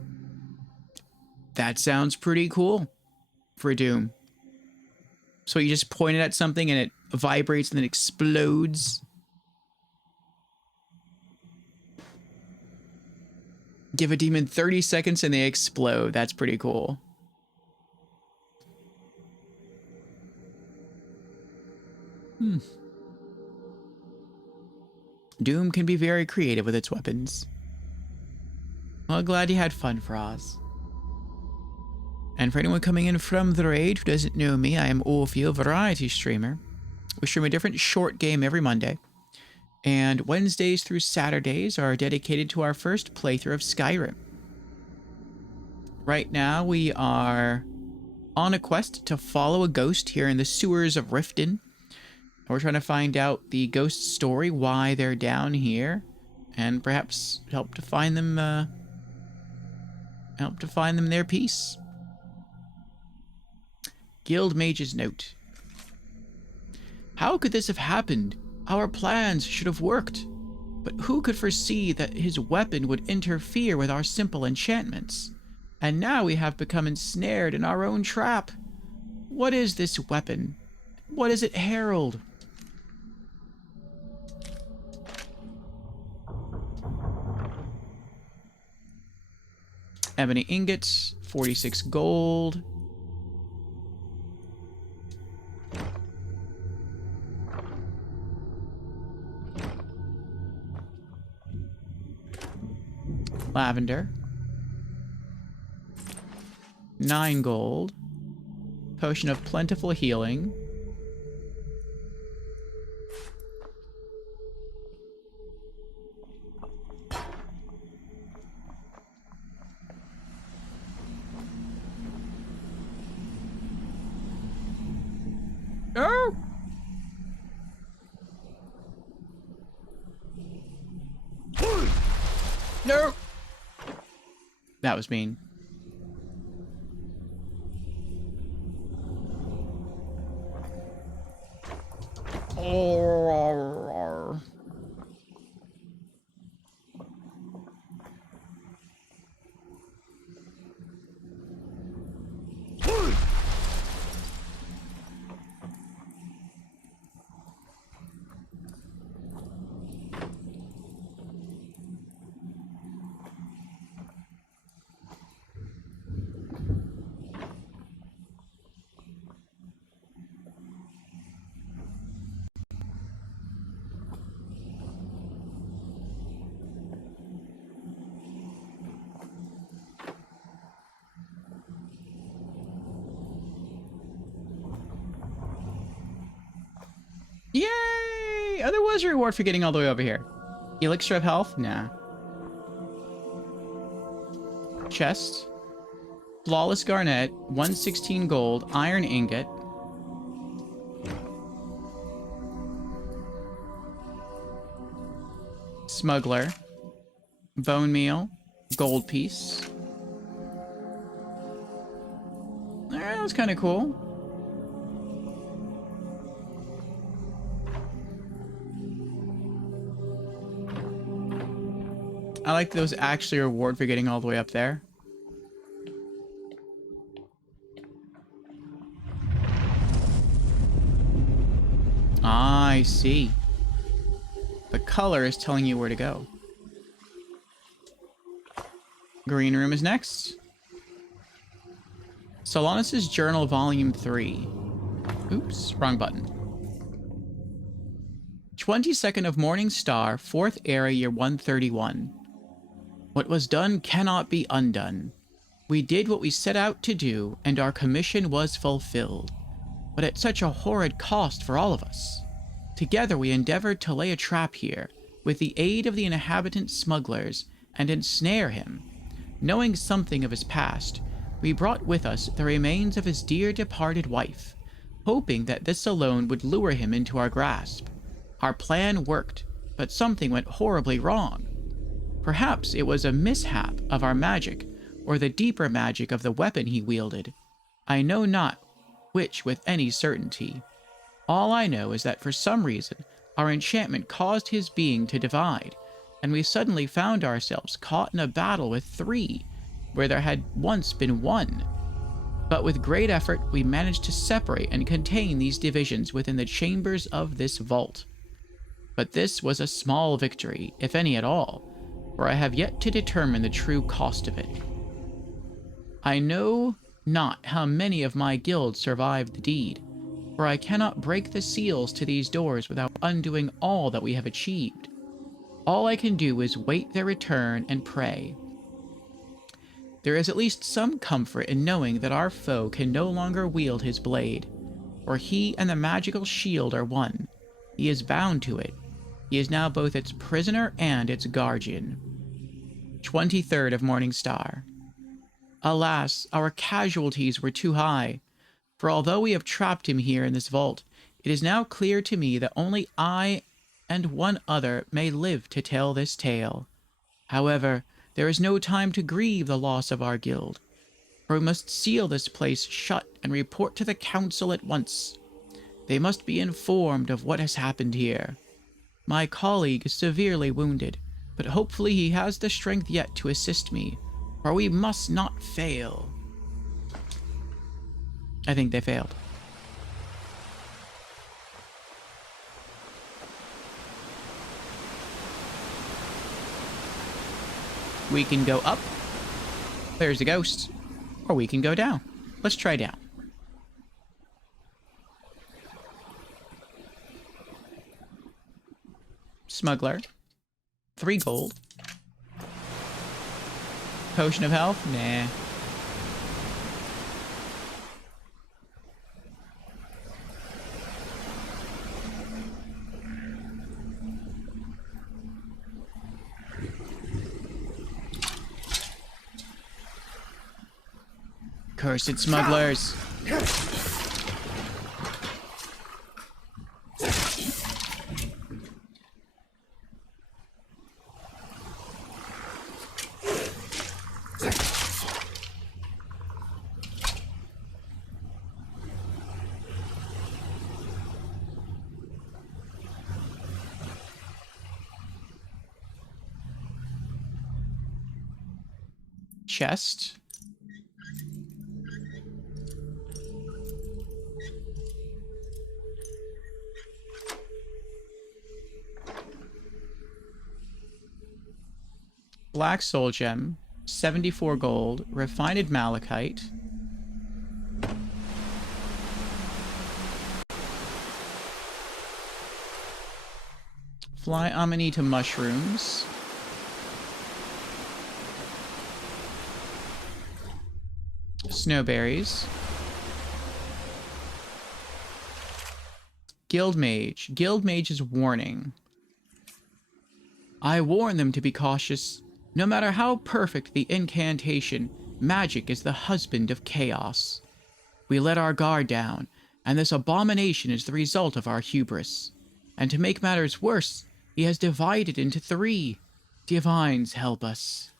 That sounds pretty cool for Doom. So you just point it at something and it vibrates and then explodes. Give a demon 30 seconds and they explode. That's pretty cool. Doom can be very creative with its weapons. Well, glad you had fun, Froz. And for anyone coming in from the raid who doesn't know me, I am Orfeo, variety streamer. We stream a different short game every Monday. And Wednesdays through Saturdays are dedicated to our first playthrough of Skyrim. Right now, we are on a quest to follow a ghost here in the sewers of Riften. We're trying to find out the ghost's story, why they're down here, and perhaps help to find them their peace. Guild Mage's note. How could this have happened? Our plans should have worked. But who could foresee that his weapon would interfere with our simple enchantments? And now we have become ensnared in our own trap. What is this weapon? What does it herald? Ebony ingots, 46 gold. Lavender. 9 gold. Potion of plentiful healing. Oh! No! That was mean. Oh. Yay! Oh, there was a reward for getting all the way over here. Elixir of health? Nah. Chest. Flawless garnet. 116 gold. Iron ingot. Smuggler. Bone meal. Gold piece. Alright, that was kind of cool. I like those actually a reward for getting all the way up there. I see. The color is telling you where to go. Green room is next. Solonis's Journal, Volume 3. Oops, wrong button. 22nd of Morning Star, 4th Era, Year 131. What was done cannot be undone. We did what we set out to do, and our commission was fulfilled, but at such a horrid cost for all of us. Together we endeavored to lay a trap here, with the aid of the inhabitant smugglers, and ensnare him. Knowing something of his past, we brought with us the remains of his dear departed wife, hoping that this alone would lure him into our grasp. Our plan worked, but something went horribly wrong. Perhaps it was a mishap of our magic, or the deeper magic of the weapon he wielded. I know not which with any certainty. All I know is that for some reason, our enchantment caused his being to divide, and we suddenly found ourselves caught in a battle with 3, where there had once been 1. But with great effort, we managed to separate and contain these divisions within the chambers of this vault. But this was a small victory, if any at all, for I have yet to determine the true cost of it. I know not how many of my guild survived the deed, for I cannot break the seals to these doors without undoing all that we have achieved. All I can do is wait their return and pray. There is at least some comfort in knowing that our foe can no longer wield his blade, for he and the magical shield are one. He is bound to it. He is now both its prisoner and its guardian. 23rd of Morning Star. Alas, our casualties were too high, for although we have trapped him here in this vault, it is now clear to me that only I and one other may live to tell this tale. However, there is no time to grieve the loss of our guild, for we must seal this place shut and report to the council at once. They must be informed of what has happened here. My colleague is severely wounded, but hopefully he has the strength yet to assist me, for we must not fail. I think they failed. We can go up. There's a ghost. Or we can go down. Let's try down. Smuggler. 3 gold. Potion of health? Nah. Cursed smugglers. Chest. Black soul gem, 74 gold, refined malachite. Fly amanita mushrooms. Snowberries. Guild Mage. Guild Mage's warning. I warn them to be cautious. No matter how perfect the incantation, magic is the husband of chaos. We let our guard down, and this abomination is the result of our hubris. And to make matters worse, he has divided into 3. Divines help us.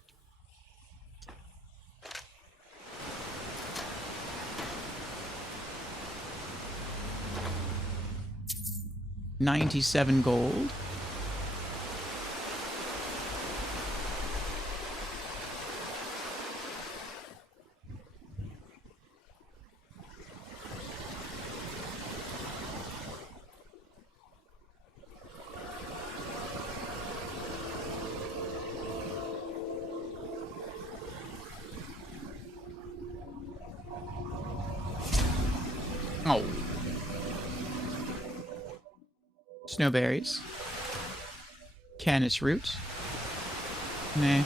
$97 gold. Oh. Snowberries. Canis root. Nah.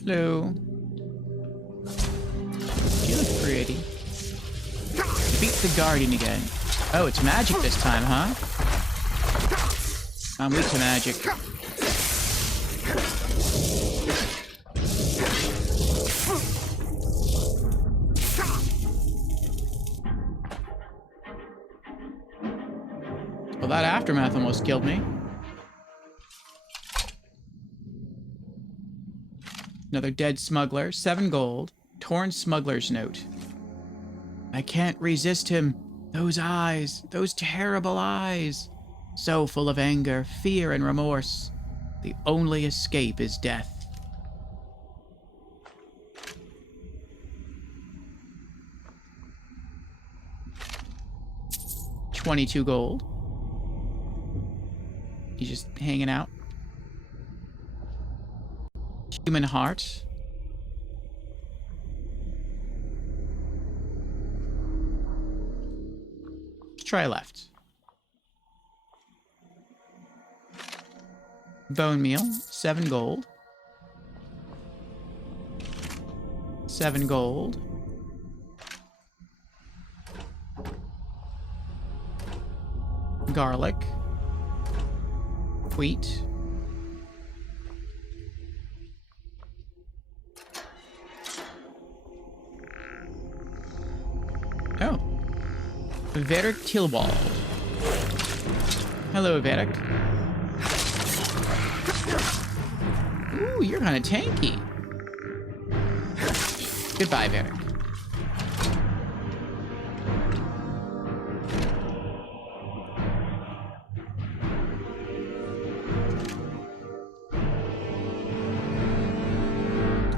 Hello. You look pretty. Beat the guardian again. Oh, it's magic this time, huh? I'm weak to magic. Well, that aftermath almost killed me. Another dead smuggler, 7 gold, torn smuggler's note. I can't resist him. Those eyes, those terrible eyes. So full of anger, fear, and remorse. The only escape is death. $22 gold. He's just hanging out. Human heart. Let's try left. Bone meal, 7 gold. 7 gold. Garlic. Wheat. Oh. Varric Tilwald. Hello, Varric. Ooh, you're kind of tanky. Goodbye, Varric.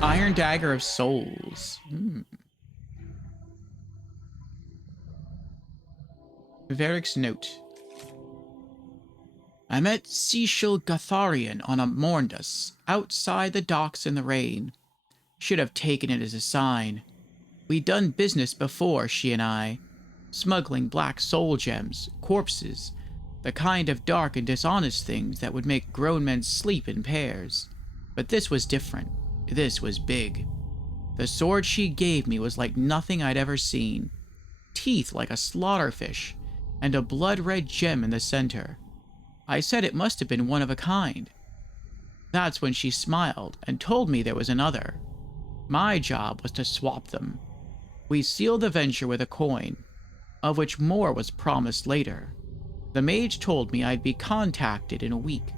Iron Dagger of Souls. Varric's note. I met Seashell Gatharian on a Morndus, outside the docks in the rain. Should have taken it as a sign. We'd done business before, she and I. Smuggling black soul gems, corpses, the kind of dark and dishonest things that would make grown men sleep in pairs. But this was different. This was big. The sword she gave me was like nothing I'd ever seen. Teeth like a slaughterfish, and a blood-red gem in the center. I said it must have been one of a kind. That's when she smiled and told me there was another. My job was to swap them. We sealed the venture with a coin, of which more was promised later. The mage told me I'd be contacted in a week.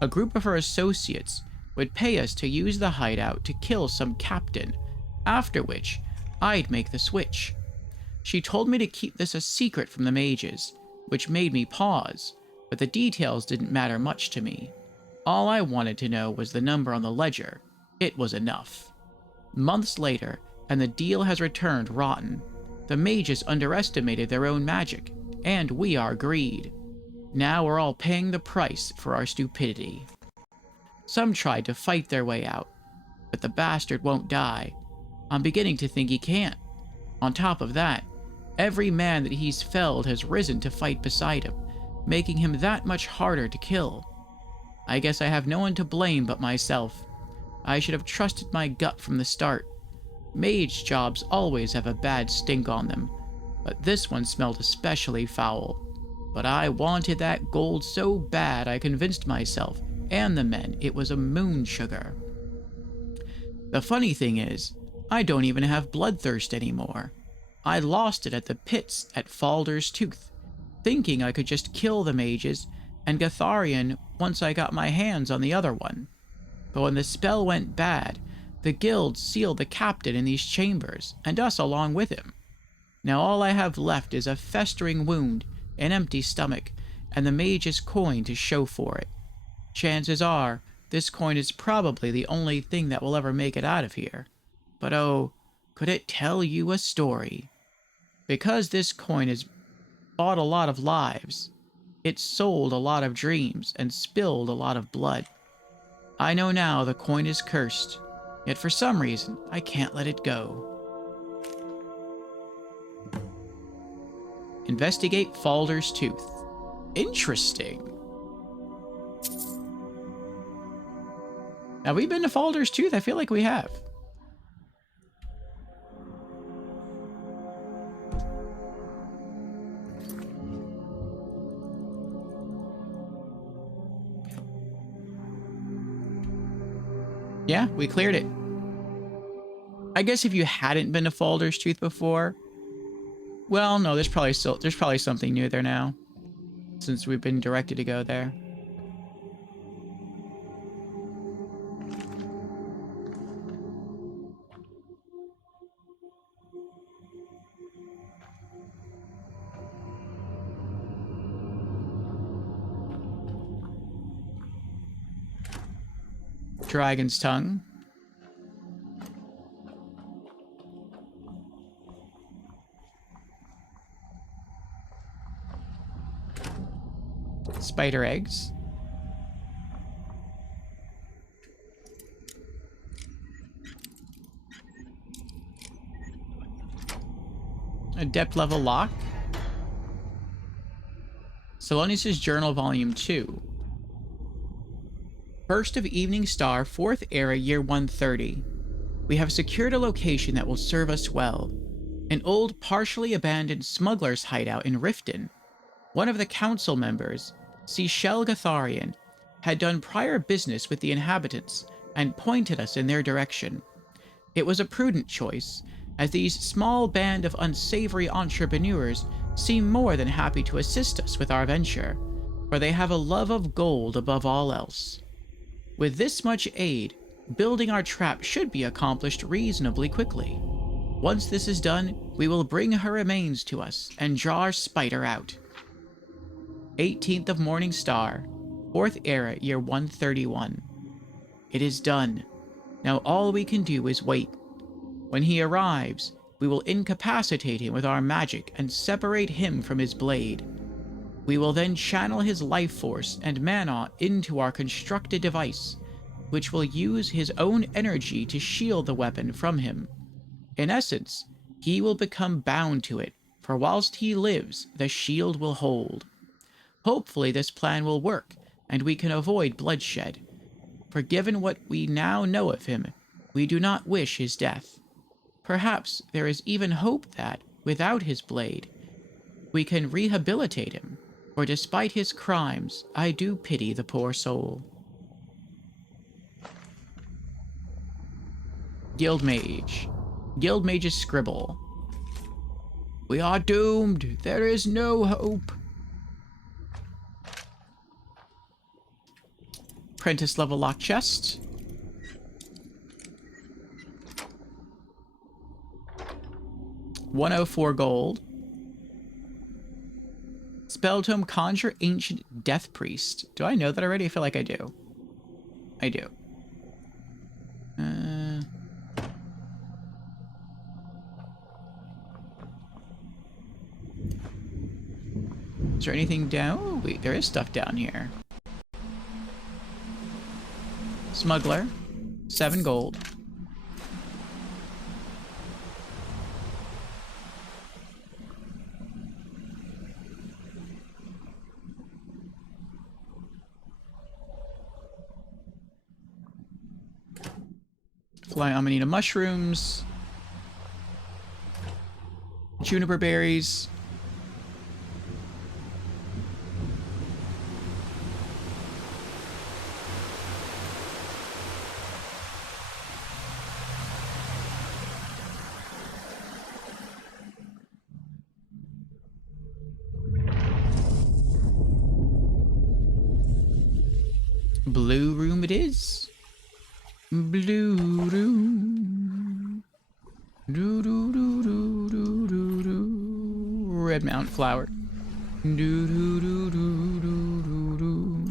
A group of her associates would pay us to use the hideout to kill some captain, after which I'd make the switch. She told me to keep this a secret from the mages, which made me pause, but the details didn't matter much to me. All I wanted to know was the number on the ledger. It was enough. Months later, and the deal has returned rotten. The mages underestimated their own magic, and we our greed. Now we're all paying the price for our stupidity. Some tried to fight their way out, but the bastard won't die. I'm beginning to think he can't. On top of that, every man that he's felled has risen to fight beside him, making him that much harder to kill. I guess I have no one to blame but myself. I should have trusted my gut from the start. Mage jobs always have a bad stink on them, but this one smelled especially foul. But I wanted that gold so bad I convinced myself and the men it was a moon sugar. The funny thing is, I don't even have bloodthirst anymore. I lost it at the pits at Falder's Tooth, thinking I could just kill the mages and Gatharian once I got my hands on the other one. But when the spell went bad, the guild sealed the captain in these chambers, and us along with him. Now all I have left is a festering wound, an empty stomach, and the mage's coin to show for it. Chances are, this coin is probably the only thing that will ever make it out of here. But oh, could it tell you a story? Because this coin has bought a lot of lives, it sold a lot of dreams and spilled a lot of blood. I know now the coin is cursed, yet for some reason I can't let it go. Investigate Falder's Tooth. Interesting. Have we been to Falder's Tooth? I feel like we have. Yeah, we cleared it. I guess if you hadn't been to Falder's Tooth before, well, no, there's probably something new there now, since we've been directed to go there. Dragon's Tongue. Spider eggs. Adept level lock. Salonius' Journal Volume 2. First of Evening Star, 4th Era, Year 130. We have secured a location that will serve us well. An old, partially abandoned smuggler's hideout in Riften. One of the council members, High Hrothgar, had done prior business with the inhabitants and pointed us in their direction. It was a prudent choice, as these small band of unsavory entrepreneurs seem more than happy to assist us with our venture, for they have a love of gold above all else. With this much aid, building our trap should be accomplished reasonably quickly. Once this is done, we will bring her remains to us and draw our spider out. 18th of Morning Star, 4th Era, Year 131. It is done. Now all we can do is wait. When he arrives, we will incapacitate him with our magic and separate him from his blade. We will then channel his life force and mana into our constructed device, which will use his own energy to shield the weapon from him. In essence, he will become bound to it, for whilst he lives, the shield will hold. Hopefully this plan will work, and we can avoid bloodshed. For given what we now know of him, we do not wish his death. Perhaps there is even hope that, without his blade, we can rehabilitate him, for despite his crimes, I do pity the poor soul. Guildmage. Guildmage's scribble. We are doomed. There is no hope. Apprentice level lock chest. $104 gold. Spell tome conjure ancient death priest. Do I know that already? I feel like I do. I do. Is there anything down? Oh, wait, there is stuff down here. Smuggler, 7 gold. Flying amanita mushrooms. Juniper berries. Blue room it is. Blue room. Do do do do do do do. Red Mount flower. Do do do do do do do.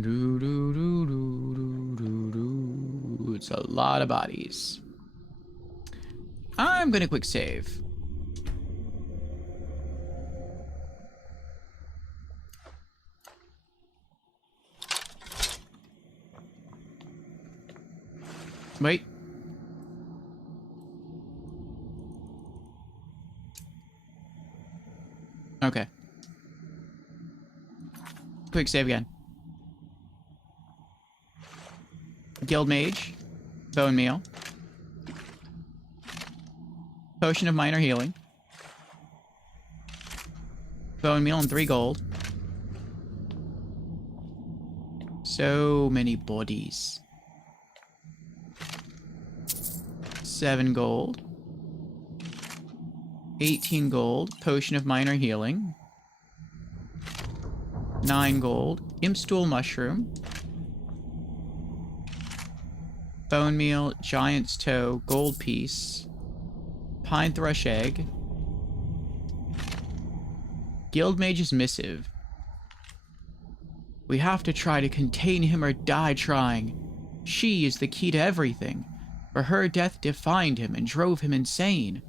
Do do do do do do do. It's a lot of bodies. I'm gonna quick save. Wait. Okay. Quick save again. Guild Mage. Bone Meal. Potion of Minor Healing. Bone Meal and 3 gold. So many bodies. 7 gold. 18 gold. Potion of Minor Healing. 9 gold. Impstool Mushroom. Bone Meal. Giant's Toe. Gold Piece. Pine Thrush Egg. Guild Mage's Missive. We have to try to contain him or die trying. She is the key to everything. For her death defined him and drove him insane.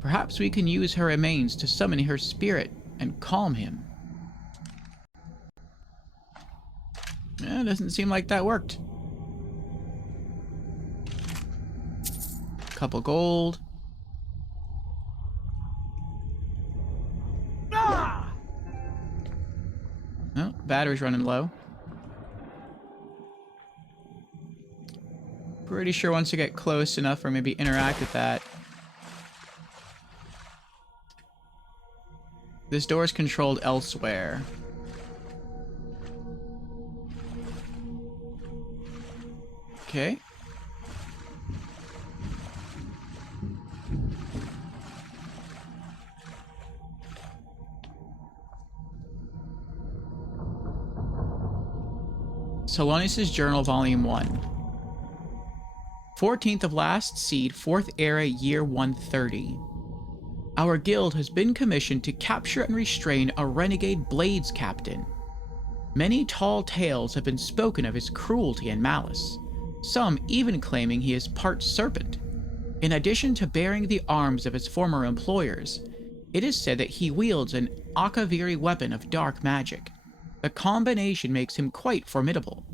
Perhaps we can use her remains to summon her spirit and calm him. Eh, doesn't seem like that worked. Couple gold. Oh, battery's running low. Pretty sure once I get close enough or maybe interact with that. This door is controlled elsewhere. Okay. Solonius' Journal, Volume 1. 14th of last seed, 4th era, year 130. Our guild has been commissioned to capture and restrain a renegade blades captain. Many tall tales have been spoken of his cruelty and malice, some even claiming he is part serpent. In addition to bearing the arms of his former employers, it is said that he wields an Akaviri weapon of dark magic. The combination makes him quite formidable.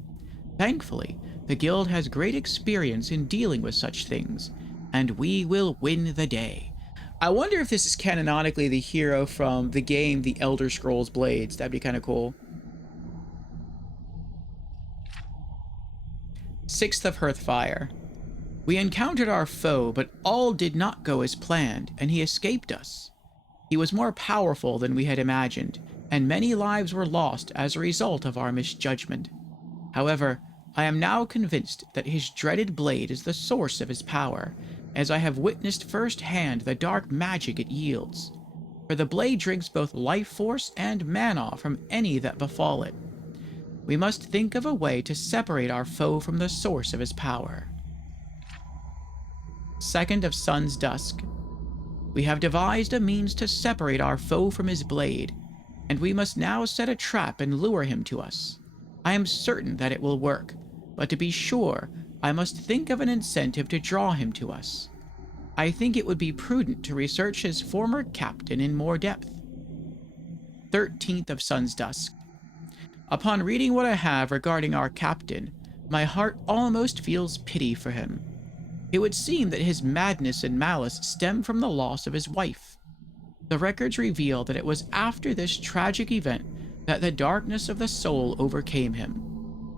Thankfully, the guild has great experience in dealing with such things, and we will win the day. I wonder if this is canonically the hero from the game The Elder Scrolls Blades. That'd be kind of cool. 6th of Hrothgar. We encountered our foe, but all did not go as planned, and he escaped us. He was more powerful than we had imagined, and many lives were lost as a result of our misjudgment. However, I am now convinced that his dreaded blade is the source of his power, as I have witnessed firsthand the dark magic it yields. For the blade drinks both life force and mana from any that befall it. We must think of a way to separate our foe from the source of his power. 2nd of Sun's Dusk. We have devised a means to separate our foe from his blade, and we must now set a trap and lure him to us. I am certain that it will work, but to be sure, I must think of an incentive to draw him to us. I think it would be prudent to research his former captain in more depth. 13th of Sun's Dusk. Upon reading what I have regarding our captain, my heart almost feels pity for him. It would seem that his madness and malice stem from the loss of his wife. The records reveal that it was after this tragic event that the darkness of the soul overcame him.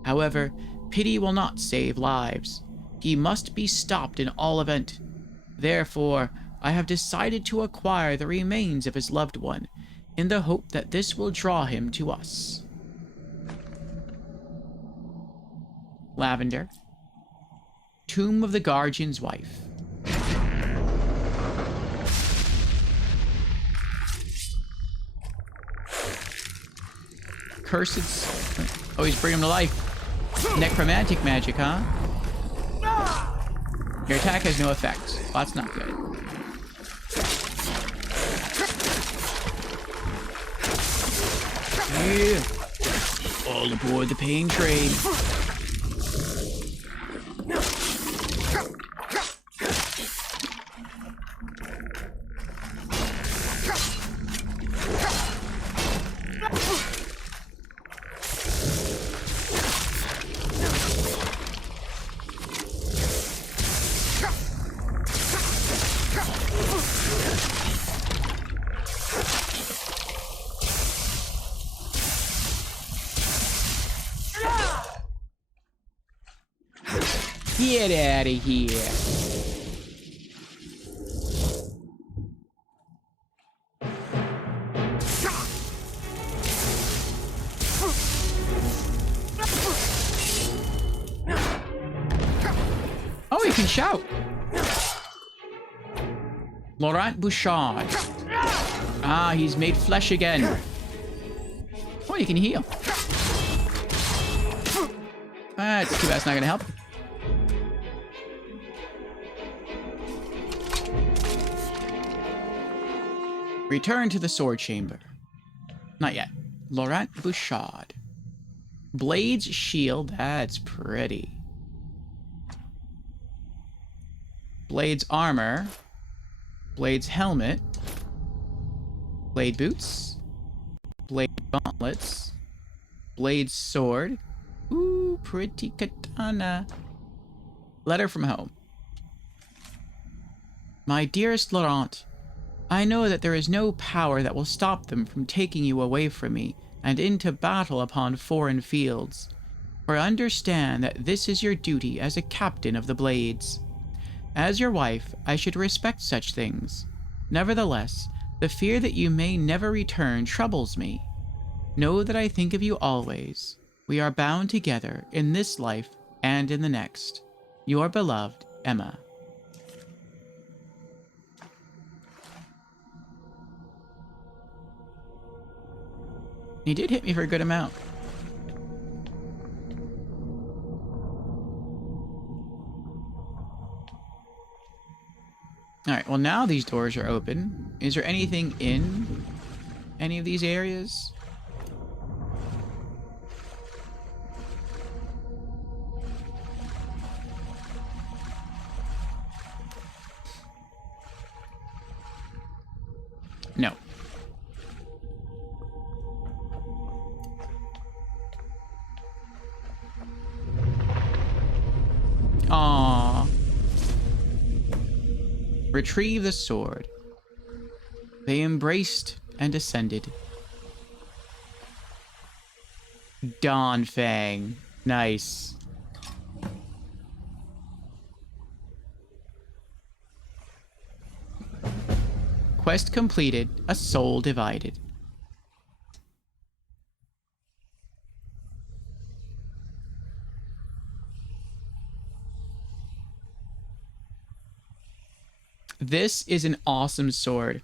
However, pity will not save lives. He must be stopped in all event. Therefore, I have decided to acquire the remains of his loved one, in the hope that this will draw him to us. Lavender. Tomb of the Guardian's Wife. Cursed... Oh, he's bringing him to life. Necromantic magic, huh? Your attack has no effect. Well, that's not good. Yeah. All aboard the pain train. Get out of here. Oh, he can shout. Laurent Bouchard. Ah, he's made flesh again. Oh, he can heal. That's too bad, it's not gonna help. Return to the sword chamber. Not yet. Laurent Bouchard. Blade's shield. That's pretty. Blade's armor. Blade's helmet. Blade boots. Blade gauntlets. Blade's sword. Ooh, pretty katana. Letter from home. My dearest Laurent, I know that there is no power that will stop them from taking you away from me and into battle upon foreign fields. For understand that this is your duty as a captain of the Blades. As your wife, I should respect such things. Nevertheless, the fear that you may never return troubles me. Know that I think of you always. We are bound together in this life and in the next. Your beloved, Emma. He did hit me for a good amount. Alright, well now these doors are open. Is there anything in any of these areas? No. Aww. Retrieve the sword. They embraced and ascended. Dawnfang. Nice. Quest completed. A soul divided. This is an awesome sword.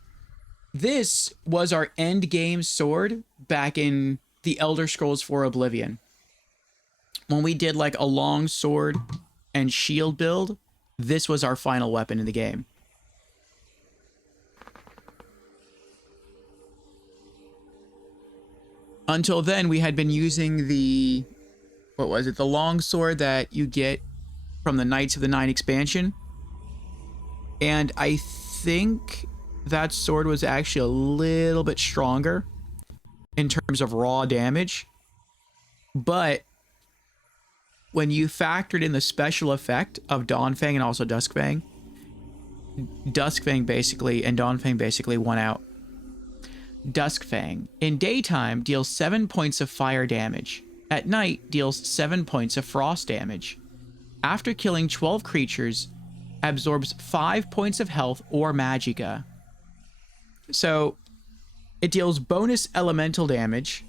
This was our end game sword back in the Elder Scrolls IV Oblivion. When we did like a long sword and shield build, this was our final weapon in the game. Until then, we had been using the, what was it? The long sword that you get from the Knights of the Nine expansion. And I think that sword was actually a little bit stronger in terms of raw damage. But when you factored in the special effect of Dawnfang and also Duskfang, Duskfang basically and Dawnfang basically won out. Duskfang, in daytime, deals 7 points of fire damage. At night, deals 7 points of frost damage. After killing 12 creatures, absorbs 5 points of health or magicka. So, it deals bonus elemental damage.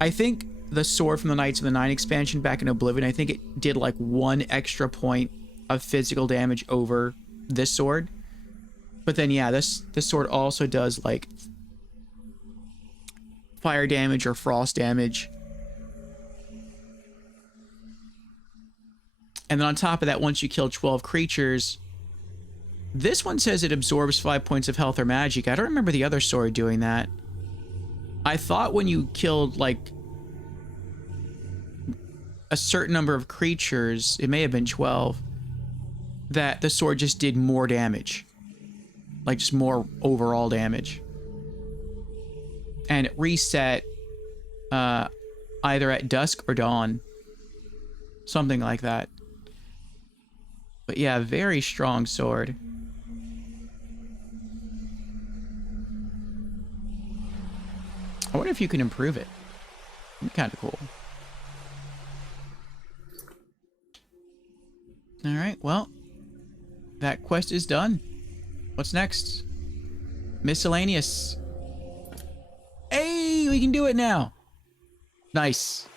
I think the sword from the Knights of the Nine expansion back in Oblivion, I think it did like 1 extra point of physical damage over this sword. But then, yeah, this sword also does like fire damage or frost damage. And then on top of that, once you kill 12 creatures, this one says it absorbs 5 points of health or magic. I don't remember the other sword doing that. I thought when you killed like a certain number of creatures, it may have been 12, that the sword just did more damage. Like just more overall damage. And it reset either at dusk or dawn. Something like that. But yeah, very strong sword. I wonder if you can improve it. It'd be kind of cool. Alright, well. That quest is done. What's next? Miscellaneous. Hey, we can do it now. Nice.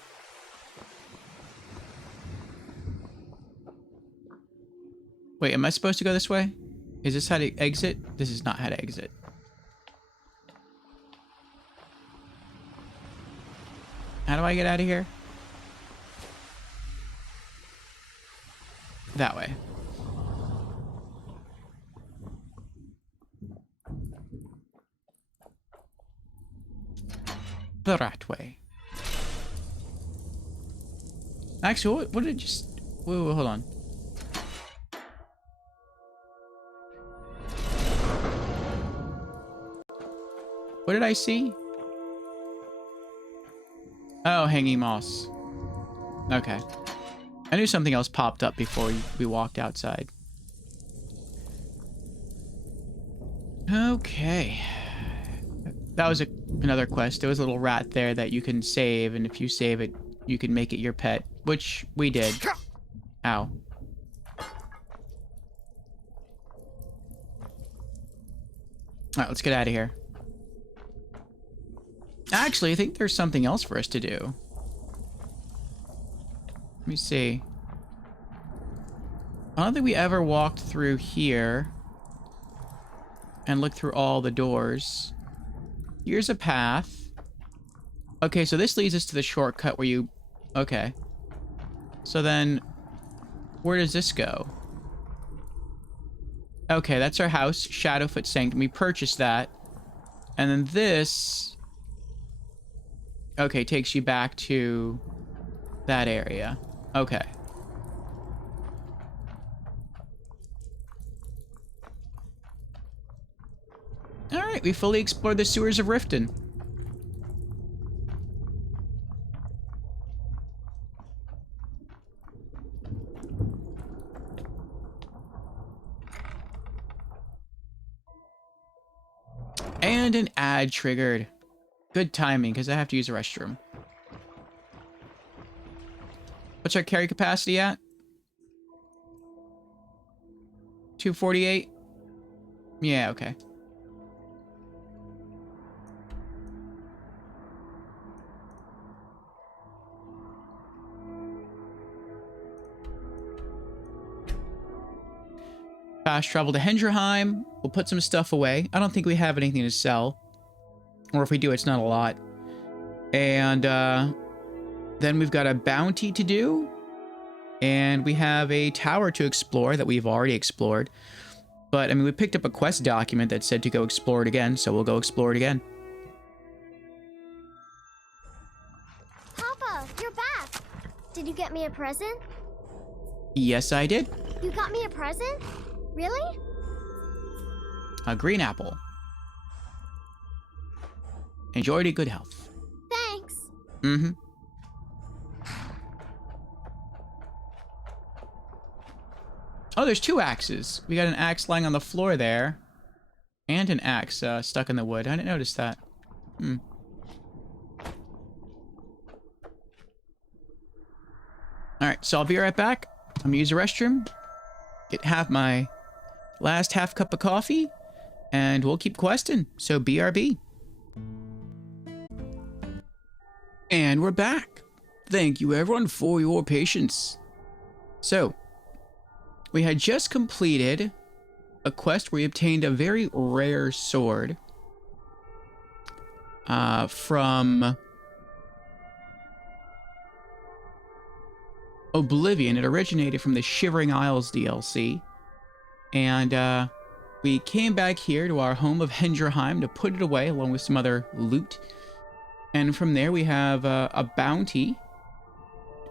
Wait, am I supposed to go this way? Is this how to exit? This is not how to exit. How do I get out of here? That way. The right way. Actually, what did it just... Wait, hold on. What did I see? Oh, hanging moss. Okay. I knew something else popped up before we walked outside. Okay. That was another quest. There was a little rat there that you can save, and if you save it, you can make it your pet, which we did. Ow. Alright, let's get out of here. Actually, I think there's something else for us to do. Let me see. I don't think we ever walked through here and looked through all the doors. Here's a path. Okay, so this leads us to the shortcut where you... Okay. So then, where does this go? Okay, that's our house, Shadowfoot Sanctum. We purchased that. And then this... Okay, takes you back to that area. Okay. Alright, we fully explored the sewers of Riften. And an ad triggered. Good timing, because I have to use a restroom. What's our carry capacity at? 248? Yeah, okay. Fast travel to Hendrheim. We'll put some stuff away. I don't think we have anything to sell. Or if we do, it's not a lot. And then we've got a bounty to do. And we have a tower to explore that we've already explored. But, I mean, we picked up a quest document that said to go explore it again, so we'll go explore it again. Papa, you're back! Did you get me a present? Yes, I did. You got me a present? Really? A green apple. Enjoy it in good health. Thanks. Mm-hmm. Oh, there's two axes. We got an axe lying on the floor there. And an axe stuck in the wood. I didn't notice that. Hmm. Alright, so I'll be right back. I'm gonna use the restroom. Get my last half cup of coffee. And we'll keep questing. So BRB. And we're back. Thank you everyone for your patience. So, we had just completed a quest where we obtained a very rare sword from Oblivion. It originated from the Shivering Isles DLC. And we came back here to our home of Hendrheim to put it away along with some other loot. And from there we have a bounty.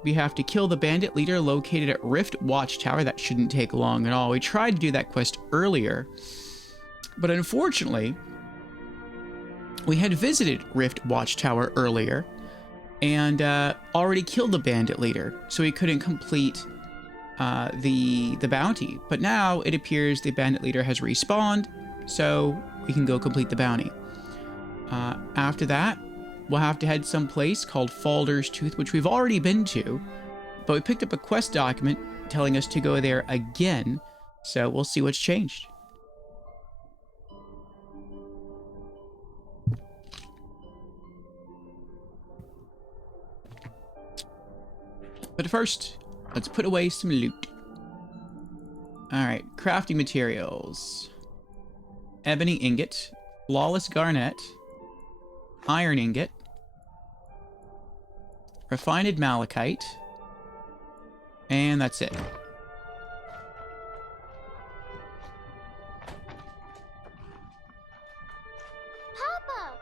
We have to kill the bandit leader located at Rift Watchtower. That shouldn't take long at all. We tried to do that quest earlier, but unfortunately, we had visited Rift Watchtower earlier and already killed the bandit leader, so we couldn't complete the bounty. But now it appears the bandit leader has respawned, so we can go complete the bounty. After that, we'll have to head someplace called Falder's Tooth, which we've already been to, but we picked up a quest document telling us to go there again, so we'll see what's changed. But first, let's put away some loot. Alright, crafting materials. Ebony ingot, flawless garnet, iron ingot, refined malachite, and that's it. Papa!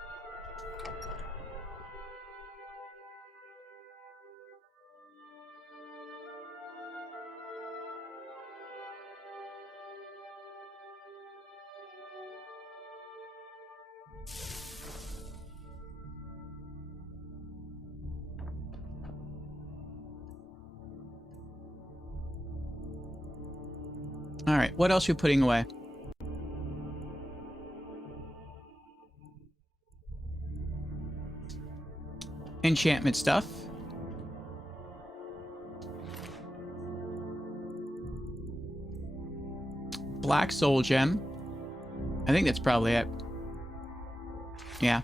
Alright, what else are we putting away? Enchantment stuff. Black soul gem. I think that's probably it. Yeah.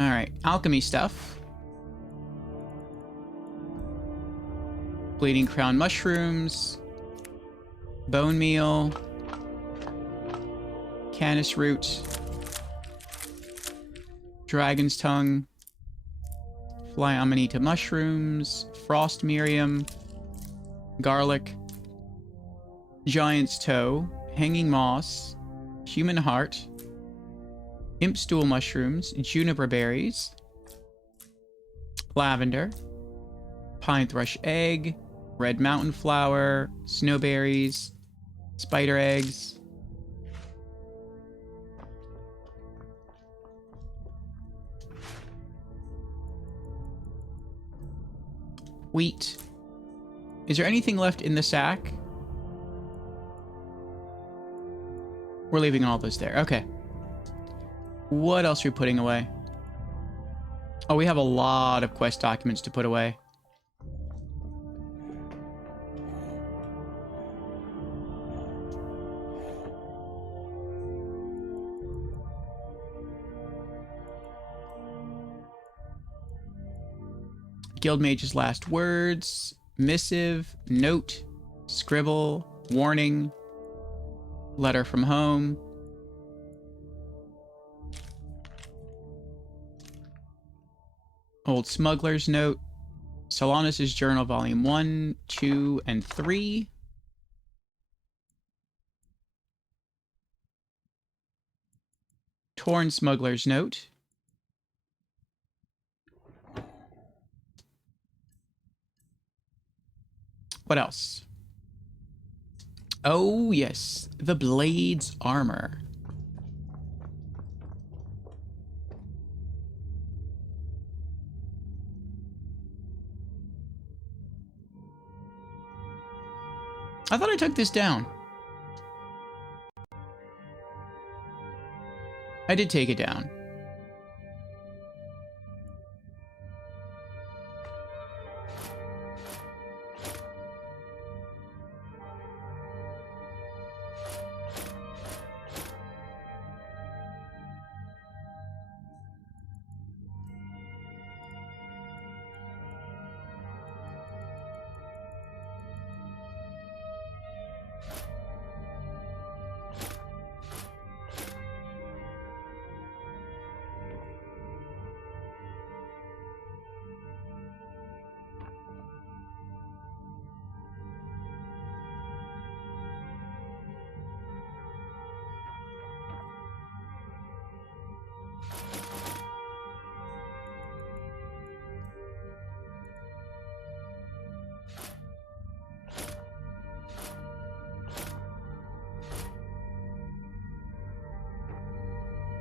Alright, alchemy stuff. Bleeding crown mushrooms. Bone meal. Canis root. Dragon's tongue. Fly amanita mushrooms. Frost miriam. Garlic. Giant's toe. Hanging moss. Human heart. Imp stool mushrooms. Juniper berries. Lavender. Pine thrush egg. Red mountain flower. Snowberries. Spider eggs. Wheat. Is there anything left in the sack? We're leaving all this there. Okay. What else are we putting away? Oh, we have a lot of quest documents to put away. Guildmage's last words, missive, note, scribble, warning, letter from home. Old Smuggler's Note, Solanus' Journal, Volume 1, 2, and 3. Torn Smuggler's Note. What else? Oh, yes. The Blade's armor. I thought I took this down. I did take it down.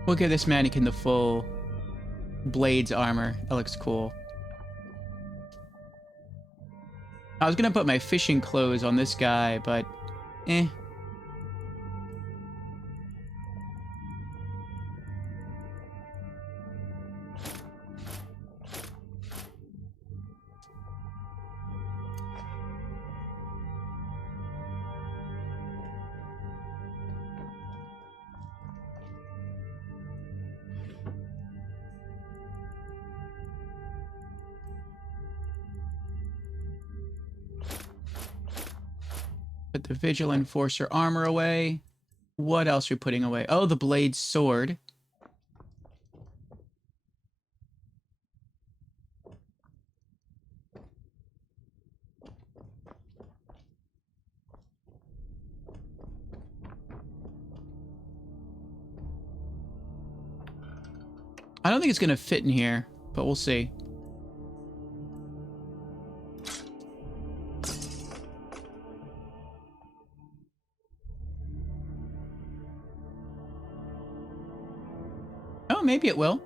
We'll give this mannequin the full Blade's armor. That looks cool. I was gonna put my fishing clothes on this guy, but eh. Put the Vigil Enforcer armor away. What else are we putting away? Oh, the Blade's sword. I don't think it's going to fit in here, but we'll see. Oh, maybe it will.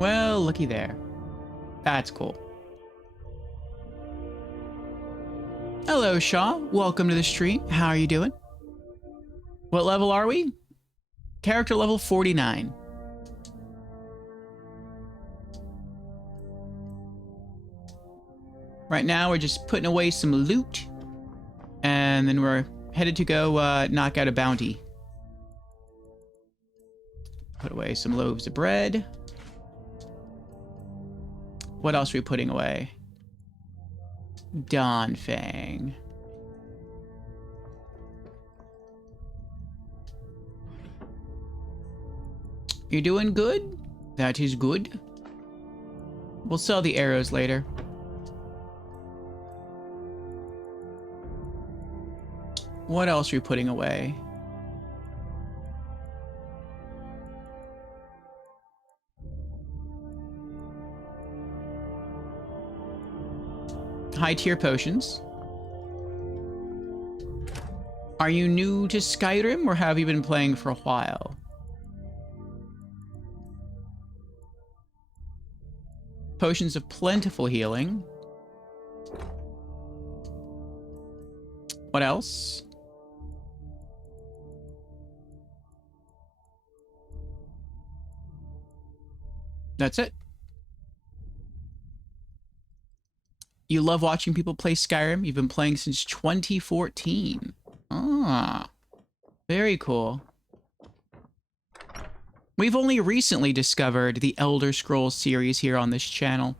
Well, looky there. That's cool. Hello, Shaw. Welcome to the stream. How are you doing? What level are we? Character level 49. Right now, we're just putting away some loot. And then we're headed to go knock out a bounty. Put away some loaves of bread. What else are we putting away? Dawnfang. You're doing good? That is good. We'll sell the arrows later. What else are we putting away? High tier potions. Are you new to Skyrim or have you been playing for a while? Potions of plentiful healing. What else? That's it. You love watching people play Skyrim? You've been playing since 2014. Ah, very cool. We've only recently discovered the Elder Scrolls series here on this channel.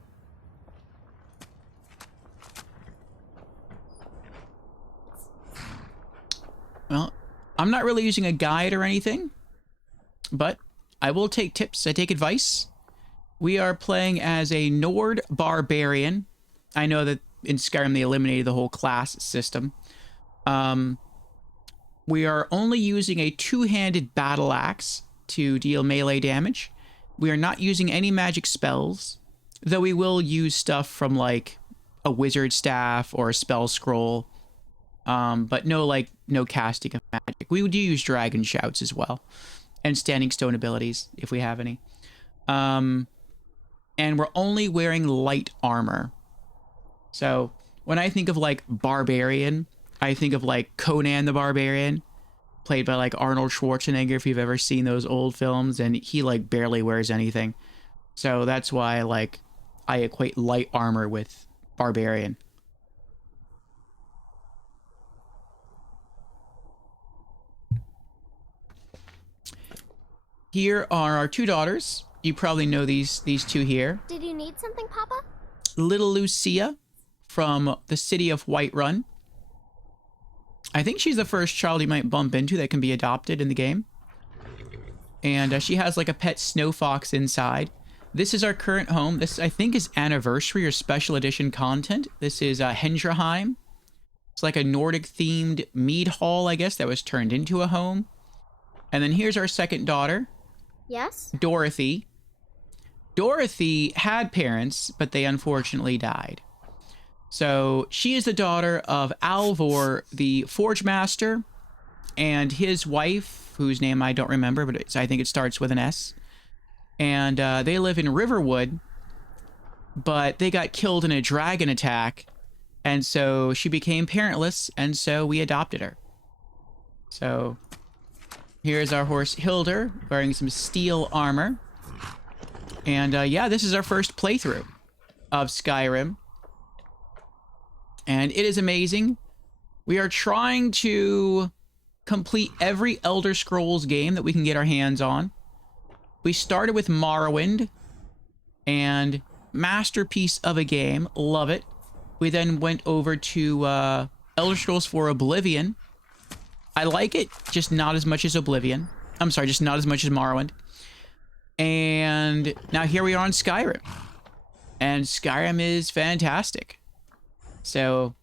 Well, I'm not really using a guide or anything, but I will take tips. I take advice. We are playing as a Nord barbarian. I know that in Skyrim they eliminated the whole class system. We are only using a two-handed battle axe to deal melee damage. We are not using any magic spells, though we will use stuff from like a wizard staff or a spell scroll, but no casting of magic. We do use dragon shouts as well, and standing stone abilities if we have any. And we're only wearing light armor. So when I think of like barbarian, I think of like Conan the Barbarian, played by like Arnold Schwarzenegger, if you've ever seen those old films, and he like barely wears anything. So that's why like I equate light armor with barbarian. Here are our two daughters. You probably know these two here. Did you need something, Papa? Little Lucia from the city of Whiterun. I think she's the first child you might bump into that can be adopted in the game. And she has like a pet snow fox inside. This is our current home. This, I think, is anniversary or special edition content. This is Hendraheim. It's like a Nordic themed mead hall, I guess, that was turned into a home. And then here's our second daughter. Yes? Dorothy. Dorothy had parents, but they unfortunately died. So she is the daughter of Alvor, the Forge Master, and his wife, whose name I don't remember, but I think it starts with an S. And they live in Riverwood, but they got killed in a dragon attack, and so she became parentless, and so we adopted her. So here's our horse Hildur, wearing some steel armor. And yeah, this is our first playthrough of Skyrim. And it is amazing. We are trying to complete every Elder Scrolls game that we can get our hands on. We started with Morrowind, and masterpiece of a game, love it. We then went over to Elder Scrolls 4 Oblivion. I like it, just not as much as Oblivion. I'm sorry, just not as much as Morrowind. And now here we are on Skyrim. And Skyrim is fantastic. So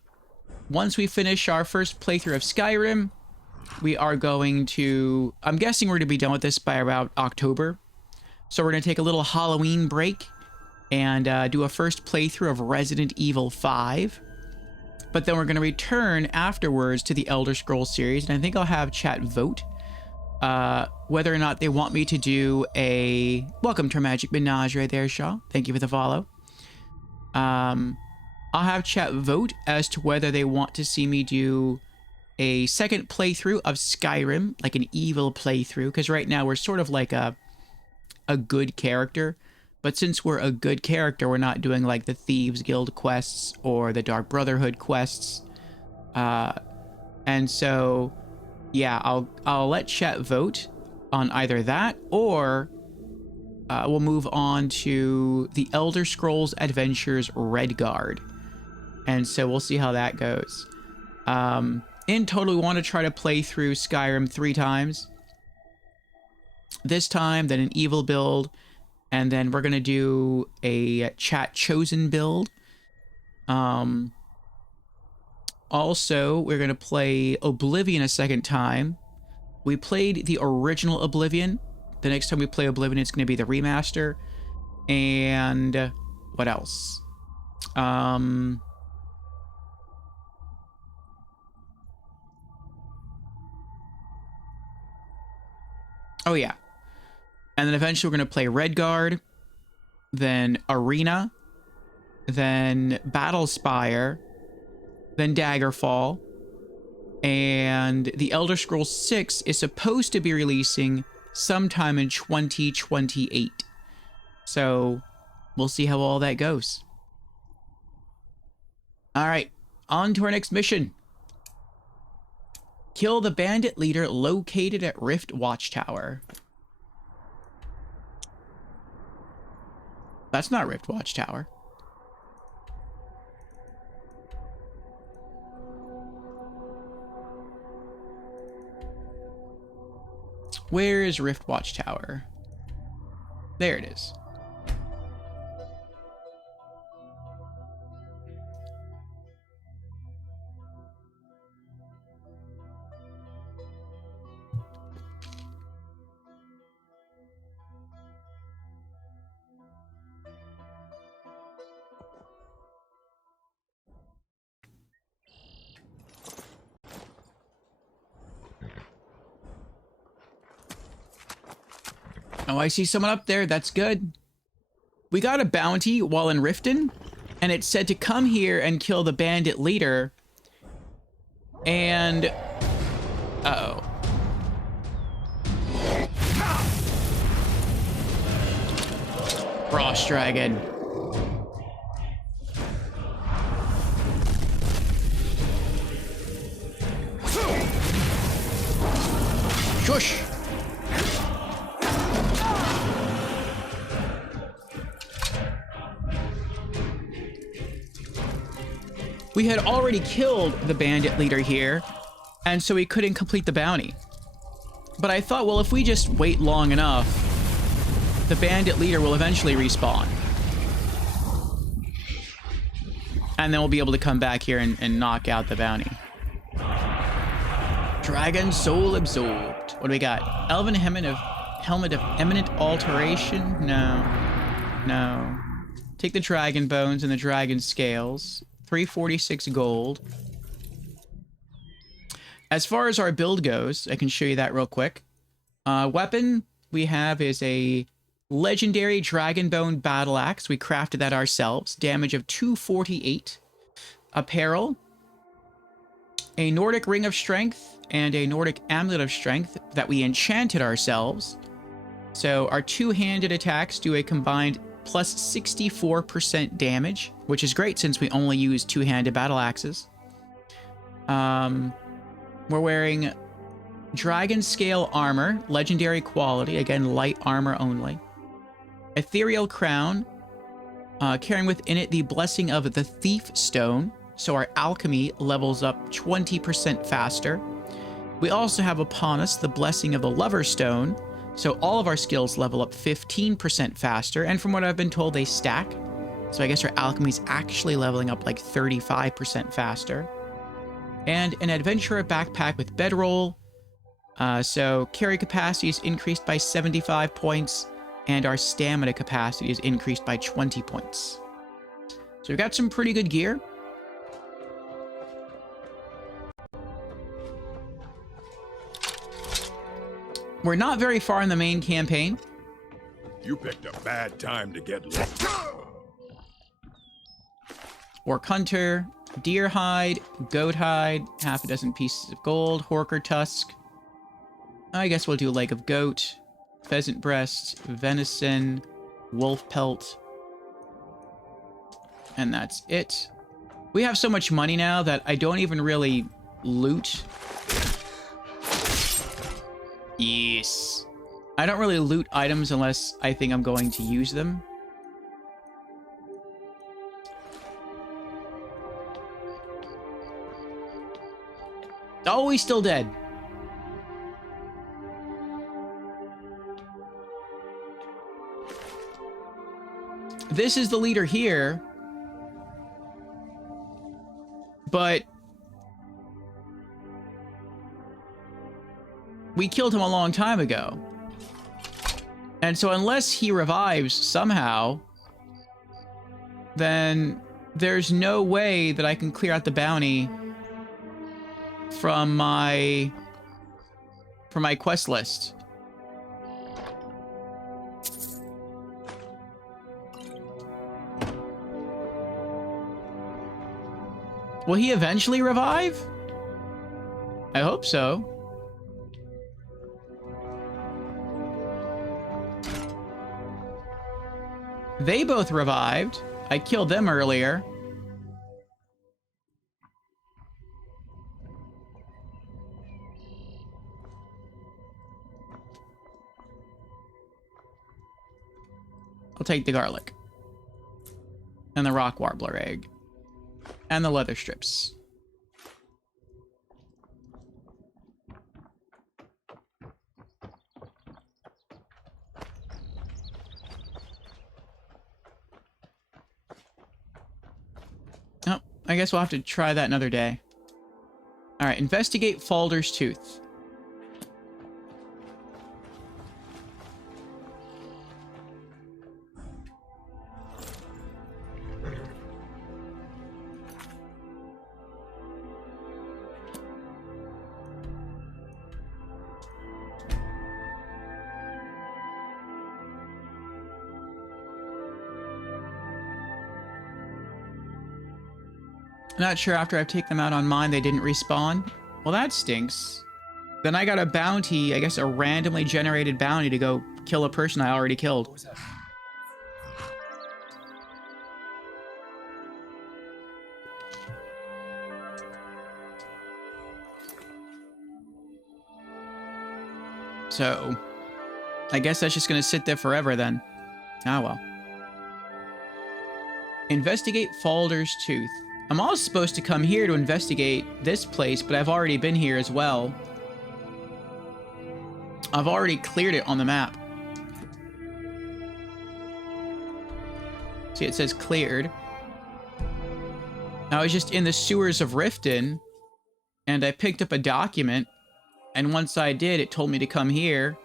once we finish our first playthrough of Skyrim, we are going to... I'm guessing we're going to be done with this by about October. So we're going to take a little Halloween break and do a first playthrough of Resident Evil 5. But then we're going to return afterwards to the Elder Scrolls series. And I think I'll have chat vote whether or not they want me to do a... Welcome to our Magic Menage right there, Shaw. Thank you for the follow. I'll have chat vote as to whether they want to see me do a second playthrough of Skyrim, like an evil playthrough, because right now we're sort of like a good character. But since we're a good character, we're not doing like the Thieves Guild quests or the Dark Brotherhood quests. And so, yeah, I'll let chat vote on either that, or we'll move on to the Elder Scrolls Adventures Redguard. And so we'll see how that goes. In total, we want to try to play through Skyrim 3 times. This time, then an evil build, and then we're going to do a chat chosen build. Also, we're going to play Oblivion a second time. We played the original Oblivion. The next time we play Oblivion, it's going to be the remaster. And what else? Oh, yeah. And then eventually we're going to play Redguard, then Arena, then Battlespire, then Daggerfall, and the Elder Scrolls 6 is supposed to be releasing sometime in 2028. So we'll see how all that goes. All right, on to our next mission. Kill the bandit leader located at Rift Watchtower. That's not Rift Watchtower. Where is Rift Watchtower? There it is. Oh, I see someone up there. That's good. We got a bounty while in Riften, and it said to come here and kill the bandit leader. And... uh-oh. Frost Dragon. Shush! We had already killed the bandit leader here, and so we couldn't complete the bounty. But I thought, well, if we just wait long enough, the bandit leader will eventually respawn. And then we'll be able to come back here and knock out the bounty. Dragon Soul Absorbed. What do we got? Elven Helmet of Eminent Alteration? No. No. Take the dragon bones and the dragon scales. 346 gold. As far as our build goes, I can show you that real quick. Weapon we have is a legendary Dragonbone Battle Axe. We crafted that ourselves. Damage of 248. Apparel. A Nordic Ring of Strength and a Nordic Amulet of Strength that we enchanted ourselves. So our two-handed attacks do a combined plus 64% damage, which is great since we only use two-handed battle axes. We're wearing dragon scale armor, legendary quality, again light armor only. Ethereal crown, carrying within it the blessing of the Thief Stone, so our alchemy levels up 20% faster. We also have upon us the blessing of the Lover Stone, so all of our skills level up 15% faster, and from what I've been told, they stack. So I guess our alchemy's actually leveling up like 35% faster. And an adventurer backpack with bedroll. So carry capacity is increased by 75 points, and our stamina capacity is increased by 20 points. So we've got some pretty good gear. We're not very far in the main campaign. You picked a bad time to get lost. Orc Hunter, Deer hide, goat hide, half a dozen pieces of gold, horker tusk. I guess we'll do a leg of goat, pheasant breast, venison, wolf pelt. And that's it. We have so much money now that I don't even really loot. Yes. I don't really loot items unless I think I'm going to use them. Oh, he's still dead. This is the leader here. But we killed him a long time ago. And so unless he revives somehow, then there's no way that I can clear out the bounty from my quest list. Will he eventually revive? I hope so. They both revived. I killed them earlier. I'll take the garlic. And the rock warbler egg. And the leather strips. Oh, I guess we'll have to try that another day. Alright, investigate Falder's Tooth. Not sure after I've taken them out on mine they didn't respawn. Well, that stinks. Then I got a bounty, I guess a randomly generated bounty to go kill a person I already killed. So, I guess that's just gonna sit there forever then. Ah well. Investigate Falder's Tooth. I'm also supposed to come here to investigate this place, but I've already been here as well. I've already cleared it on the map. See, it says cleared. I was just in the sewers of Riften, and I picked up a document, and once I did, it told me to come here.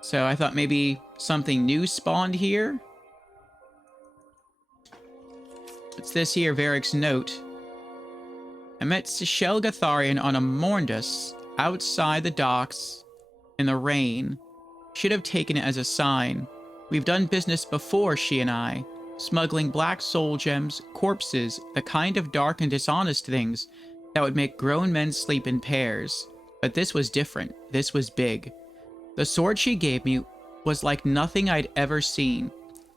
So I thought maybe something new spawned here. What's this here, Varric's note? I met Shelgatharian on a Morndus outside the docks in the rain. Should have taken it as a sign. We've done business before, she and I. Smuggling black soul gems, corpses, the kind of dark and dishonest things that would make grown men sleep in pairs. But this was different. This was big. The sword she gave me was like nothing I'd ever seen.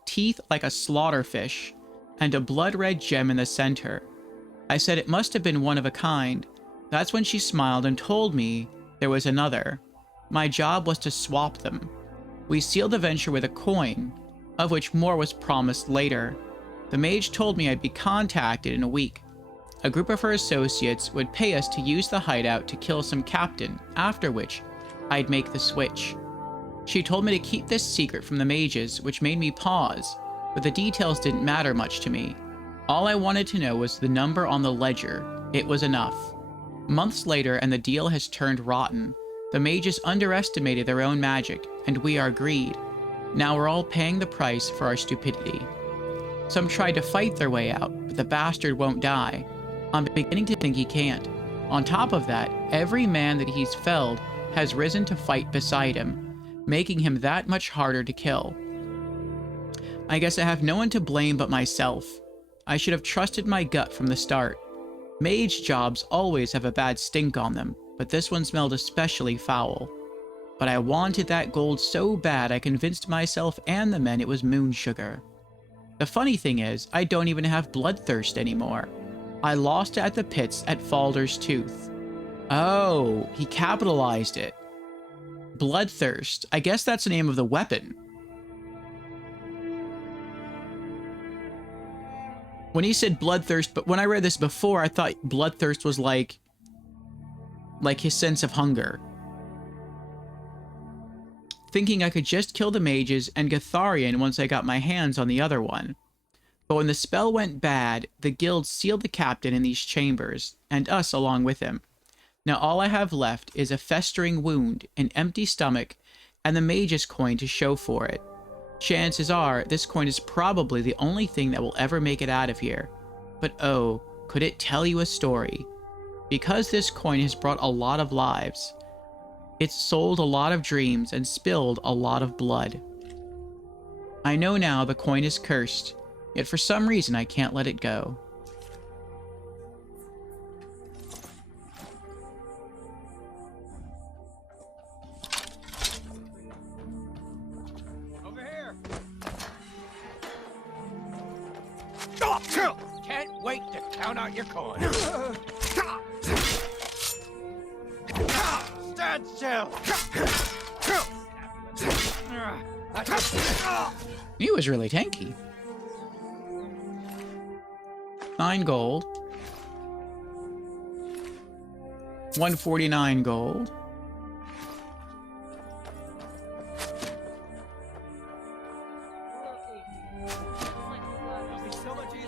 Teeth like a slaughterfish, and a blood-red gem in the center. I said it must have been one of a kind. That's when she smiled and told me there was another. My job was to swap them. We sealed the venture with a coin, of which more was promised later. The mage told me I'd be contacted in a week. A group of her associates would pay us to use the hideout to kill some captain, after which I'd make the switch. She told me to keep this secret from the mages, which made me pause, but the details didn't matter much to me. All I wanted to know was the number on the ledger. It was enough. Months later, and the deal has turned rotten. The mages underestimated their own magic, and we are greed. Now we're all paying the price for our stupidity. Some tried to fight their way out, but the bastard won't die. I'm beginning to think he can't. On top of that, every man that he's felled has risen to fight beside him, making him that much harder to kill. I guess I have no one to blame but myself. I should have trusted my gut from the start. Mage jobs always have a bad stink on them, but this one smelled especially foul. But I wanted that gold so bad I convinced myself and the men it was moon sugar. The funny thing is, I don't even have bloodthirst anymore. I lost it at the pits at Falder's Tooth. Oh, he capitalized it. Bloodthirst. I guess that's the name of the weapon. When he said bloodthirst, but when I read this before, I thought bloodthirst was like his sense of hunger. Thinking I could just kill the mages and Gatharian once I got my hands on the other one. But when the spell went bad, the guild sealed the captain in these chambers, and us along with him. Now all I have left is a festering wound, an empty stomach, and the mage's coin to show for it. Chances are, this coin is probably the only thing that will ever make it out of here. But oh, could it tell you a story? Because this coin has brought a lot of lives. It's sold a lot of dreams and spilled a lot of blood. I know now the coin is cursed, yet for some reason I can't let it go. Can't wait to count out your coin. Stand still. He was really tanky. 9 gold. 149 gold.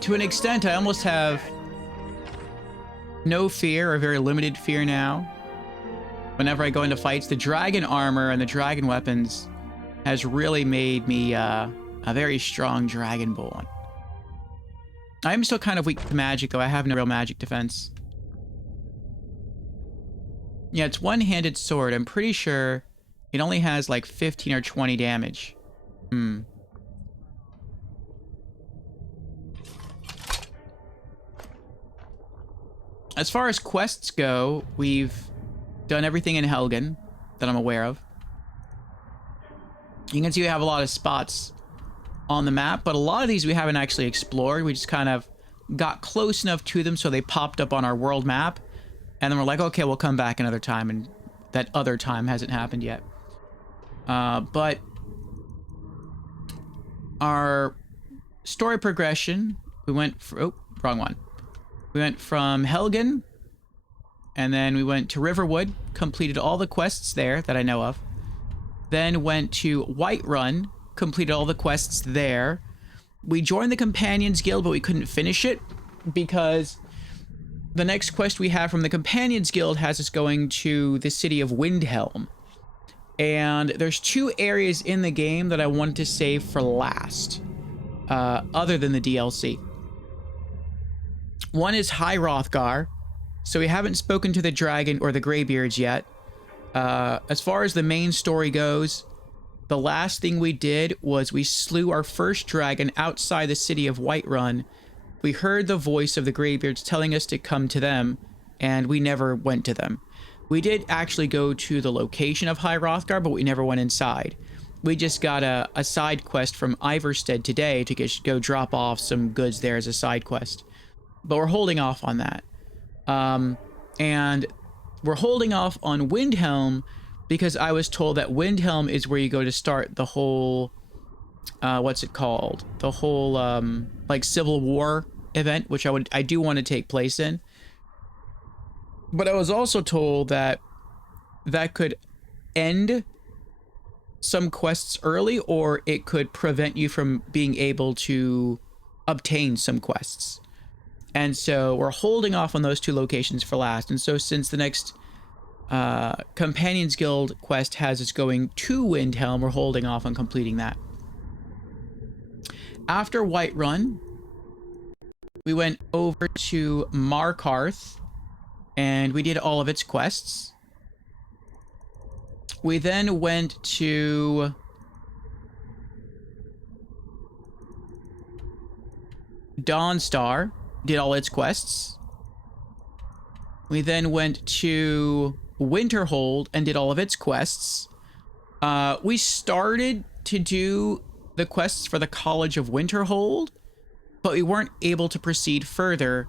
To an extent, I almost have no fear, or very limited fear now. Whenever I go into fights, the dragon armor and the dragon weapons has really made me a very strong dragonborn. I am still kind of weak to magic, though. I have no real magic defense. Yeah, it's one-handed sword. I'm pretty sure it only has like 15 or 20 damage. As far as quests go, we've done everything in Helgen that I'm aware of. You can see we have a lot of spots on the map, but a lot of these we haven't actually explored. We just kind of got close enough to them so they popped up on our world map. And then we're like, okay, we'll come back another time, and that other time hasn't happened yet. But our story progression, we went for, oh, wrong one. We went from Helgen, and then we went to Riverwood, completed all the quests there that I know of. Then went to Whiterun, completed all the quests there. We joined the Companions Guild, but we couldn't finish it because the next quest we have from the Companions Guild has us going to the city of Windhelm. And there's 2 areas in the game that I wanted to save for last, other than the DLC. One is High Hrothgar, so we haven't spoken to the dragon or the Greybeards yet. As far as the main story goes, the last thing we did was we slew our first dragon outside the city of Whiterun. We heard the voice of the Greybeards telling us to come to them, and we never went to them. We did actually go to the location of High Hrothgar, but we never went inside. We just got a side quest from Ivarstead today to go drop off some goods there as a side quest. But we're holding off on that. And we're holding off on Windhelm because I was told that Windhelm is where you go to start the whole, what's it called? The whole, like, Civil War event, which I do want to take place in. But I was also told that that could end some quests early, or it could prevent you from being able to obtain some quests. And so we're holding off on those 2 locations for last. And so since the next Companions Guild quest has us going to Windhelm, we're holding off on completing that. After Whiterun, we went over to Markarth, and we did all of its quests. We then went to Dawnstar, did all its quests. We then went to Winterhold and did all of its quests. We started to do the quests for the College of Winterhold, but we weren't able to proceed further.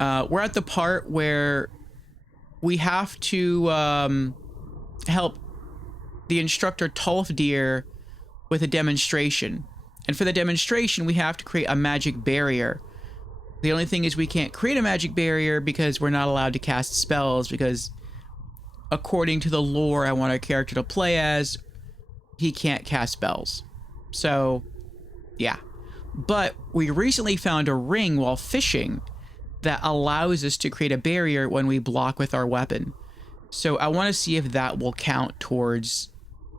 We're at the part where we have to help the instructor Tolfdir with a demonstration. And for the demonstration, we have to create a magic barrier. The only thing is we can't create a magic barrier because we're not allowed to cast spells, because according to the lore I want our character to play as, he can't cast spells. So, yeah. But we recently found a ring while fishing that allows us to create a barrier when we block with our weapon. So I want to see if that will count towards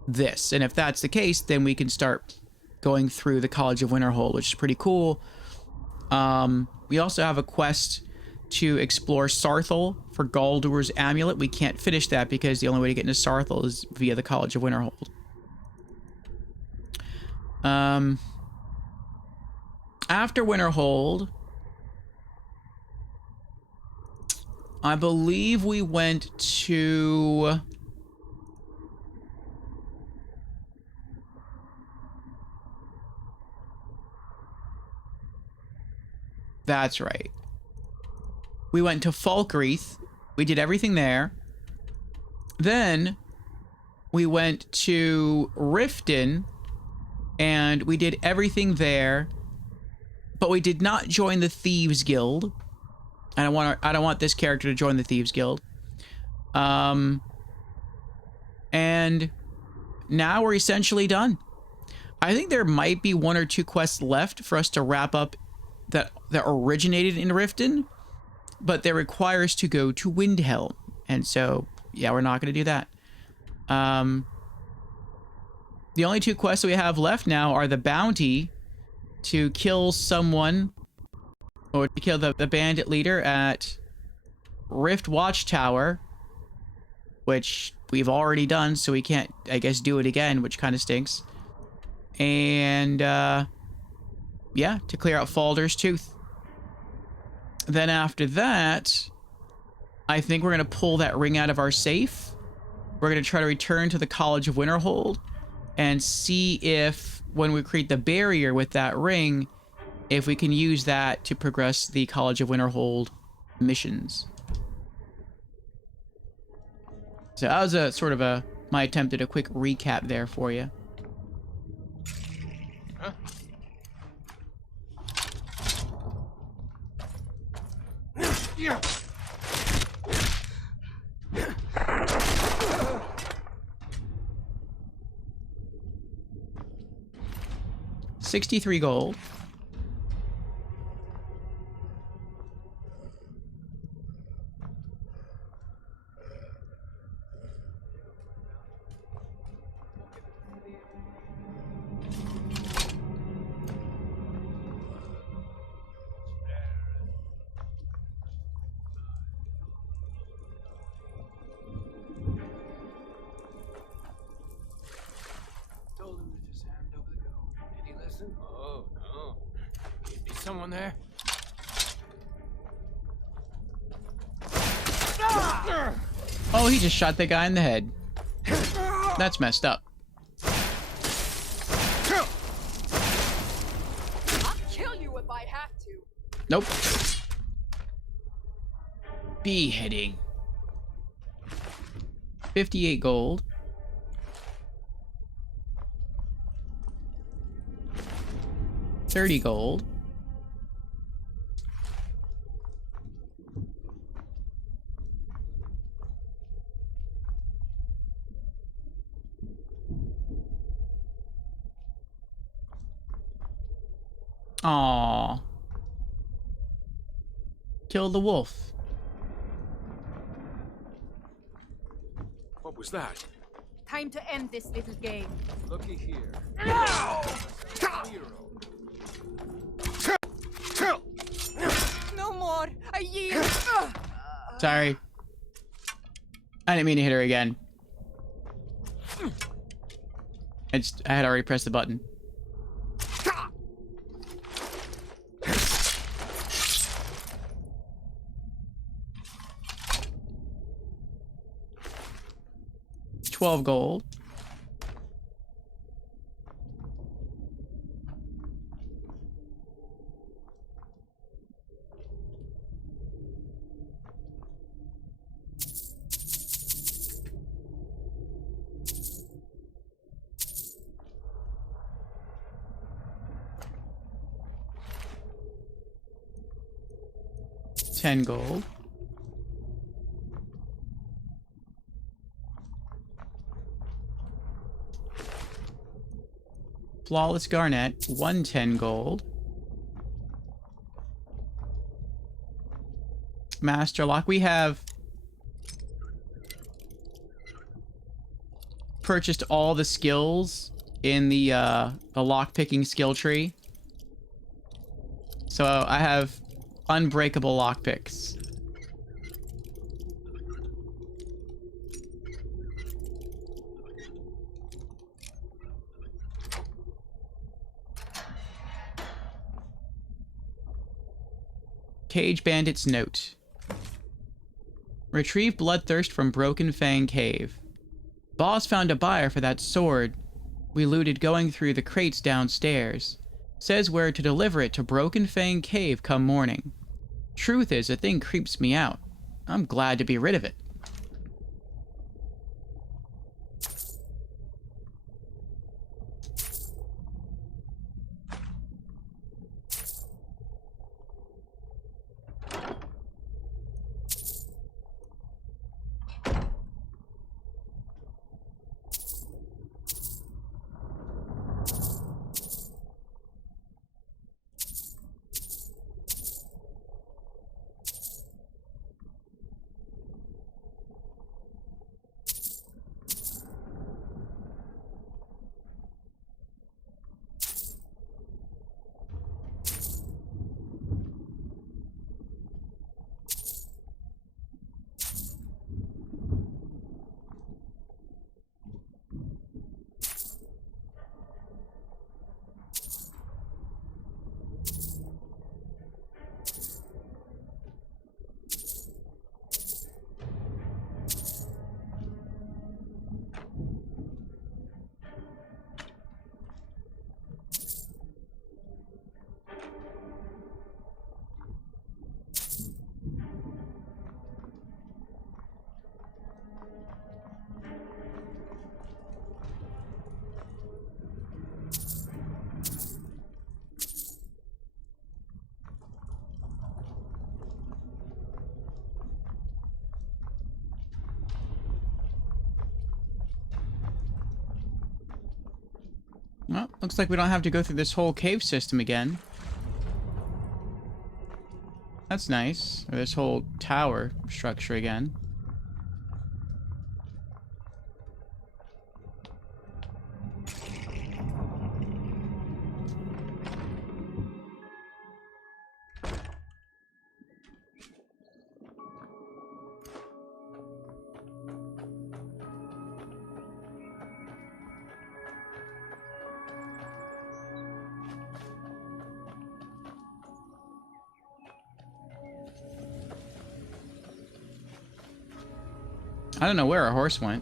this. And if that's the case, then we can start going through the College of Winterhold, which is pretty cool. We also have a quest to explore Saarthal for Galdur's amulet. We can't finish that because the only way to get into Saarthal is via the College of Winterhold. After Winterhold, I believe we went to... That's right. We went to Falkreath. We did everything there. Then we went to Riften and we did everything there. But we did not join the Thieves Guild. I don't want this character to join the Thieves Guild. And now we're essentially done. I think there might be 1 or 2 quests left for us to wrap up that originated in Riften, but they require us to go to Windhelm. And so, yeah, we're not going to do that. The only 2 quests that we have left now are the bounty to kill someone, or to kill the bandit leader at Rift Watchtower, which we've already done, so we can't, I guess, do it again, which kind of stinks. And, yeah, to clear out Falder's Tooth. Then after that, I think we're going to pull that ring out of our safe. We're going to try to return to the College of Winterhold and see if, when we create the barrier with that ring, if we can use that to progress the College of Winterhold missions. So that was a sort of my attempt at a quick recap there for you. Huh? Yeah. 63 gold. Oh, no. Is someone there? Oh, he just shot the guy in the head. That's messed up. I'll kill you if I have to. Nope. Beheading. 58 gold. $30 gold. Aww. Kill the wolf. What was that? Time to end this little game. Looky here. No more. I yield. Sorry. I didn't mean to hit her again. I had already pressed the button. 12 gold. $10 gold. Flawless Garnet, 110 gold. Master Lock. We have purchased all the skills in the lockpicking skill tree. So I have unbreakable lockpicks. Cage Bandit's Note. Retrieve Bloodthirst from Broken Fang Cave. Boss found a buyer for that sword we looted going through the crates downstairs. Says where to deliver it to Broken Fang Cave come morning. Truth is, the thing creeps me out. I'm glad to be rid of it. Well, looks like we don't have to go through this whole cave system again. That's nice. Or this whole tower structure again. I don't know where our horse went.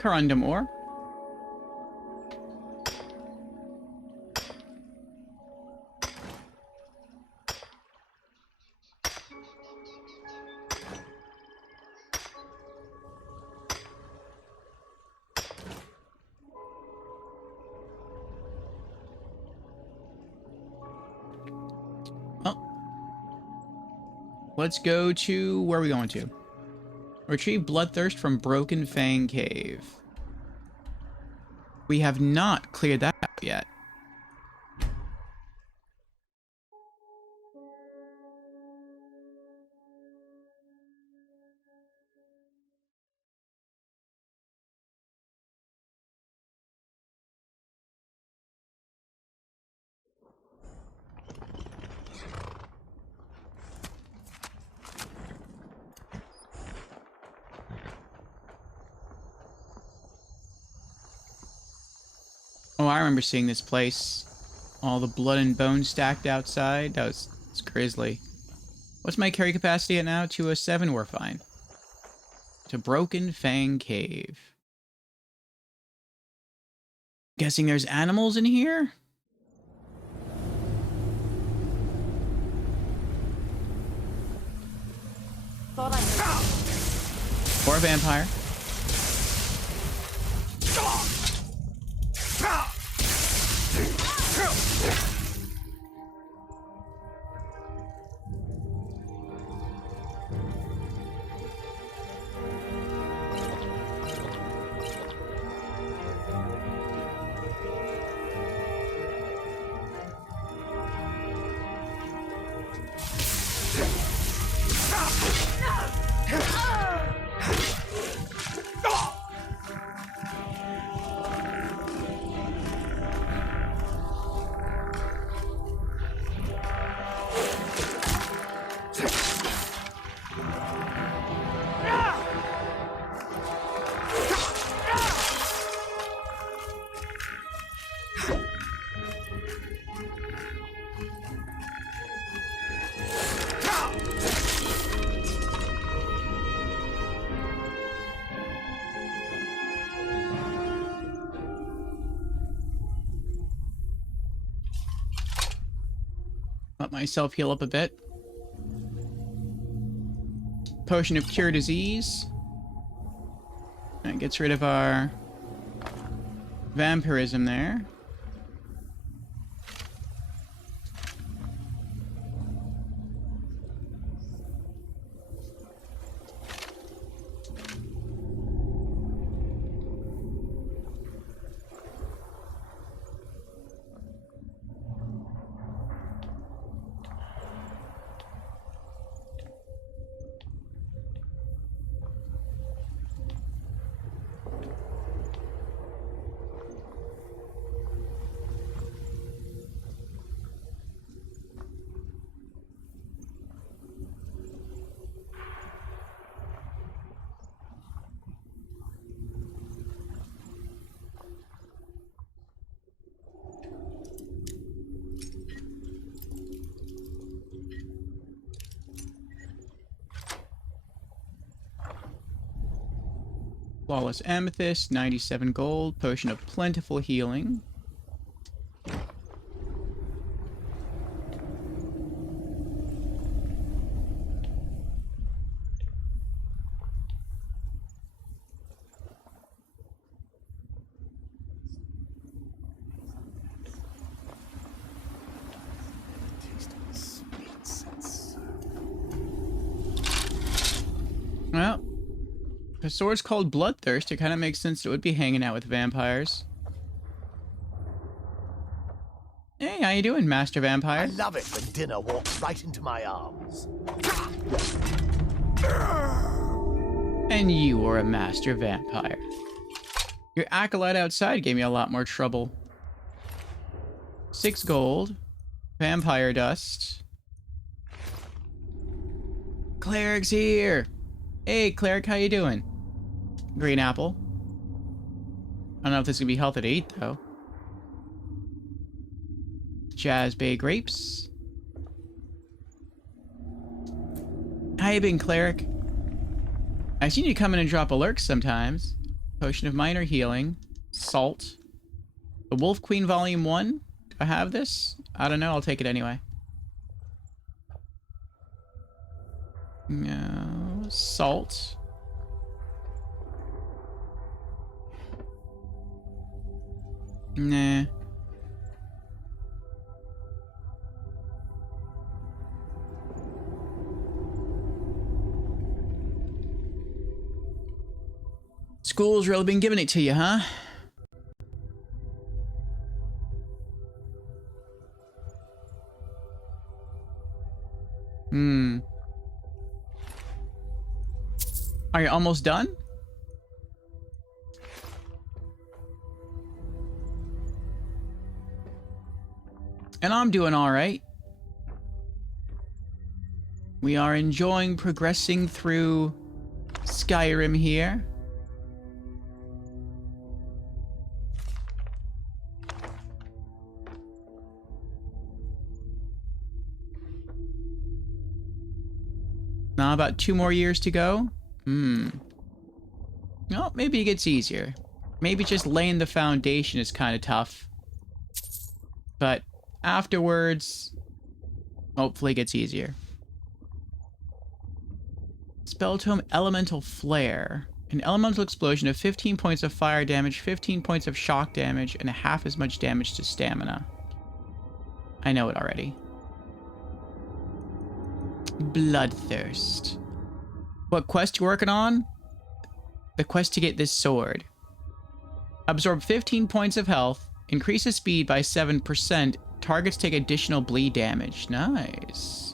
Corundum ore. Let's go to... where are we going to? Retrieve Bloodthirst from Broken Fang Cave. We have not cleared that out yet. Oh, I remember seeing this place. All the blood and bones stacked outside. It's grisly. What's my carry capacity at now? 207, we're fine. To Broken Fang Cave. Guessing there's animals in here? Thought I heard. Or a vampire. Let myself heal up a bit. Potion of Cure Disease. That gets rid of our vampirism there. Flawless Amethyst, 97 gold. Potion of Plentiful Healing. Well, the sword's called Bloodthirst. It kind of makes sense it would be hanging out with vampires. Hey, how you doing, Master Vampire? I love it when dinner walks right into my arms. And you are a Master Vampire. Your acolyte outside gave me a lot more trouble. 6 gold. Vampire dust. Cleric's here! Hey, Cleric, how you doing? Green apple. I don't know if this is gonna be health at 8, though. Jazz Bay grapes. How you been, Cleric? I've seen you come in and drop alerts sometimes. Potion of Minor Healing. Salt. The Wolf Queen Volume 1. Do I have this? I don't know, I'll take it anyway. No. Salt. Nah. School's really been giving it to you, huh? Are you almost done? And I'm doing all right. We are enjoying progressing through Skyrim here. About 2 more years to go. Well, maybe it gets easier. Maybe just laying the foundation is kind of tough. But afterwards, hopefully it gets easier. Spell Tome Elemental Flare. An elemental explosion of 15 points of fire damage, 15 points of shock damage, and half as much damage to stamina. I know it already. Bloodthirst. What quest you working on? The quest to get this sword. Absorb 15 points of health, increases speed by 7%, targets take additional bleed damage. Nice.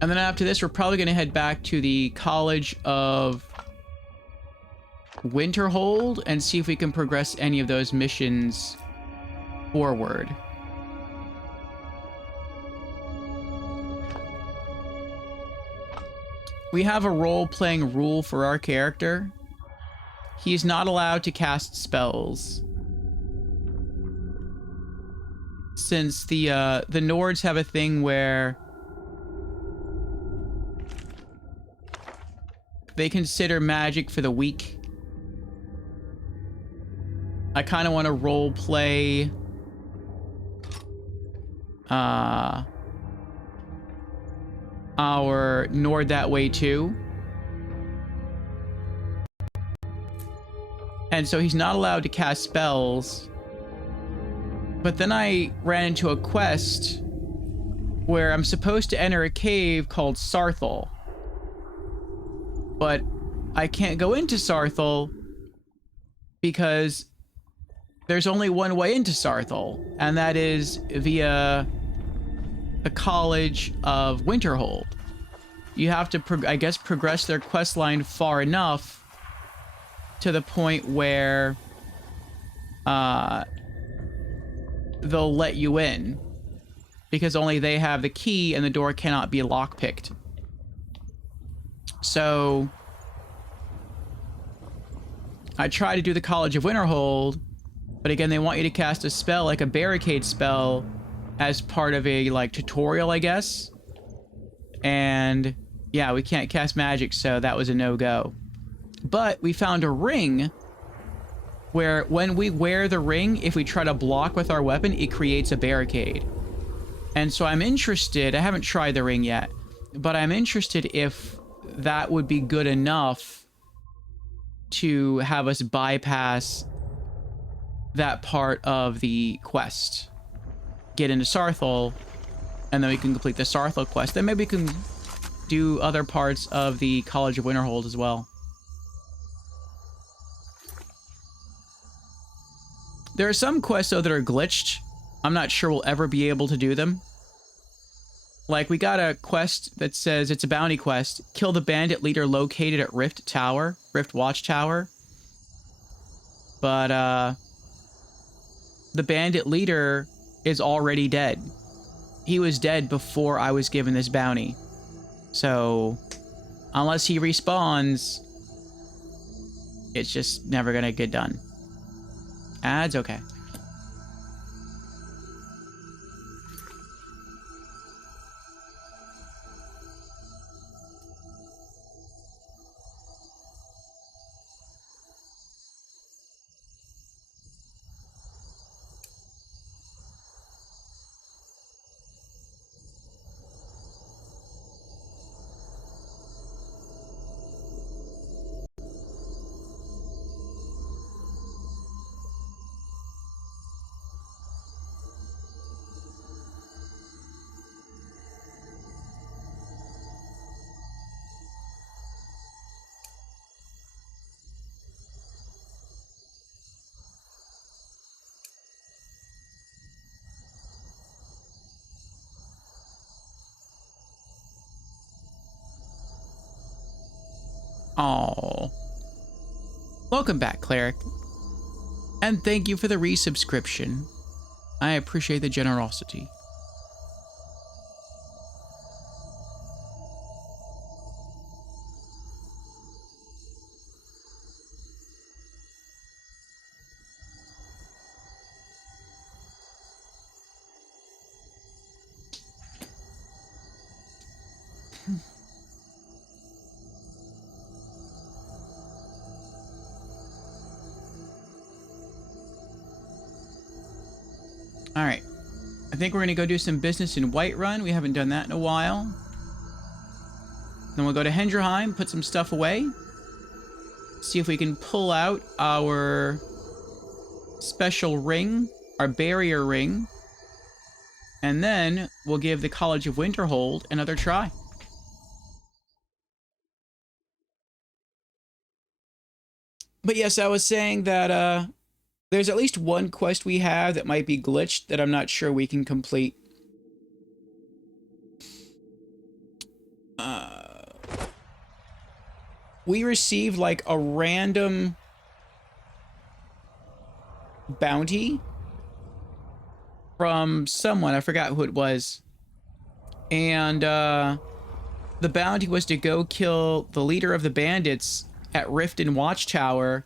And then after this, we're probably going to head back to the College of Winterhold and see if we can progress any of those missions forward. We have a role-playing rule for our character. He's not allowed to cast spells. Since the Nords have a thing where they consider magic for the weak. I kind of want to role play our Nord that way too. And so he's not allowed to cast spells. But then I ran into a quest where I'm supposed to enter a cave called Saarthal. But I can't go into Saarthal because there's only one way into Saarthal, and that is via the College of Winterhold. You have to, I guess, progress their quest line far enough to the point where they'll let you in, because only they have the key and the door cannot be lockpicked. So I try to do the College of Winterhold, but again, they want you to cast a spell, like a barricade spell, as part of a, like, tutorial, I guess. And yeah, we can't cast magic, so that was a no-go. But we found a ring where when we wear the ring, if we try to block with our weapon, it creates a barricade. And so I'm interested, I haven't tried the ring yet, but I'm interested if that would be good enough to have us bypass that part of the quest. Get into Saarthal, and then we can complete the Saarthal quest. Then maybe we can do other parts of the College of Winterhold as well. There are some quests, though, that are glitched. I'm not sure we'll ever be able to do them. Like, we got a quest that says it's a bounty quest. Kill the bandit leader located at Rift Watchtower. But, the bandit leader is already dead. He was dead before I was given this bounty. So, unless he respawns, it's just never gonna get done. Ads? Okay. Oh. Welcome back, Cleric. And thank you for the resubscription. I appreciate the generosity. I think we're gonna go do some business in Whiterun. We haven't done that in a while. Then we'll go to Hendrheim, put some stuff away. See if we can pull out our special ring, our barrier ring. And then we'll give the College of Winterhold another try. But yes, I was saying that there's at least one quest we have that might be glitched that I'm not sure we can complete. We received like a random bounty from someone. I forgot who it was. And the bounty was to go kill the leader of the bandits at Riften Watchtower.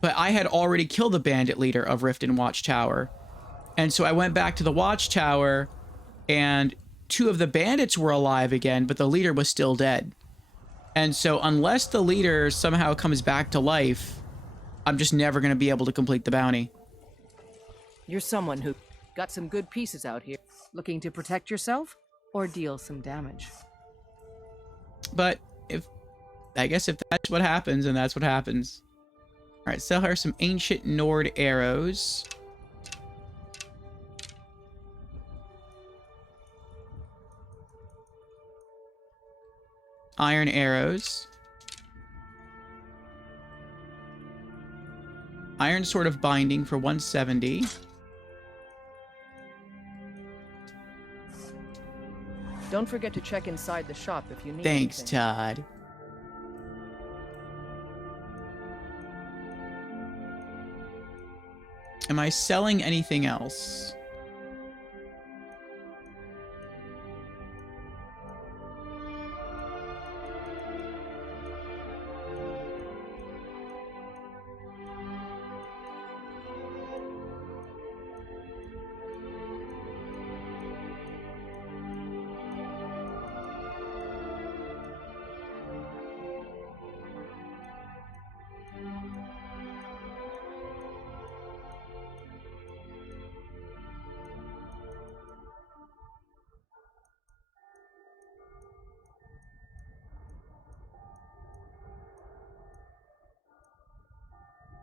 But I had already killed the bandit leader of Riften Watchtower. And so I went back to the Watchtower, and 2 of the bandits were alive again, but the leader was still dead. And so unless the leader somehow comes back to life, I'm just never going to be able to complete the bounty. You're someone who got some good pieces out here. Looking to protect yourself or deal some damage? But I guess if that's what happens, then that's what happens. All right, sell her some ancient Nord arrows. Iron arrows. Iron sword of binding for 170. Don't forget to check inside the shop if you need Thanks, anything. Todd. Am I selling anything else?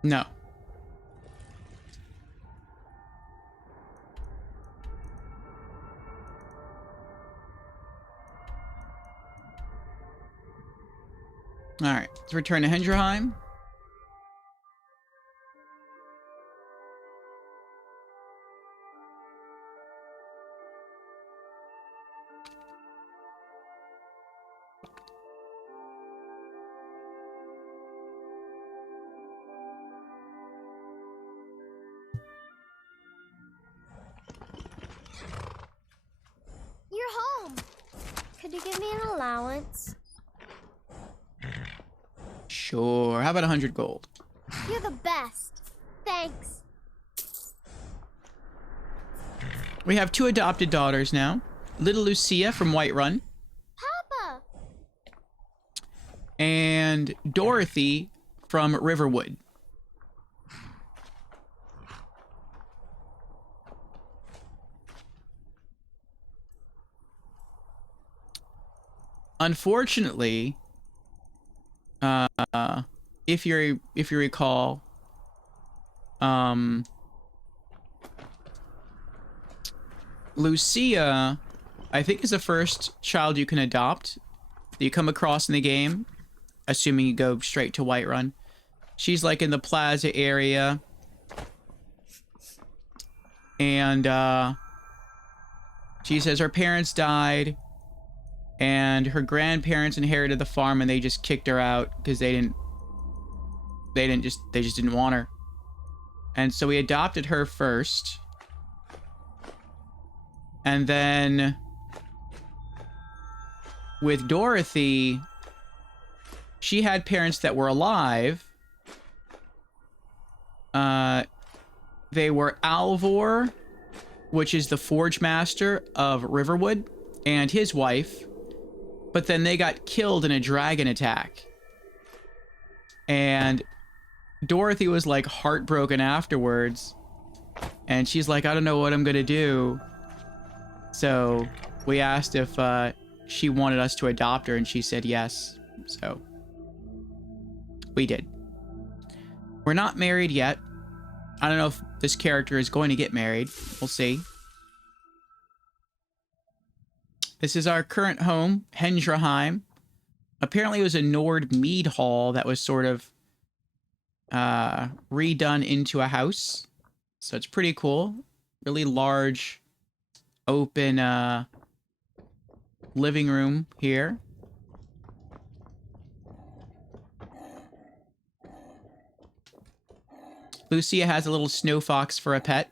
No. All right, let's return to Hendrheim. You're home. Could you give me an allowance? Sure. How about 100 gold? You're the best. Thanks. We have 2 adopted daughters now. Little Lucia from Whiterun. Papa! And Dorothy from Riverwood. Unfortunately, if you recall, Lucia, I think, is the first child you can adopt that you come across in the game, assuming you go straight to Whiterun. She's like in the plaza area, and she says her parents died, and her grandparents inherited the farm, and they just kicked her out because they just didn't want her. And so we adopted her first. And then with Dorothy, she had parents that were alive. They were Alvor, which is the forge master of Riverwood, and his wife. But then they got killed in a dragon attack. And Dorothy was like heartbroken afterwards. And she's like, I don't know what I'm gonna do. So we asked if she wanted us to adopt her, and she said yes. So we did. We're not married yet. I don't know if this character is going to get married. We'll see. This is our current home, Hendraheim. Apparently it was a Nord mead hall that was sort of redone into a house. So it's pretty cool. Really large, open living room here. Lucia has a little snow fox for a pet.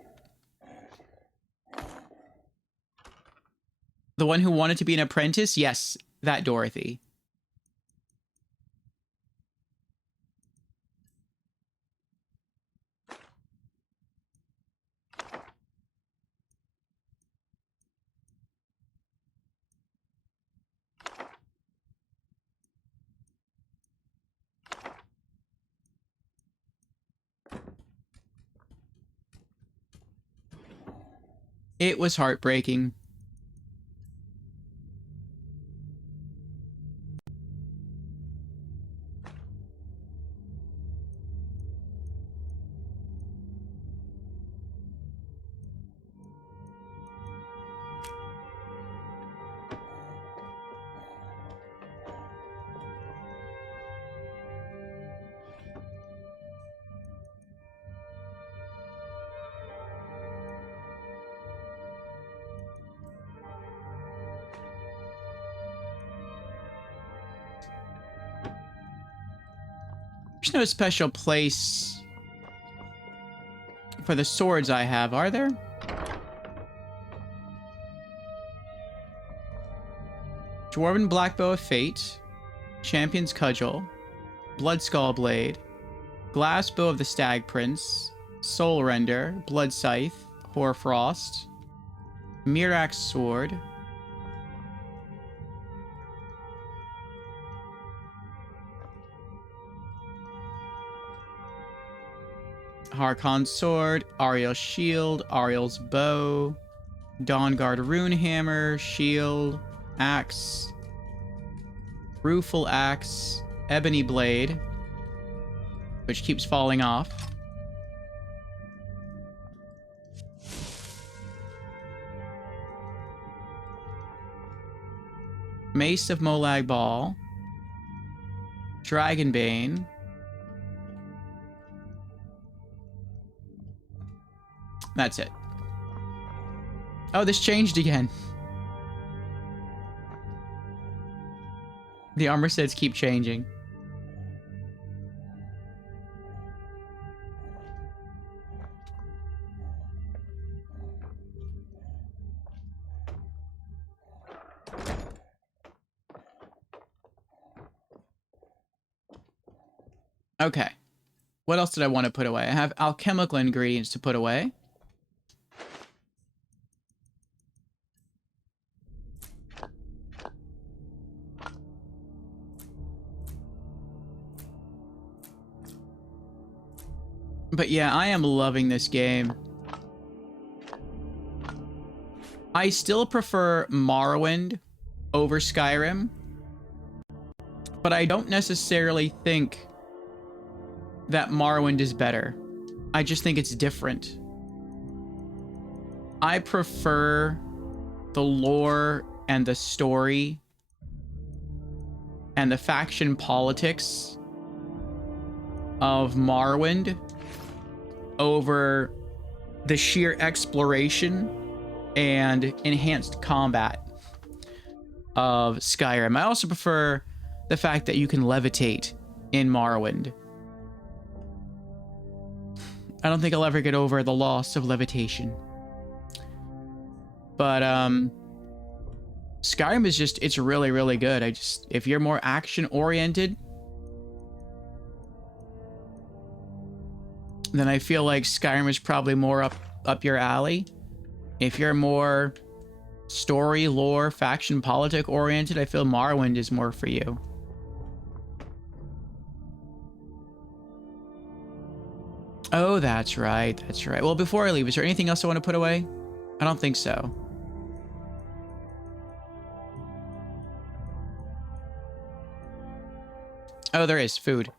The one who wanted to be an apprentice? Yes, that Dorothy. It was heartbreaking. There's no special place for the swords I have, are there? Dwarven Blackbow of Fate, Champion's Cudgel, Bloodskull Blade, Glass Bow of the Stag Prince, Soul Render, Blood Scythe, Hoarfrost, Mirax Sword, Harkon's Sword, Ariel's Shield, Ariel's Bow, Dawnguard Runehammer, Shield, Axe, Rueful Axe, Ebony Blade, which keeps falling off. Mace of Molag Ball, Dragonbane, that's it. Oh, this changed again. The armor sets keep changing. Okay. What else did I want to put away? I have alchemical ingredients to put away. But yeah, I am loving this game. I still prefer Morrowind over Skyrim, but I don't necessarily think that Morrowind is better. I just think it's different. I prefer the lore and the story and the faction politics of Morrowind over the sheer exploration and enhanced combat of Skyrim. I also prefer the fact that you can levitate in Morrowind. I don't think I'll ever get over the loss of levitation. But Skyrim is just, it's really, really good. If you're more action oriented, then I feel like Skyrim is probably more up your alley. If you're more story, lore, faction, politic oriented, I feel Morrowind is more for you. Oh, that's right. That's right. Well, before I leave, is there anything else I want to put away? I don't think so. Oh, there is food.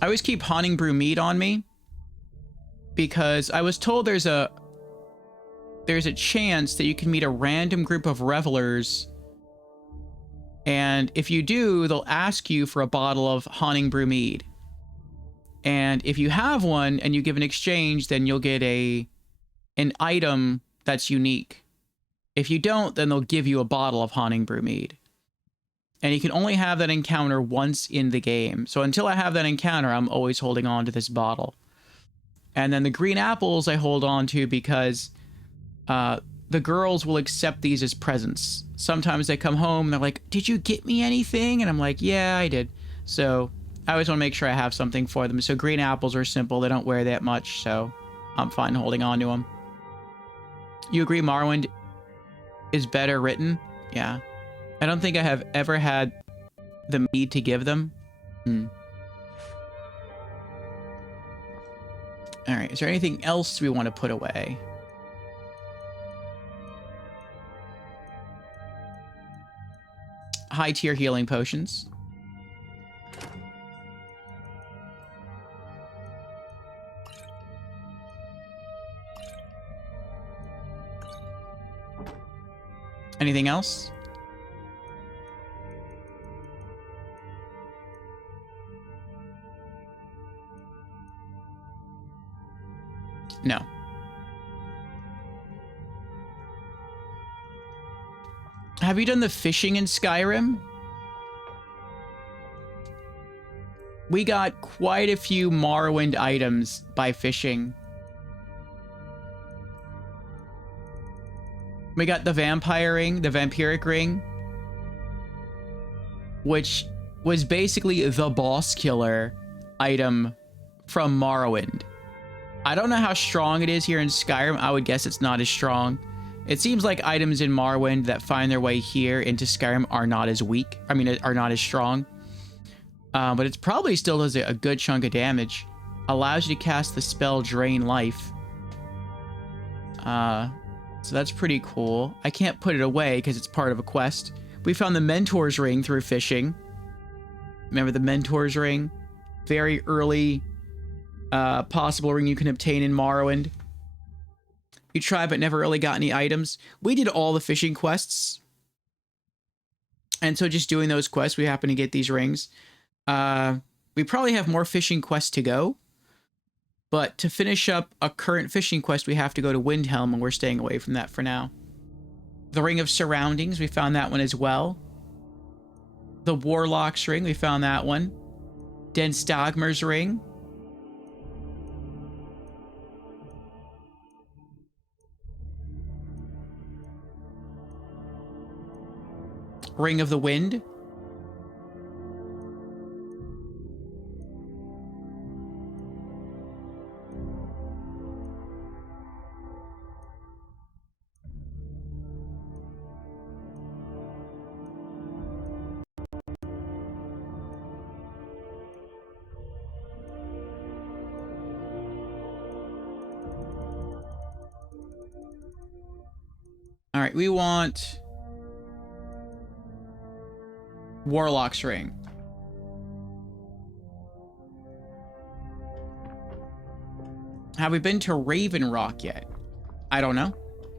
I always keep hunting brew meat on me because I was told there's a chance that you can meet a random group of revelers, and if you do, they'll ask you for a bottle of hunting brew mead. And if you have one and you give an exchange, then you'll get an item that's unique. If you don't, then they'll give you a bottle of hunting brew mead. And you can only have that encounter once in the game. So until I have that encounter, I'm always holding on to this bottle. And then the green apples I hold on to because the girls will accept these as presents. Sometimes they come home and they're like, "Did you get me anything?" And I'm like, "Yeah, I did." So I always want to make sure I have something for them. So green apples are simple. They don't wear that much, so I'm fine holding on to them. You agree Morrowind is better written? Yeah. I don't think I have ever had the mead to give them. Alright, is there anything else we want to put away? High tier healing potions. Anything else? No. Have you done the fishing in Skyrim? We got quite a few Morrowind items by fishing. We got the vampire ring, the vampiric ring, which was basically the boss killer item from Morrowind. I don't know how strong it is here in Skyrim. I would guess it's not as strong. It seems like items in Morrowind that find their way here into Skyrim are not as weak. I mean, are not as strong. But it probably still does a good chunk of damage. Allows you to cast the spell Drain Life. So that's pretty cool. I can't put it away because it's part of a quest. We found the Mentor's Ring through fishing. Remember the Mentor's Ring? Very early possible ring you can obtain in Morrowind. You tried but never really got any items. We did all the fishing quests. And so just doing those quests, we happen to get these rings. We probably have more fishing quests to go. But to finish up a current fishing quest, we have to go to Windhelm, and we're staying away from that for now. The Ring of Surroundings, we found that one as well. The Warlock's Ring, we found that one. Den Stagmer's Ring. Ring of the Wind. All right, we want Warlock's Ring. Have we been to Raven Rock yet? I don't know.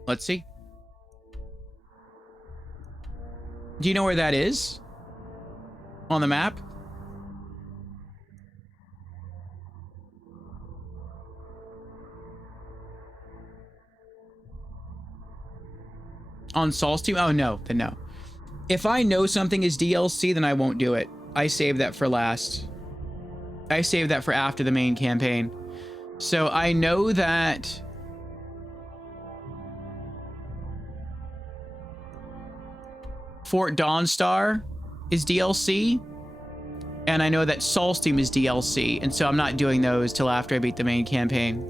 Let's see. Do you know where that is? On the map? On Saul's team? Oh, no. Then no. If I know something is DLC, then I won't do it. I save that for last. I save that for after the main campaign. So I know that Fort Dawnstar is DLC, and I know that Saul's team is DLC, and so I'm not doing those till after I beat the main campaign.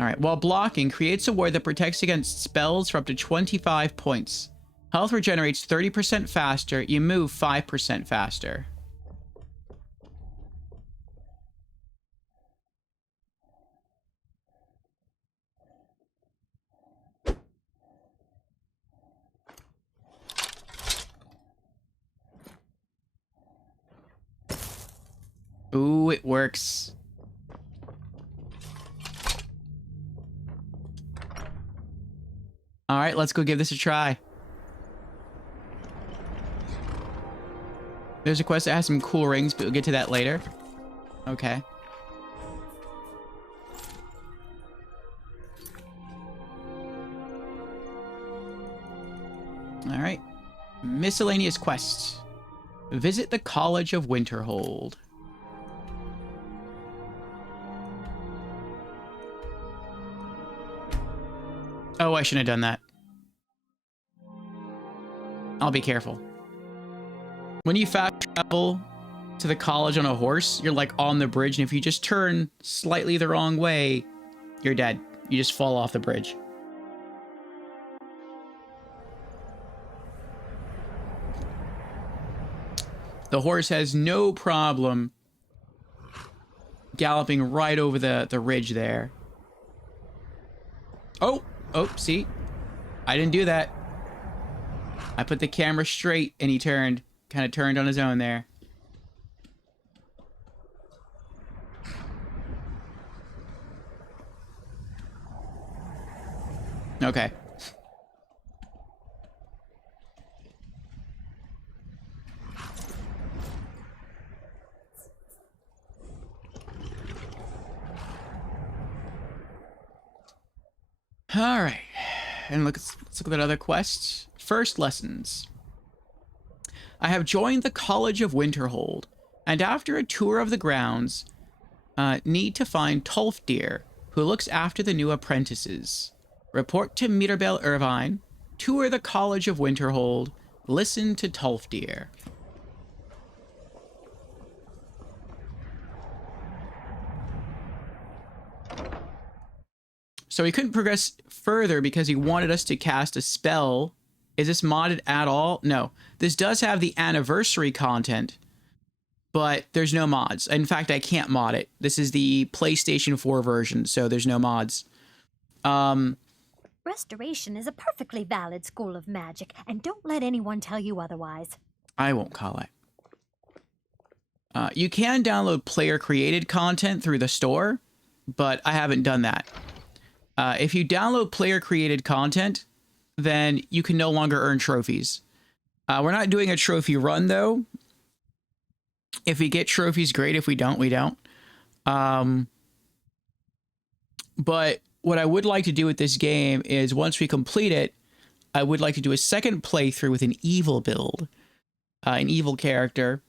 All right. While blocking, creates a ward that protects against spells for up to 25 points. Health regenerates 30% faster. You move 5% faster. Ooh, it works. All right, let's go give this a try. There's a quest that has some cool rings, but we'll get to that later. Okay. All right. Miscellaneous quests. Visit the College of Winterhold. Oh, I shouldn't have done that. I'll be careful. When you fast travel to the college on a horse, you're like on the bridge, and if you just turn slightly the wrong way, you're dead. You just fall off the bridge. The horse has no problem galloping right over the ridge there. Oh, see? I didn't do that. I put the camera straight and he turned. Kind of turned on his own there. Okay. All right. And let's look at other quests. First lessons. I have joined the College of Winterhold, and after a tour of the grounds, need to find Tolfdir, who looks after the new apprentices. Report to Mirabel Irvine, tour the College of Winterhold, listen to Tolfdir. So he couldn't progress further because he wanted us to cast a spell. Is this modded at all? No. This does have the anniversary content, but there's no mods. In fact, I can't mod it. This is the PlayStation 4 version, so there's no mods. Restoration is a perfectly valid school of magic, and don't let anyone tell you otherwise. I won't call it. You can download player-created content through the store, but I haven't done that. If you download player-created content, then you can no longer earn trophies. We're not doing a trophy run, though. If we get trophies, great. If we don't, we don't. But what I would like to do with this game is once we complete it, I would like to do a second playthrough with an evil build, an evil character.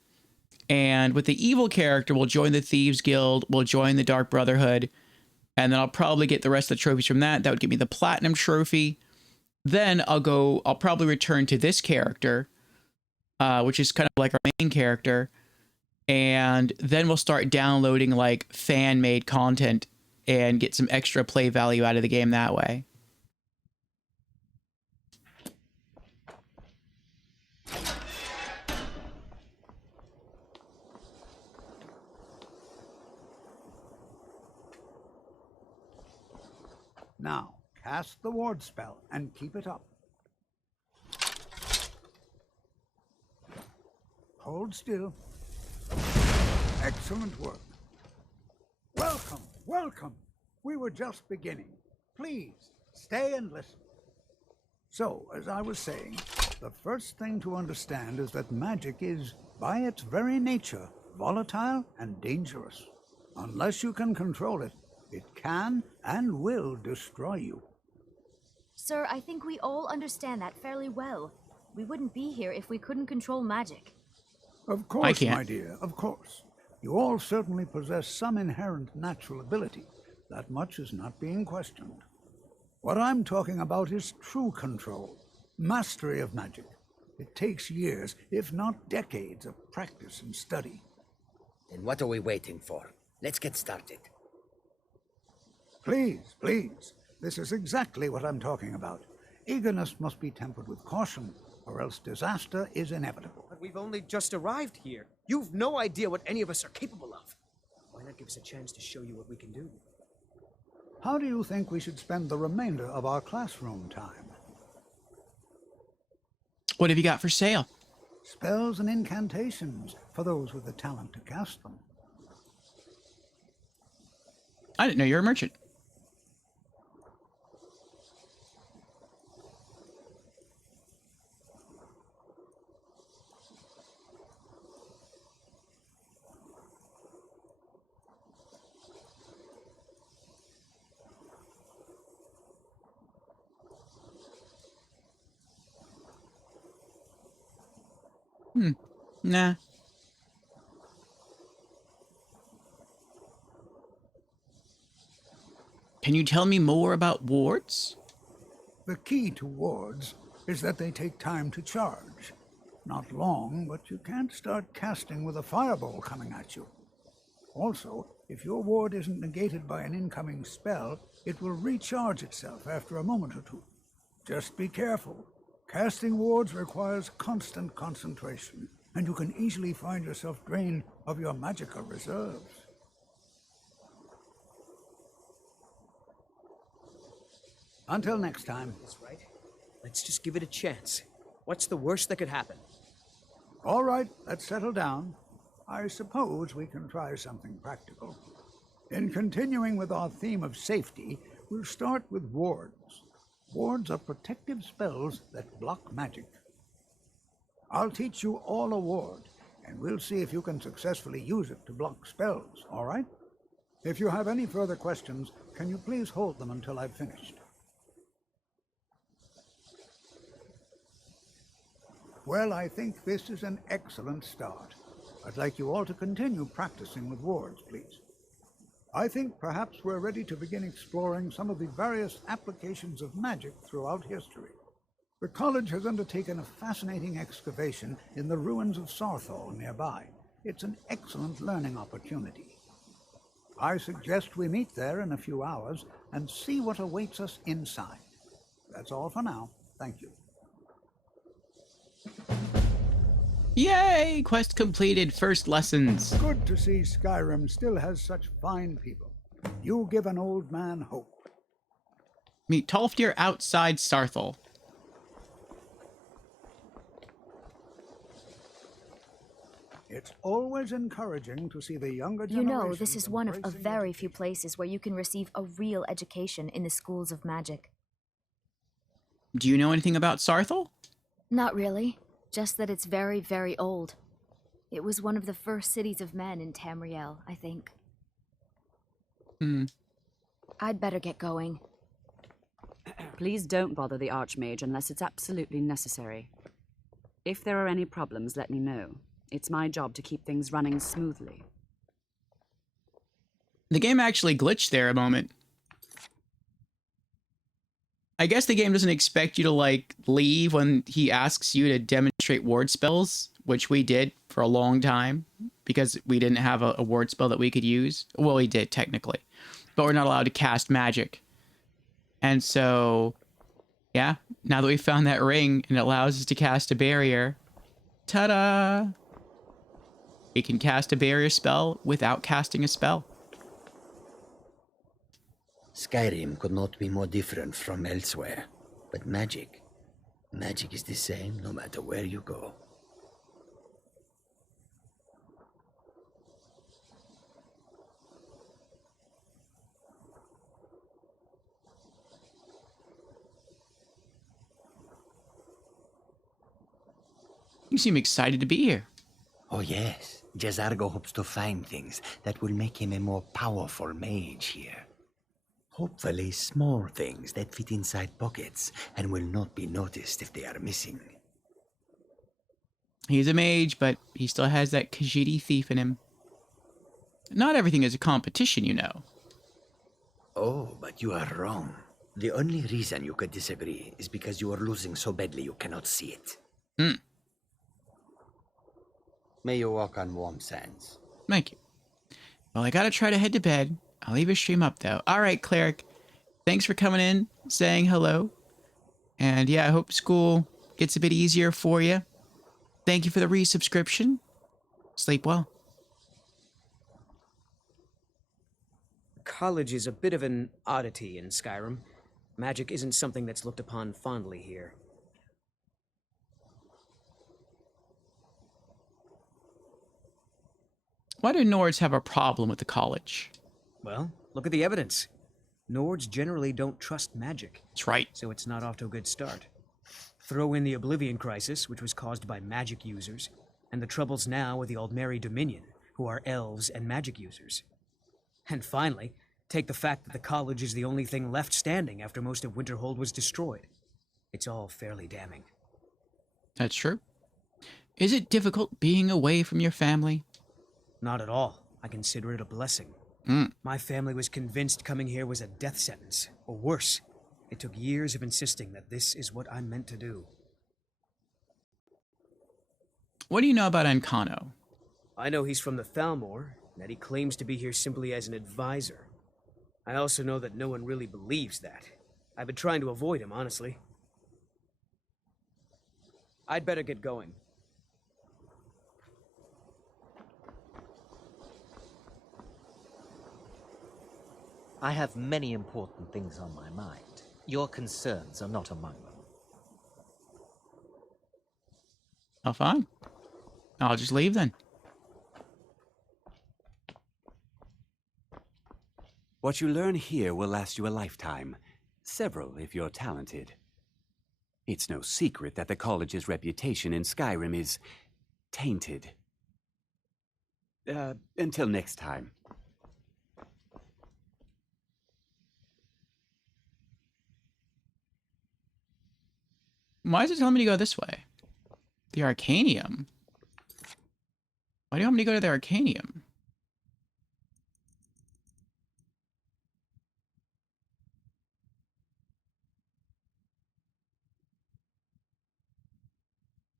And with the evil character, we'll join the Thieves Guild, we'll join the Dark Brotherhood, and then I'll probably get the rest of the trophies from that. That would give me the Platinum Trophy. Then I'll probably return to this character, which is kind of like our main character. And then we'll start downloading like fan-made content and get some extra play value out of the game that way. Now, cast the ward spell and keep it up. Hold still. Excellent work. Welcome, welcome. We were just beginning. Please, stay and listen. So, as I was saying, the first thing to understand is that magic is, by its very nature, volatile and dangerous. Unless you can control it, it can and will destroy you. Sir, I think we all understand that fairly well. We wouldn't be here if we couldn't control magic. Of course, my dear, of course. You all certainly possess some inherent natural ability. That much is not being questioned. What I'm talking about is true control, mastery of magic. It takes years, if not decades, of practice and study. Then what are we waiting for? Let's get started. Please, please. This is exactly what I'm talking about. Eagerness must be tempered with caution, or else disaster is inevitable. But we've only just arrived here. You've no idea what any of us are capable of. Why not give us a chance to show you what we can do? How do you think we should spend the remainder of our classroom time? What have you got for sale? Spells and incantations for those with the talent to cast them. I didn't know you're a merchant. Nah. Can you tell me more about wards? The key to wards is that they take time to charge. Not long, but you can't start casting with a fireball coming at you. Also, if your ward isn't negated by an incoming spell, it will recharge itself after a moment or two. Just be careful. Casting wards requires constant concentration, and you can easily find yourself drained of your magical reserves. Until next time. That's right. Let's just give it a chance. What's the worst that could happen? All right, let's settle down. I suppose we can try something practical. In continuing with our theme of safety, we'll start with wards. Wards are protective spells that block magic. I'll teach you all a ward, and we'll see if you can successfully use it to block spells, all right? If you have any further questions, can you please hold them until I've finished? Well, I think this is an excellent start. I'd like you all to continue practicing with wards, please. I think perhaps we're ready to begin exploring some of the various applications of magic throughout history. The college has undertaken a fascinating excavation in the ruins of Saarthal nearby. It's an excellent learning opportunity. I suggest we meet there in a few hours and see what awaits us inside. That's all for now. Thank you. Yay! Quest completed. First lessons. Good to see Skyrim still has such fine people. You give an old man hope. Meet Tolfdir outside Saarthal. It's always encouraging to see the younger You generation. know, this is one of a very few places where you can receive a real education in the schools of magic. Do you know anything about Saarthal? Not really. Just that it's very, very old. It was one of the first cities of men in Tamriel, I think. I'd better get going. Please don't bother the Archmage unless it's absolutely necessary. If there are any problems, let me know. It's my job to keep things running smoothly. The game actually glitched there a moment. I guess the game doesn't expect you to, like, leave when he asks you to demonstrate ward spells, which we did for a long time, because we didn't have a ward spell that we could use. Well, we did, technically. But we're not allowed to cast magic. And so, yeah, now that we found that ring and it allows us to cast a barrier, ta-da! We can cast a barrier spell without casting a spell. Skyrim could not be more different from elsewhere, but magic is the same no matter where you go. You seem excited to be here. Oh yes, Jazargo hopes to find things that will make him a more powerful mage here. Hopefully small things that fit inside pockets and will not be noticed if they are missing. He's a mage, but he still has that Khajiit thief in him. Not everything is a competition, you know. Oh, but you are wrong. The only reason you could disagree is because you are losing so badly you cannot see it. May you walk on warm sands. Thank you. Well, I gotta try to head to bed. I'll leave his stream up, though. All right, Cleric. Thanks for coming in, saying hello. And yeah, I hope school gets a bit easier for you. Thank you for the resubscription. Sleep well. College is a bit of an oddity in Skyrim. Magic isn't something that's looked upon fondly here. Why do Nords have a problem with the college? Well, look at the evidence. Nords generally don't trust magic. That's right. So it's not off to a good start. Throw in the Oblivion Crisis, which was caused by magic users, and the troubles now with the Aldmeri Dominion, who are elves and magic users. And finally, take the fact that the college is the only thing left standing after most of Winterhold was destroyed. It's all fairly damning. That's true. Is it difficult being away from your family? Not at all. I consider it a blessing. My family was convinced coming here was a death sentence, or worse. It took years of insisting that this is what I'm meant to do. What do you know about Ancano? I know he's from the Thalmor, and that he claims to be here simply as an advisor. I also know that no one really believes that. I've been trying to avoid him, honestly. I'd better get going. I have many important things on my mind. Your concerns are not among them. Oh, fine. I'll just leave then. What you learn here will last you a lifetime. Several, if you're talented. It's no secret that the college's reputation in Skyrim is tainted. Until next time. Why is it telling me to go this way? The Arcanium? Why do you want me to go to the Arcanium?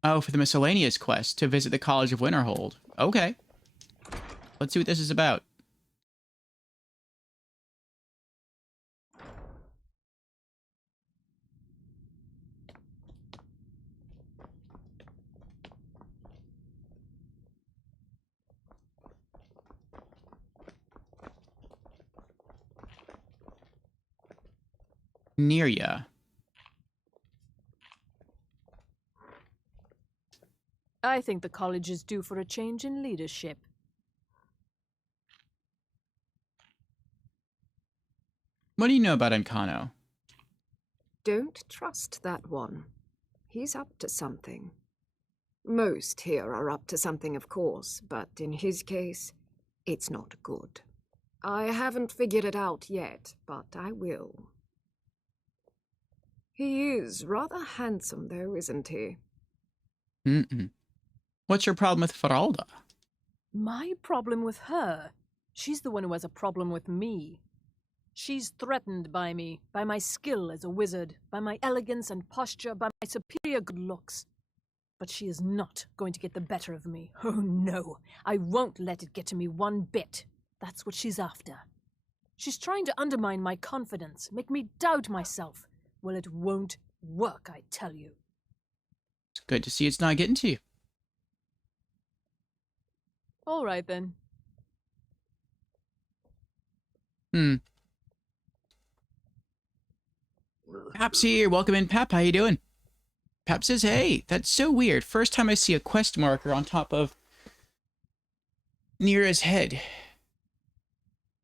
Oh, for the miscellaneous quest to visit the College of Winterhold. Okay. Let's see what this is about. Near ya. I think the college is due for a change in leadership. What do you know about Ancano? Don't trust that one. He's up to something. Most here are up to something, of course, but in his case, it's not good. I haven't figured it out yet, but I will. He is rather handsome, though, isn't he? What's your problem with Faralda? My problem with her? She's the one who has a problem with me. She's threatened by me, by my skill as a wizard, by my elegance and posture, by my superior good looks. But she is not going to get the better of me. Oh no, I won't let it get to me one bit. That's what she's after. She's trying to undermine my confidence, make me doubt myself. Well, it won't work, I tell you. It's good to see it's not getting to you. All right, then. Pap's here. Welcome in, Pap. How you doing? Pap says, hey, that's so weird. First time I see a quest marker on top of Nira's head.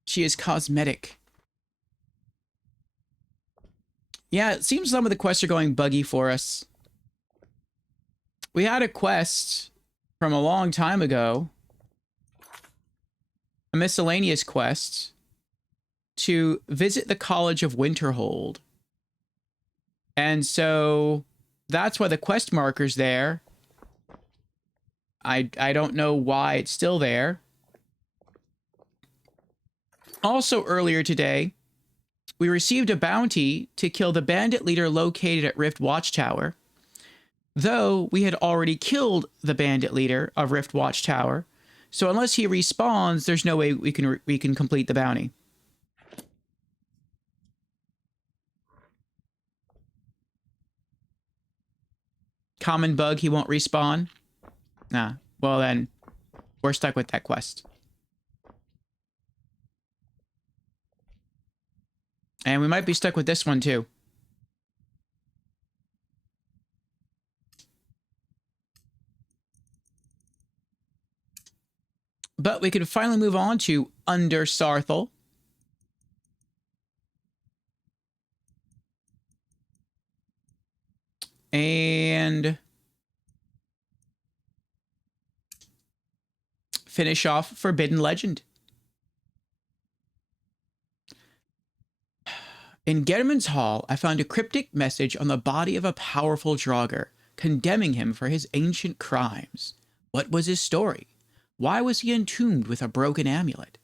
She is cosmetic. Yeah, it seems some of the quests are going buggy for us. We had a quest from a long time ago. A miscellaneous quest to visit the College of Winterhold. And so that's why the quest marker's there. I don't know why it's still there. Also earlier today, we received a bounty to kill the bandit leader located at Rift Watchtower. Though we had already killed the bandit leader of Rift Watchtower, so unless he respawns, there's no way we can complete the bounty. Common bug, he won't respawn? Nah. Well then, we're stuck with that quest. And we might be stuck with this one too. But we could finally move on to Under Saarthal. And finish off Forbidden Legend. In German's Hall, I found a cryptic message on the body of a powerful Draugr, condemning him for his ancient crimes. What was his story? Why was he entombed with a broken amulet?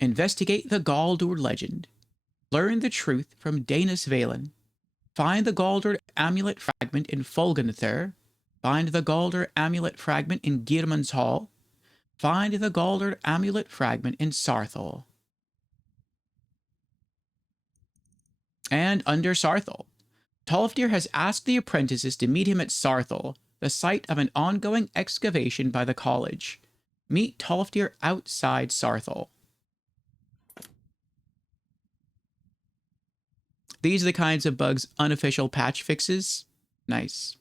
Investigate the Galdur legend. Learn the truth from Danis Valen. Find the Galdur amulet fragment in Folgenthur. Find the Galdur amulet fragment in Geirmund's Hall. Find the Galdur amulet fragment in Saarthal. And Under Saarthal. Tolfdir has asked the apprentices to meet him at Saarthal, the site of an ongoing excavation by the college. Meet Tolfdir outside Saarthal. These are the kinds of bugs unofficial patch fixes. Nice.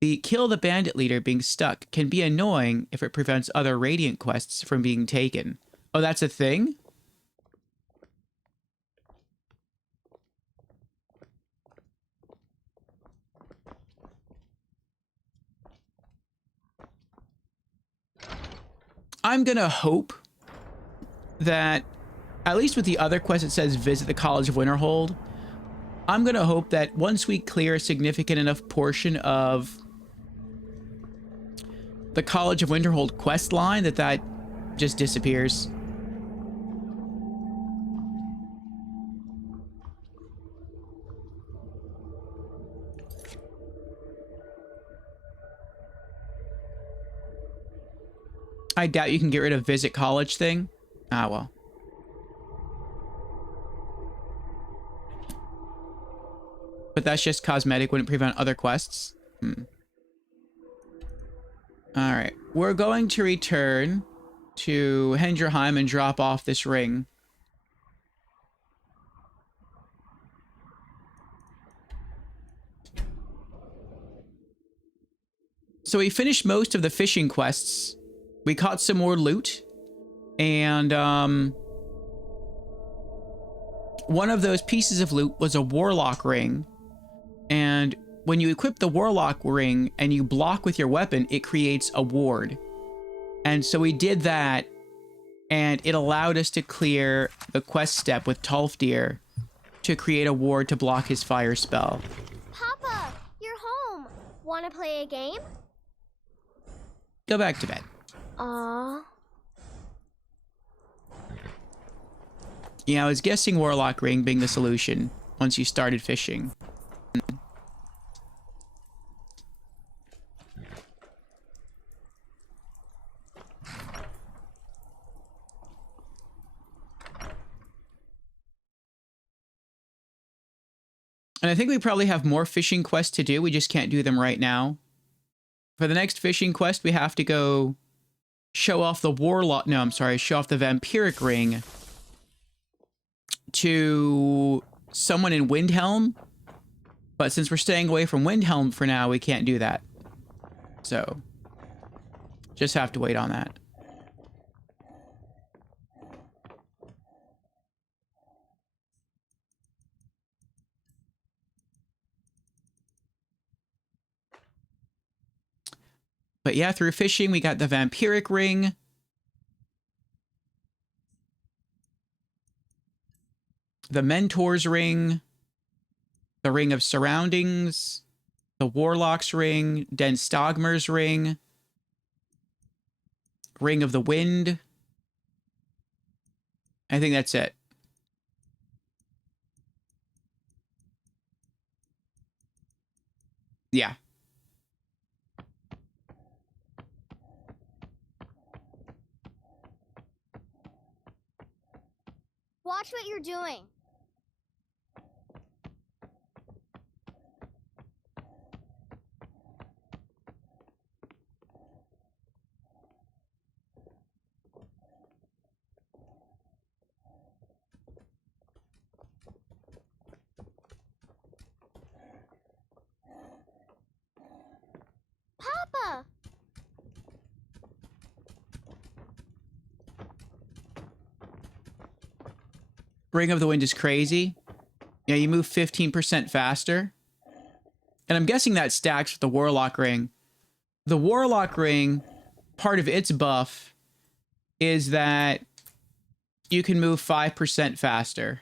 The kill the bandit leader being stuck can be annoying if it prevents other Radiant quests from being taken. Oh, that's a thing? I'm gonna hope that, at least with the other quest it says visit the College of Winterhold, I'm gonna hope that once we clear a significant enough portion of the College of Winterhold quest line that just disappears. I doubt you can get rid of visit college thing. Ah, well. But that's just cosmetic, wouldn't prevent other quests. Alright. We're going to return to Hendrheim and drop off this ring. So we finished most of the fishing quests. We caught some more loot. And, one of those pieces of loot was a warlock ring. And when you equip the warlock ring and you block with your weapon, it creates a ward. And so we did that, and it allowed us to clear the quest step with Tolfdir to create a ward to block his fire spell. Papa, you're home. Wanna play a game? Go back to bed. Aww. Yeah, I was guessing warlock ring being the solution once you started fishing. And I think we probably have more fishing quests to do. We just can't do them right now. For the next fishing quest, we have to go show off the warlock... No, I'm sorry. Show off the vampiric ring to someone in Windhelm. But since we're staying away from Windhelm for now, we can't do that. So, just have to wait on that. But yeah, through fishing, we got the vampiric ring. The mentor's ring. The ring of surroundings. The warlock's ring. Den Stogmer's ring. Ring of the wind. I think that's it. Yeah. Watch what you're doing. Ring of the Wind is crazy. Yeah, you move 15% faster. And I'm guessing that stacks with the Warlock Ring. The Warlock Ring, part of its buff is that you can move 5% faster.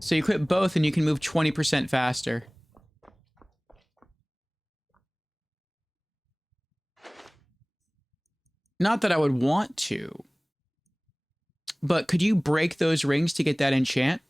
So you equip both and you can move 20% faster. Not that I would want to. But could you break those rings to get that enchant?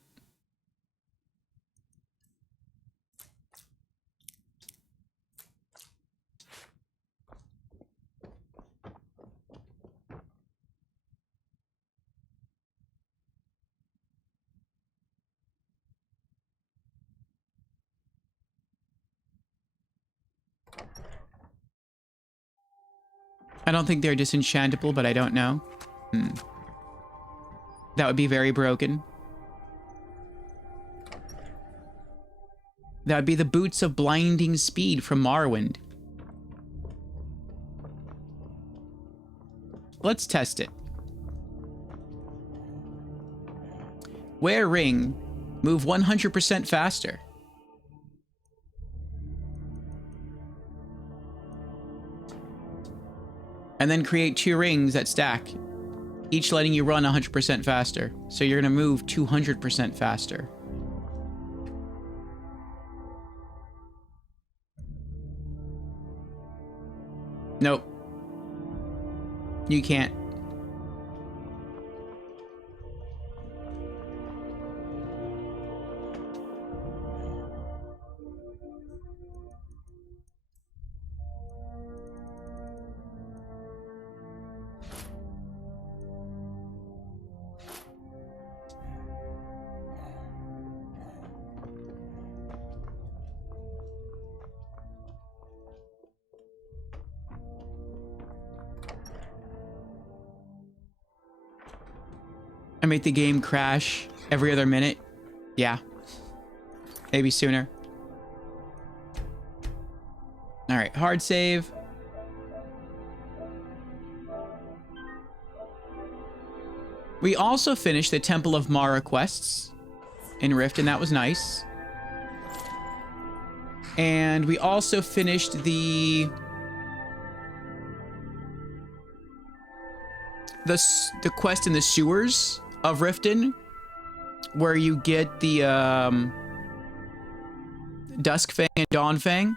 I don't think they're disenchantable, but I don't know. That would be very broken. That would be the Boots of Blinding Speed from Morrowind. Let's test it. Wear ring. Move 100% faster. And then create 2 rings that stack, each letting you run 100% faster. So you're gonna move 200% faster. Nope. You can't. I make the game crash every other minute. Yeah. Maybe sooner. Alright, hard save. We also finished the Temple of Mara quests in Rift, and that was nice. And we also finished the quest in the sewers of Riften, where you get the Duskfang and Dawnfang.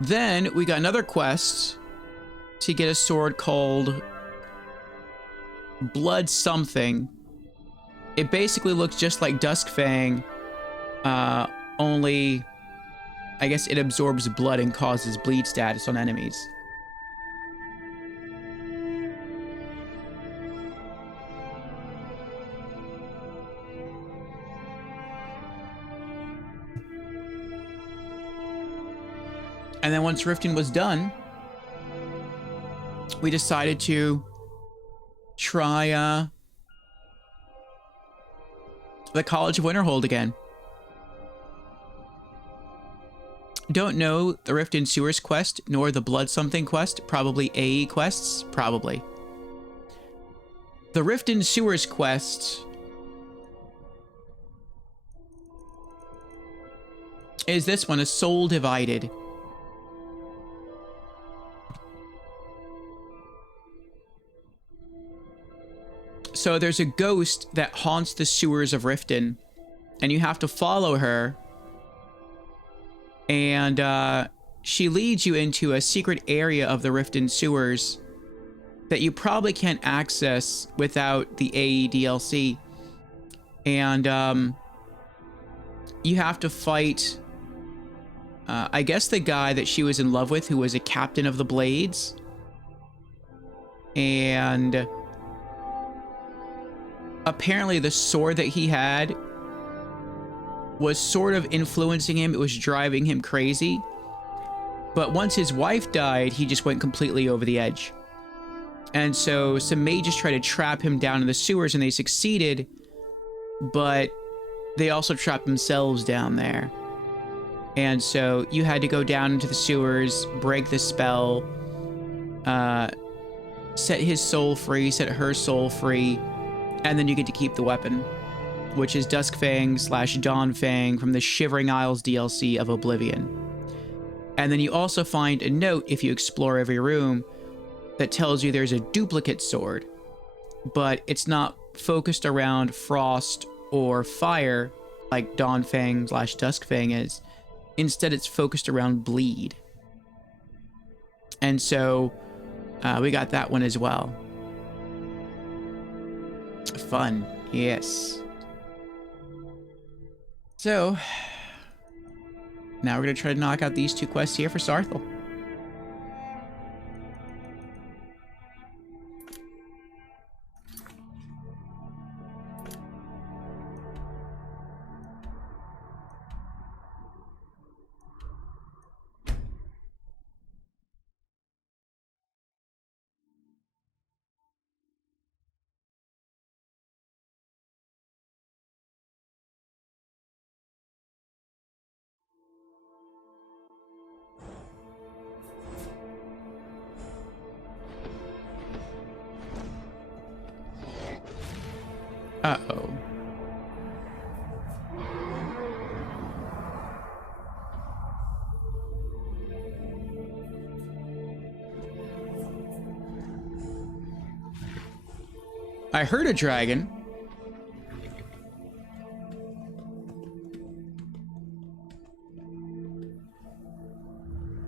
Then we got another quest to get a sword called Blood Something. It basically looks just like Duskfang, only I guess it absorbs blood and causes bleed status on enemies. And then once Riften was done, we decided to try the College of Winterhold again. Don't know the Riften Sewers quest, nor the Blood Something quest. Probably AE quests, probably. The Riften Sewers quest is this one, A Soul Divided. So there's a ghost that haunts the sewers of Riften, and you have to follow her. And she leads you into a secret area of the Riften sewers that you probably can't access without the AE DLC. And you have to fight, I guess, the guy that she was in love with, who was a captain of the Blades. And apparently the sword that he had was sort of influencing him. It was driving him crazy. But once his wife died, he just went completely over the edge. And so some mages tried to trap him down in the sewers, and they succeeded. But they also trapped themselves down there. And so you had to go down into the sewers, break the spell, set his soul free, set her soul free, and then you get to keep the weapon, which is Duskfang / Dawnfang from the Shivering Isles DLC of Oblivion. And then you also find a note if you explore every room that tells you there's a duplicate sword, but it's not focused around frost or fire like Dawnfang / Duskfang is. Instead, it's focused around bleed. And so we got that one as well. Fun, yes. So now we're going to try to knock out these 2 quests here for Saarthal. Uh-oh. I heard a dragon.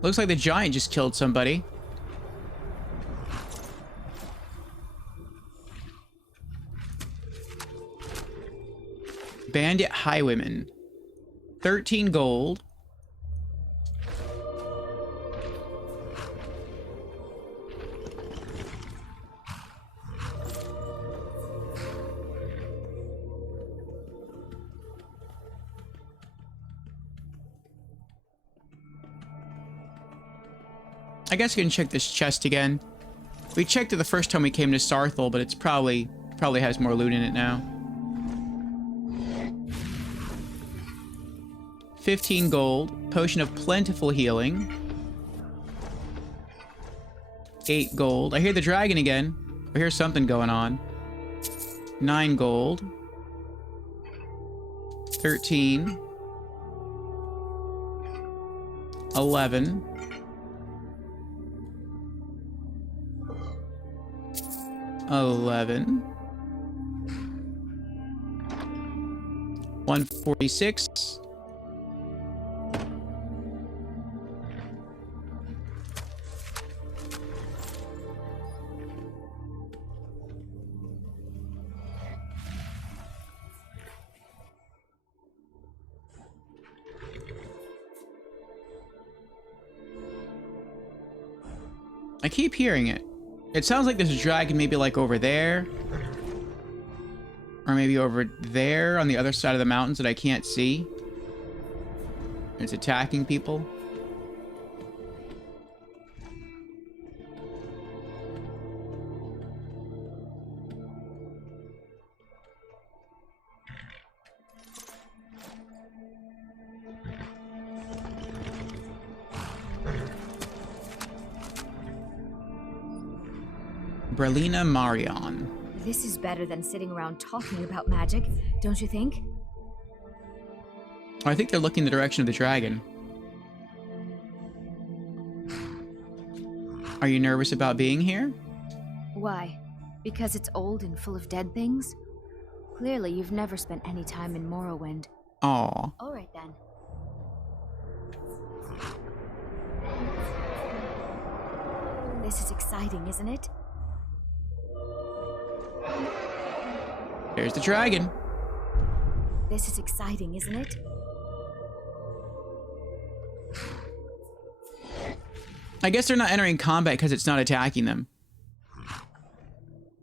Looks like the giant just killed somebody. Bandit Highwayman. 13 gold. I guess we can check this chest again. We checked it the first time we came to Saarthal, but it's probably has more loot in it now. 15 gold. Potion of plentiful healing. 8 gold. I hear the dragon again. I hear something going on. 9 gold. 13. 11. 11. 146. I keep hearing it. It sounds like there's a dragon maybe like over there. Or maybe over there on the other side of the mountains that I can't see. It's attacking people. Brelina Marion. This is better than sitting around talking about magic, don't you think? I think they're looking in the direction of the dragon. Are you nervous about being here? Why? Because it's old and full of dead things? Clearly, you've never spent any time in Morrowind. Aw. All right, then. This is exciting, isn't it? There's the dragon. This is exciting, isn't it? I guess they're not entering combat because it's not attacking them.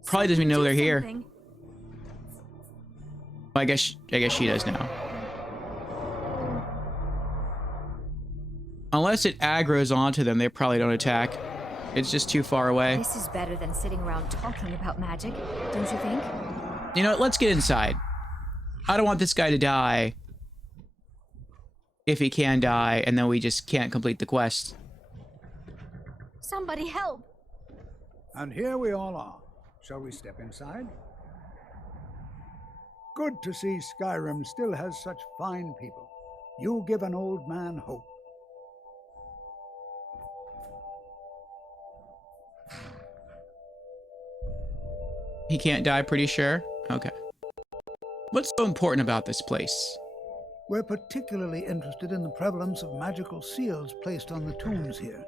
Probably doesn't even know they're here. Well, I guess she does now. Unless it aggroes onto them, they probably don't attack. It's just too far away. This is better than sitting around talking about magic, don't you think? You know what? Let's get inside. I don't want this guy to die. If he can die, and then we just can't complete the quest. Somebody help! And here we all are. Shall we step inside? Good to see Skyrim still has such fine people. You give an old man hope. He can't die, pretty sure? Okay. What's so important about this place? We're particularly interested in the prevalence of magical seals placed on the tombs here.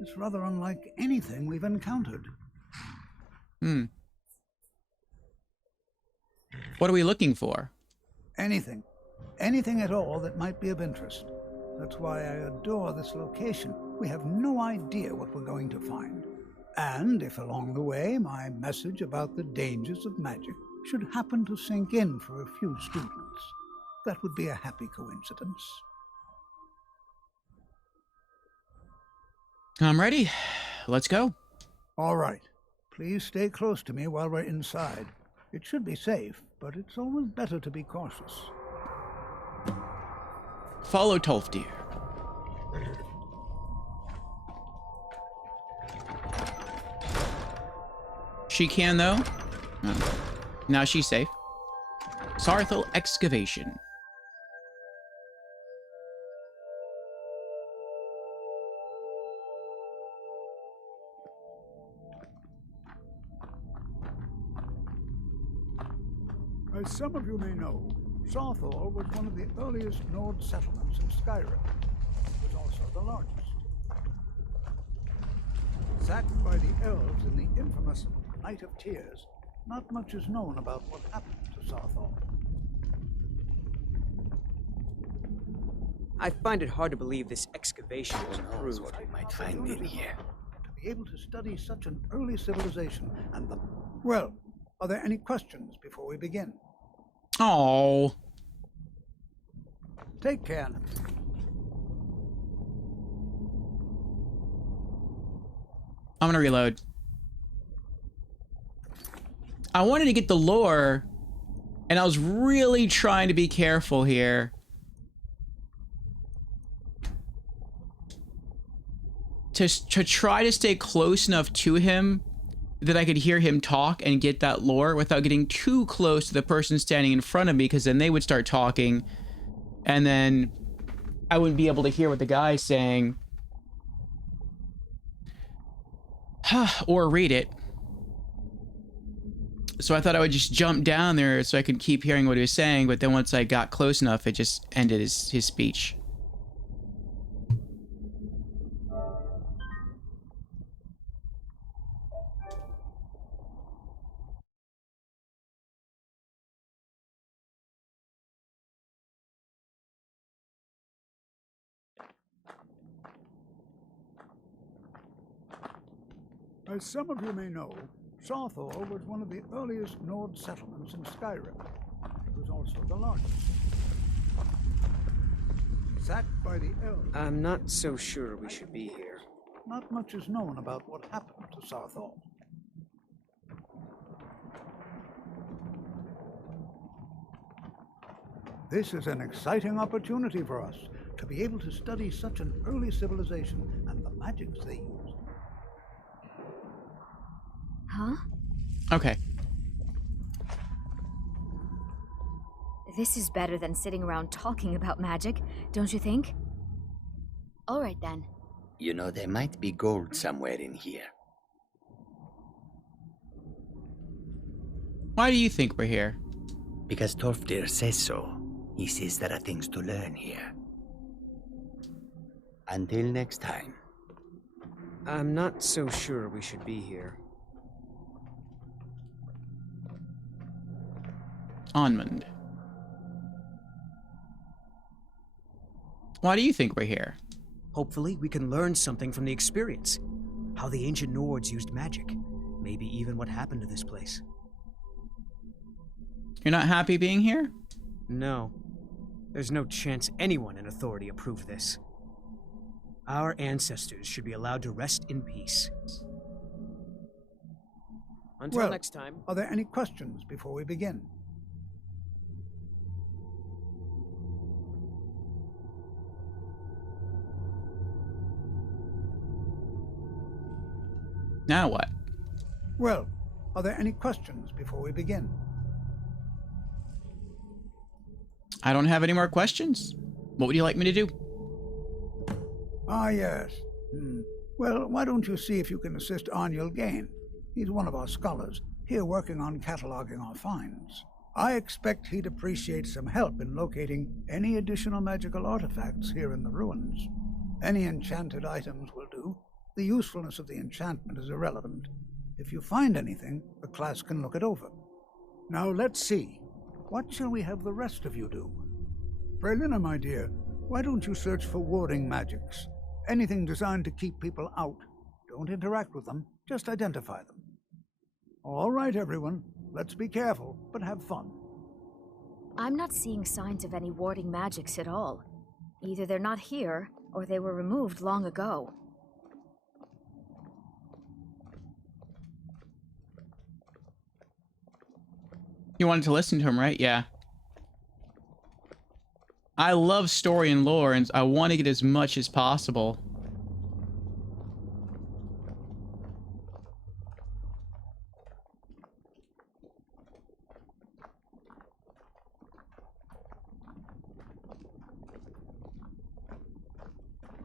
It's rather unlike anything we've encountered. What are we looking for? Anything. Anything at all that might be of interest. That's why I adore this location. We have no idea what we're going to find. And if along the way my message about the dangers of magic should happen to sink in for a few students, that would be a happy coincidence. I'm ready. Let's go. All right. Please stay close to me while we're inside. It should be safe, but it's always better to be cautious. Follow Tolfdir. She can, though? No. Now she's safe. Saarthal excavation. As some of you may know, Saarthal was one of the earliest Nord settlements in Skyrim. It was also the largest. Sacked by the elves in the infamous Night of Tears, not much is known about what happened to Saarthal. I find it hard to believe this excavation was approved. What we might find in here. To be able to study such an early civilization and the... Well, are there any questions before we begin? Oh. Take care. I'm gonna reload. I wanted to get the lore, and I was really trying to be careful here. To try to stay close enough to him that I could hear him talk and get that lore without getting too close to the person standing in front of me, because then they would start talking, and then I wouldn't be able to hear what the guy's saying. Or read it. So I thought I would just jump down there so I could keep hearing what he was saying, but then once I got close enough, it just ended his speech. As some of you may know, Saarthal was one of the earliest Nord settlements in Skyrim. It was also the largest. Sacked by the elves. I'm not so sure we should be here. Not much is known about what happened to Saarthal. This is an exciting opportunity for us to be able to study such an early civilization and the magics they used. Huh? Okay. This is better than sitting around talking about magic, don't you think? All right, then. You know, there might be gold somewhere in here. Why do you think we're here? Because Tolfdir says so. He says there are things to learn here. Until next time. I'm not so sure we should be here. Onmund. Why do you think we're here? Hopefully, we can learn something from the experience. How the ancient Nords used magic. Maybe even what happened to this place. You're not happy being here? No. There's no chance anyone in authority approved this. Our ancestors should be allowed to rest in peace. Until next time. Are there any questions before we begin? Now what? Well, are there any questions before we begin? I don't have any more questions. What would you like me to do? Ah, yes. Well, why don't you see if you can assist Arniel Gain? He's one of our scholars, here working on cataloging our finds. I expect he'd appreciate some help in locating any additional magical artifacts here in the ruins. Any enchanted items will do. The usefulness of the enchantment is irrelevant. If you find anything, the class can look it over. Now let's see. What shall we have the rest of you do? Brelina, my dear, why don't you search for warding magics? Anything designed to keep people out. Don't interact with them, just identify them. All right, everyone. Let's be careful, but have fun. I'm not seeing signs of any warding magics at all. Either they're not here, or they were removed long ago. You wanted to listen to him, right? Yeah. I love story and lore, and I want to get as much as possible.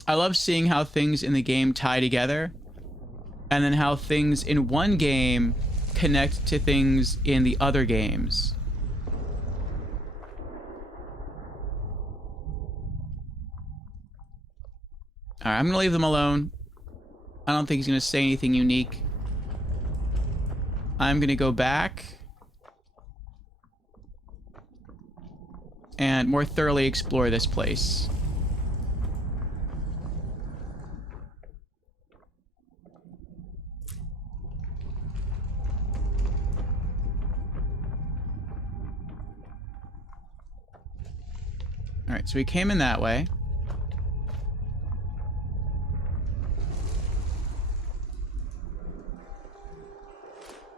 I love seeing how things in the game tie together, and then how things in one game connect to things in the other games. Alright, I'm gonna leave them alone. I don't think he's gonna say anything unique. I'm gonna go back and more thoroughly explore this place. Alright, so we came in that way.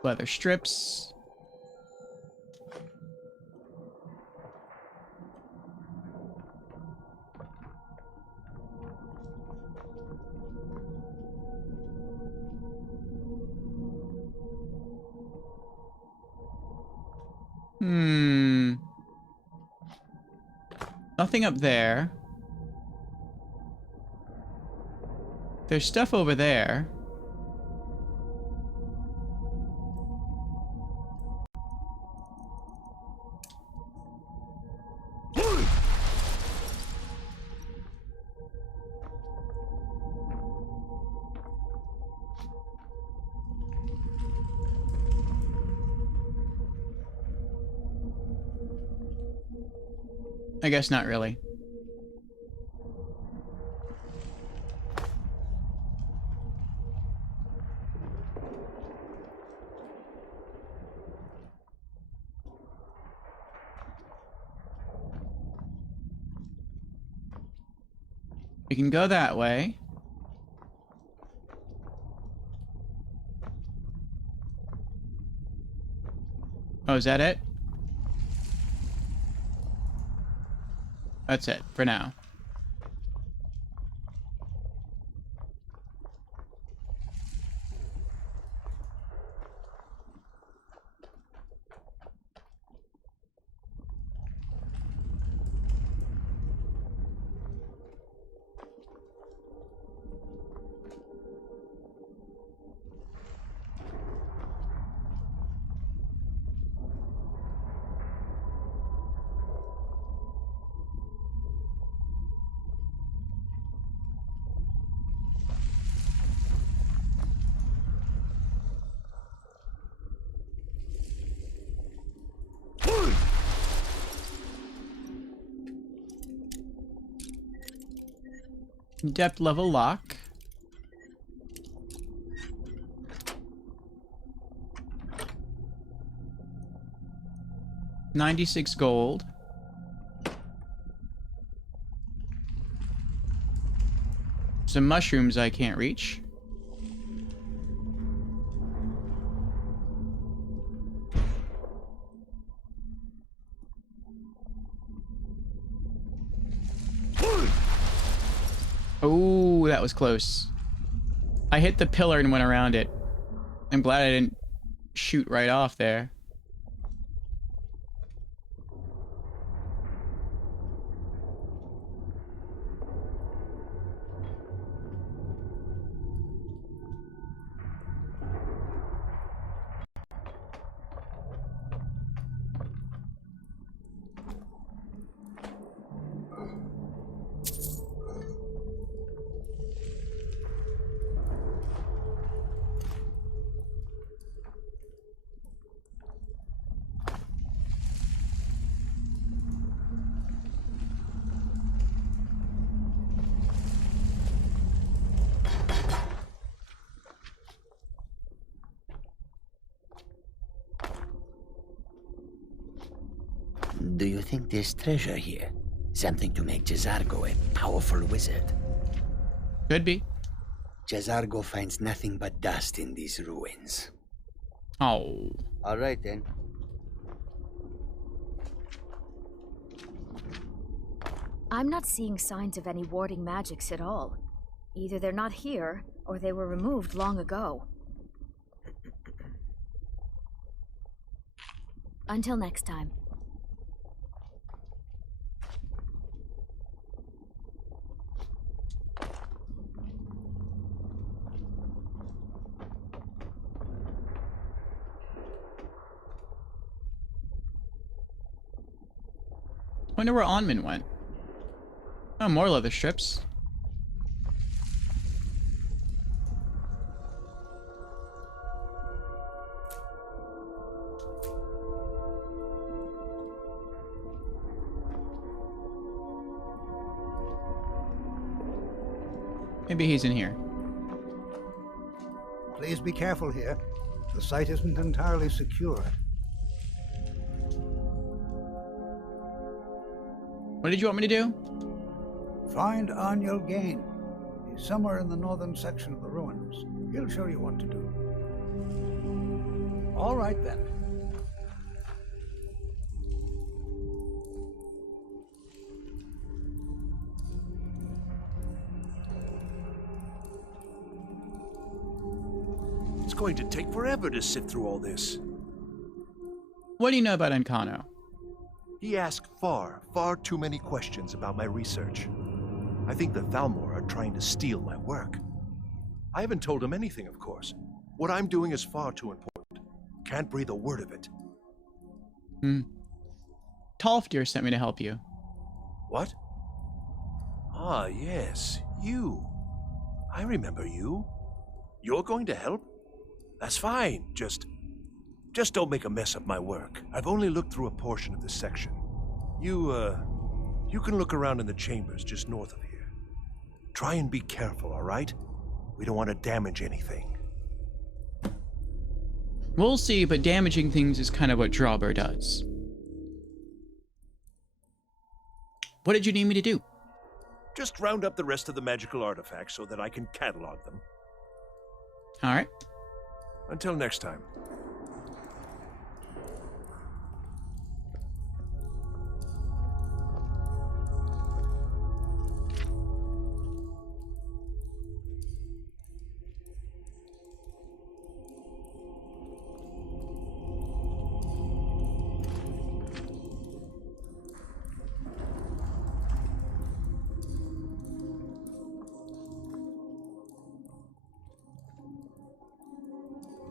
Leather strips. Nothing up there. There's stuff over there. I guess not really. We can go that way. Oh, is that it? That's it for now. Depth level lock. $96 gold. Some mushrooms I can't reach. Oh, that was close. I hit the pillar and went around it. I'm glad I didn't shoot right off there. Do you think there's treasure here? Something to make Jazargo a powerful wizard? Could be. Jazargo finds nothing but dust in these ruins. Oh. All right, then. I'm not seeing signs of any warding magics at all. Either they're not here, or they were removed long ago. Until next time. Wonder where Onman went. Oh, more leather strips. Maybe he's in here. Please be careful here. The site isn't entirely secure. What did you want me to do? Find Aniel Gain. He's somewhere in the northern section of the ruins. He'll show you what to do. All right, then. It's going to take forever to sift through all this. What do you know about Encano? He asked far too many questions about my research. I think the Thalmor are trying to steal my work. I haven't told him anything, of course. What I'm doing is far too important. Can't breathe a word of it. Tolfdir sent me to help you. What? Ah, yes, you. I remember you. You're going to help? That's fine. Just don't make a mess of my work. I've only looked through a portion of this section. You can look around in the chambers just north of here. Try and be careful, all right? We don't want to damage anything. We'll see, but damaging things is kind of what Drabur does. What did you need me to do? Just round up the rest of the magical artifacts so that I can catalog them. All right. Until next time.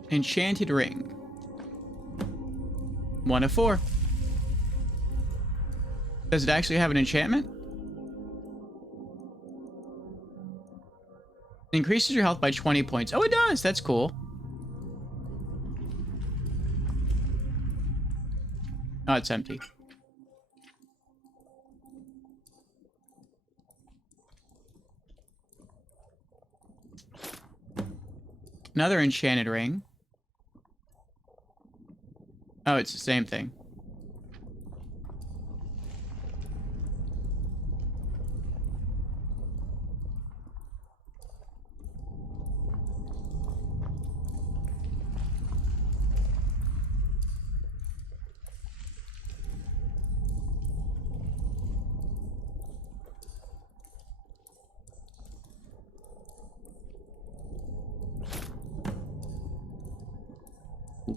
Enchanted ring. 1 of 4. Does it actually have an enchantment? Increases your health by 20 points. Oh, it does. That's cool. Oh, it's empty. Another enchanted ring. Oh, it's the same thing.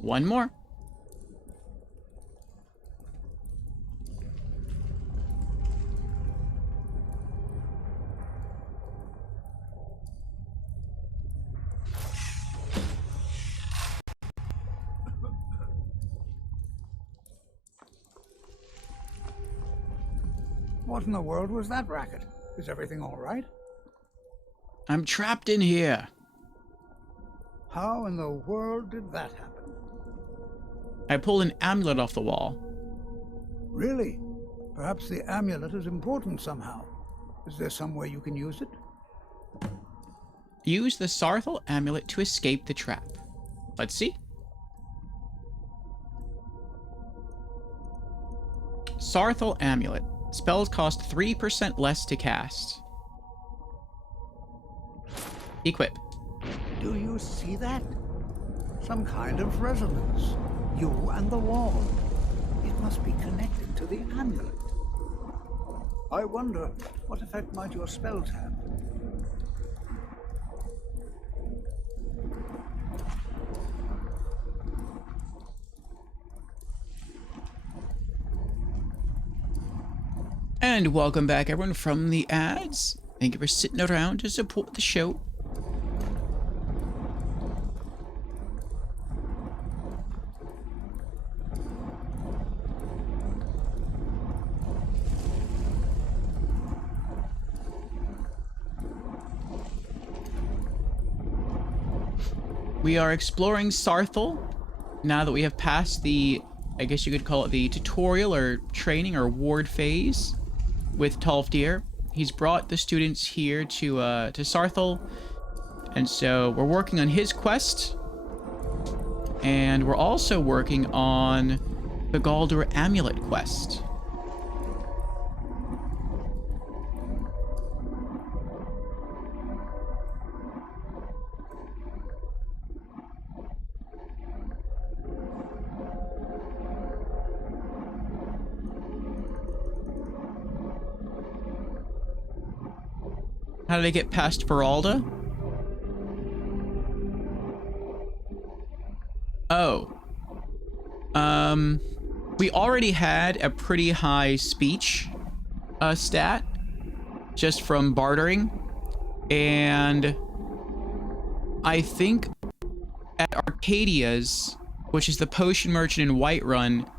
One more. What in the world was that racket? Is everything all right? I'm trapped in here. How in the world did that happen? I pulled an amulet off the wall. Really? Perhaps the amulet is important somehow. Is there some way you can use it? Use the Saarthal amulet to escape the trap. Let's see. Saarthal amulet. Spells cost 3% less to cast. Equip. Do you see that? Some kind of resonance. You and the wall. It must be connected to the amulet. I wonder, what effect might your spells have? And welcome back, everyone, from the ads. Thank you for sitting around to support the show. We are exploring Saarthal now that we have passed the, I guess you could call it the tutorial or training or ward phase with Tolfdir. He's brought the students here to Saarthal, and so we're working on his quest, and we're also working on the Galdur Amulet quest. How did I get past Feralda? Oh. We already had a pretty high speech stat just from bartering. And I think at Arcadia's, which is the potion merchant in Whiterun,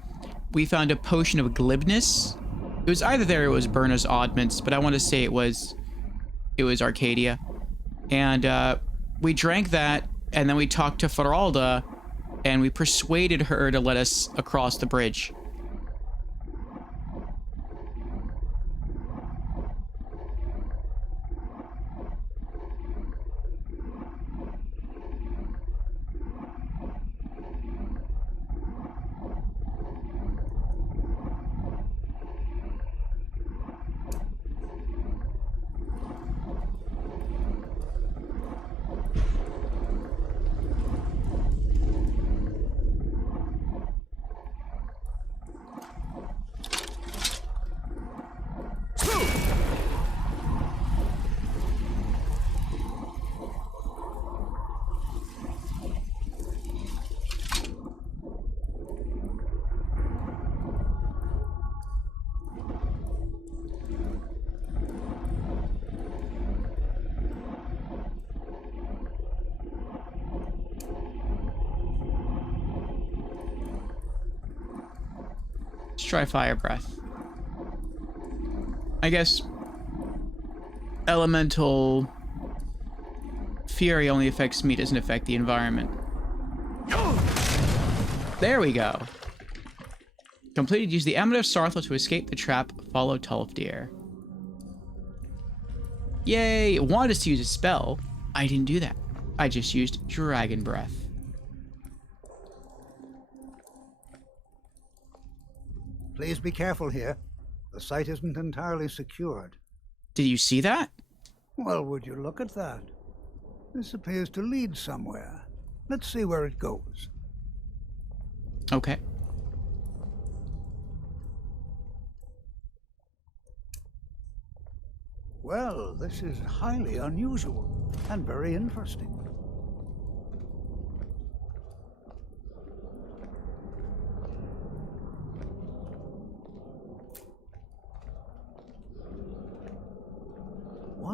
we found a potion of glibness. It was either there or it was Berna's oddments, but I want to say it was Arcadia. And we drank that, and then we talked to Feralda, and we persuaded her to let us across the bridge. Let's try Fire Breath. I guess Elemental Fury only affects me, doesn't affect the environment. There we go. Completed. Use the Amulet of Saarthal to escape the trap. Follow Tolfdir. Yay! It wanted us to use a spell. I didn't do that. I just used Dragon Breath. Please be careful here. The site isn't entirely secured. Did you see that? Well, would you look at that? This appears to lead somewhere. Let's see where it goes. Okay. Well, this is highly unusual and very interesting.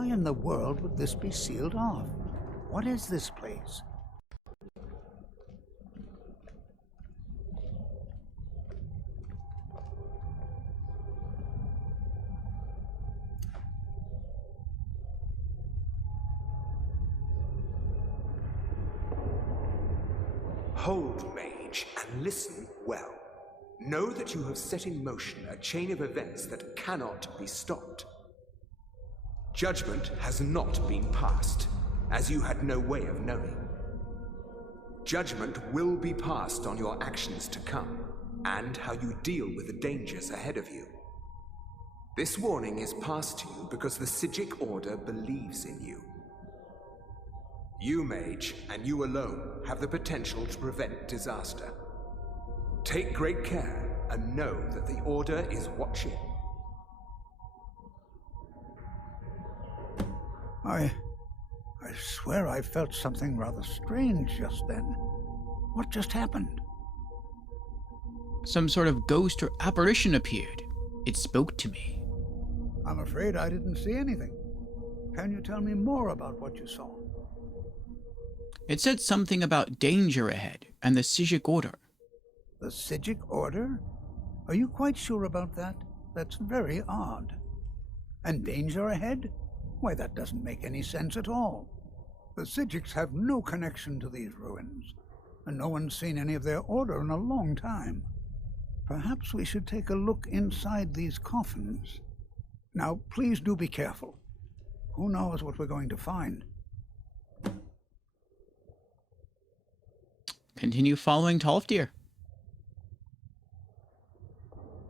why in the world would this be sealed off? What is this place? Hold, mage, and listen well. Know that you have set in motion a chain of events that cannot be stopped. Judgment has not been passed, as you had no way of knowing. Judgment will be passed on your actions to come, and how you deal with the dangers ahead of you. This warning is passed to you because the Psijic Order believes in you. You, mage, and you alone, have the potential to prevent disaster. Take great care, and know that the Order is watching. I swear I felt something rather strange just then. What just happened? Some sort of ghost or apparition appeared. It spoke to me. I'm afraid I didn't see anything. Can you tell me more about what you saw? It said something about danger ahead and the Psijic Order. The Psijic Order? Are you quite sure about that? That's very odd. And danger ahead? Why, that doesn't make any sense at all. The Psijics have no connection to these ruins, and no one's seen any of their order in a long time. Perhaps we should take a look inside these coffins. Now, please do be careful. Who knows what we're going to find? Continue following Tolfdir.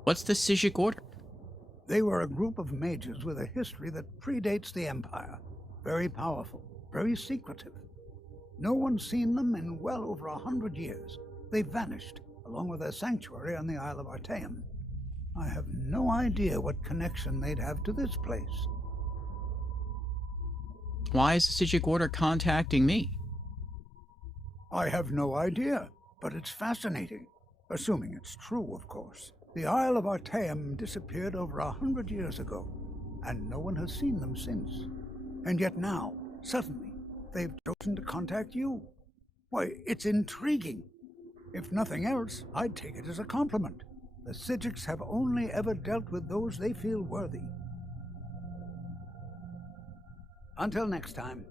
What's the Psijic Order? They were a group of mages with a history that predates the Empire. Very powerful, very secretive. No one's seen them in well over 100 years. They vanished, along with their sanctuary on the Isle of Artaeum. I have no idea what connection they'd have to this place. Why is the Psijic Order contacting me? I have no idea, but it's fascinating. Assuming it's true, of course. The Isle of Artaeum disappeared over 100 years ago, and no one has seen them since. And yet now, suddenly, they've chosen to contact you. Why, it's intriguing. If nothing else, I'd take it as a compliment. The Psijics have only ever dealt with those they feel worthy. Until next time.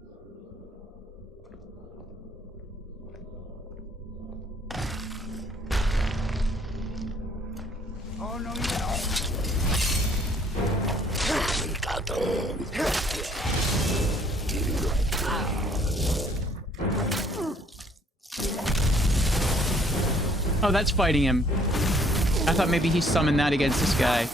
Oh, no, you Oh, that's fighting him. I thought maybe he summoned that against this guy.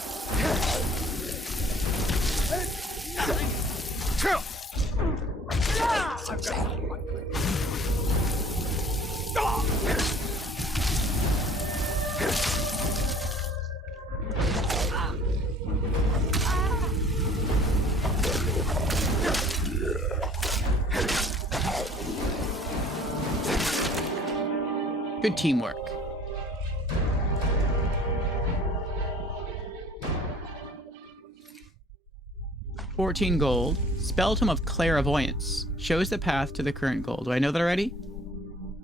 Good teamwork. $14 gold. Spell Tome of Clairvoyance. Shows the path to the current goal. Do I know that already?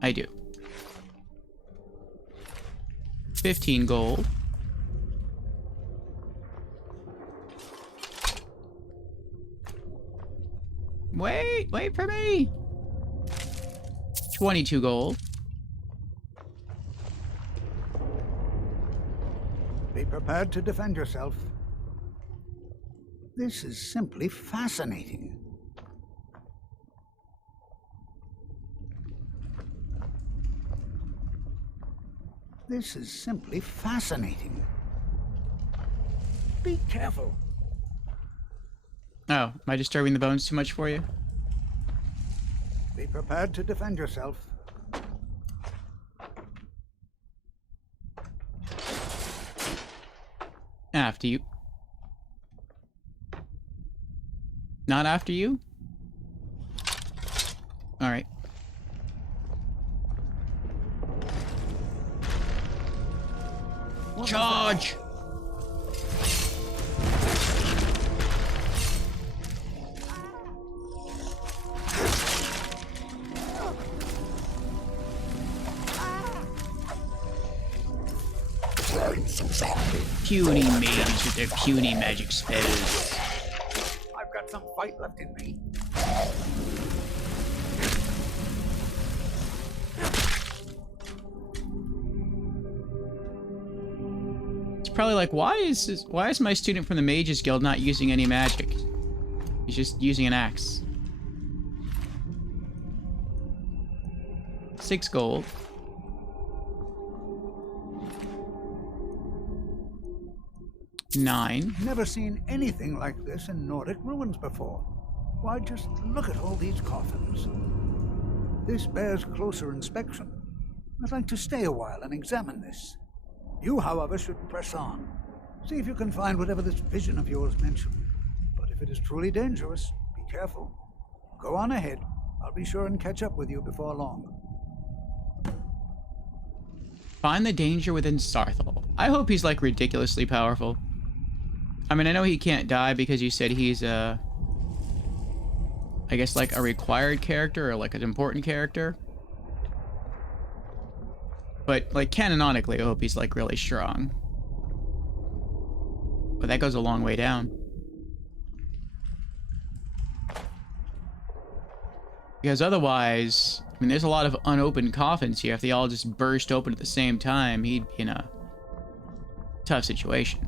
I do. 15 gold. Wait for me. 22 gold. Be prepared to defend yourself. This is simply fascinating. This is simply fascinating. Be careful. Oh, am I disturbing the bones too much for you? Be prepared to defend yourself. After you. Not after you? Alright. Charge! Puny mages with their puny magic spells. I've got some fight left in me. It's probably like, why is my student from the Mages Guild not using any magic? He's just using an axe. 6 gold. Nine. Never seen anything like this in Nordic ruins before. Why, just look at all these coffins. This bears closer inspection. I'd like to stay a while and examine this. You, however, should press on. See if you can find whatever this vision of yours mentioned. But if it is truly dangerous, be careful. Go on ahead. I'll be sure and catch up with you before long. Find the danger within Saarthal. I hope he's like ridiculously powerful. I mean, I know he can't die because you said he's I guess like a required character or like an important character. But like canonically, I hope he's like really strong. But that goes a long way down. Because otherwise, I mean, there's a lot of unopened coffins here. If they all just burst open at the same time, he'd be in a tough situation.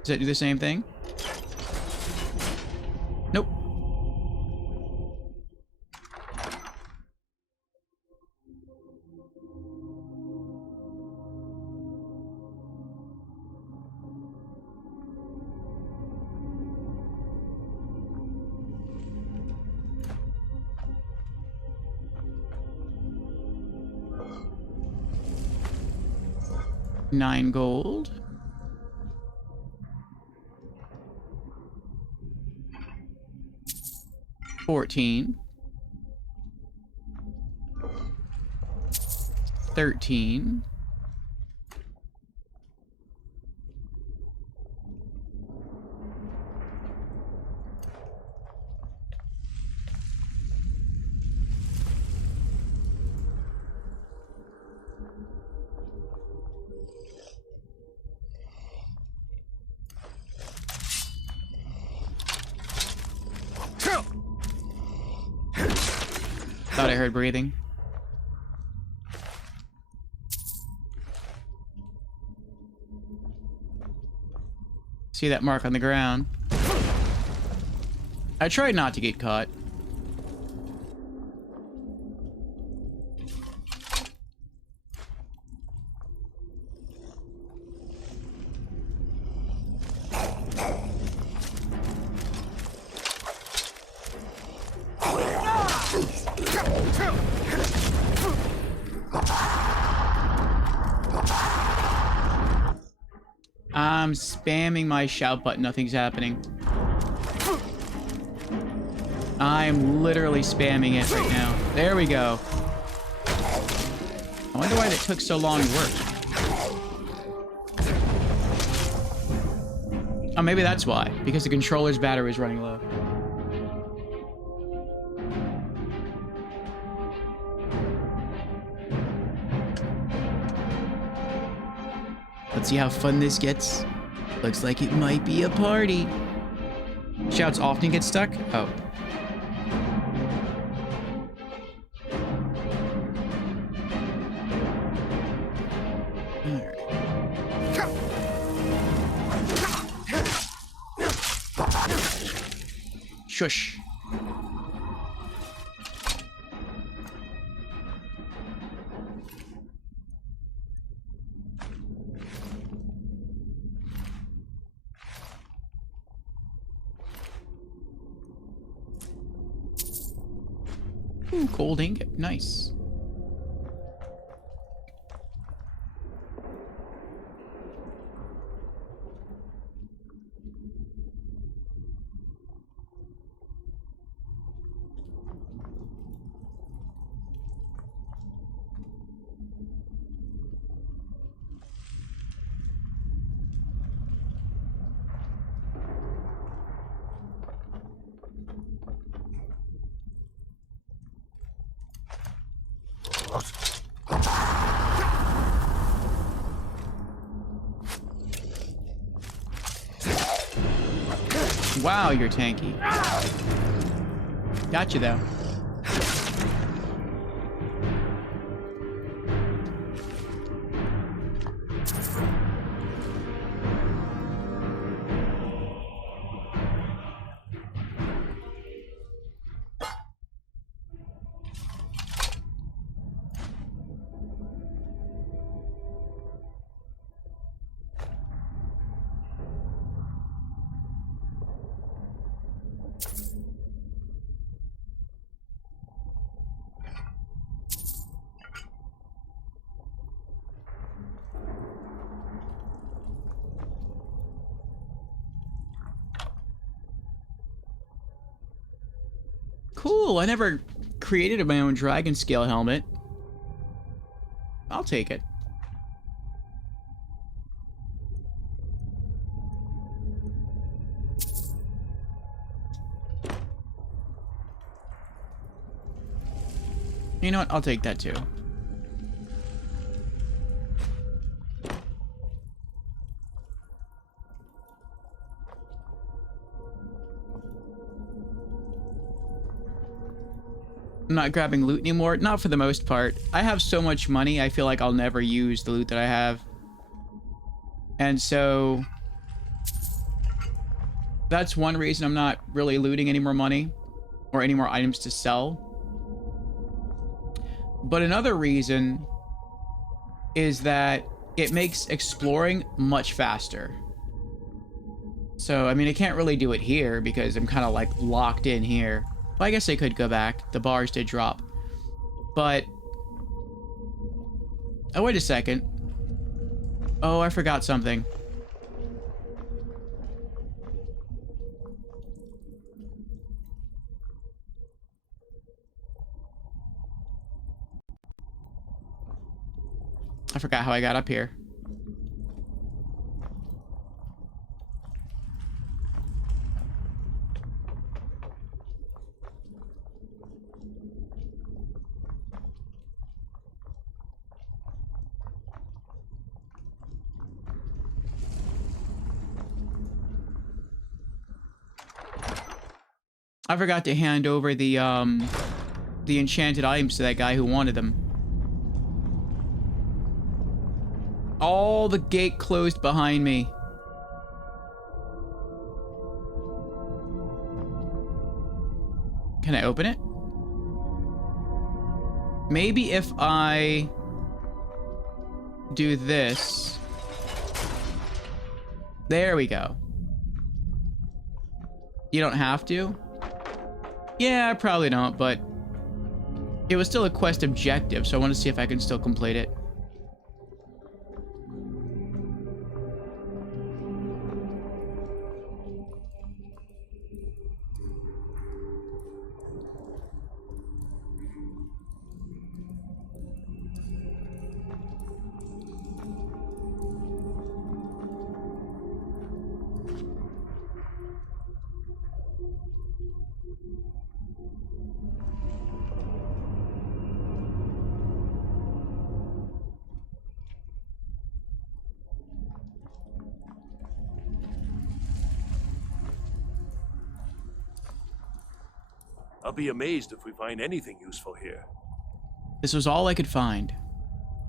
Does that do the same thing? Nope. $9 gold. $14. $13. Thought I heard breathing. See that mark on the ground? I tried not to get caught. I'm spamming my shout button, nothing's happening. I'm literally spamming it right now. There we go. I wonder why that took so long to work. Oh, maybe that's why. Because the controller's battery is running low. Let's see how fun this gets. Looks like it might be a party. Shouts often get stuck? Oh. Shush. Ooh, gold ingot. Nice. Wow, you're tanky. Gotcha, though. Cool, I never created my own dragon scale helmet. I'll take it. You know what? I'll take that too. I'm not grabbing loot anymore. Not for the most part. I have so much money, I feel like I'll never use the loot that I have. And so that's one reason I'm not really looting any more money or any more items to sell. But another reason is that it makes exploring much faster. So, I mean, I can't really do it here because I'm kind of like locked in here. Well, I guess I could go back. The bars did drop. But... oh, wait a second. Oh, I forgot something. I forgot how I got up here. I forgot to hand over the enchanted items to that guy who wanted them. All the gate closed behind me. Can I open it? Maybe if I do this. There we go. You don't have to? Yeah, I probably don't, but it was still a quest objective, so I want to see if I can still complete it. I'll be amazed if we find anything useful here. This was all I could find.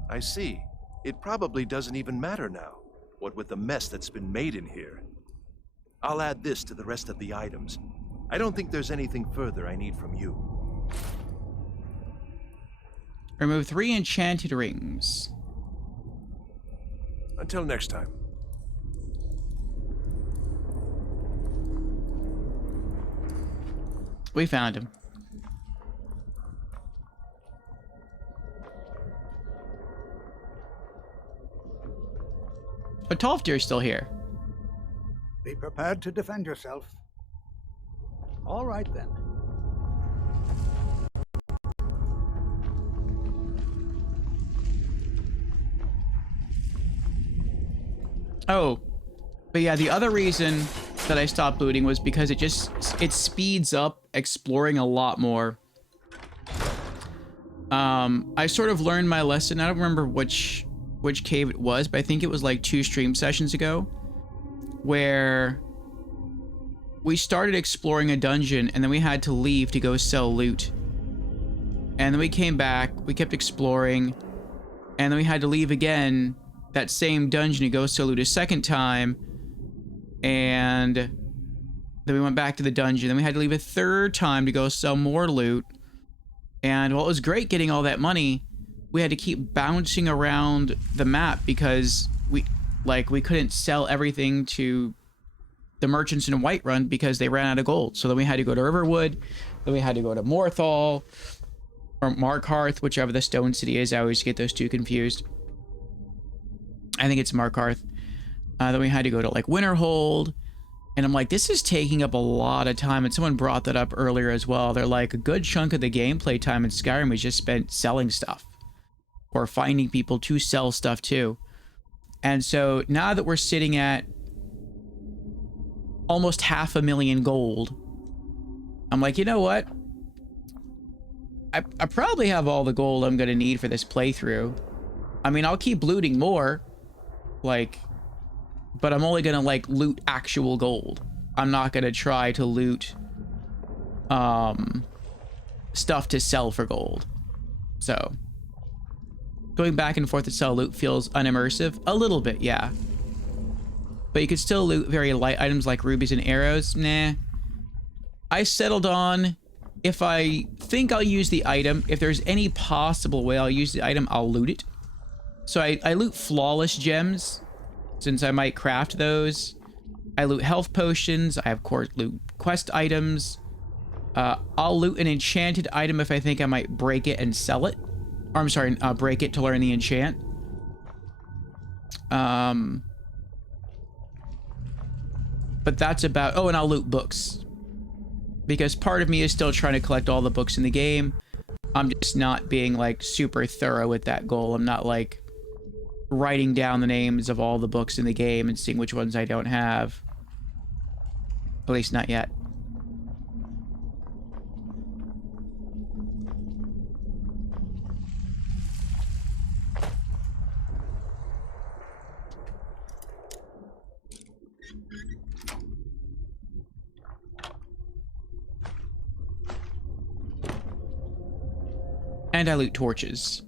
I see. It probably doesn't even matter now, what with the mess that's been made in here. I'll add this to the rest of the items. I don't think there's anything further I need from you. Remove 3 enchanted rings. Until next time. We found him. But Tolfdir's still here. Be prepared to defend yourself. All right, then. Oh, but yeah, the other reason that I stopped looting was because it speeds up exploring a lot more. I sort of learned my lesson. I don't remember which cave it was, but I think it was like 2 stream sessions ago, where we started exploring a dungeon, and then we had to leave to go sell loot. And then we came back, we kept exploring, and then we had to leave again, that same dungeon, to go sell loot a second time. And then we went back to the dungeon. Then we had to leave a third time to go sell more loot. And while it was great getting all that money, we had to keep bouncing around the map because we couldn't sell everything to the merchants in Whiterun because they ran out of gold. So then we had to go to Riverwood, then we had to go to Morthal, or Markarth, whichever the stone city is. I always get those two confused. I think it's Markarth. Then we had to go to like Winterhold. And I'm like, this is taking up a lot of time. And someone brought that up earlier as well. They're like, a good chunk of the gameplay time in Skyrim was just spent selling stuff. Or finding people to sell stuff to. And so now that we're sitting at almost 500,000 gold, I'm like, you know what? I probably have all the gold I'm going to need for this playthrough. I mean, I'll keep looting more. Like, but I'm only going to like loot actual gold. I'm not going to try to loot stuff to sell for gold. So going back and forth to sell loot feels unimmersive. A little bit, yeah. But you could still loot very light items like rubies and arrows. Nah. I settled on, if I think I'll use the item, if there's any possible way I'll use the item, I'll loot it. So I loot flawless gems, since I might craft those. I loot health potions. I, of course, loot quest items. I'll loot an enchanted item if I think I might break it and sell it. Or, I'm sorry, break it to learn the enchant. But that's about... Oh, and I'll loot books. Because part of me is still trying to collect all the books in the game. I'm just not being, like, super thorough with that goal. I'm not, like, writing down the names of all the books in the game and seeing which ones I don't have. At least not yet. And I loot torches.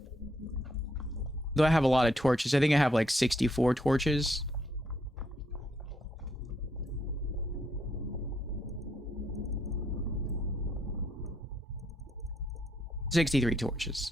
Though I have a lot of torches. I think I have like 64 torches. $63 torches.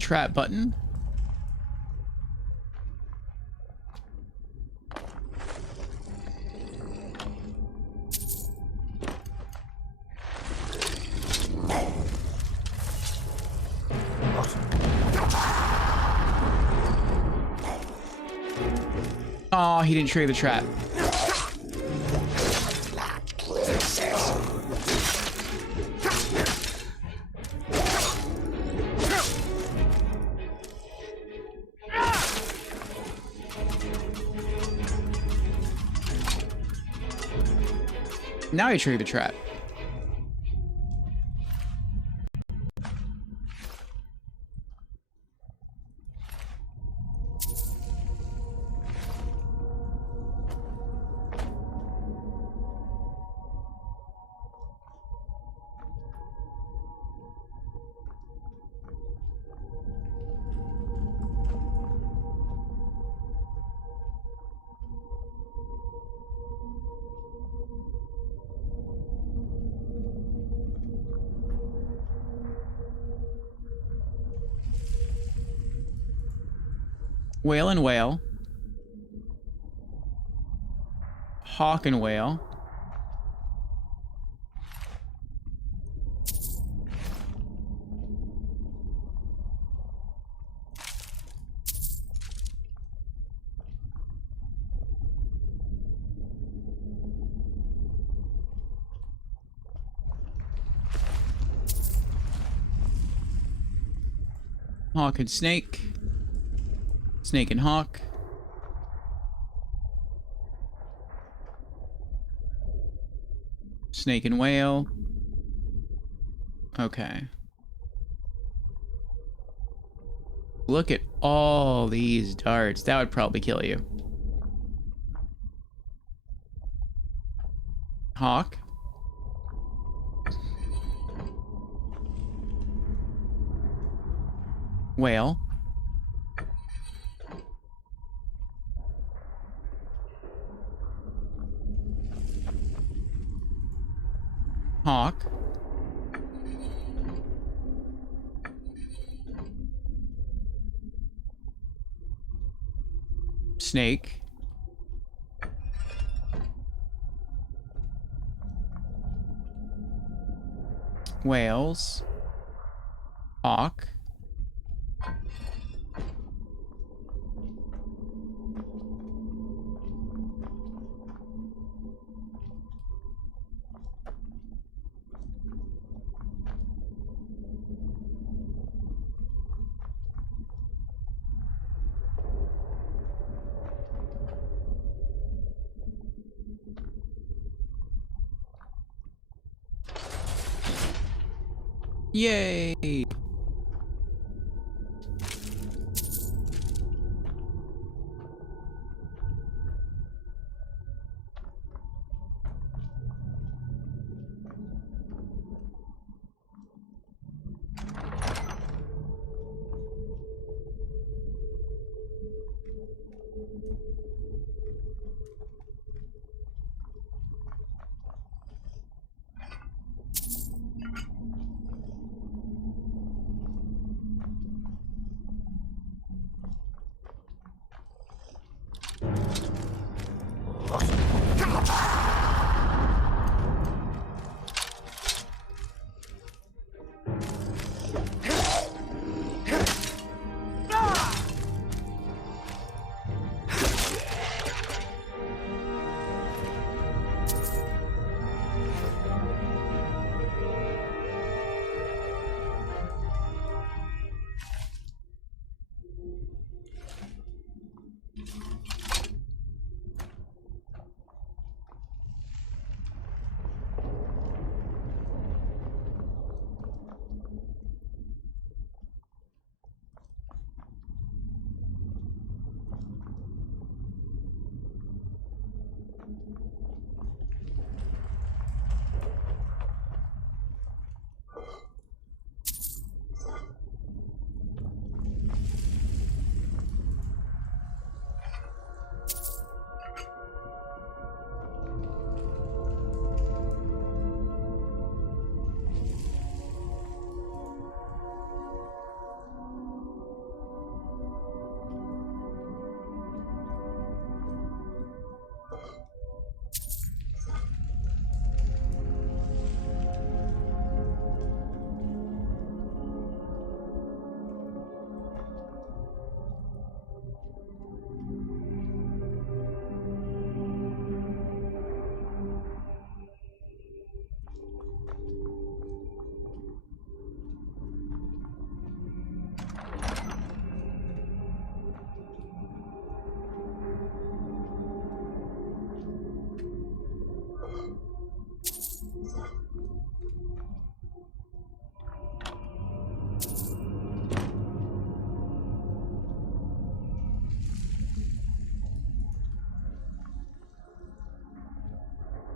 Trap button. Oh, he didn't trigger the trap. Now he triggered the trap. Whale and whale. Hawk and whale. Hawk and snake. Snake and hawk. Snake and whale. Okay. Look at all these darts. That would probably kill you. Hawk. Whale. Hawk. Snake. Whales. Hawk. Yay!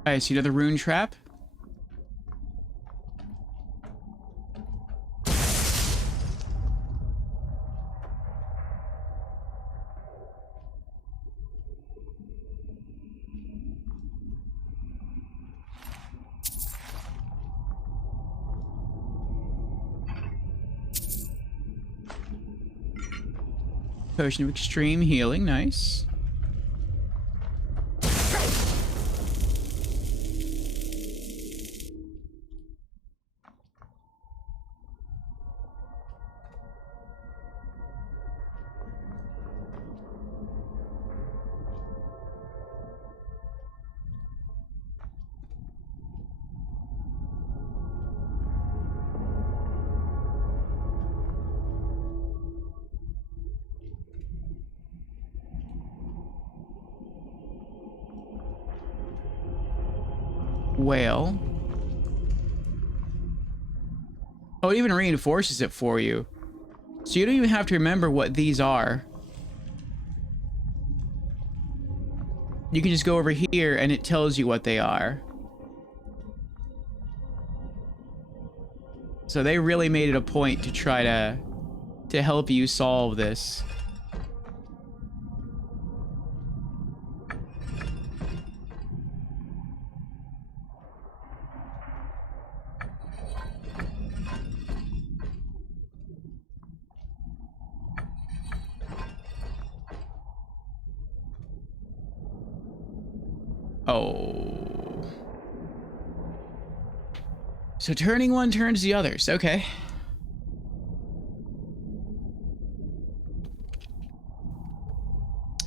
I see another rune trap. Potion of extreme healing, nice. Whale. Oh, it even reinforces it for you. So you don't even have to remember what these are. You can just go over here and it tells you what they are. So they really made it a point to try to help you solve this. Oh. So turning one turns the others. Okay.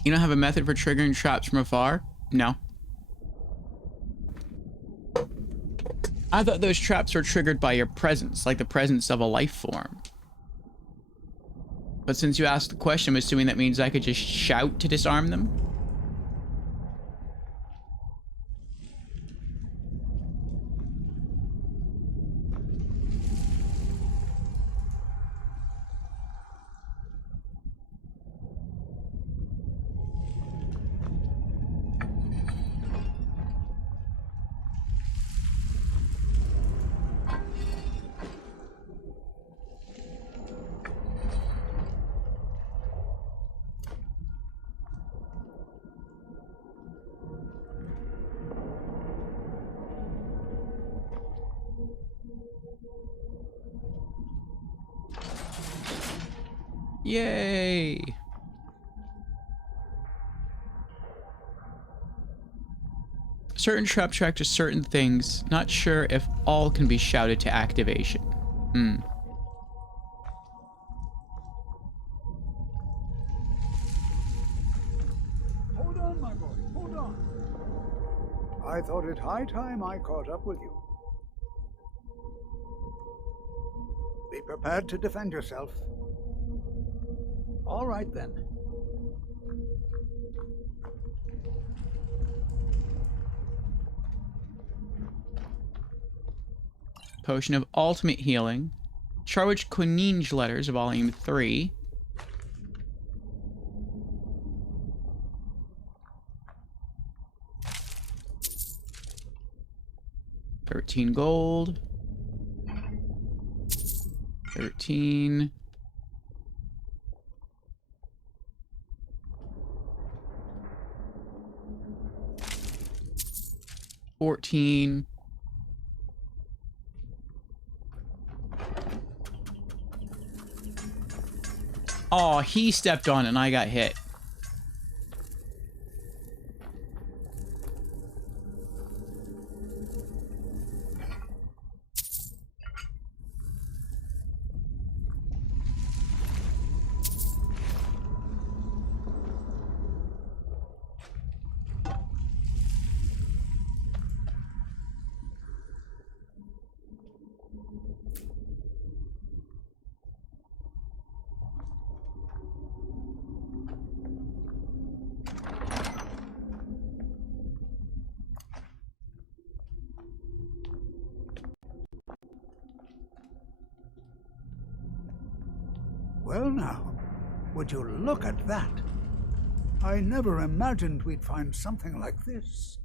You don't have a method for triggering traps from afar? No. I thought those traps were triggered by your presence, like the presence of a life form. But since you asked the question, I'm assuming that means I could just shout to disarm them? Yay! Certain trap track to certain things. Not sure if all can be shouted to activation. Hold on, my boy, hold on. I thought it high time I caught up with you. Be prepared to defend yourself. All right, then. Potion of ultimate healing. Charge Quinine letters of volume 3. $13 gold. 13. $14. Oh, he stepped on it and I got hit. Well now, would you look at that? I never imagined we'd find something like this.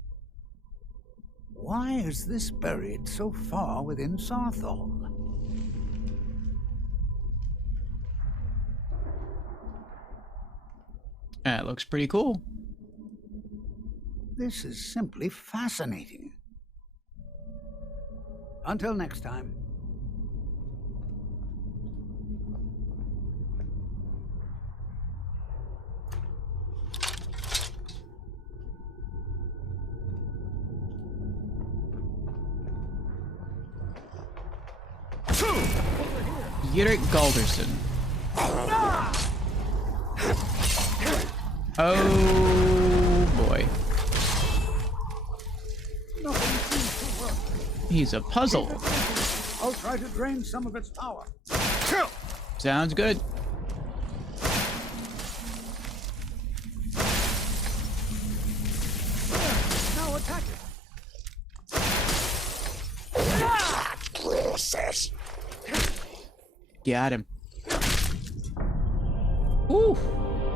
Why is this buried so far within Saarthal? That looks pretty cool. This is simply fascinating. Until next time. Yurick Galderson. Oh boy. Nothing seems to work. He's a puzzle. I'll try to drain some of its power. Sounds good. Now attack it. Process. Got him. Ooh.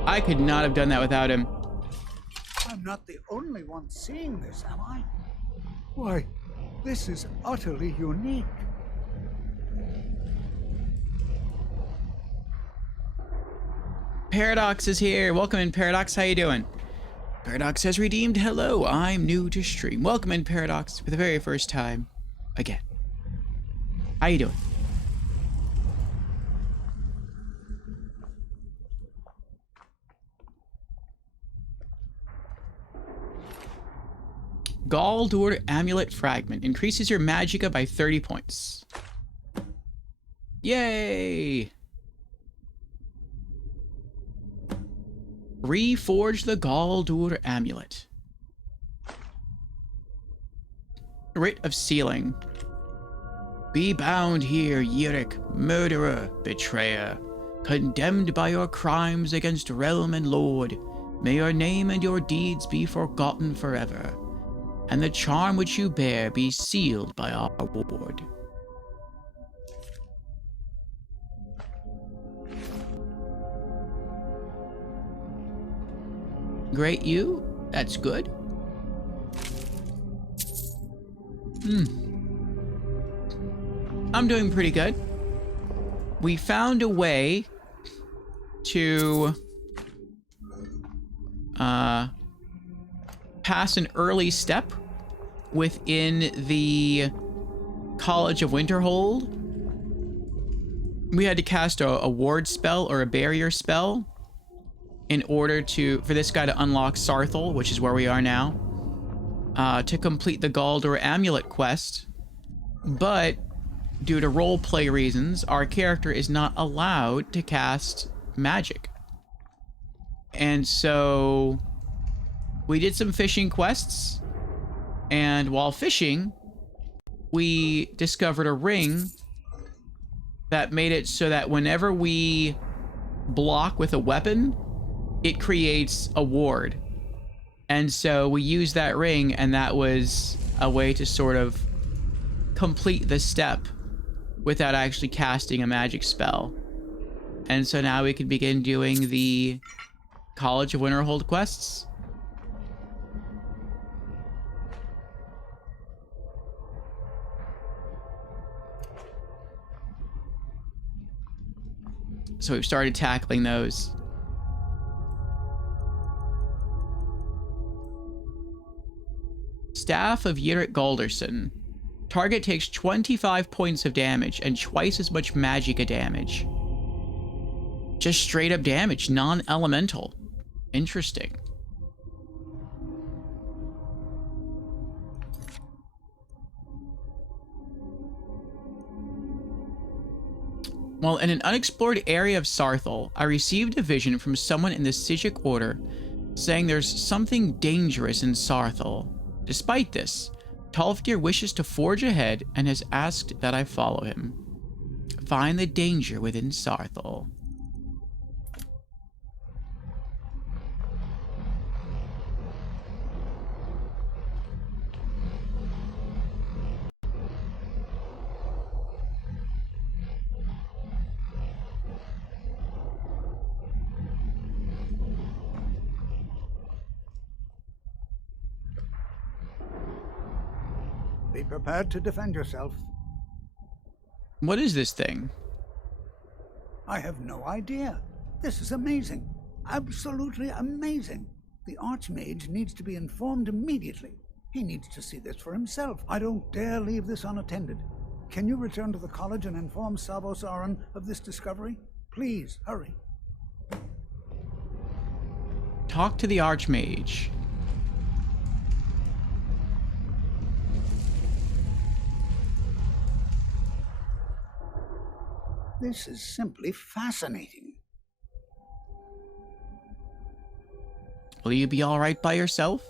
I could not have done that without him. I'm not the only one seeing this, am I? Why, this is utterly unique. Paradox is here. Welcome in, Paradox. How you doing? Paradox has redeemed. Hello, I'm new to stream. Welcome in, Paradox, for the very first time again. How you doing? Galdur Amulet Fragment increases your magicka by 30 points. Yay! Reforge the Galdur Amulet. Writ of Sealing. Be bound here, Yurick, murderer, betrayer, condemned by your crimes against realm and lord. May your name and your deeds be forgotten forever, and the charm which you bear be sealed by our ward. Great you? That's good. I'm doing pretty good. We found a way to pass an early step within the College of Winterhold. We had to cast a ward spell or a barrier spell in order for this guy to unlock Saarthal, which is where we are now, to complete the Galdur Amulet quest. But due to roleplay reasons, our character is not allowed to cast magic. And so we did some fishing quests, and while fishing, we discovered a ring that made it so that whenever we block with a weapon, it creates a ward. And so we used that ring, and that was a way to sort of complete the step without actually casting a magic spell. And so now we can begin doing the College of Winterhold quests. So we've started tackling those. Staff of Yurick Galderson. Target takes 25 points of damage and twice as much magicka damage. Just straight up damage, non-elemental. Interesting. While in an unexplored area of Saarthal, I received a vision from someone in the Sijic Order saying there's something dangerous in Saarthal. Despite this, Talfdir wishes to forge ahead and has asked that I follow him. Find the danger within Saarthal. Be prepared to defend yourself. What is this thing? I have no idea. This is amazing. Absolutely amazing. The Archmage needs to be informed immediately. He needs to see this for himself. I don't dare leave this unattended. Can you return to the college and inform Savos Aran of this discovery? Please, hurry. Talk to the Archmage. This is simply fascinating. Will you be all right by yourself?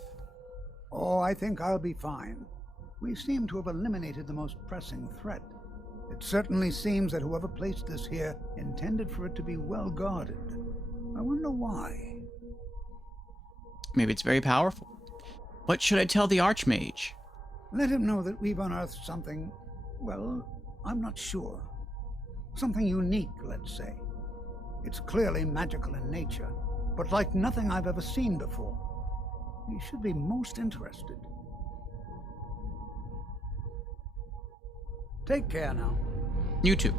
Oh, I think I'll be fine. We seem to have eliminated the most pressing threat. It certainly seems that whoever placed this here intended for it to be well guarded. I wonder why. Maybe it's very powerful. What should I tell the Archmage? Let him know that we've unearthed something, well, I'm not sure. Something unique, let's say. It's clearly magical in nature, but like nothing I've ever seen before. He should be most interested. Take care now. You too.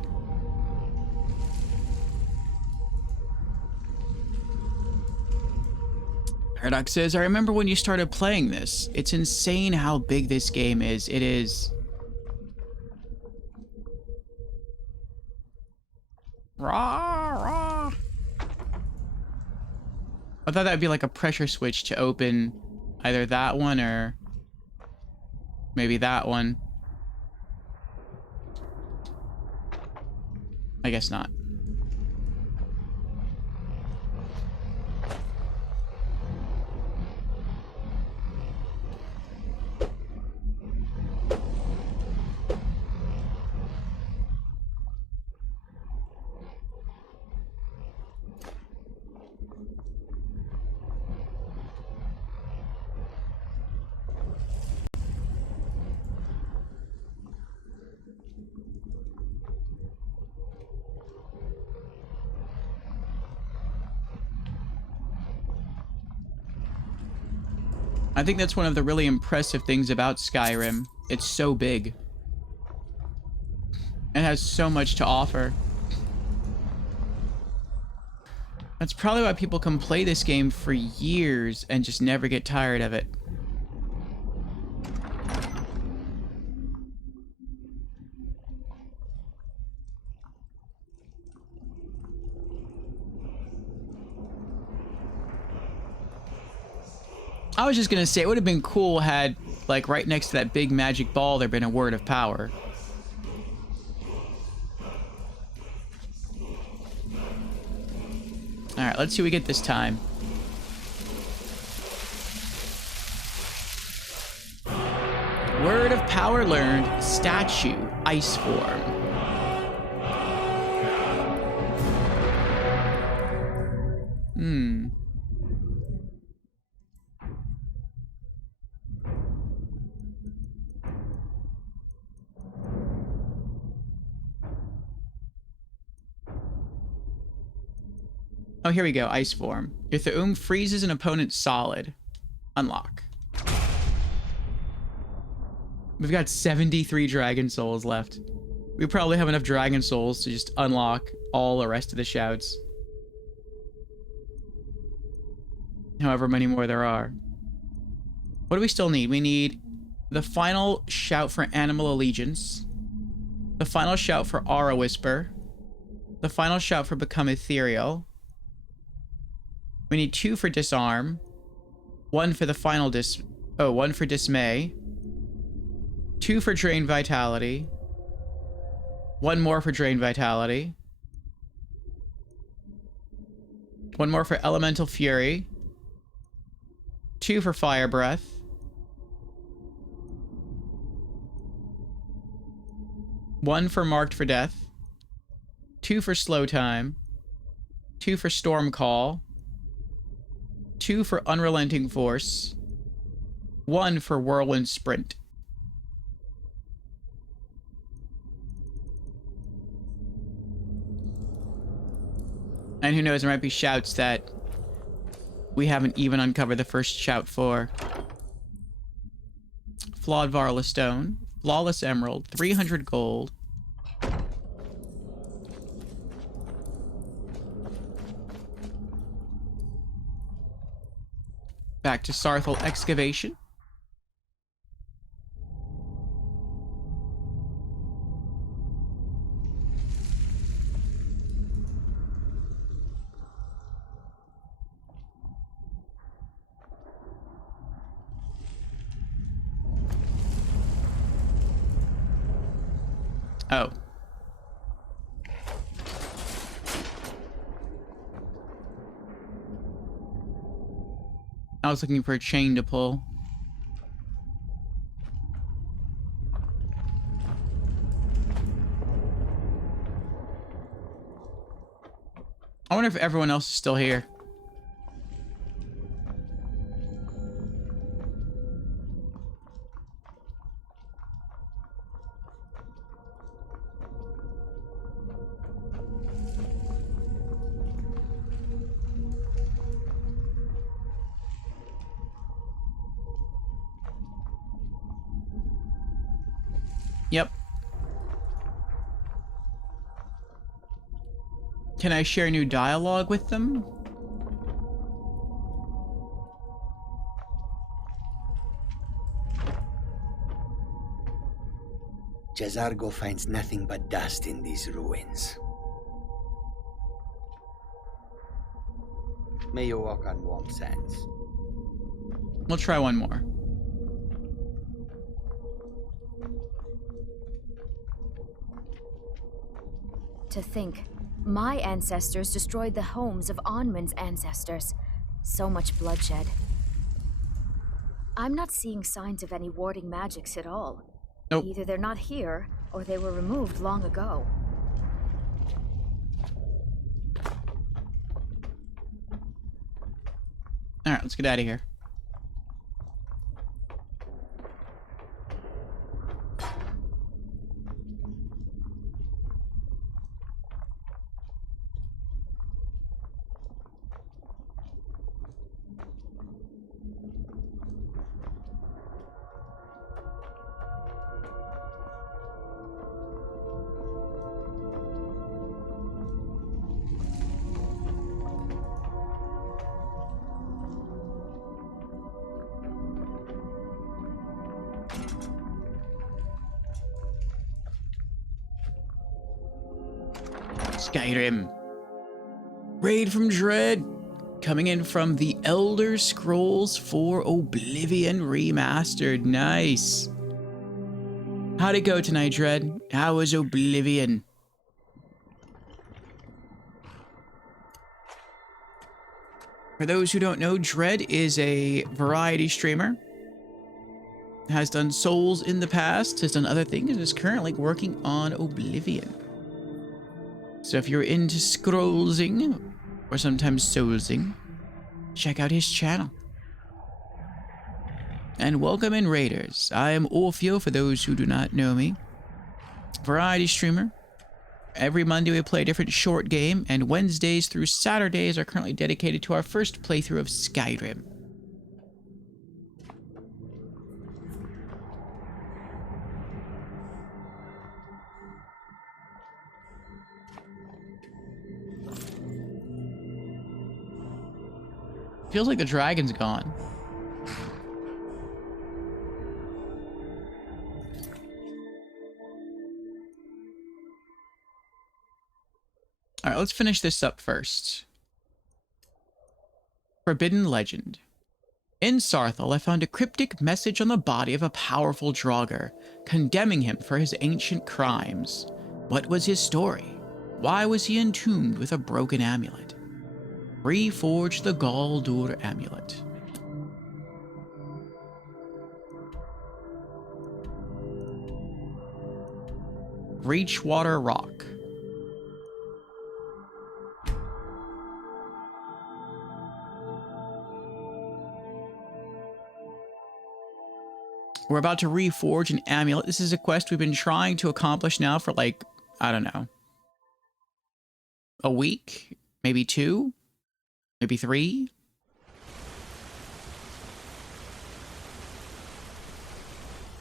Paradox says, I remember when you started playing this. It's insane how big this game is. It is... Rah, rah. I thought that would be like a pressure switch to open either that one or maybe that one. I guess not. I think that's one of the really impressive things about Skyrim. It's so big. It has so much to offer. That's probably why people can play this game for years and just never get tired of it. I was just gonna say, it would have been cool had, like, right next to that big magic ball, there'd been a word of power. Alright, let's see what we get this time. Word of power learned, statue, ice form. Oh, here we go. Ice form. If the freezes an opponent solid. Unlock. We've got 73 dragon souls left. We probably have enough dragon souls to just unlock all the rest of the shouts. However many more there are. What do we still need? We need the final shout for animal allegiance. The final shout for aura whisper. The final shout for become ethereal. We need 2 for disarm, 1 for the final one for dismay, 2 for drain vitality, 1 more for drain vitality, 1 more for elemental fury, 2 for fire breath, 1 for marked for death, 2 for slow time, 2 for storm call, 2 for unrelenting force, 1 for whirlwind sprint. And who knows, there might be shouts that we haven't even uncovered the first shout for. Flawed Varla Stone, Flawless Emerald, 300 gold. Back to Saarthal excavation. Oh. I was looking for a chain to pull. I wonder if everyone else is still here. Yep. Can I share new dialogue with them? Jazargo finds nothing but dust in these ruins. May you walk on warm sands. We'll try one more. To think, my ancestors destroyed the homes of Onmund's ancestors. So much bloodshed. I'm not seeing signs of any warding magics at all. Nope. Either they're not here, or they were removed long ago. Alright, let's get out of here. Skyrim. Raid from Dread. Coming in from the Elder Scrolls 4 Oblivion Remastered. Nice. How'd it go tonight, Dread? How was Oblivion? For those who don't know, Dread is a variety streamer. Has done Souls in the past, has done other things, and is currently working on Oblivion. So if you're into scrollsing, or sometimes soulsing, check out his channel. And welcome in, Raiders. I am Orfeo, for those who do not know me. Variety streamer. Every Monday we play a different short game, and Wednesdays through Saturdays are currently dedicated to our first playthrough of Skyrim. Feels like the dragon's gone. Alright, let's finish this up first. Forbidden Legend. In Saarthal, I found a cryptic message on the body of a powerful Draugr, condemning him for his ancient crimes. What was his story? Why was he entombed with a broken amulet? Reforge the Galdur amulet. Reachwater Rock. We're about to reforge an amulet. This is a quest we've been trying to accomplish now for like, I don't know, a week, maybe 2, maybe 3.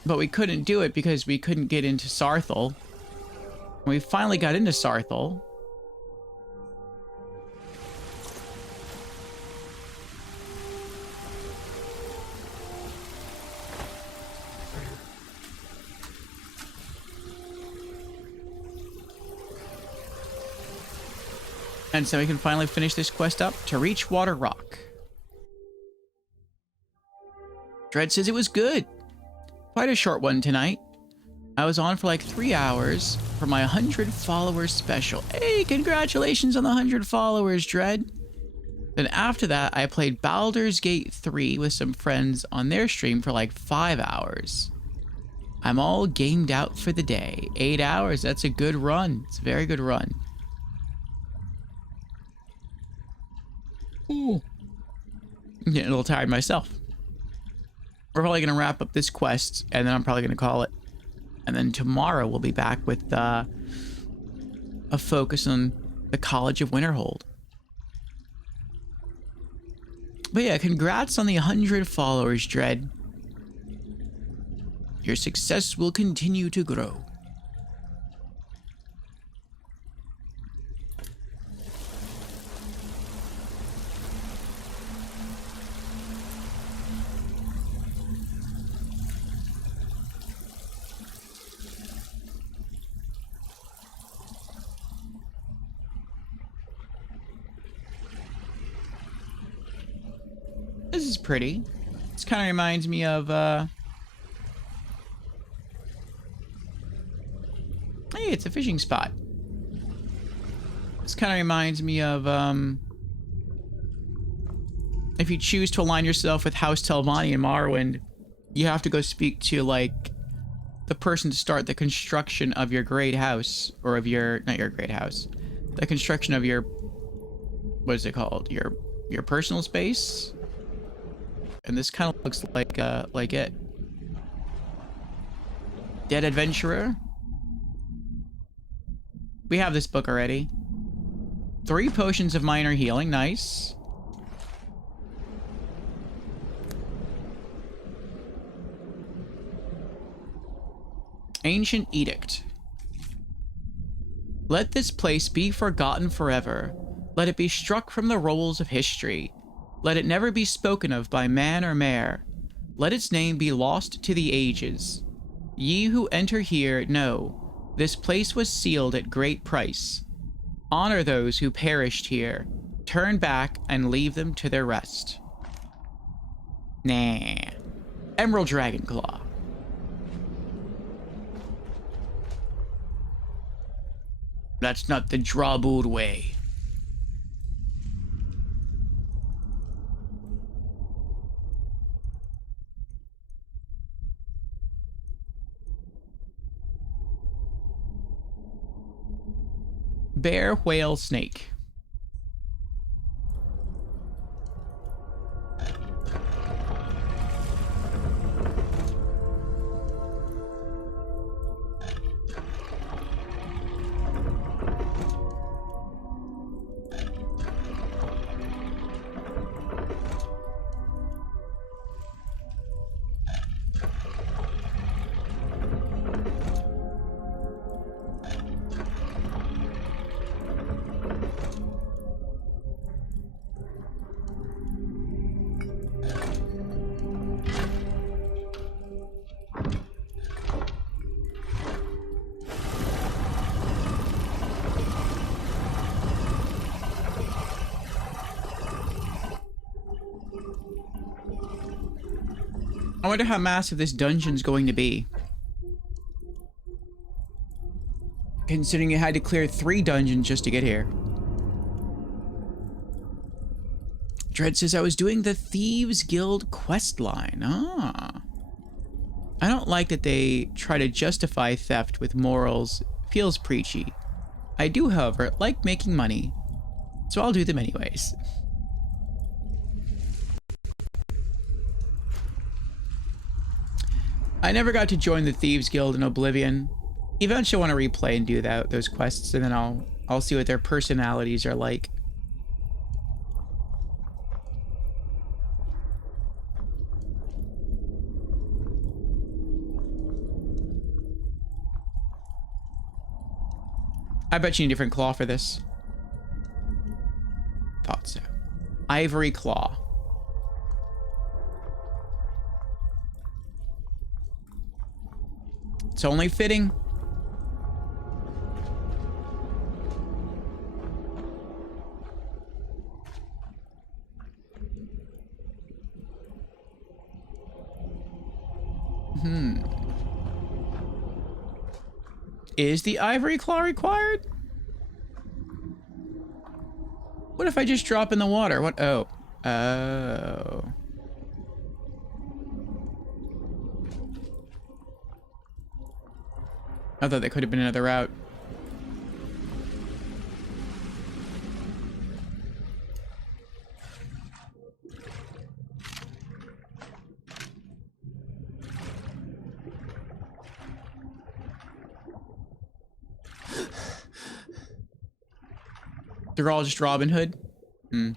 But we couldn't do it because we couldn't get into Saarthal. When we finally got into Saarthal, and so we can finally finish this quest up to Reachwater Rock. Dread says it was good. Quite a short one tonight. I was on for like 3 hours for my 100 followers special. Hey, congratulations on the 100 followers, Dread. Then after that, I played Baldur's Gate 3 with some friends on their stream for like 5 hours. I'm all gamed out for the day. 8 hours, that's a good run. It's a very good run. Ooh. I'm getting a little tired myself. We're probably going to wrap up this quest, and then I'm probably going to call it. And then tomorrow we'll be back with a focus on the College of Winterhold. But yeah, congrats on the 100 followers, Dread. Your success will continue to grow. This is pretty. This kind of reminds me of, hey, it's a fishing spot. This kind of reminds me of, if you choose to align yourself with House Telvanni in Morrowind, you have to go speak to, like, the person to start the construction of your great house, or of your, not your great house, the construction of your, what is it called? Your personal space? And this kind of looks like it. Dead Adventurer. We have this book already. 3 potions of minor healing, nice. Ancient Edict. Let this place be forgotten forever. Let it be struck from the rolls of history. Let it never be spoken of by man or mare. Let its name be lost to the ages. Ye who enter here know, this place was sealed at great price. Honor those who perished here. Turn back and leave them to their rest. Nah. Emerald Dragonclaw. That's not the Drabur way. Bear, whale, snake. I wonder how massive this dungeon's going to be. Considering you had to clear 3 dungeons just to get here. Dread says I was doing the Thieves Guild quest line. Ah. I don't like that they try to justify theft with morals. Feels preachy. I do, however, like making money. So I'll do them anyways. I never got to join the Thieves Guild in Oblivion. Eventually I want to replay and do those quests, and then I'll see what their personalities are like. I bet you need a different claw for this. Thought so. Ivory claw. It's only fitting. Is the ivory claw required? What if I just drop in the water? What? Oh. Oh. I thought that could have been another route. They're all just Robin Hood? Hmm.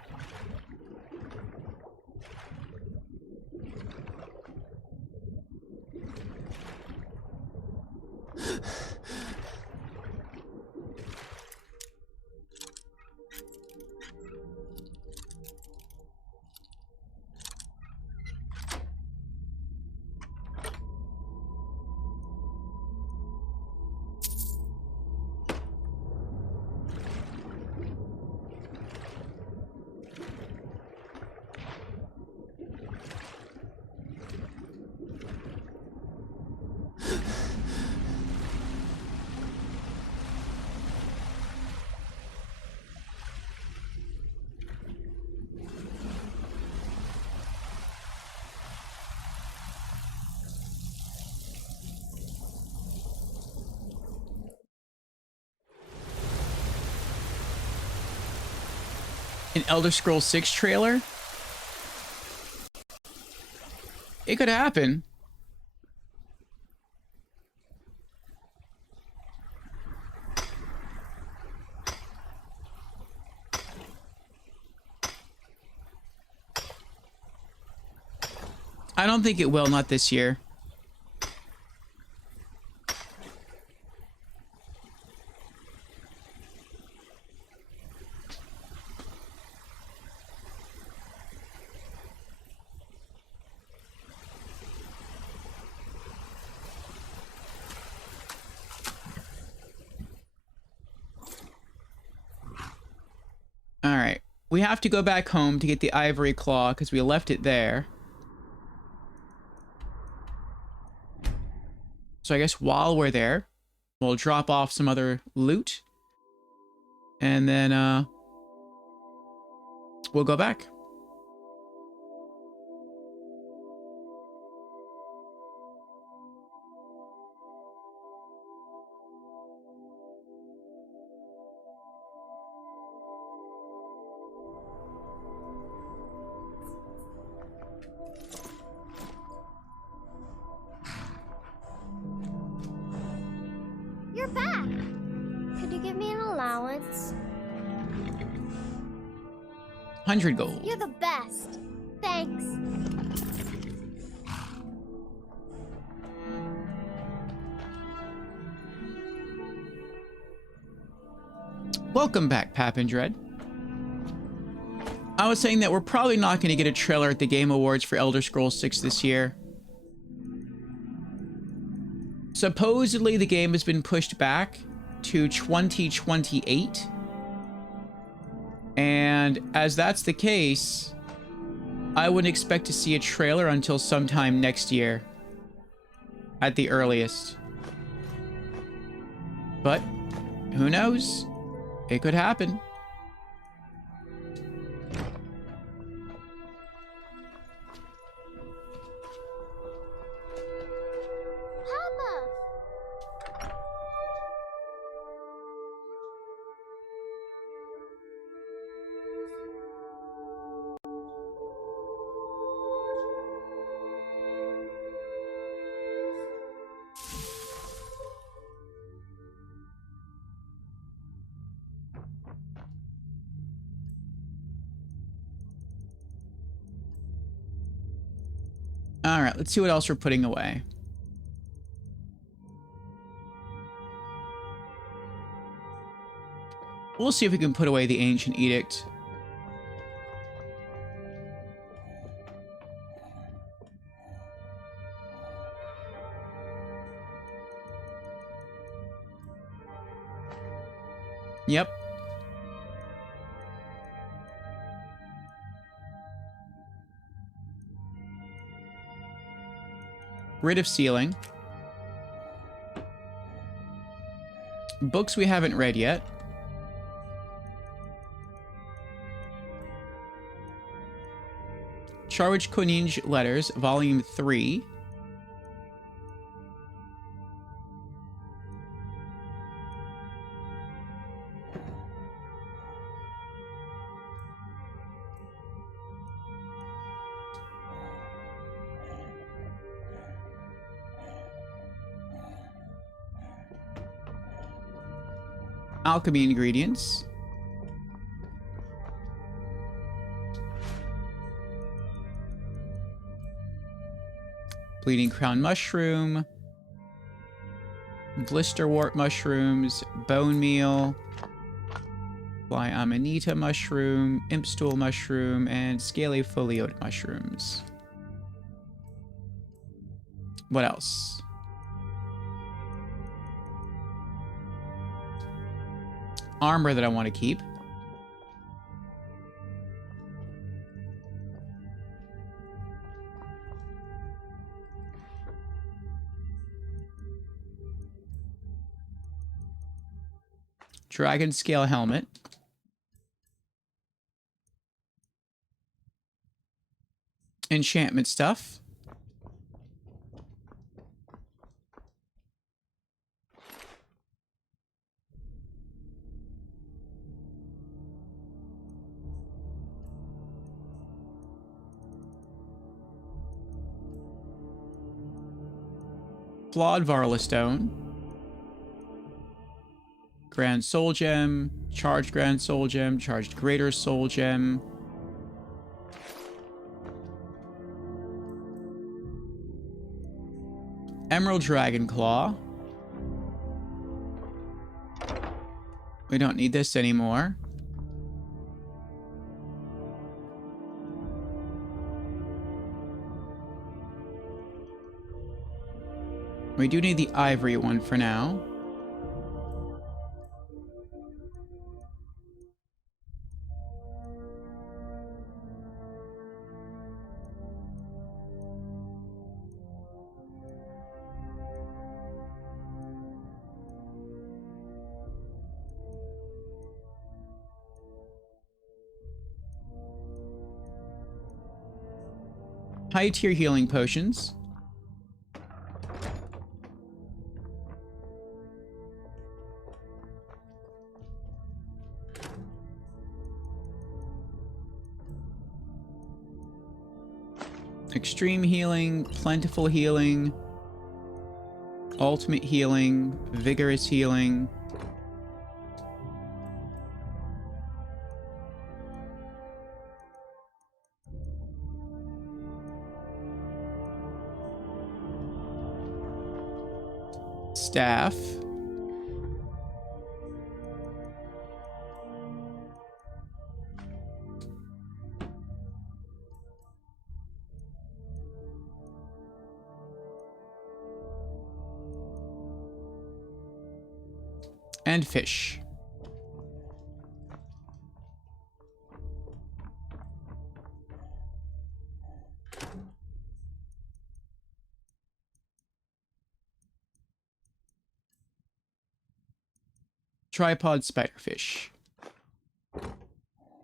An Elder Scrolls 6 trailer? It could happen. I don't think it will, not this year. Alright, we have to go back home to get the ivory claw because we left it there. So I guess while we're there, we'll drop off some other loot. And then, we'll go back. You're back. Could you give me an allowance? 100 gold. You're the best. Thanks. Welcome back, Papandread. I was saying that we're probably not going to get a trailer at the Game Awards for Elder Scrolls 6 this year. Supposedly, the game has been pushed back to 2028. And as that's the case, I wouldn't expect to see a trailer until sometime next year. At the earliest. But, who knows? It could happen. All right, let's see what else we're putting away. We'll see if we can put away the Ancient Edict. Yep. Rid of Sealing. Books we haven't read yet. Charge Koninge Letters, Volume 3. Alchemy ingredients. Bleeding Crown Mushroom. Blisterwort Mushrooms. Bone Meal. Fly Amanita Mushroom. Impstool Mushroom. And Scaly Foliote Mushrooms. What else? Armor that I want to keep. Dragon Scale Helmet. Enchantment stuff. Flawed Varla Stone. Grand Soul Gem. Charged Grand Soul Gem. Charged Greater Soul Gem. Emerald Dragon Claw. We don't need this anymore. We do need the ivory one for now. High tier healing potions. Extreme healing, plentiful healing, ultimate healing, vigorous healing. Staff. And fish. Tripod spiderfish.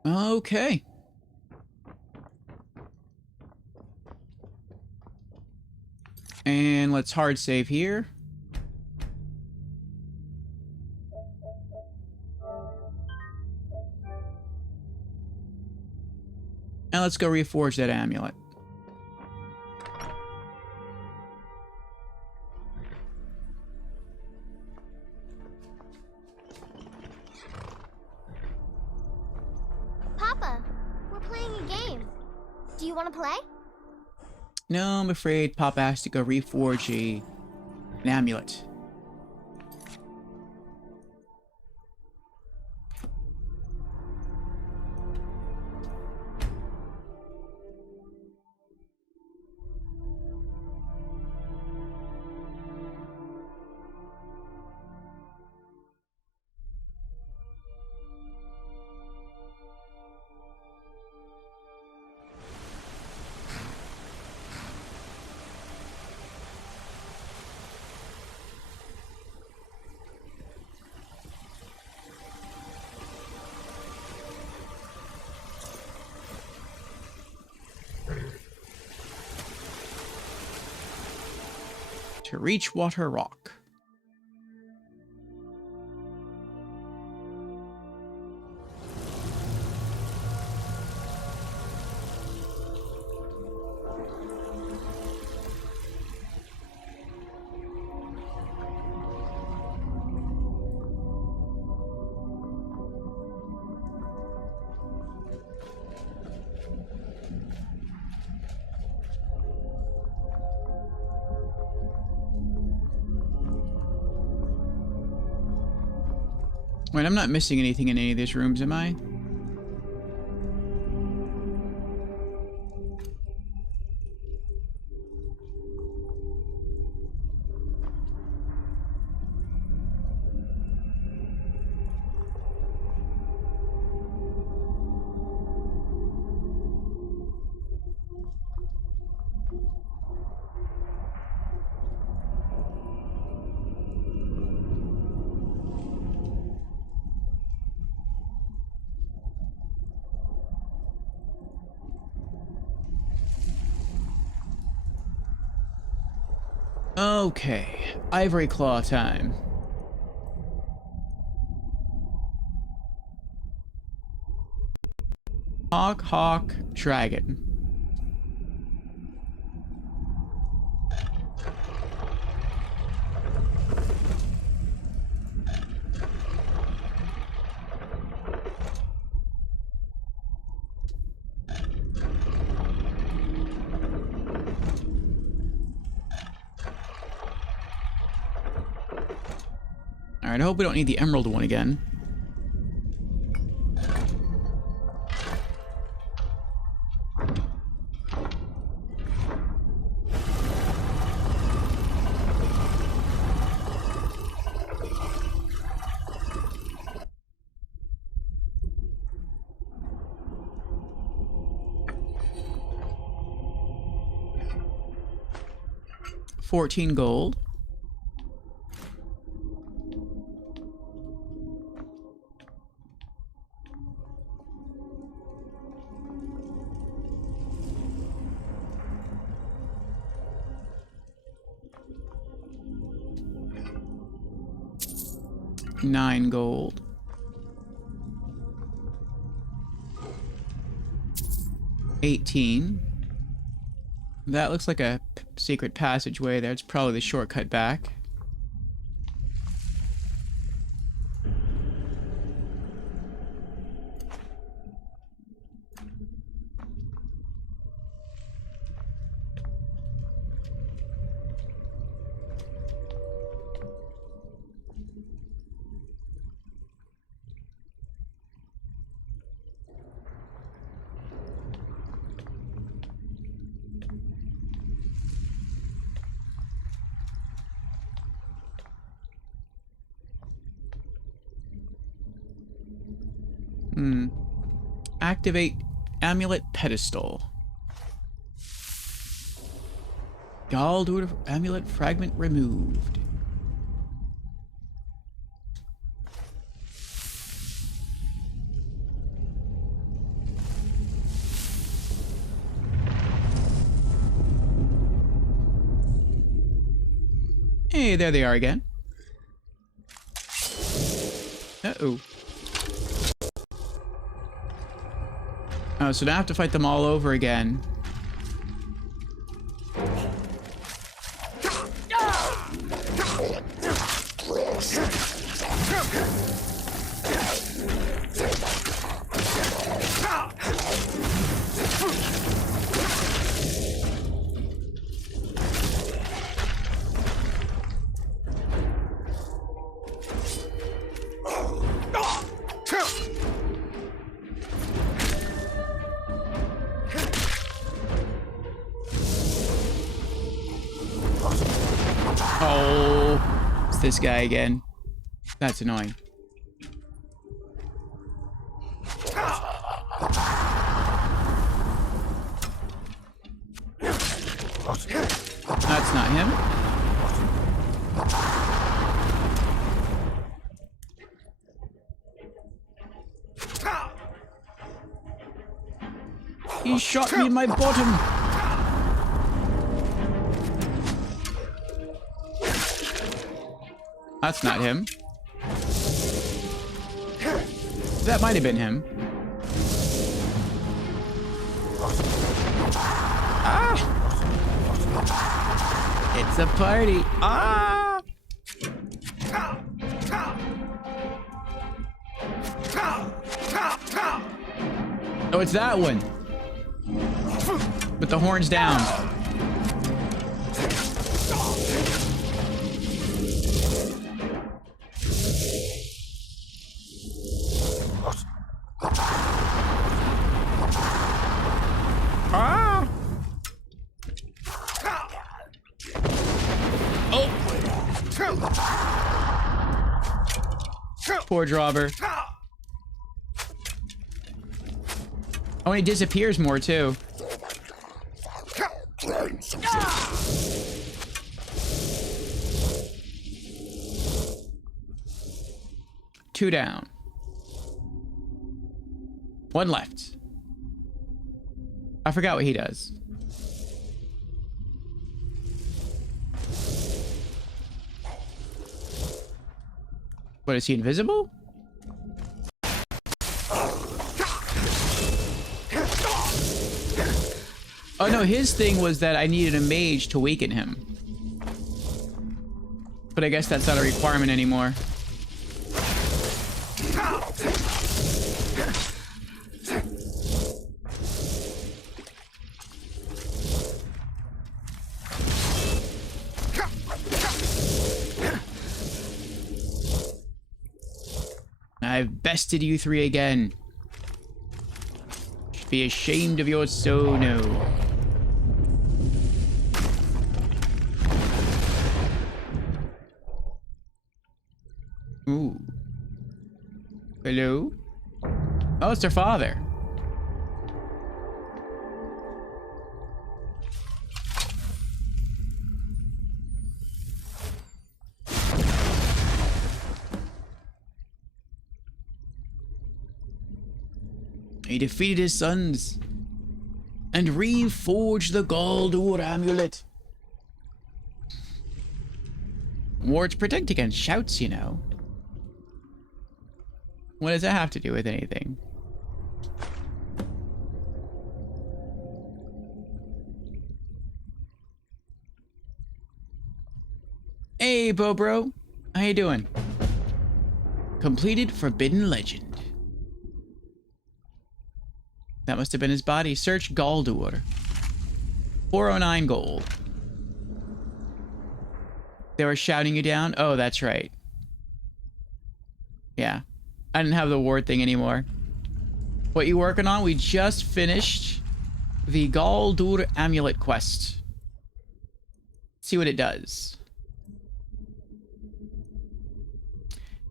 Okay. And let's hard save here. And let's go reforge that amulet. Papa, we're playing a game. Do you want to play? No, I'm afraid Papa has to go reforge an amulet. to Reachwater Rock. Wait, I'm not missing anything in any of these rooms, am I? Okay, Ivory Claw time. Hawk, dragon. Alright, I hope we don't need the emerald one again. $14 gold. $9 gold. $18. That looks like a secret passageway there. It's probably the shortcut back. Activate amulet pedestal. Galdur amulet fragment removed. Hey, there they are again. Uh-oh. Oh, so now I have to fight them all over again. Oh, it's this guy again. That's annoying. That's not him. He shot me in my bottom. That's not him. That might have been him. Ah! It's a party. Ah! Oh, it's that one. With the horns down. Ah! Oh! Poor Drabur. Oh, and he disappears more, too. Two down. One left. I forgot what he does. What, is he invisible? Oh no, his thing was that I needed a mage to weaken him. But I guess that's not a requirement anymore. I've bested you three again. Should be ashamed of your so no. Ooh. Hello? Oh, it's their father. He defeated his sons and reforged the Galdur amulet. Wards protect against shouts, you know. What does that have to do with anything? Hey, Bobro. How you doing? Completed Forbidden Legend. That must have been his body. Search Galdur. 409 gold. They were shouting you down? Oh, that's right. Yeah. I didn't have the ward thing anymore. What you working on? We just finished the Galdur amulet quest. See what it does.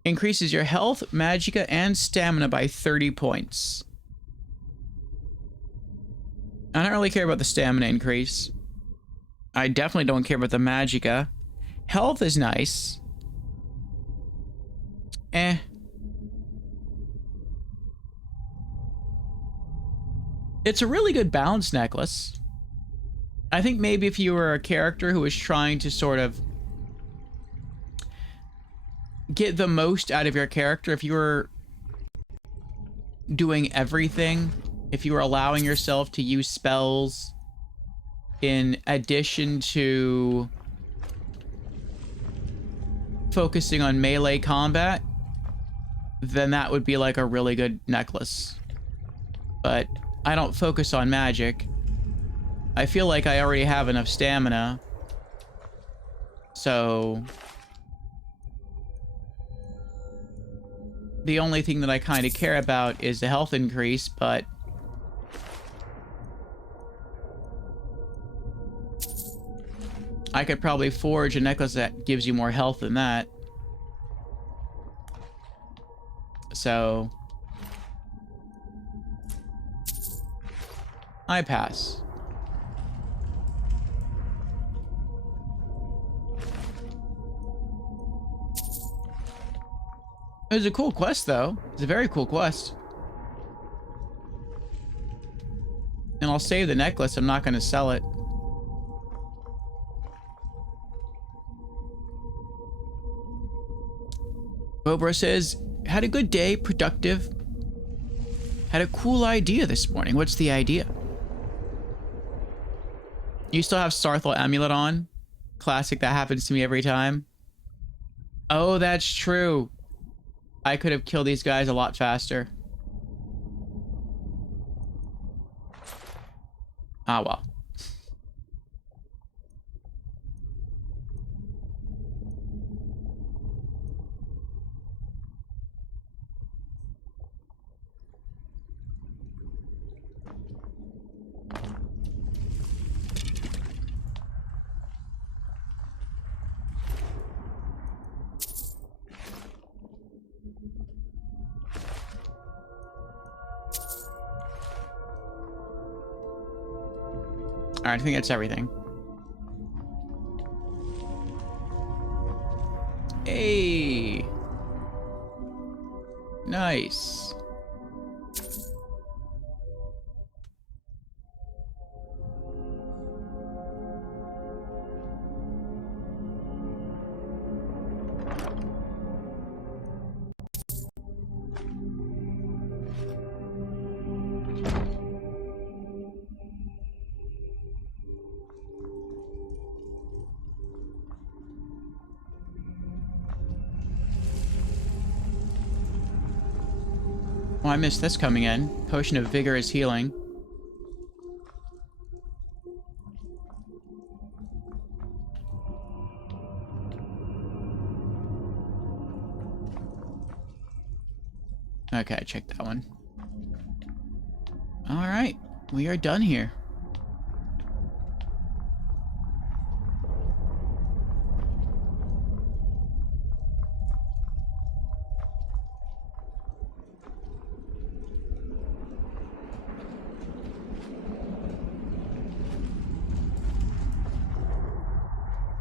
Increases your health, magicka, and stamina by 30 points. I don't really care about the stamina increase. I definitely don't care about the magicka. Health is nice. Eh. It's a really good balance necklace. I think maybe if you were a character who was trying to sort of get the most out of your character, if you were doing everything, if you were allowing yourself to use spells in addition to focusing on melee combat, then that would be like a really good necklace. But I don't focus on magic. I feel like I already have enough stamina. So the only thing that I kind of care about is the health increase, but I could probably forge a necklace that gives you more health than that. So I pass. It was a cool quest, though. It's a very cool quest. And I'll save the necklace. I'm not going to sell it. Bobra says, had a good day, productive. Had a cool idea this morning. What's the idea? You still have Saarthal amulet on? Classic, that happens to me every time. Oh, that's true. I could have killed these guys a lot faster. Ah, well. All right, I think that's everything. Hey. Nice. Oh, I missed this coming in. Potion of Vigor is healing. Okay, check that one. All right, we are done here.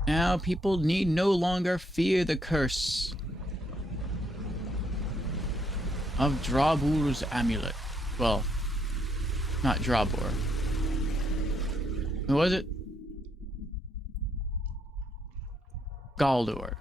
Now people need no longer fear the curse of Drabur's amulet. Well, not Drabur. Who was it? Galdur.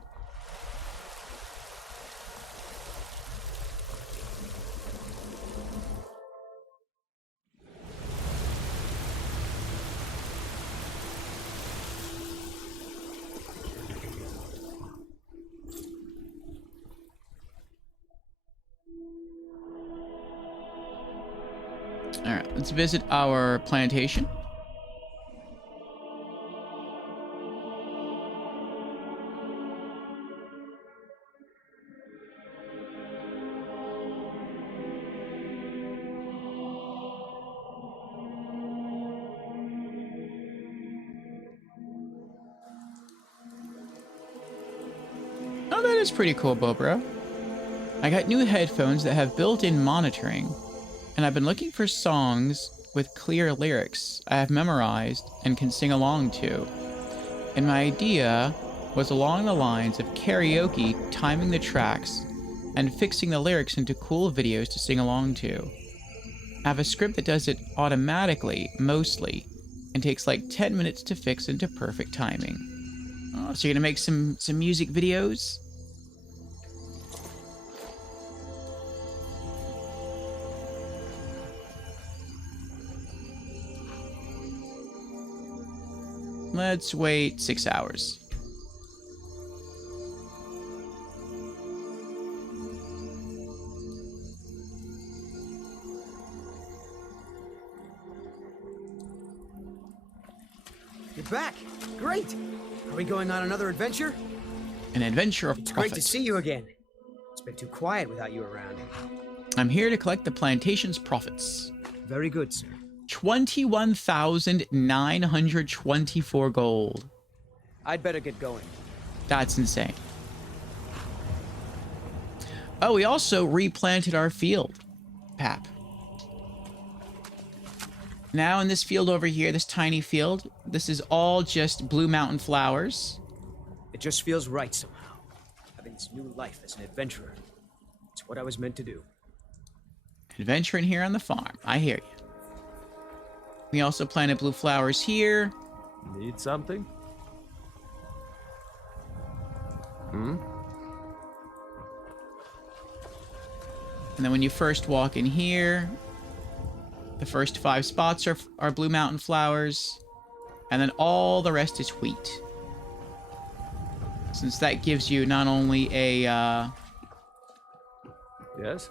Alright, let's visit our plantation. Oh, that is pretty cool, Bobro. I got new headphones that have built-in monitoring, and I've been looking for songs with clear lyrics I have memorized and can sing along to. And my idea was along the lines of karaoke, timing the tracks and fixing the lyrics into cool videos to sing along to. I have a script that does it automatically, mostly, and takes like 10 minutes to fix into perfect timing. Oh, so you're gonna make some music videos? Let's wait 6 hours. You're back! Great! Are we going on another adventure? An adventure of It's profit. great to see you again. It's been too quiet without you around. I'm here to collect the plantation's profits. Very good, sir. 21,924 gold. I'd better get going. That's insane. Oh, we also replanted our field, Pap. Now in this field over here, this tiny field, this is all just Blue Mountain flowers. It just feels right somehow. Having this new life as an adventurer. It's what I was meant to do. Adventuring here on the farm. I hear you. We also planted blue flowers here. Need something? Hmm? And then when you first walk in here, the first 5 spots are Blue Mountain flowers. And then all the rest is wheat. Since that gives you not only a Yes?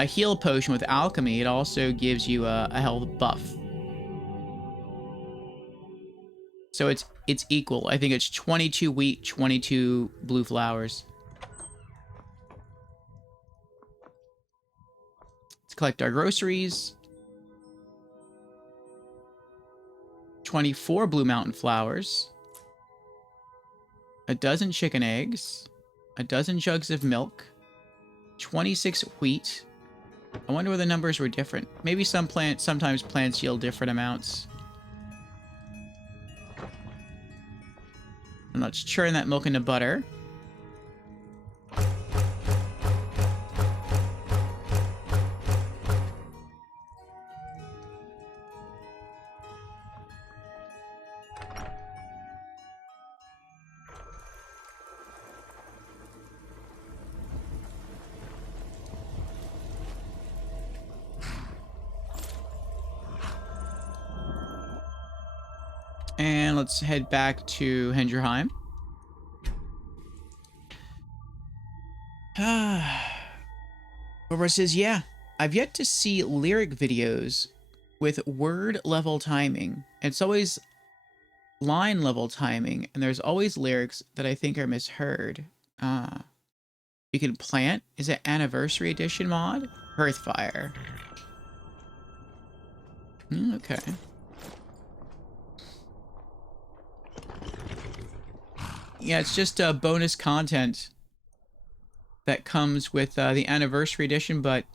a heal potion with alchemy, it also gives you a health buff. So it's equal. I think it's 22 wheat, 22 blue flowers. Let's collect our groceries. 24 Blue Mountain flowers. A dozen chicken eggs. A dozen jugs of milk. 26 wheat. I wonder where the numbers were different. Maybe sometimes plants yield different amounts. And let's churn that milk into butter. And let's head back to Hendrheim. Barbara says, yeah, I've yet to see lyric videos with word level timing. It's always line level timing, and there's always lyrics that I think are misheard. You can plant. Is it Anniversary Edition mod? Hearthfire. Okay. Yeah, it's just bonus content that comes with the Anniversary Edition, but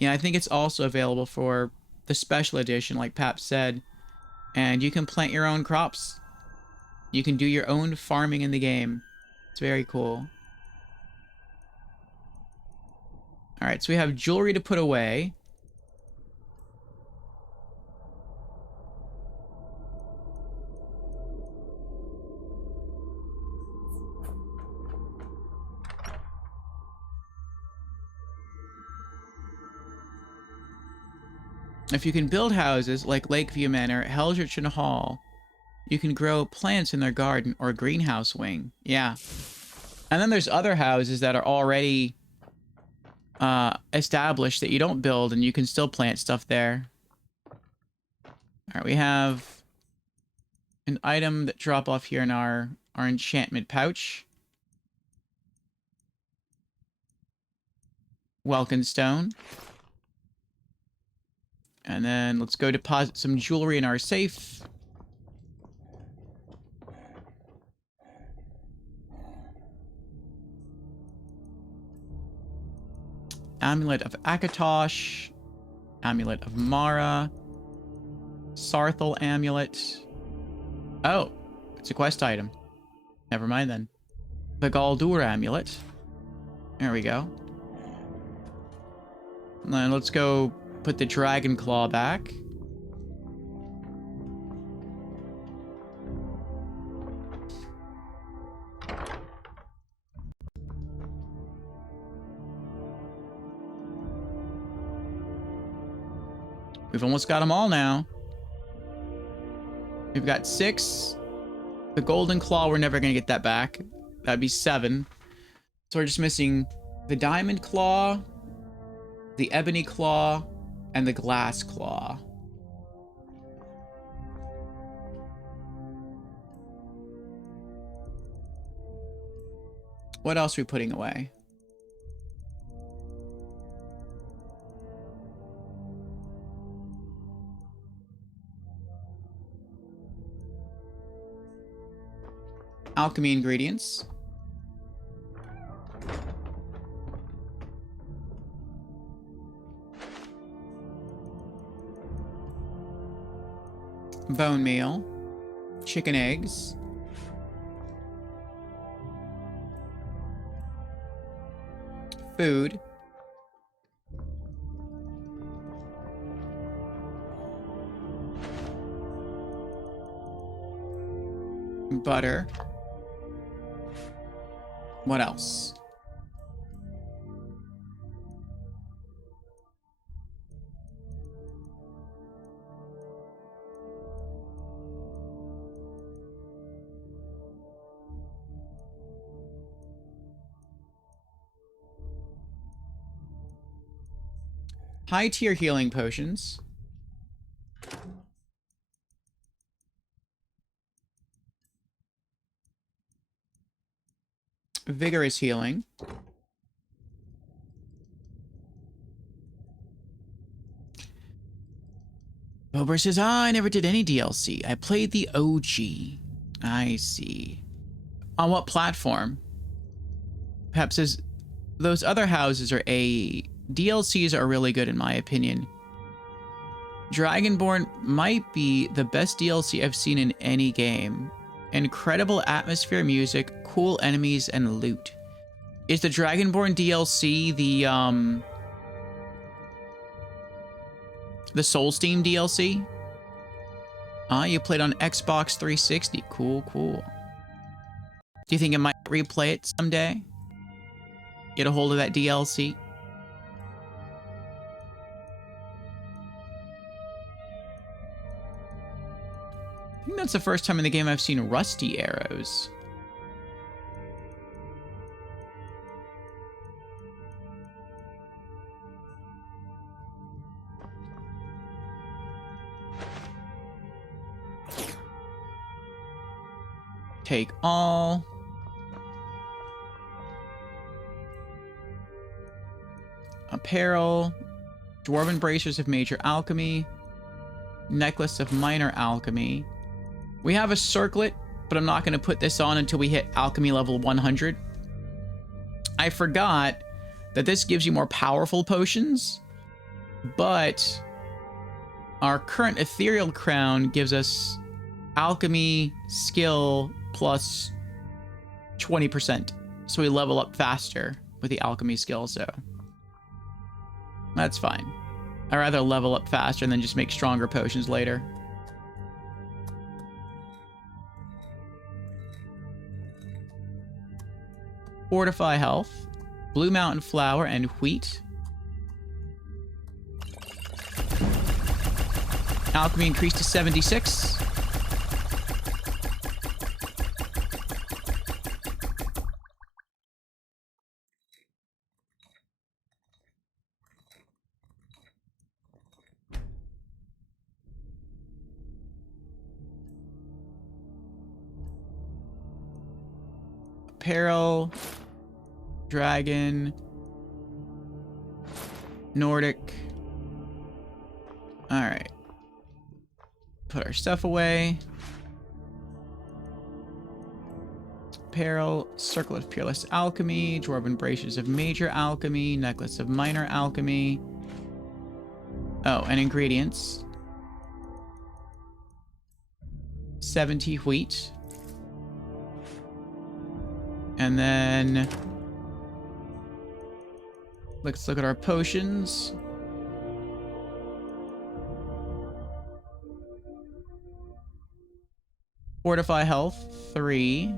yeah, I think it's also available for the Special Edition, like Pap said. And you can plant your own crops. You can do your own farming in the game. It's very cool. Alright, so we have jewelry to put away. If you can build houses like Lakeview Manor, Heldritch Hall, you can grow plants in their garden or greenhouse wing. Yeah. And then there's other houses that are already established that you don't build and you can still plant stuff there. Alright, we have an item that drop off here in our enchantment pouch. Welkin Stone. And then let's go deposit some jewelry in our safe. Amulet of Akatosh. Amulet of Mara. Saarthal amulet. Oh, it's a quest item. Never mind then. The Galdur amulet. There we go. And then let's go put the dragon claw back. We've almost got them all now. We've got 6. The golden claw, we're never going to get that back. That'd be 7. So we're just missing the diamond claw, the ebony claw, and the glass claw. What else are we putting away? Alchemy ingredients. Bone meal. Chicken eggs. Food. Butter. What else? High tier healing potions. Vigorous healing. Bober says, I never did any DLC. I played the OG. I see. On what platform? Perhaps says, those other houses are DLCs are really good in my opinion. Dragonborn might be the best DLC I've seen in any game. Incredible atmosphere, music, cool enemies, and loot. Is the Dragonborn DLC the Soulsteam DLC? Ah, you played on Xbox 360. Cool, cool. Do you think I might replay it someday? Get a hold of that DLC? I think that's the first time in the game I've seen rusty arrows. Take all. Apparel. Dwarven bracers of major alchemy. Necklace of minor alchemy. We have a circlet, but I'm not going to put this on until we hit alchemy level 100. I forgot that this gives you more powerful potions, but our current ethereal crown gives us alchemy skill plus 20%. So we level up faster with the alchemy skill, so that's fine. I'd rather level up faster and then just make stronger potions later. Fortify health, Blue Mountain flour, and wheat. Alchemy increased to 76. Apparel, dragon, Nordic. All right. Put our stuff away. Apparel, circle of peerless alchemy, dwarven bracers of major alchemy, necklace of minor alchemy. Oh, and ingredients. 70 wheat. And then let's look at our potions. Fortify health, 3.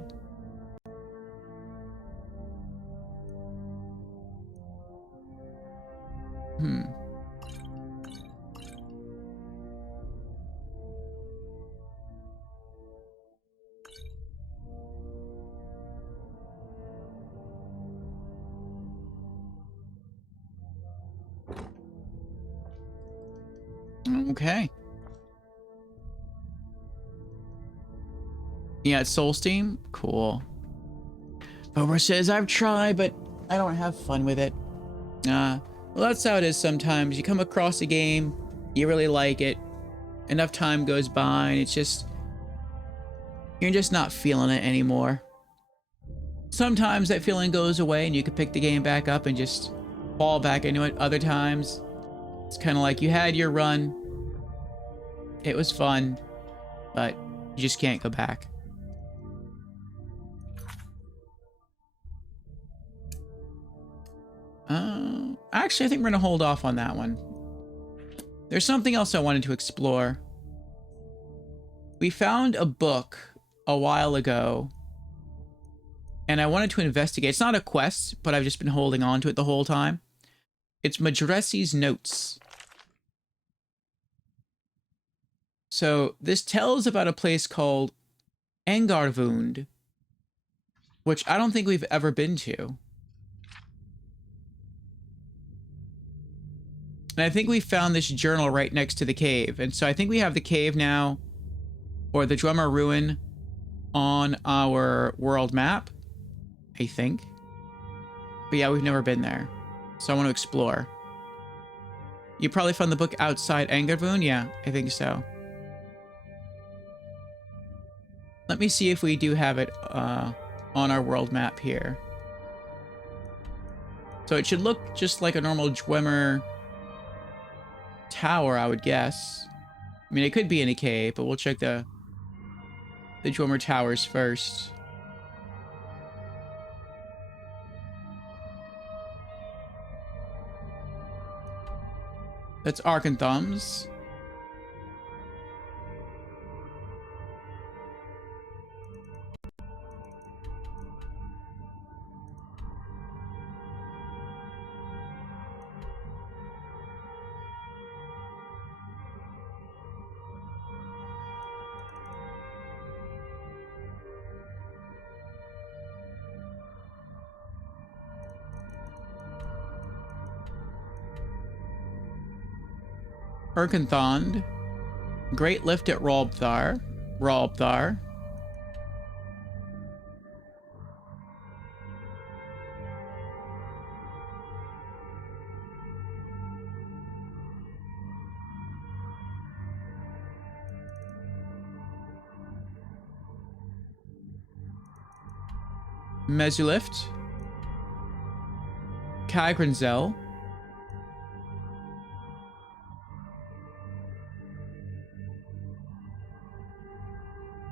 Okay. Yeah, it's Soulsteam? Cool. Bober says, I've tried, but I don't have fun with it. Well, that's how it is sometimes. You come across a game, you really like it, enough time goes by, and it's just... you're just not feeling it anymore. Sometimes that feeling goes away, and you can pick the game back up and just fall back into it. Other times, it's kind of like you had your run. It was fun, but you just can't go back. Actually, I think we're going to hold off on that one. There's something else I wanted to explore. We found a book a while ago, and I wanted to investigate. It's not a quest, but I've just been holding on to it the whole time. It's Madressi's notes. So this tells about a place called Engarvund, which I don't think we've ever been to. And I think we found this journal right next to the cave. And so I think we have the cave now, or the Drummer Ruin, on our world map, I think. But yeah, we've never been there. So I want to explore. You probably found the book outside Angervoon? Yeah, I think so. Let me see if we do have it on our world map here. So it should look just like a normal Dwemer tower, I would guess. I mean, it could be in a cave, but we'll check the Dwemer towers first. That's Arkantham's. Erkenthond. Great lift at Ralbthar. Mesulift. Kagrenzel.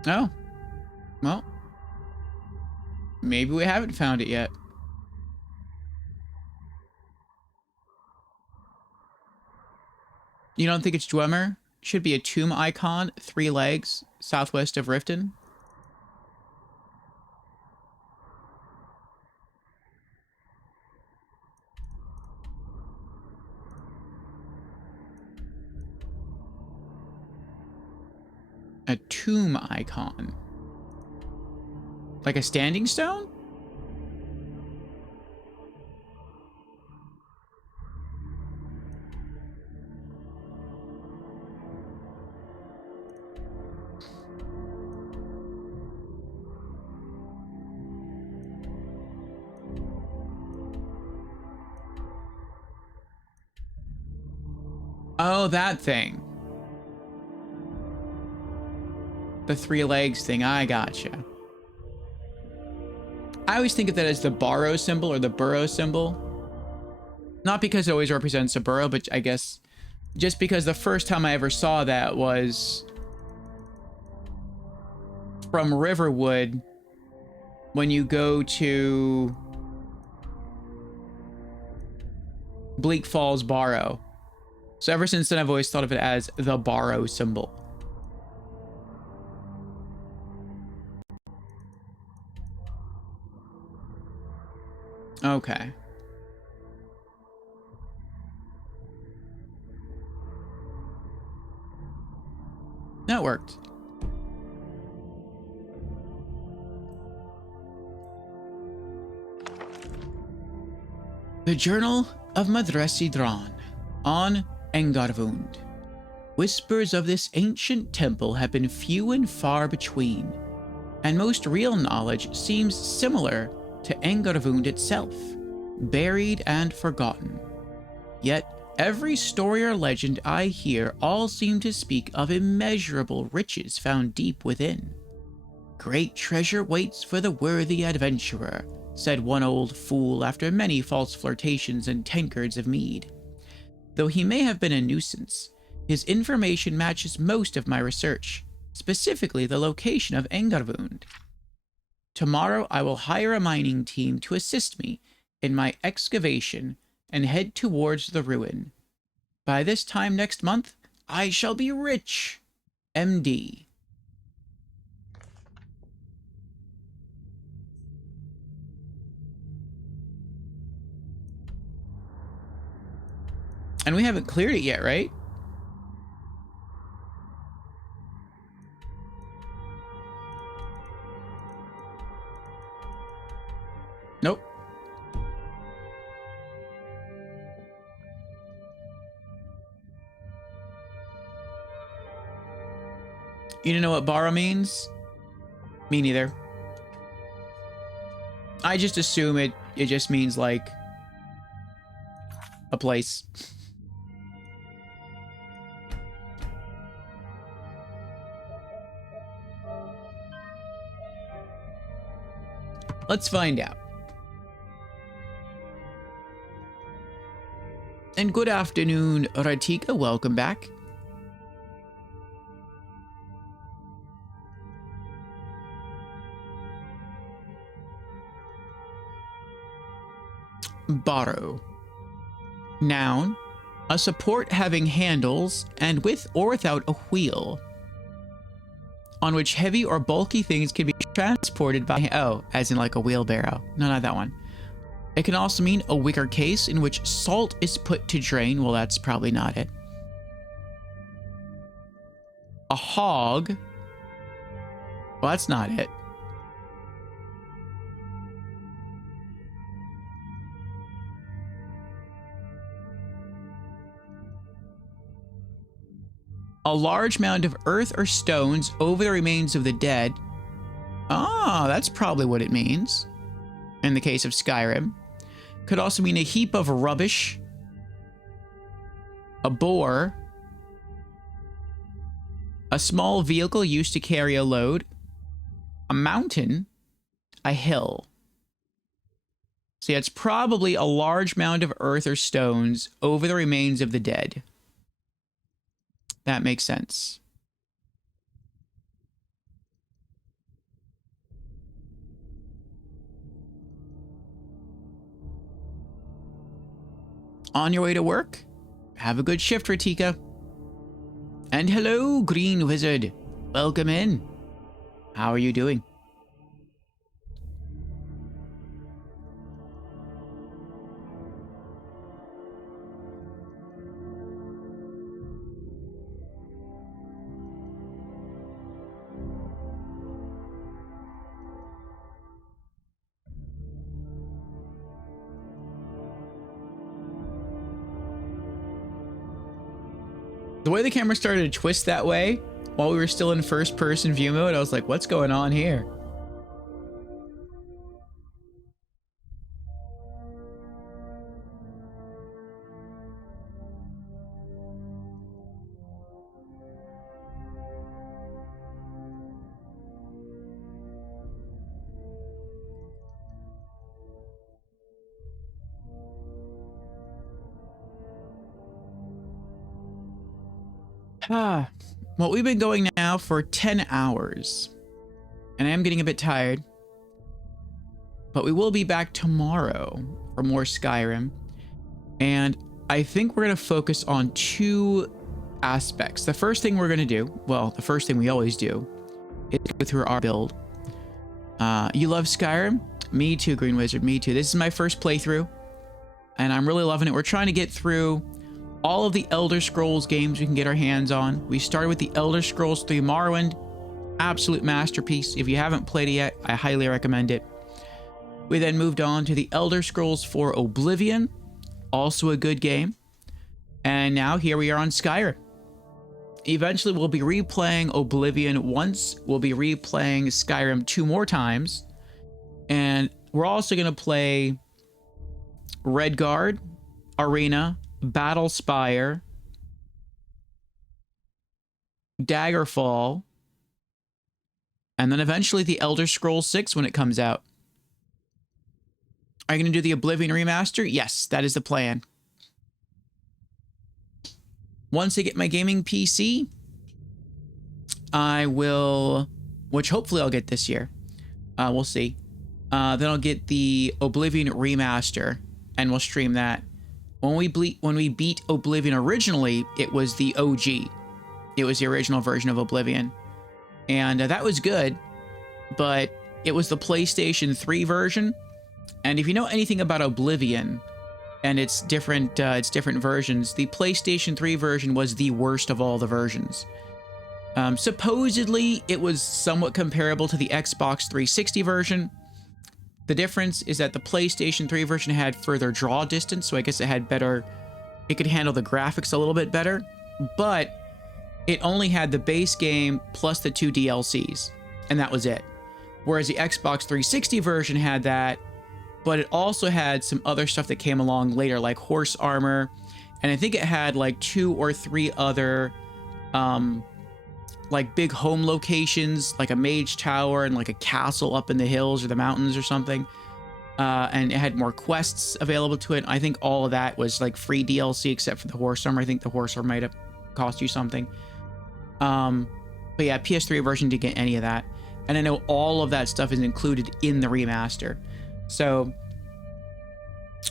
Oh. Well. Maybe we haven't found it yet. You don't think it's Dwemer? Should be a tomb icon, 3 legs, southwest of Riften. A tomb icon. Like a standing stone? Oh, that thing. The 3 legs thing, I gotcha. I always think of that as the Barrow symbol or the burrow symbol. Not because it always represents a burrow, but I guess just because the first time I ever saw that was from Riverwood when you go to Bleak Falls Barrow. So ever since then, I've always thought of it as the Barrow symbol. Okay. That worked. The Journal of Madresi Dran on Engarvund. Whispers of this ancient temple have been few and far between, and most real knowledge seems similar to Engarvund itself, buried and forgotten. Yet every story or legend I hear all seem to speak of immeasurable riches found deep within. Great treasure waits for the worthy adventurer, said one old fool after many false flirtations and tankards of mead. Though he may have been a nuisance, his information matches most of my research, specifically the location of Engarvund. Tomorrow I will hire a mining team to assist me in my excavation and head towards the ruin. By this time next month, I shall be rich. MD. And we haven't cleared it yet, right? Nope. You don't know what borrow means? Me neither. I just assume it just means like a place. Let's find out. And good afternoon, Ratika. Welcome back. Borrow. Noun, a support having handles and with or without a wheel, on which heavy or bulky things can be transported by, oh, as in like a wheelbarrow. No, not that one. It can also mean a wicker case in which salt is put to drain. Well, that's probably not it. A hog. Well, that's not it. A large mound of earth or stones over the remains of the dead. Ah, that's probably what it means. In the case of Skyrim. Could also mean a heap of rubbish. A boar. A small vehicle used to carry a load. A mountain. A hill. So yeah, it's probably a large mound of earth or stones over the remains of the dead. That makes sense. On your way to work? Have a good shift, Ratika. And hello, Green Wizard. Welcome in. How are you doing? The way the camera started to twist that way while we were still in first person view mode, I was like, what's going on here? Well, we've been going now for 10 hours, and I am getting a bit tired, but we will be back tomorrow for more Skyrim, and I think we're going to focus on two aspects. The first thing we're going to do, well, the first thing we always do, is go through our build. You love Skyrim? Me too, Green Wizard, me too. This is my first playthrough, and I'm really loving it. We're trying to get through all of the Elder Scrolls games we can get our hands on. We started with the Elder Scrolls 3 Morrowind. Absolute masterpiece. If you haven't played it yet, I highly recommend it. We then moved on to the Elder Scrolls 4 Oblivion. Also a good game. And now here we are on Skyrim. Eventually we'll be replaying Oblivion once. We'll be replaying Skyrim 2 more times. And we're also going to play Redguard, Arena, Battle Spire, Daggerfall, and then eventually the Elder Scrolls 6 when it comes out. Are you going to do the Oblivion remaster? Yes, that is the plan. Once I get my gaming PC, I will, which hopefully I'll get this year. We'll see. Then I'll get the Oblivion remaster, and we'll stream that. When we beat Oblivion originally, it was the OG. It was the original version of Oblivion. And that was good, but it was the PlayStation 3 version. And if you know anything about Oblivion and its different versions, the PlayStation 3 version was the worst of all the versions. Supposedly, it was somewhat comparable to the Xbox 360 version. The difference is that the PlayStation 3 version had further draw distance, so I guess it had better, it could handle the graphics a little bit better, but it only had the base game plus the 2 DLCs, and that was it. Whereas the Xbox 360 version had that, but it also had some other stuff that came along later, like horse armor, and I think it had like 2 or 3 other like big home locations, like a mage tower and like a castle up in the hills or the mountains or something. And it had more quests available to it. I think all of that was like free DLC except for the horse armor. I think the horse armor might have cost you something. But yeah, PS3 version didn't get any of that. And I know all of that stuff is included in the remaster. So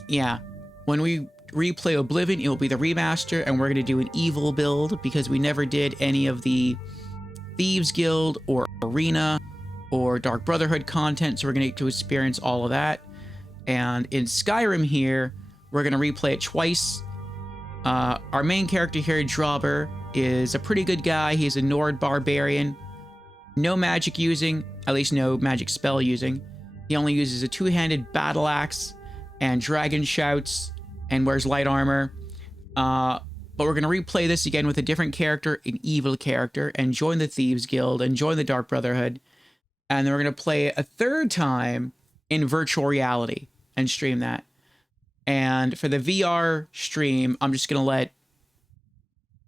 yeah, when we replay Oblivion, it will be the remaster, and we're going to do an evil build because we never did any of the Thieves Guild or Arena or Dark Brotherhood content, so we're going to get to experience all of that. And in Skyrim here, we're going to replay it twice. Our main character here, Drabur, is a pretty good guy. He's a Nord barbarian. No magic using, at least no magic spell using. He only uses a 2-handed battle axe and dragon shouts and wears light armor. But we're going to replay this again with a different character, an evil character, and join the Thieves Guild and join the Dark Brotherhood. And then we're going to play a third time in virtual reality and stream that. And for the VR stream, I'm just going to let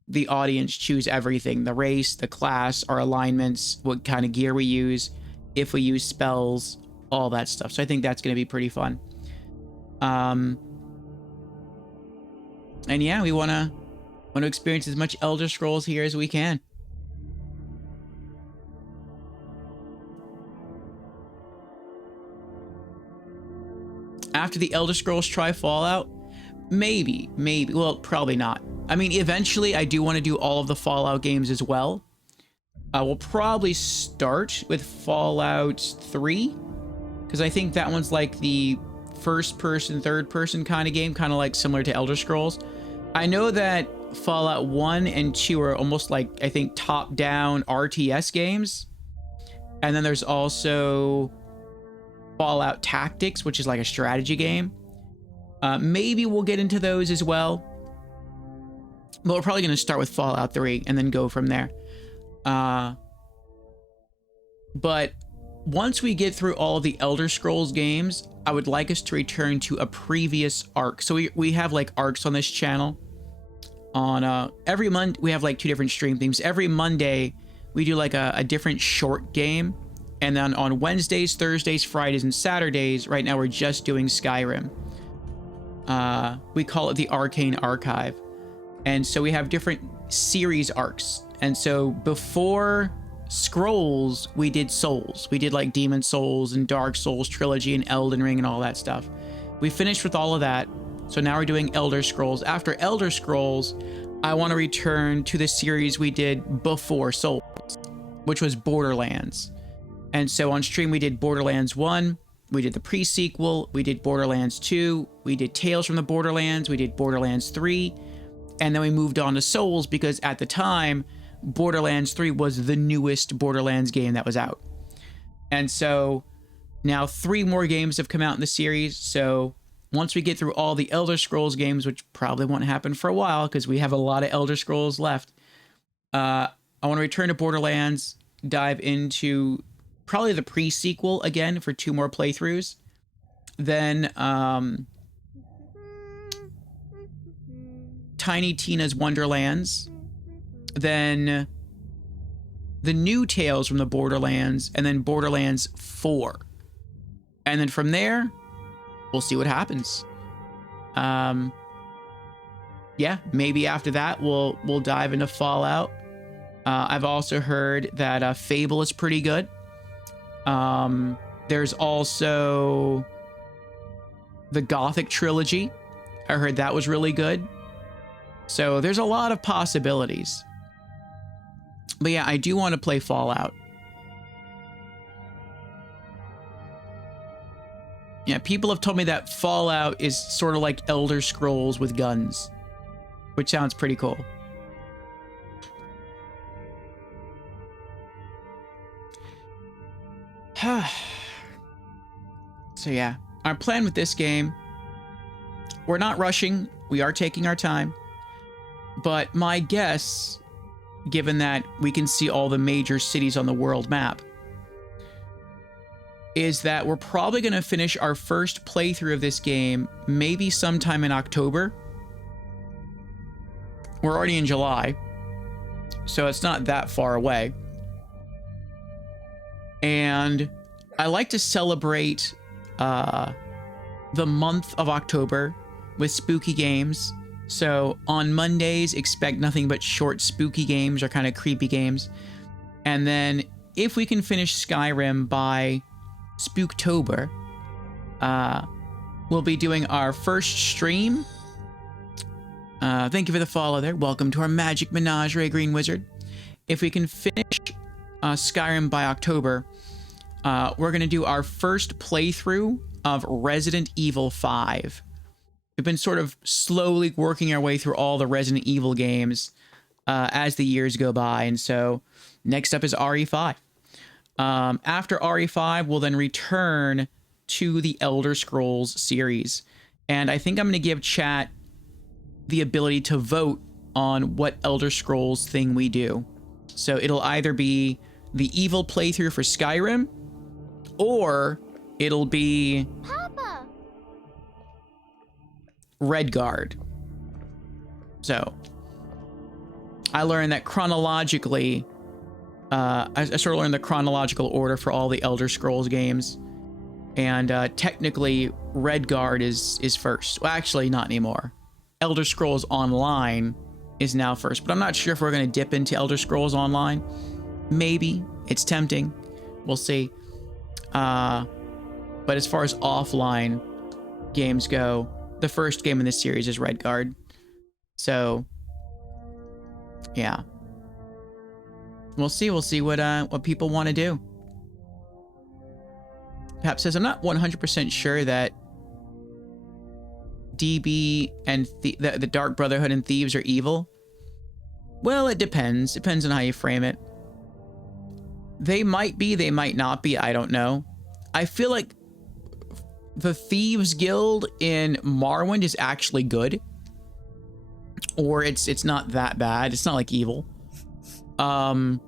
the audience choose everything. The race, the class, our alignments, what kind of gear we use, if we use spells, all that stuff. So I think that's going to be pretty fun. And yeah, we want to experience as much Elder Scrolls here as we can. After the Elder Scrolls, try Fallout? Maybe. Well, probably not. I mean, eventually I do want to do all of the Fallout games as well. We'll probably start with Fallout 3, because I think that one's like the first-person, third-person kind of game, kind of like similar to Elder Scrolls. I know that Fallout 1 and 2 are almost like, I think, top-down RTS games. And then there's also Fallout Tactics, which is like a strategy game. Maybe we'll get into those as well. But we're probably going to start with Fallout 3 and then go from there. But once we get through all of the Elder Scrolls games, I would like us to return to a previous arc. So we have like arcs on this channel. On every Monday, we have like 2 different stream themes. Every Monday, we do like a different short game. And then on Wednesdays, Thursdays, Fridays, and Saturdays, right now we're just doing Skyrim. We call it the Arcane Archive. And so we have different series arcs. And so before Scrolls, we did Souls. We did like Demon Souls and Dark Souls Trilogy and Elden Ring and all that stuff. We finished with all of that. So now we're doing Elder Scrolls. After Elder Scrolls, I want to return to the series we did before Souls, which was Borderlands. And so on stream, we did Borderlands 1, we did the pre-sequel, we did Borderlands 2, we did Tales from the Borderlands, we did Borderlands 3, and then we moved on to Souls because at the time, Borderlands 3 was the newest Borderlands game that was out. And so now 3 more games have come out in the series, so once we get through all the Elder Scrolls games, which probably won't happen for a while because we have a lot of Elder Scrolls left, I want to return to Borderlands, dive into probably the pre-sequel again for 2 more playthroughs. Then Tiny Tina's Wonderlands. Then the new Tales from the Borderlands, and then Borderlands 4. And then from there, we'll see what happens. Yeah, maybe after that we'll dive into Fallout. I've also heard that Fable is pretty good. There's also the Gothic trilogy. I heard that was really good. So there's a lot of possibilities. But yeah, I do want to play Fallout. Yeah, people have told me that Fallout is sort of like Elder Scrolls with guns, which sounds pretty cool. So yeah, our plan with this game, we're not rushing, we are taking our time, but my guess given that we can see all the major cities on the world map, is that we're probably going to finish our first playthrough of this game maybe sometime in October. We're already in July, so it's not that far away. And I like to celebrate the month of October with spooky games. So on Mondays, expect nothing but short spooky games or kind of creepy games. And then if we can finish Skyrim by Spooktober, we'll be doing our first stream. Thank you for the follow there. Welcome to our Magic Menagerie, Green Wizard. If we can finish Skyrim by October, we're going to do our first playthrough of Resident Evil 5. We've been sort of slowly working our way through all the Resident Evil games as the years go by. And so next up is RE5. After RE5, we'll then return to the Elder Scrolls series. And I think I'm going to give chat the ability to vote on what Elder Scrolls thing we do. So it'll either be the evil playthrough for Skyrim, or it'll be Papa. Redguard. So I learned that chronologically, I sort of learned the chronological order for all the Elder Scrolls games. And technically, Redguard is first. Well, actually, not anymore. Elder Scrolls Online is now first. But I'm not sure if we're going to dip into Elder Scrolls Online. Maybe. It's tempting. We'll see. But as far as offline games go, the first game in this series is Redguard. So, yeah. We'll see what people want to do. Pap says, I'm not 100% sure that DB and the Dark Brotherhood and Thieves are evil. Well, it depends. Depends on how you frame it. They might be, they might not be. I don't know. I feel like the Thieves Guild in Morrowind is actually good. Or it's not that bad. It's not like evil. The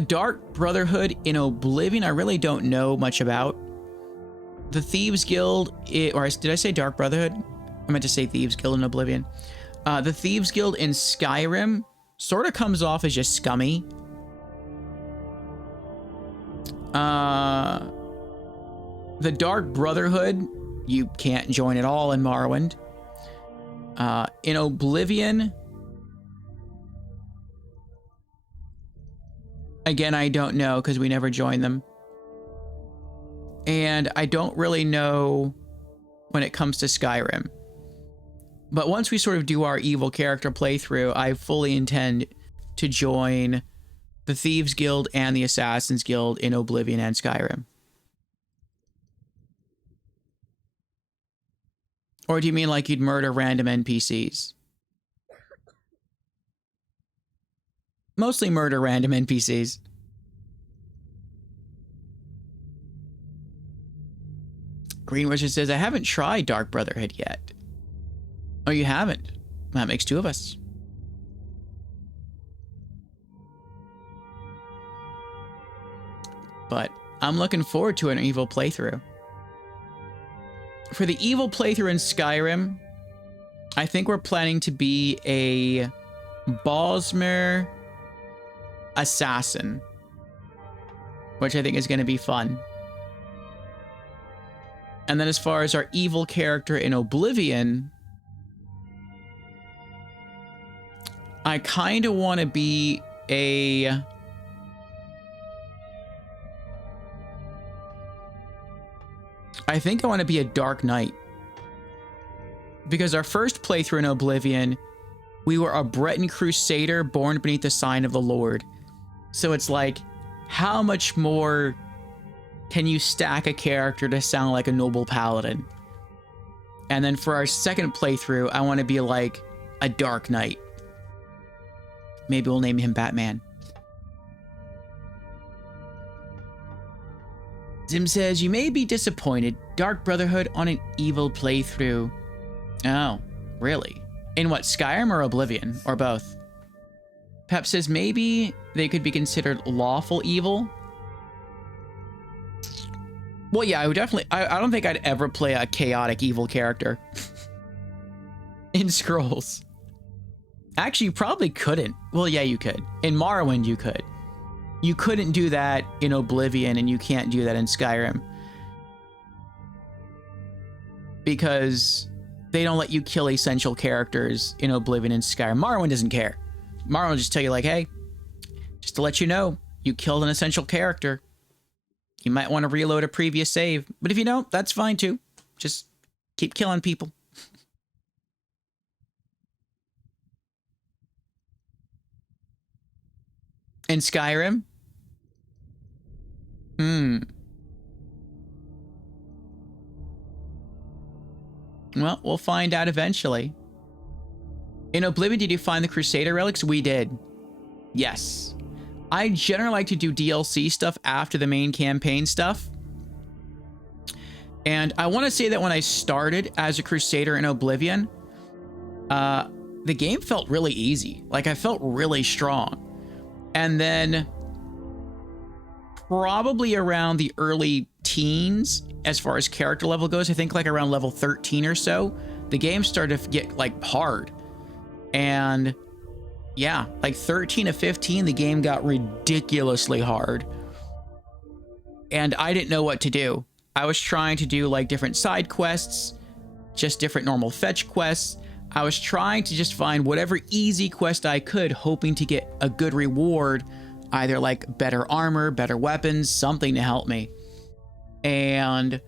Dark Brotherhood in Oblivion, I really don't know much about. The Thieves Guild, or did I say Dark Brotherhood? I meant to say Thieves Guild in Oblivion. The Thieves Guild in Skyrim sort of comes off as just scummy. The Dark Brotherhood, you can't join at all in Morrowind. In Oblivion, again, I don't know because we never joined them. And I don't really know when it comes to Skyrim. But once we sort of do our evil character playthrough, I fully intend to join the Thieves Guild and the Assassins Guild in Oblivion and Skyrim. Or do you mean like you'd murder random NPCs? Mostly murder random NPCs. Green Wizard says, I haven't tried Dark Brotherhood yet. Oh, you haven't? That makes two of us. But I'm looking forward to an evil playthrough. For the evil playthrough in Skyrim, I think we're planning to be a Bosmer assassin, which I think is going to be fun. And then as far as our evil character in Oblivion, I kind of want to be a... I think I want to be a Dark Knight. Because our first playthrough in Oblivion, we were a Breton crusader born beneath the sign of the Lord. So it's like, how much more can you stack a character to sound like a noble paladin? And then for our second playthrough, I want to be like a Dark Knight. Maybe we'll name him Batman. Zim says, you may be disappointed. Dark Brotherhood on an evil playthrough. Oh, really? In what, Skyrim or Oblivion? Or both? Pep says maybe they could be considered lawful evil. Well, yeah, I would definitely... I don't think I'd ever play a chaotic evil character in Scrolls. Actually, you probably couldn't. Well, yeah, you could. In Morrowind, you could. You couldn't do that in Oblivion, and you can't do that in Skyrim. Because they don't let you kill essential characters in Oblivion and Skyrim. Morrowind doesn't care. Morrowind will just tell you, like, hey, just to let you know, you killed an essential character. You might want to reload a previous save. But if you don't, that's fine too. Just keep killing people. In Skyrim? Well, we'll find out eventually. In Oblivion, did you find the Crusader relics? We did. Yes. I generally like to do DLC stuff after the main campaign stuff. And I want to say that when I started as a Crusader in Oblivion, the game felt really easy. Like, I felt really strong. And then probably around the early teens, as far as character level goes, I think like around level 13 or so, the game started to get like hard. And yeah, like 13 to 15, the game got ridiculously hard. And I didn't know what to do. I was trying to do like different side quests, just different normal fetch quests. I was trying to just find whatever easy quest I could, hoping to get a good reward, either like better armor, better weapons, something to help me. And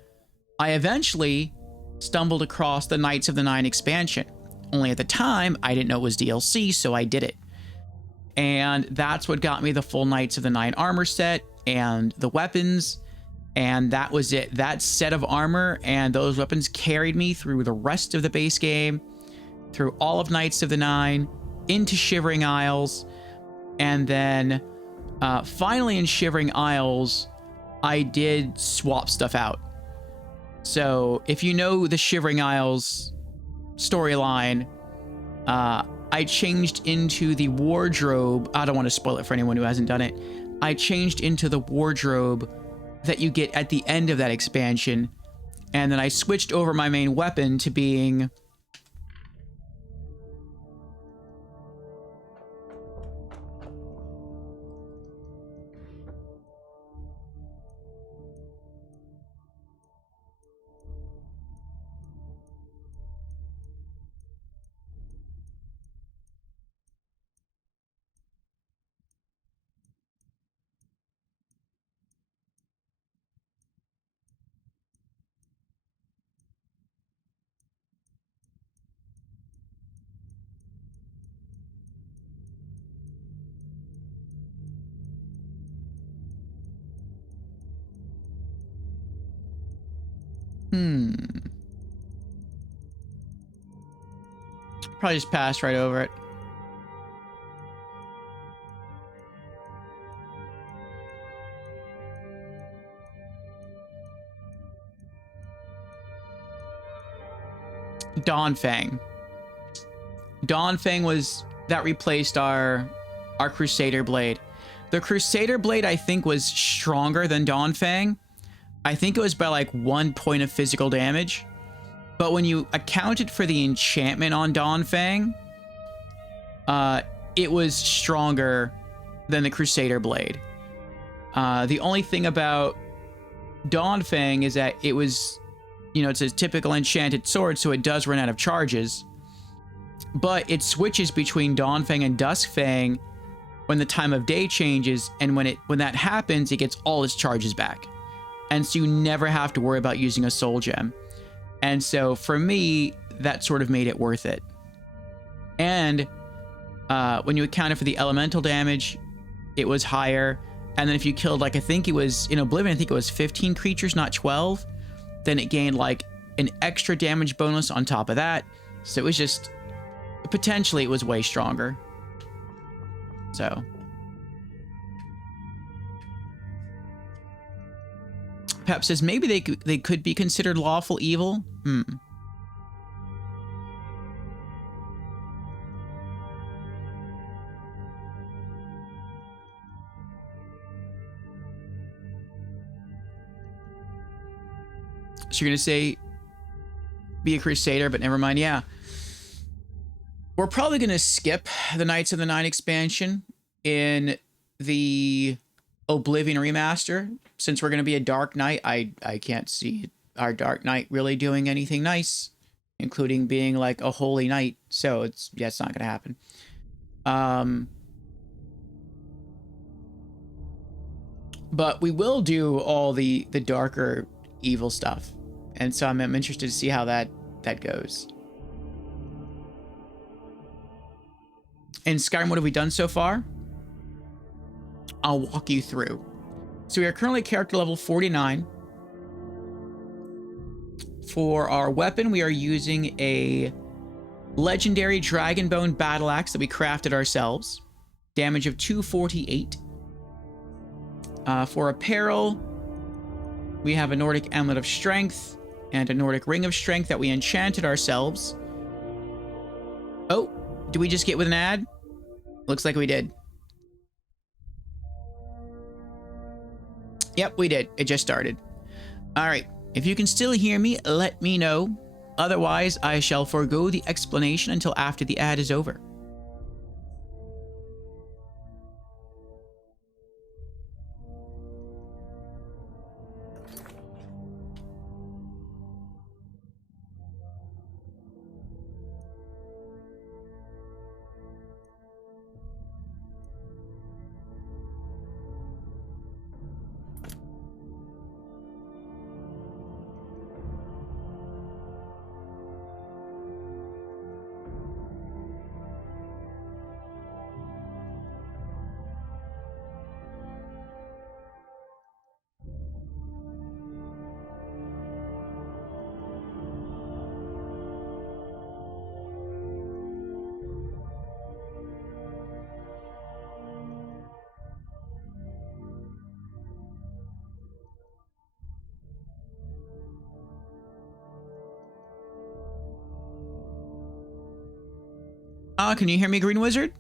I eventually stumbled across the Knights of the Nine expansion. Only at the time, I didn't know it was DLC, so I did it. And that's what got me the full Knights of the Nine armor set and the weapons. And that was it. That set of armor and those weapons carried me through the rest of the base game, through all of Knights of the Nine, into Shivering Isles. And then finally in Shivering Isles, I did swap stuff out. So if you know the Shivering Isles storyline, I changed into the wardrobe. I don't want to spoil it for anyone who hasn't done it. I changed into the wardrobe that you get at the end of that expansion. And then I switched over my main weapon to being... Probably just passed right over it. Dawnfang. Dawnfang was... that replaced our Crusader Blade. The Crusader Blade, I think, was stronger than Dawnfang. I think it was by like 1 point of physical damage. But when you accounted for the enchantment on Dawnfang, it was stronger than the Crusader Blade. The only thing about Dawnfang is that it was, you know, it's a typical enchanted sword, so it does run out of charges. But it switches between Dawnfang and Duskfang when the time of day changes, and when that happens, it gets all its charges back. And so you never have to worry about using a soul gem. And so for me, that sort of made it worth it. And when you accounted for the elemental damage, it was higher. And then if you killed, like, I think it was, in Oblivion, I think it was 15 creatures, not 12, then it gained like an extra damage bonus on top of that. So it was just, potentially it was way stronger. So. Pep says maybe they could be considered lawful evil. So you're gonna say be a crusader, but never mind. Yeah. We're probably gonna skip the Knights of the Nine expansion in the Oblivion remaster. Since we're gonna be a Dark Knight, I can't see our Dark Knight really doing anything nice, including being like a holy knight. So it's not gonna happen. But we will do all the darker evil stuff. And so I'm interested to see how that goes. In Skyrim, what have we done so far? I'll walk you through. So we are currently character level 49. For our weapon, we are using a legendary Dragonbone battle axe that we crafted ourselves. Damage of 248. For apparel, we have a Nordic Amulet of Strength and a Nordic Ring of Strength that we enchanted ourselves. Oh, did we just get with an ad? Looks like we did. Yep, we did. It just started. All right. If you can still hear me, let me know. Otherwise, I shall forego the explanation until after the ad is over. Can you hear me, Green Wizard?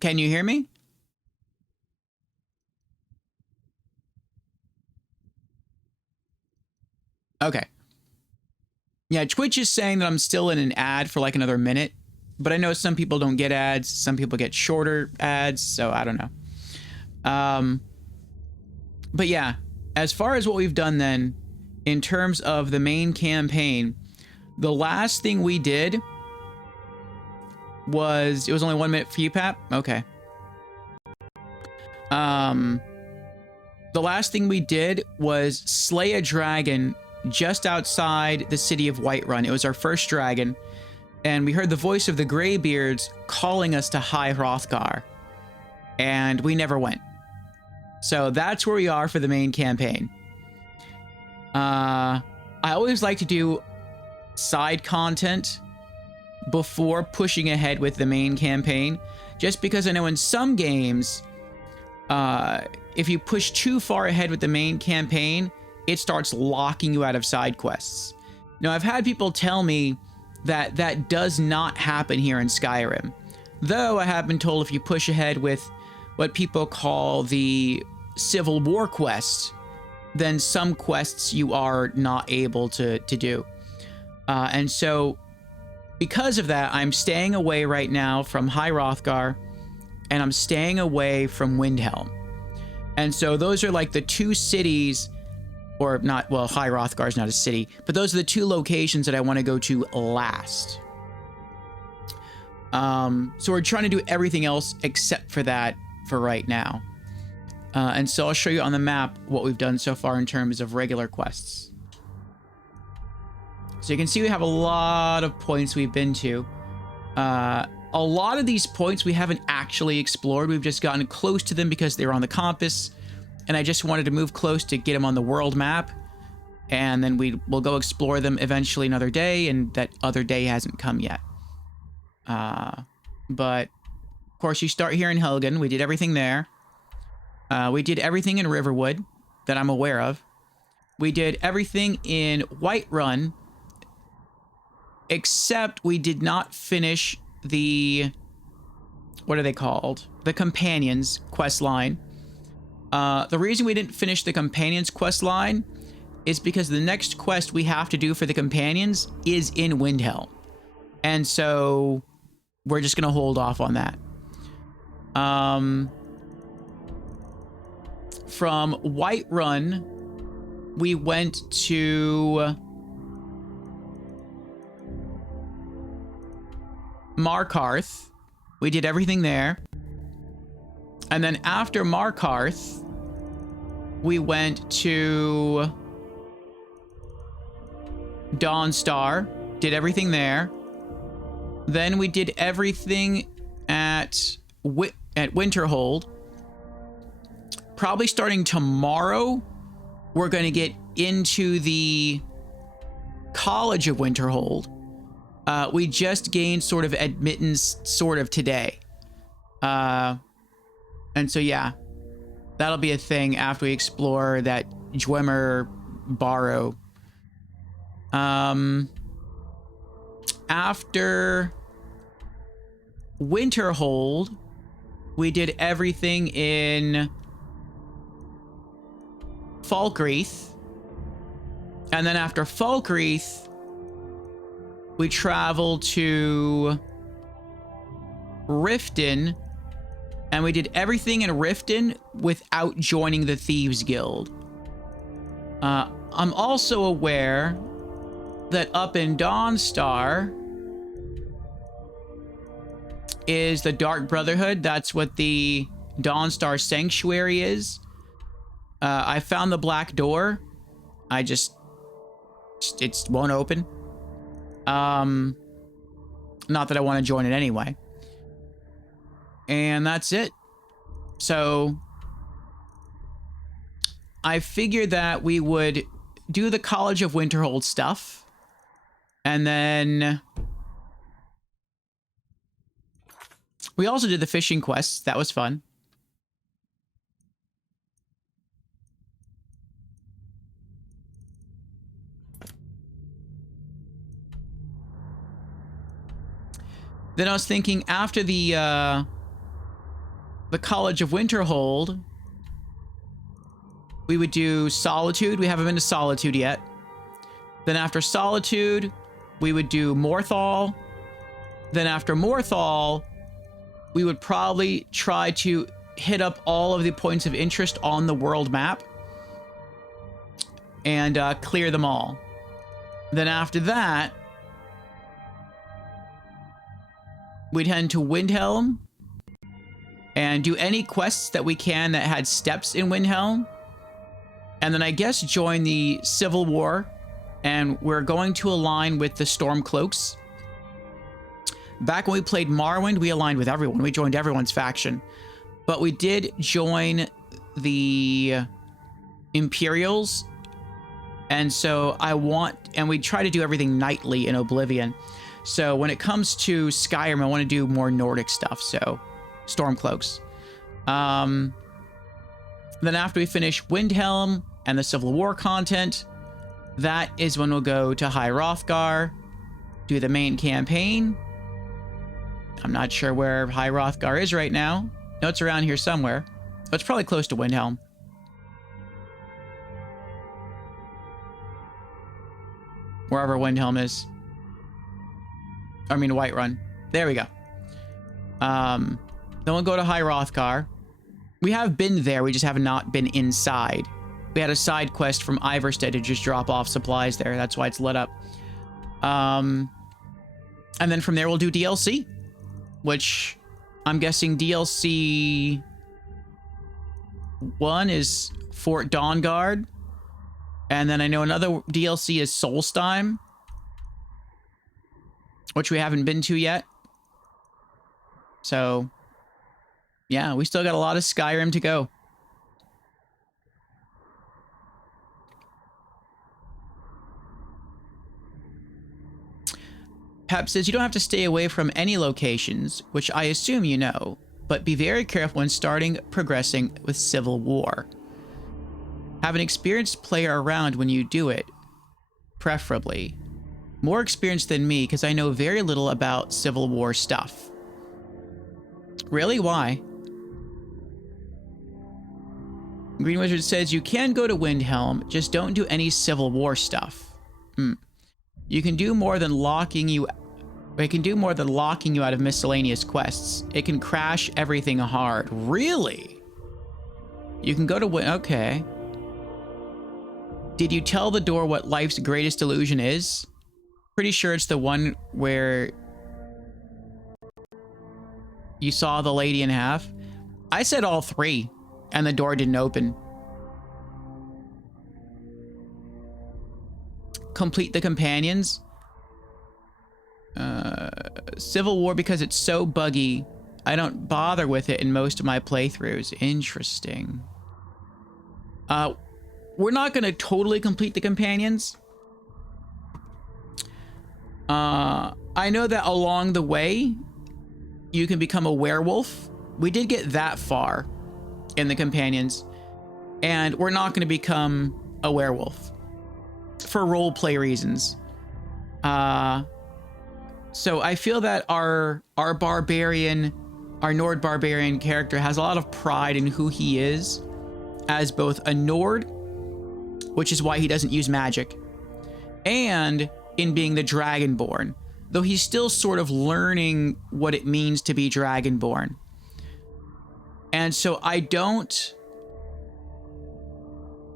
Can you hear me? Okay. Yeah, Twitch is saying that I'm still in an ad for like another minute, but I know some people don't get ads. Some people get shorter ads, so I don't know. But yeah, as far as what we've done then, in terms of the main campaign, the last thing we did was, it was only 1 minute for you, Pap? Okay. The last thing we did was slay a dragon just outside the city of Whiterun. It was our first dragon, and we heard the voice of the Greybeards calling us to High Hrothgar, and we never went. So that's where we are for the main campaign. I always like to do side content before pushing ahead with the main campaign, just because I know in some games, if you push too far ahead with the main campaign, it starts locking you out of side quests. Now, I've had people tell me that that does not happen here in Skyrim, though I have been told if you push ahead with what people call the Civil War quest, then some quests you are not able to do. And so, because of that, I'm staying away right now from High Hrothgar, and I'm staying away from Windhelm. And so those are like the two cities, or not, well, High Hrothgar is not a city, but those are the two locations that I want to go to last. So we're trying to do everything else except for that for right now. And so I'll show you on the map what we've done so far in terms of regular quests. So you can see we have a lot of points we've been to. A lot of these points we haven't actually explored. We've just gotten close to them because they were on the compass, and I just wanted to move close to get them on the world map, and then we'll go explore them eventually another day, and that other day hasn't come yet. But of course, you start here in Helgen. We did everything there. We did everything in Riverwood that I'm aware of. We did everything in Whiterun except we did not finish the, what are they called? The Companions quest line. The reason we didn't finish the Companions quest line is because the next quest we have to do for the Companions is in Windhelm. And so we're just going to hold off on that. From Whiterun, we went to Markarth. We did everything there. And then after Markarth, we went to Dawnstar, did everything there. Then we did everything at Winterhold. Probably starting tomorrow, we're going to get into the College of Winterhold. We just gained sort of admittance sort of today. And so, yeah, that'll be a thing after we explore that Dwemer Barrow. After Winterhold, we did everything in Falkreath. And then after Falkreath, we traveled to Riften, and we did everything in Riften without joining the Thieves Guild. I'm also aware that up in Dawnstar is the Dark Brotherhood. That's what the Dawnstar Sanctuary is. I found the black door. It won't open. Not that I want to join it anyway. And that's it. So I figured that we would do the College of Winterhold stuff. And then we also did the fishing quests. That was fun. Then I was thinking after the College of Winterhold, we would do Solitude. We haven't been to Solitude yet. Then after Solitude, we would do Morthal. Then after Morthal, we would probably try to hit up all of the points of interest on the world map and clear them all. Then after that, we'd head to Windhelm and do any quests that we can that had steps in Windhelm. And then I guess join the Civil War, and we're going to align with the Stormcloaks. Back when we played Morrowind, we aligned with everyone. We joined everyone's faction. But we did join the Imperials. And so we try to do everything nightly in Oblivion. So when it comes to Skyrim, I want to do more Nordic stuff. So Stormcloaks. Then after we finish Windhelm and the Civil War content, that is when we'll go to High Hrothgar, do the main campaign. I'm not sure where High Hrothgar is right now. No, it's around here somewhere. But it's probably close to Windhelm. Wherever Windhelm is. I mean, Whiterun. There we go. Then we'll go to High Hrothgar. We have been there, we just have not been inside. We had a side quest from Ivarstead to just drop off supplies there. That's why it's lit up. And then from there, we'll do DLC. Which, I'm guessing DLC 1 is Fort Dawnguard. And then I know another DLC is Solstheim, which we haven't been to yet. So, yeah, we still got a lot of Skyrim to go. Pep says you don't have to stay away from any locations, which I assume you know, but be very careful when progressing with Civil War. Have an experienced player around when you do it, preferably. More experienced than me because I know very little about Civil War stuff. Really? Why? Green Wizard says you can go to Windhelm, just don't do any Civil War stuff. You can do more than locking you. It can do more than locking you out of miscellaneous quests. It can crash everything hard. Really? You can go to okay. Did you tell the door what life's greatest illusion is? Pretty sure it's the one where you saw the lady in half. I said all three, and the door didn't open. Complete the companions. Civil War, because it's so buggy, I don't bother with it in most of my playthroughs. Interesting. We're not going to totally complete the companions. I know that along the way, you can become a werewolf. We did get that far in the companions, and we're not going to become a werewolf for roleplay reasons. So I feel that our barbarian, our Nord barbarian character has a lot of pride in who he is as both a Nord, which is why he doesn't use magic, and in being the Dragonborn, though he's still sort of learning what it means to be Dragonborn. And so I don't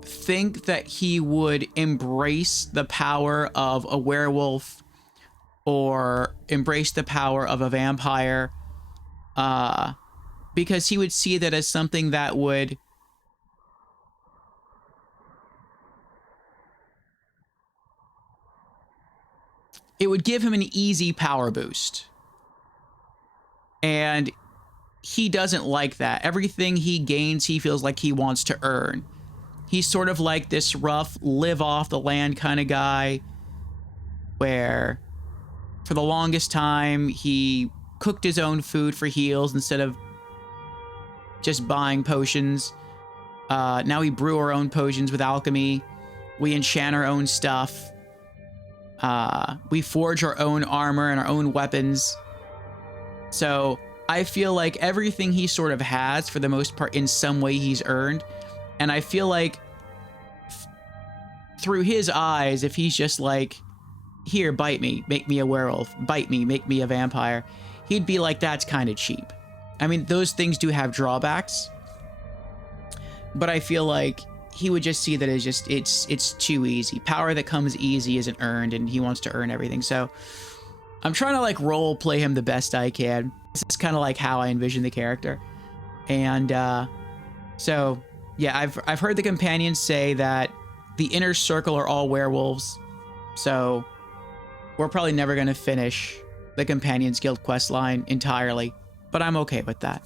think that he would embrace the power of a werewolf or embrace the power of a vampire, because he would see that as something that would give him an easy power boost. And he doesn't like that. Everything he gains, he feels like he wants to earn. He's sort of like this rough, live off the land kind of guy, where for the longest time, he cooked his own food for heals instead of just buying potions. Now we brew our own potions with alchemy. We enchant our own stuff. We forge our own armor and our own weapons. So I feel like everything he sort of has, for the most part, in some way he's earned. And I feel like through his eyes, if he's just like, here, bite me, make me a werewolf, bite me, make me a vampire, he'd be like, that's kind of cheap. I mean, those things do have drawbacks, but I feel like he would just see that as just, it's too easy. Power that comes easy isn't earned, and he wants to earn everything. So I'm trying to like role play him the best I can. This is kind of like how I envision the character. And so yeah, I've heard the companions say that the inner circle are all werewolves. So we're probably never going to finish the Companions Guild quest line entirely, but I'm okay with that.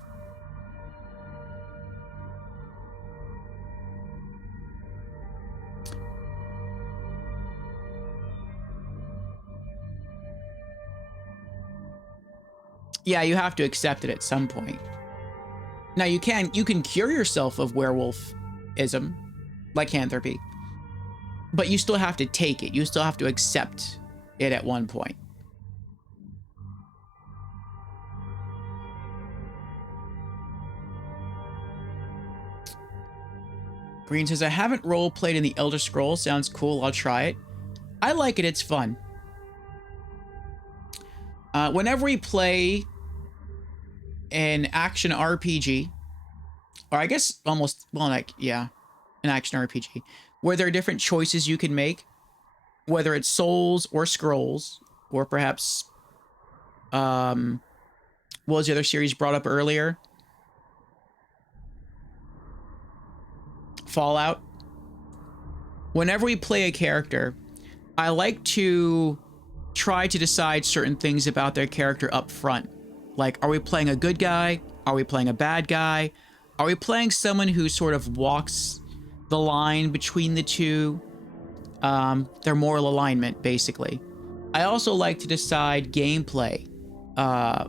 Yeah, you have to accept it at some point. Now you can cure yourself of werewolfism, lycanthropy, but you still have to take it. You still have to accept it at one point. Green says, I haven't role-played in the Elder Scrolls. Sounds cool. I'll try it. I like it. It's fun. Whenever we play an action RPG, or I guess almost, well, like, yeah, an action RPG, where there are different choices you can make, whether it's Souls or Scrolls, or perhaps, what was the other series brought up earlier? Fallout. Whenever we play a character, I like to try to decide certain things about their character up front. Like, are we playing a good guy? Are we playing a bad guy? Are we playing someone who sort of walks the line between the two? Their moral alignment, basically. I also like to decide gameplay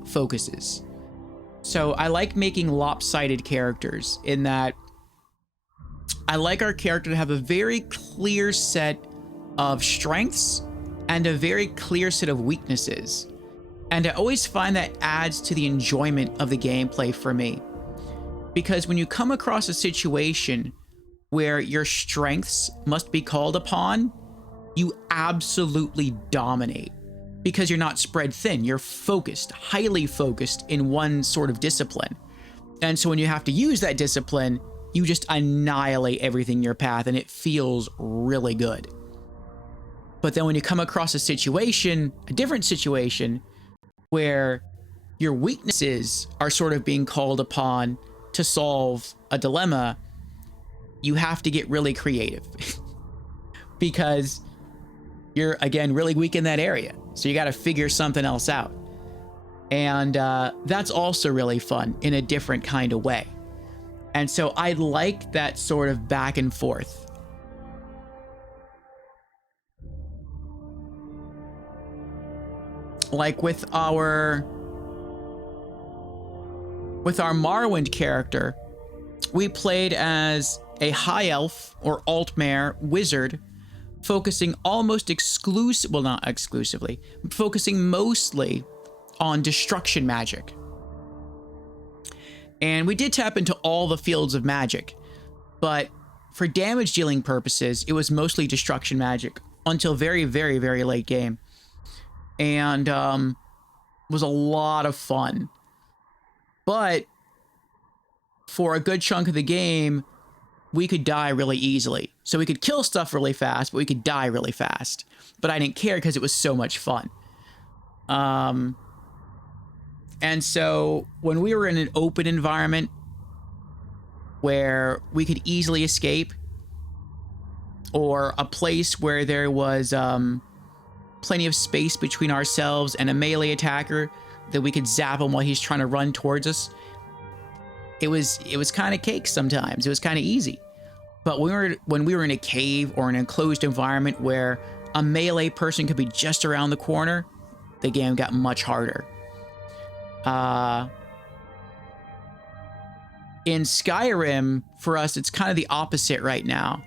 focuses. So I like making lopsided characters in that I like our character to have a very clear set of strengths and a very clear set of weaknesses. And I always find that adds to the enjoyment of the gameplay for me. Because when you come across a situation where your strengths must be called upon, you absolutely dominate. Because you're not spread thin, you're focused, highly focused in one sort of discipline. And so when you have to use that discipline, you just annihilate everything in your path, and it feels really good. But then when you come across a situation, a different situation, where your weaknesses are sort of being called upon to solve a dilemma, you have to get really creative. Because you're, again, really weak in that area. So you got to figure something else out. And that's also really fun in a different kind of way. And so I like that sort of back and forth. Like with our Morrowind character, we played as a high elf or altmare wizard, focusing almost exclusive, well, not exclusively, focusing mostly on destruction magic. And we did tap into all the fields of magic, but for damage dealing purposes, it was mostly destruction magic until very, very, very late game. And was a lot of fun. But for a good chunk of the game, we could die really easily. So we could kill stuff really fast, but we could die really fast. But I didn't care because it was so much fun. And so when we were in an open environment where we could easily escape, or a place where there was plenty of space between ourselves and a melee attacker that we could zap him while he's trying to run towards us, it was kind of cake sometimes. It was kind of easy. But when we were in a cave or an enclosed environment where a melee person could be just around the corner, the game got much harder. In Skyrim, for us, it's kind of the opposite right now,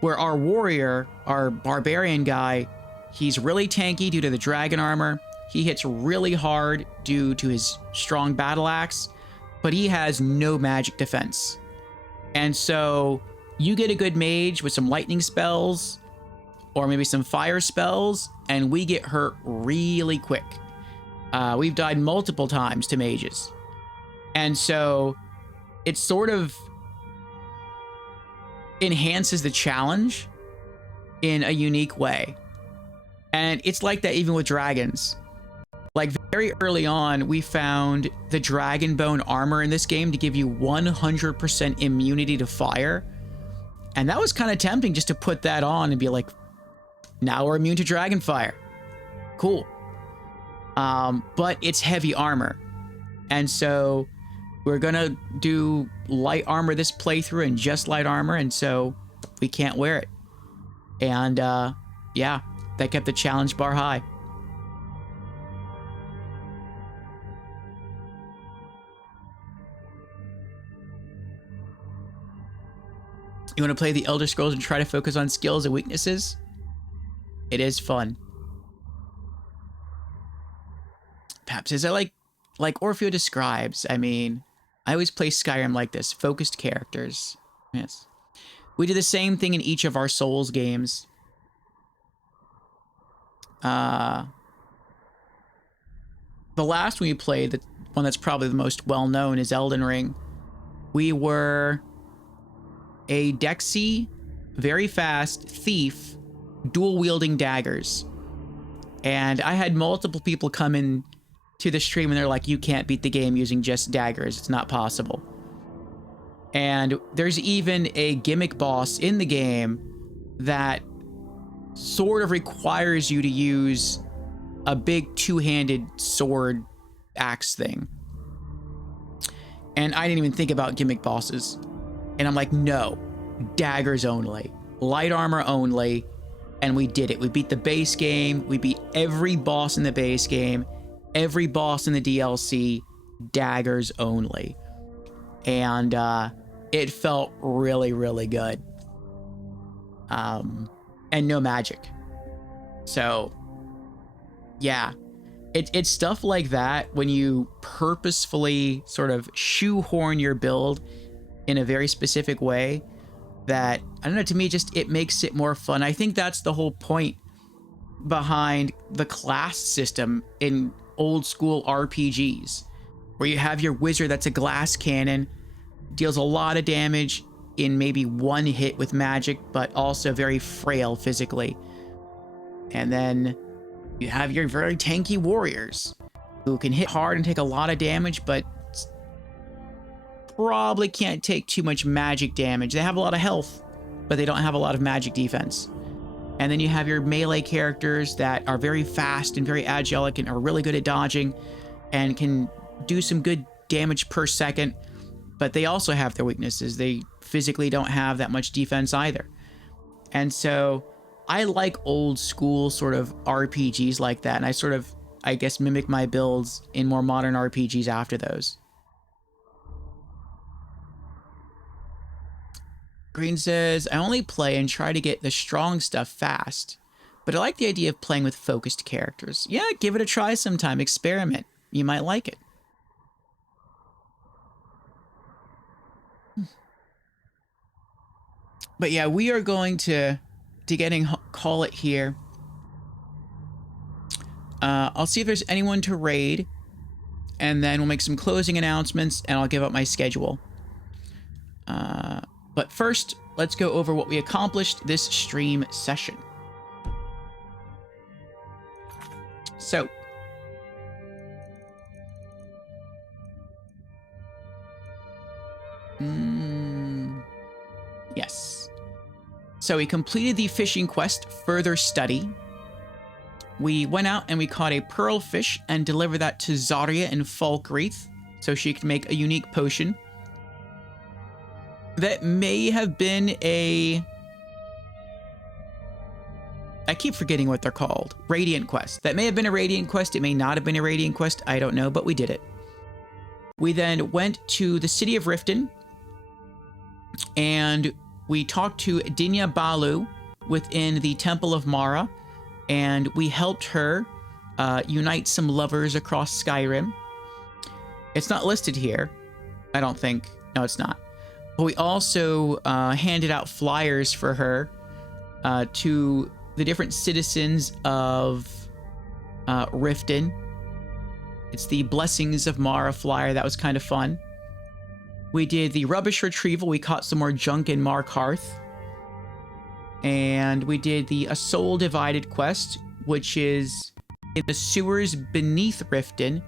where our warrior, our barbarian guy, he's really tanky due to the dragon armor. He hits really hard due to his strong battle axe, but he has no magic defense. And so you get a good mage with some lightning spells or maybe some fire spells, and we get hurt really quick. We've died multiple times to mages. And so it sort of enhances the challenge in a unique way. And it's like that even with dragons. Like very early on, we found the dragon bone armor in this game to give you 100% immunity to fire. And that was kind of tempting just to put that on and be like, now we're immune to dragon fire. Cool. But it's heavy armor. And so we're gonna do light armor this playthrough and just light armor, and so we can't wear it. And yeah, that kept the challenge bar high. You want to play the Elder Scrolls and try to focus on skills and weaknesses? It is fun. Perhaps is it like Orfeo describes? I mean, I always play Skyrim like this, focused characters. Yes. We do the same thing in each of our Souls games. The last one we played, the one that's probably the most well-known, is Elden Ring. We were a Dexy, very fast thief, dual-wielding daggers. And I had multiple people come in to the stream and they're like, you can't beat the game using just daggers. It's not possible. And there's even a gimmick boss in the game that sort of requires you to use a big two-handed sword axe thing. And I didn't even think about gimmick bosses. And I'm like, no, daggers only, light armor only. And we did it. We beat the base game. We beat every boss in the base game, every boss in the DLC, daggers only. And it felt really, really good. And no magic. So Yeah. It's stuff like that when you purposefully sort of shoehorn your build in a very specific way that, I don't know, to me, just it makes it more fun. I think that's the whole point behind the class system in old school RPGs, where you have your wizard that's a glass cannon, deals a lot of damage in maybe one hit with magic, but also very frail physically. And then you have your very tanky warriors who can hit hard and take a lot of damage, but probably can't take too much magic damage. They have a lot of health, but they don't have a lot of magic defense. And then you have your melee characters that are very fast and very agile and are really good at dodging and can do some good damage per second, but they also have their weaknesses. They physically don't have that much defense either. And so I like old school sort of RPGs like that, and I sort of, I guess, mimic my builds in more modern RPGs after those. Green says, I only play and try to get the strong stuff fast, but I like the idea of playing with focused characters. Yeah, give it a try sometime. Experiment. You might like it. But yeah, we are going to call it here. I'll see if there's anyone to raid, and then we'll make some closing announcements, and I'll give up my schedule. But first, let's go over what we accomplished this stream session. So, yes. So we completed the fishing quest, Further Study. We went out and we caught a pearl fish and delivered that to Zaria in Falkreath so she could make a unique potion. That may have been a... I keep forgetting what they're called. Radiant quest. That may have been a Radiant quest. It may not have been a Radiant quest. I don't know, but we did it. We then went to the city of Riften, and we talked to Dinya Balu within the Temple of Mara, and we helped her unite some lovers across Skyrim. It's not listed here, I don't think. No, it's not. But we also handed out flyers for her to the different citizens of Riften. It's the Blessings of Mara flyer. That was kind of fun. We did the rubbish retrieval. We caught some more junk in Markarth. And we did the A Soul Divided quest, which is in the sewers beneath Riften.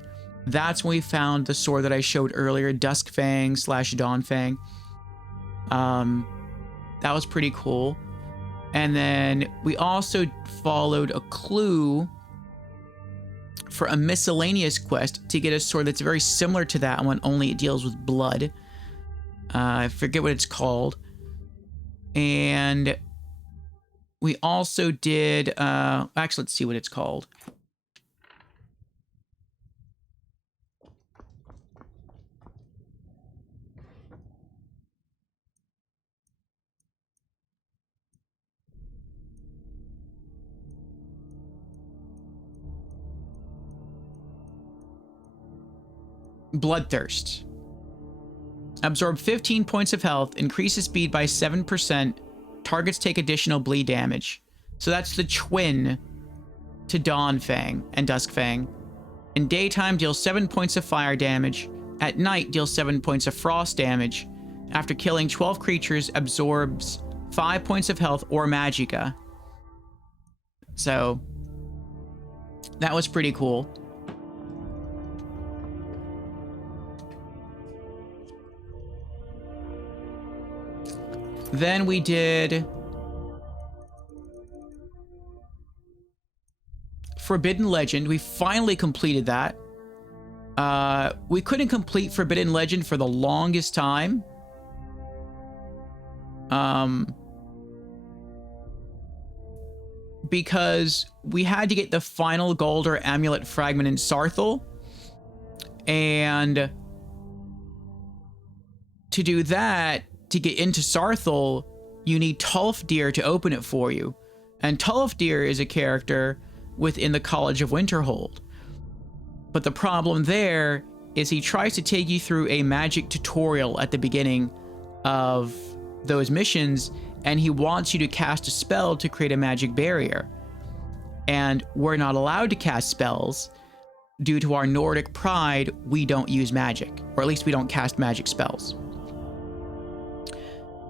That's when we found the sword that I showed earlier, Duskfang / Dawnfang. That was pretty cool. And then we also followed a clue for a miscellaneous quest to get a sword that's very similar to that one, only it deals with blood. I forget what it's called. And we also did, actually, let's see what it's called. Bloodthirst. Absorb 15 points of health, increases speed by 7%, targets take additional bleed damage. So that's the twin to Dawnfang and Duskfang. In daytime, deals 7 points of fire damage. At night, deals 7 points of frost damage. After killing 12 creatures, absorbs 5 points of health or magicka. So, that was pretty cool. Then we did Forbidden Legend. We finally completed that. We couldn't complete Forbidden Legend for the longest time. Because we had to get the final Galder Amulet Fragment in Saarthal. And to do that, to get into Saarthal, you need Tulfdir to open it for you. And Tulfdir is a character within the College of Winterhold. But the problem there is he tries to take you through a magic tutorial at the beginning of those missions, and he wants you to cast a spell to create a magic barrier. And we're not allowed to cast spells. Due to our Nordic pride, we don't use magic, or at least we don't cast magic spells.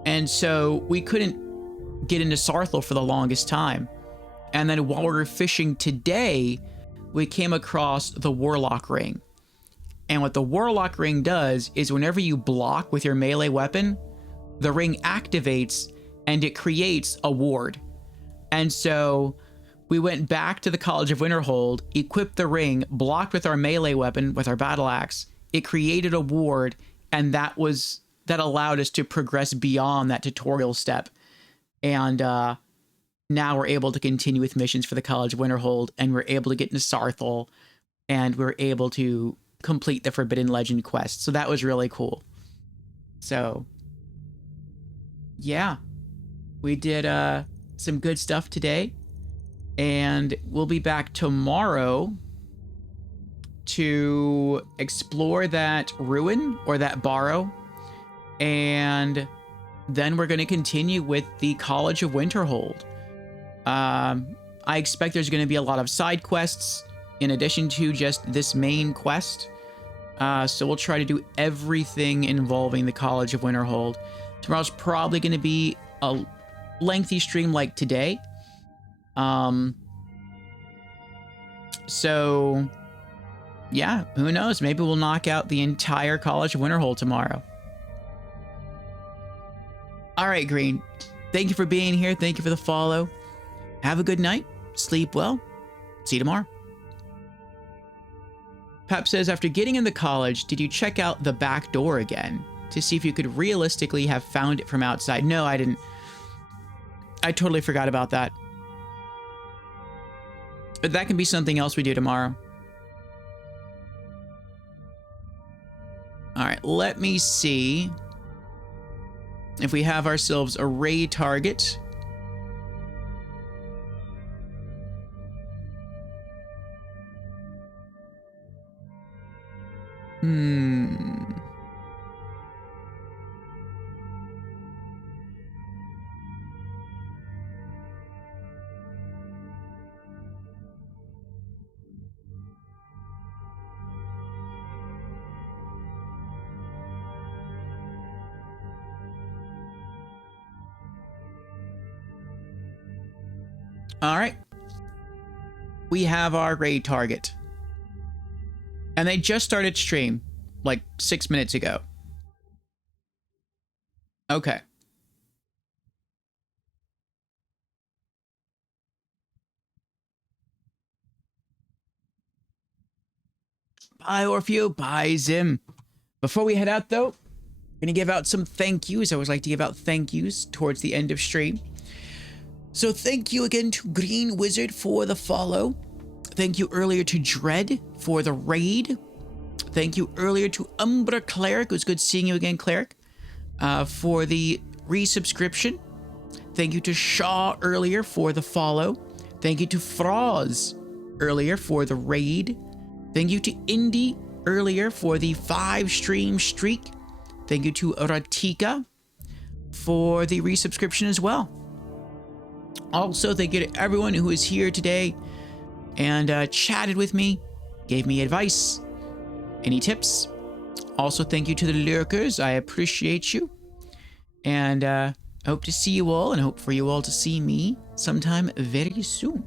And so we couldn't get into Saarthal for the longest time. And then while we were fishing today, we came across the Warlock Ring. And what the Warlock Ring does is whenever you block with your melee weapon, the ring activates and it creates a ward. And so we went back to the College of Winterhold, equipped the ring, blocked with our melee weapon, with our battle axe. It created a ward, and that allowed us to progress beyond that tutorial step. And now we're able to continue with missions for the College of Winterhold, and we're able to get into Saarthal, and we're able to complete the Forbidden Legend quest. So that was really cool. So, yeah. We did some good stuff today. And we'll be back tomorrow to explore that ruin or that barrow. And then we're going to continue with the College of Winterhold. I expect there's going to be a lot of side quests in addition to just this main quest. So we'll try to do everything involving the College of Winterhold. Tomorrow's probably going to be a lengthy stream like today. So yeah, who knows? Maybe we'll knock out the entire College of Winterhold tomorrow. All right, Green. Thank you for being here. Thank you for the follow. Have a good night. Sleep well. See you tomorrow. Pep says, after getting in the college, did you check out the back door again to see if you could realistically have found it from outside? No, I didn't. I totally forgot about that. But that can be something else we do tomorrow. All right, let me see if we have ourselves a raid target. All right. We have our raid target. And they just started stream like 6 minutes ago. Okay. Bye, Orfeo. Bye, Zim. Before we head out, though, I'm going to give out some thank yous. I always like to give out thank yous towards the end of stream. So thank you again to Green Wizard for the follow. Thank you earlier to Dread for the raid. Thank you earlier to Umbra Cleric. It was good seeing you again, Cleric, for the resubscription. Thank you to Shaw earlier for the follow. Thank you to Froz earlier for the raid. Thank you to Indy earlier for the 5-stream streak. Thank you to Ratika for the resubscription as well. Also, thank you to everyone who is here today and chatted with me, gave me advice, any tips. Also, thank you to the lurkers. I appreciate you. And hope to see you all and hope for you all to see me sometime very soon.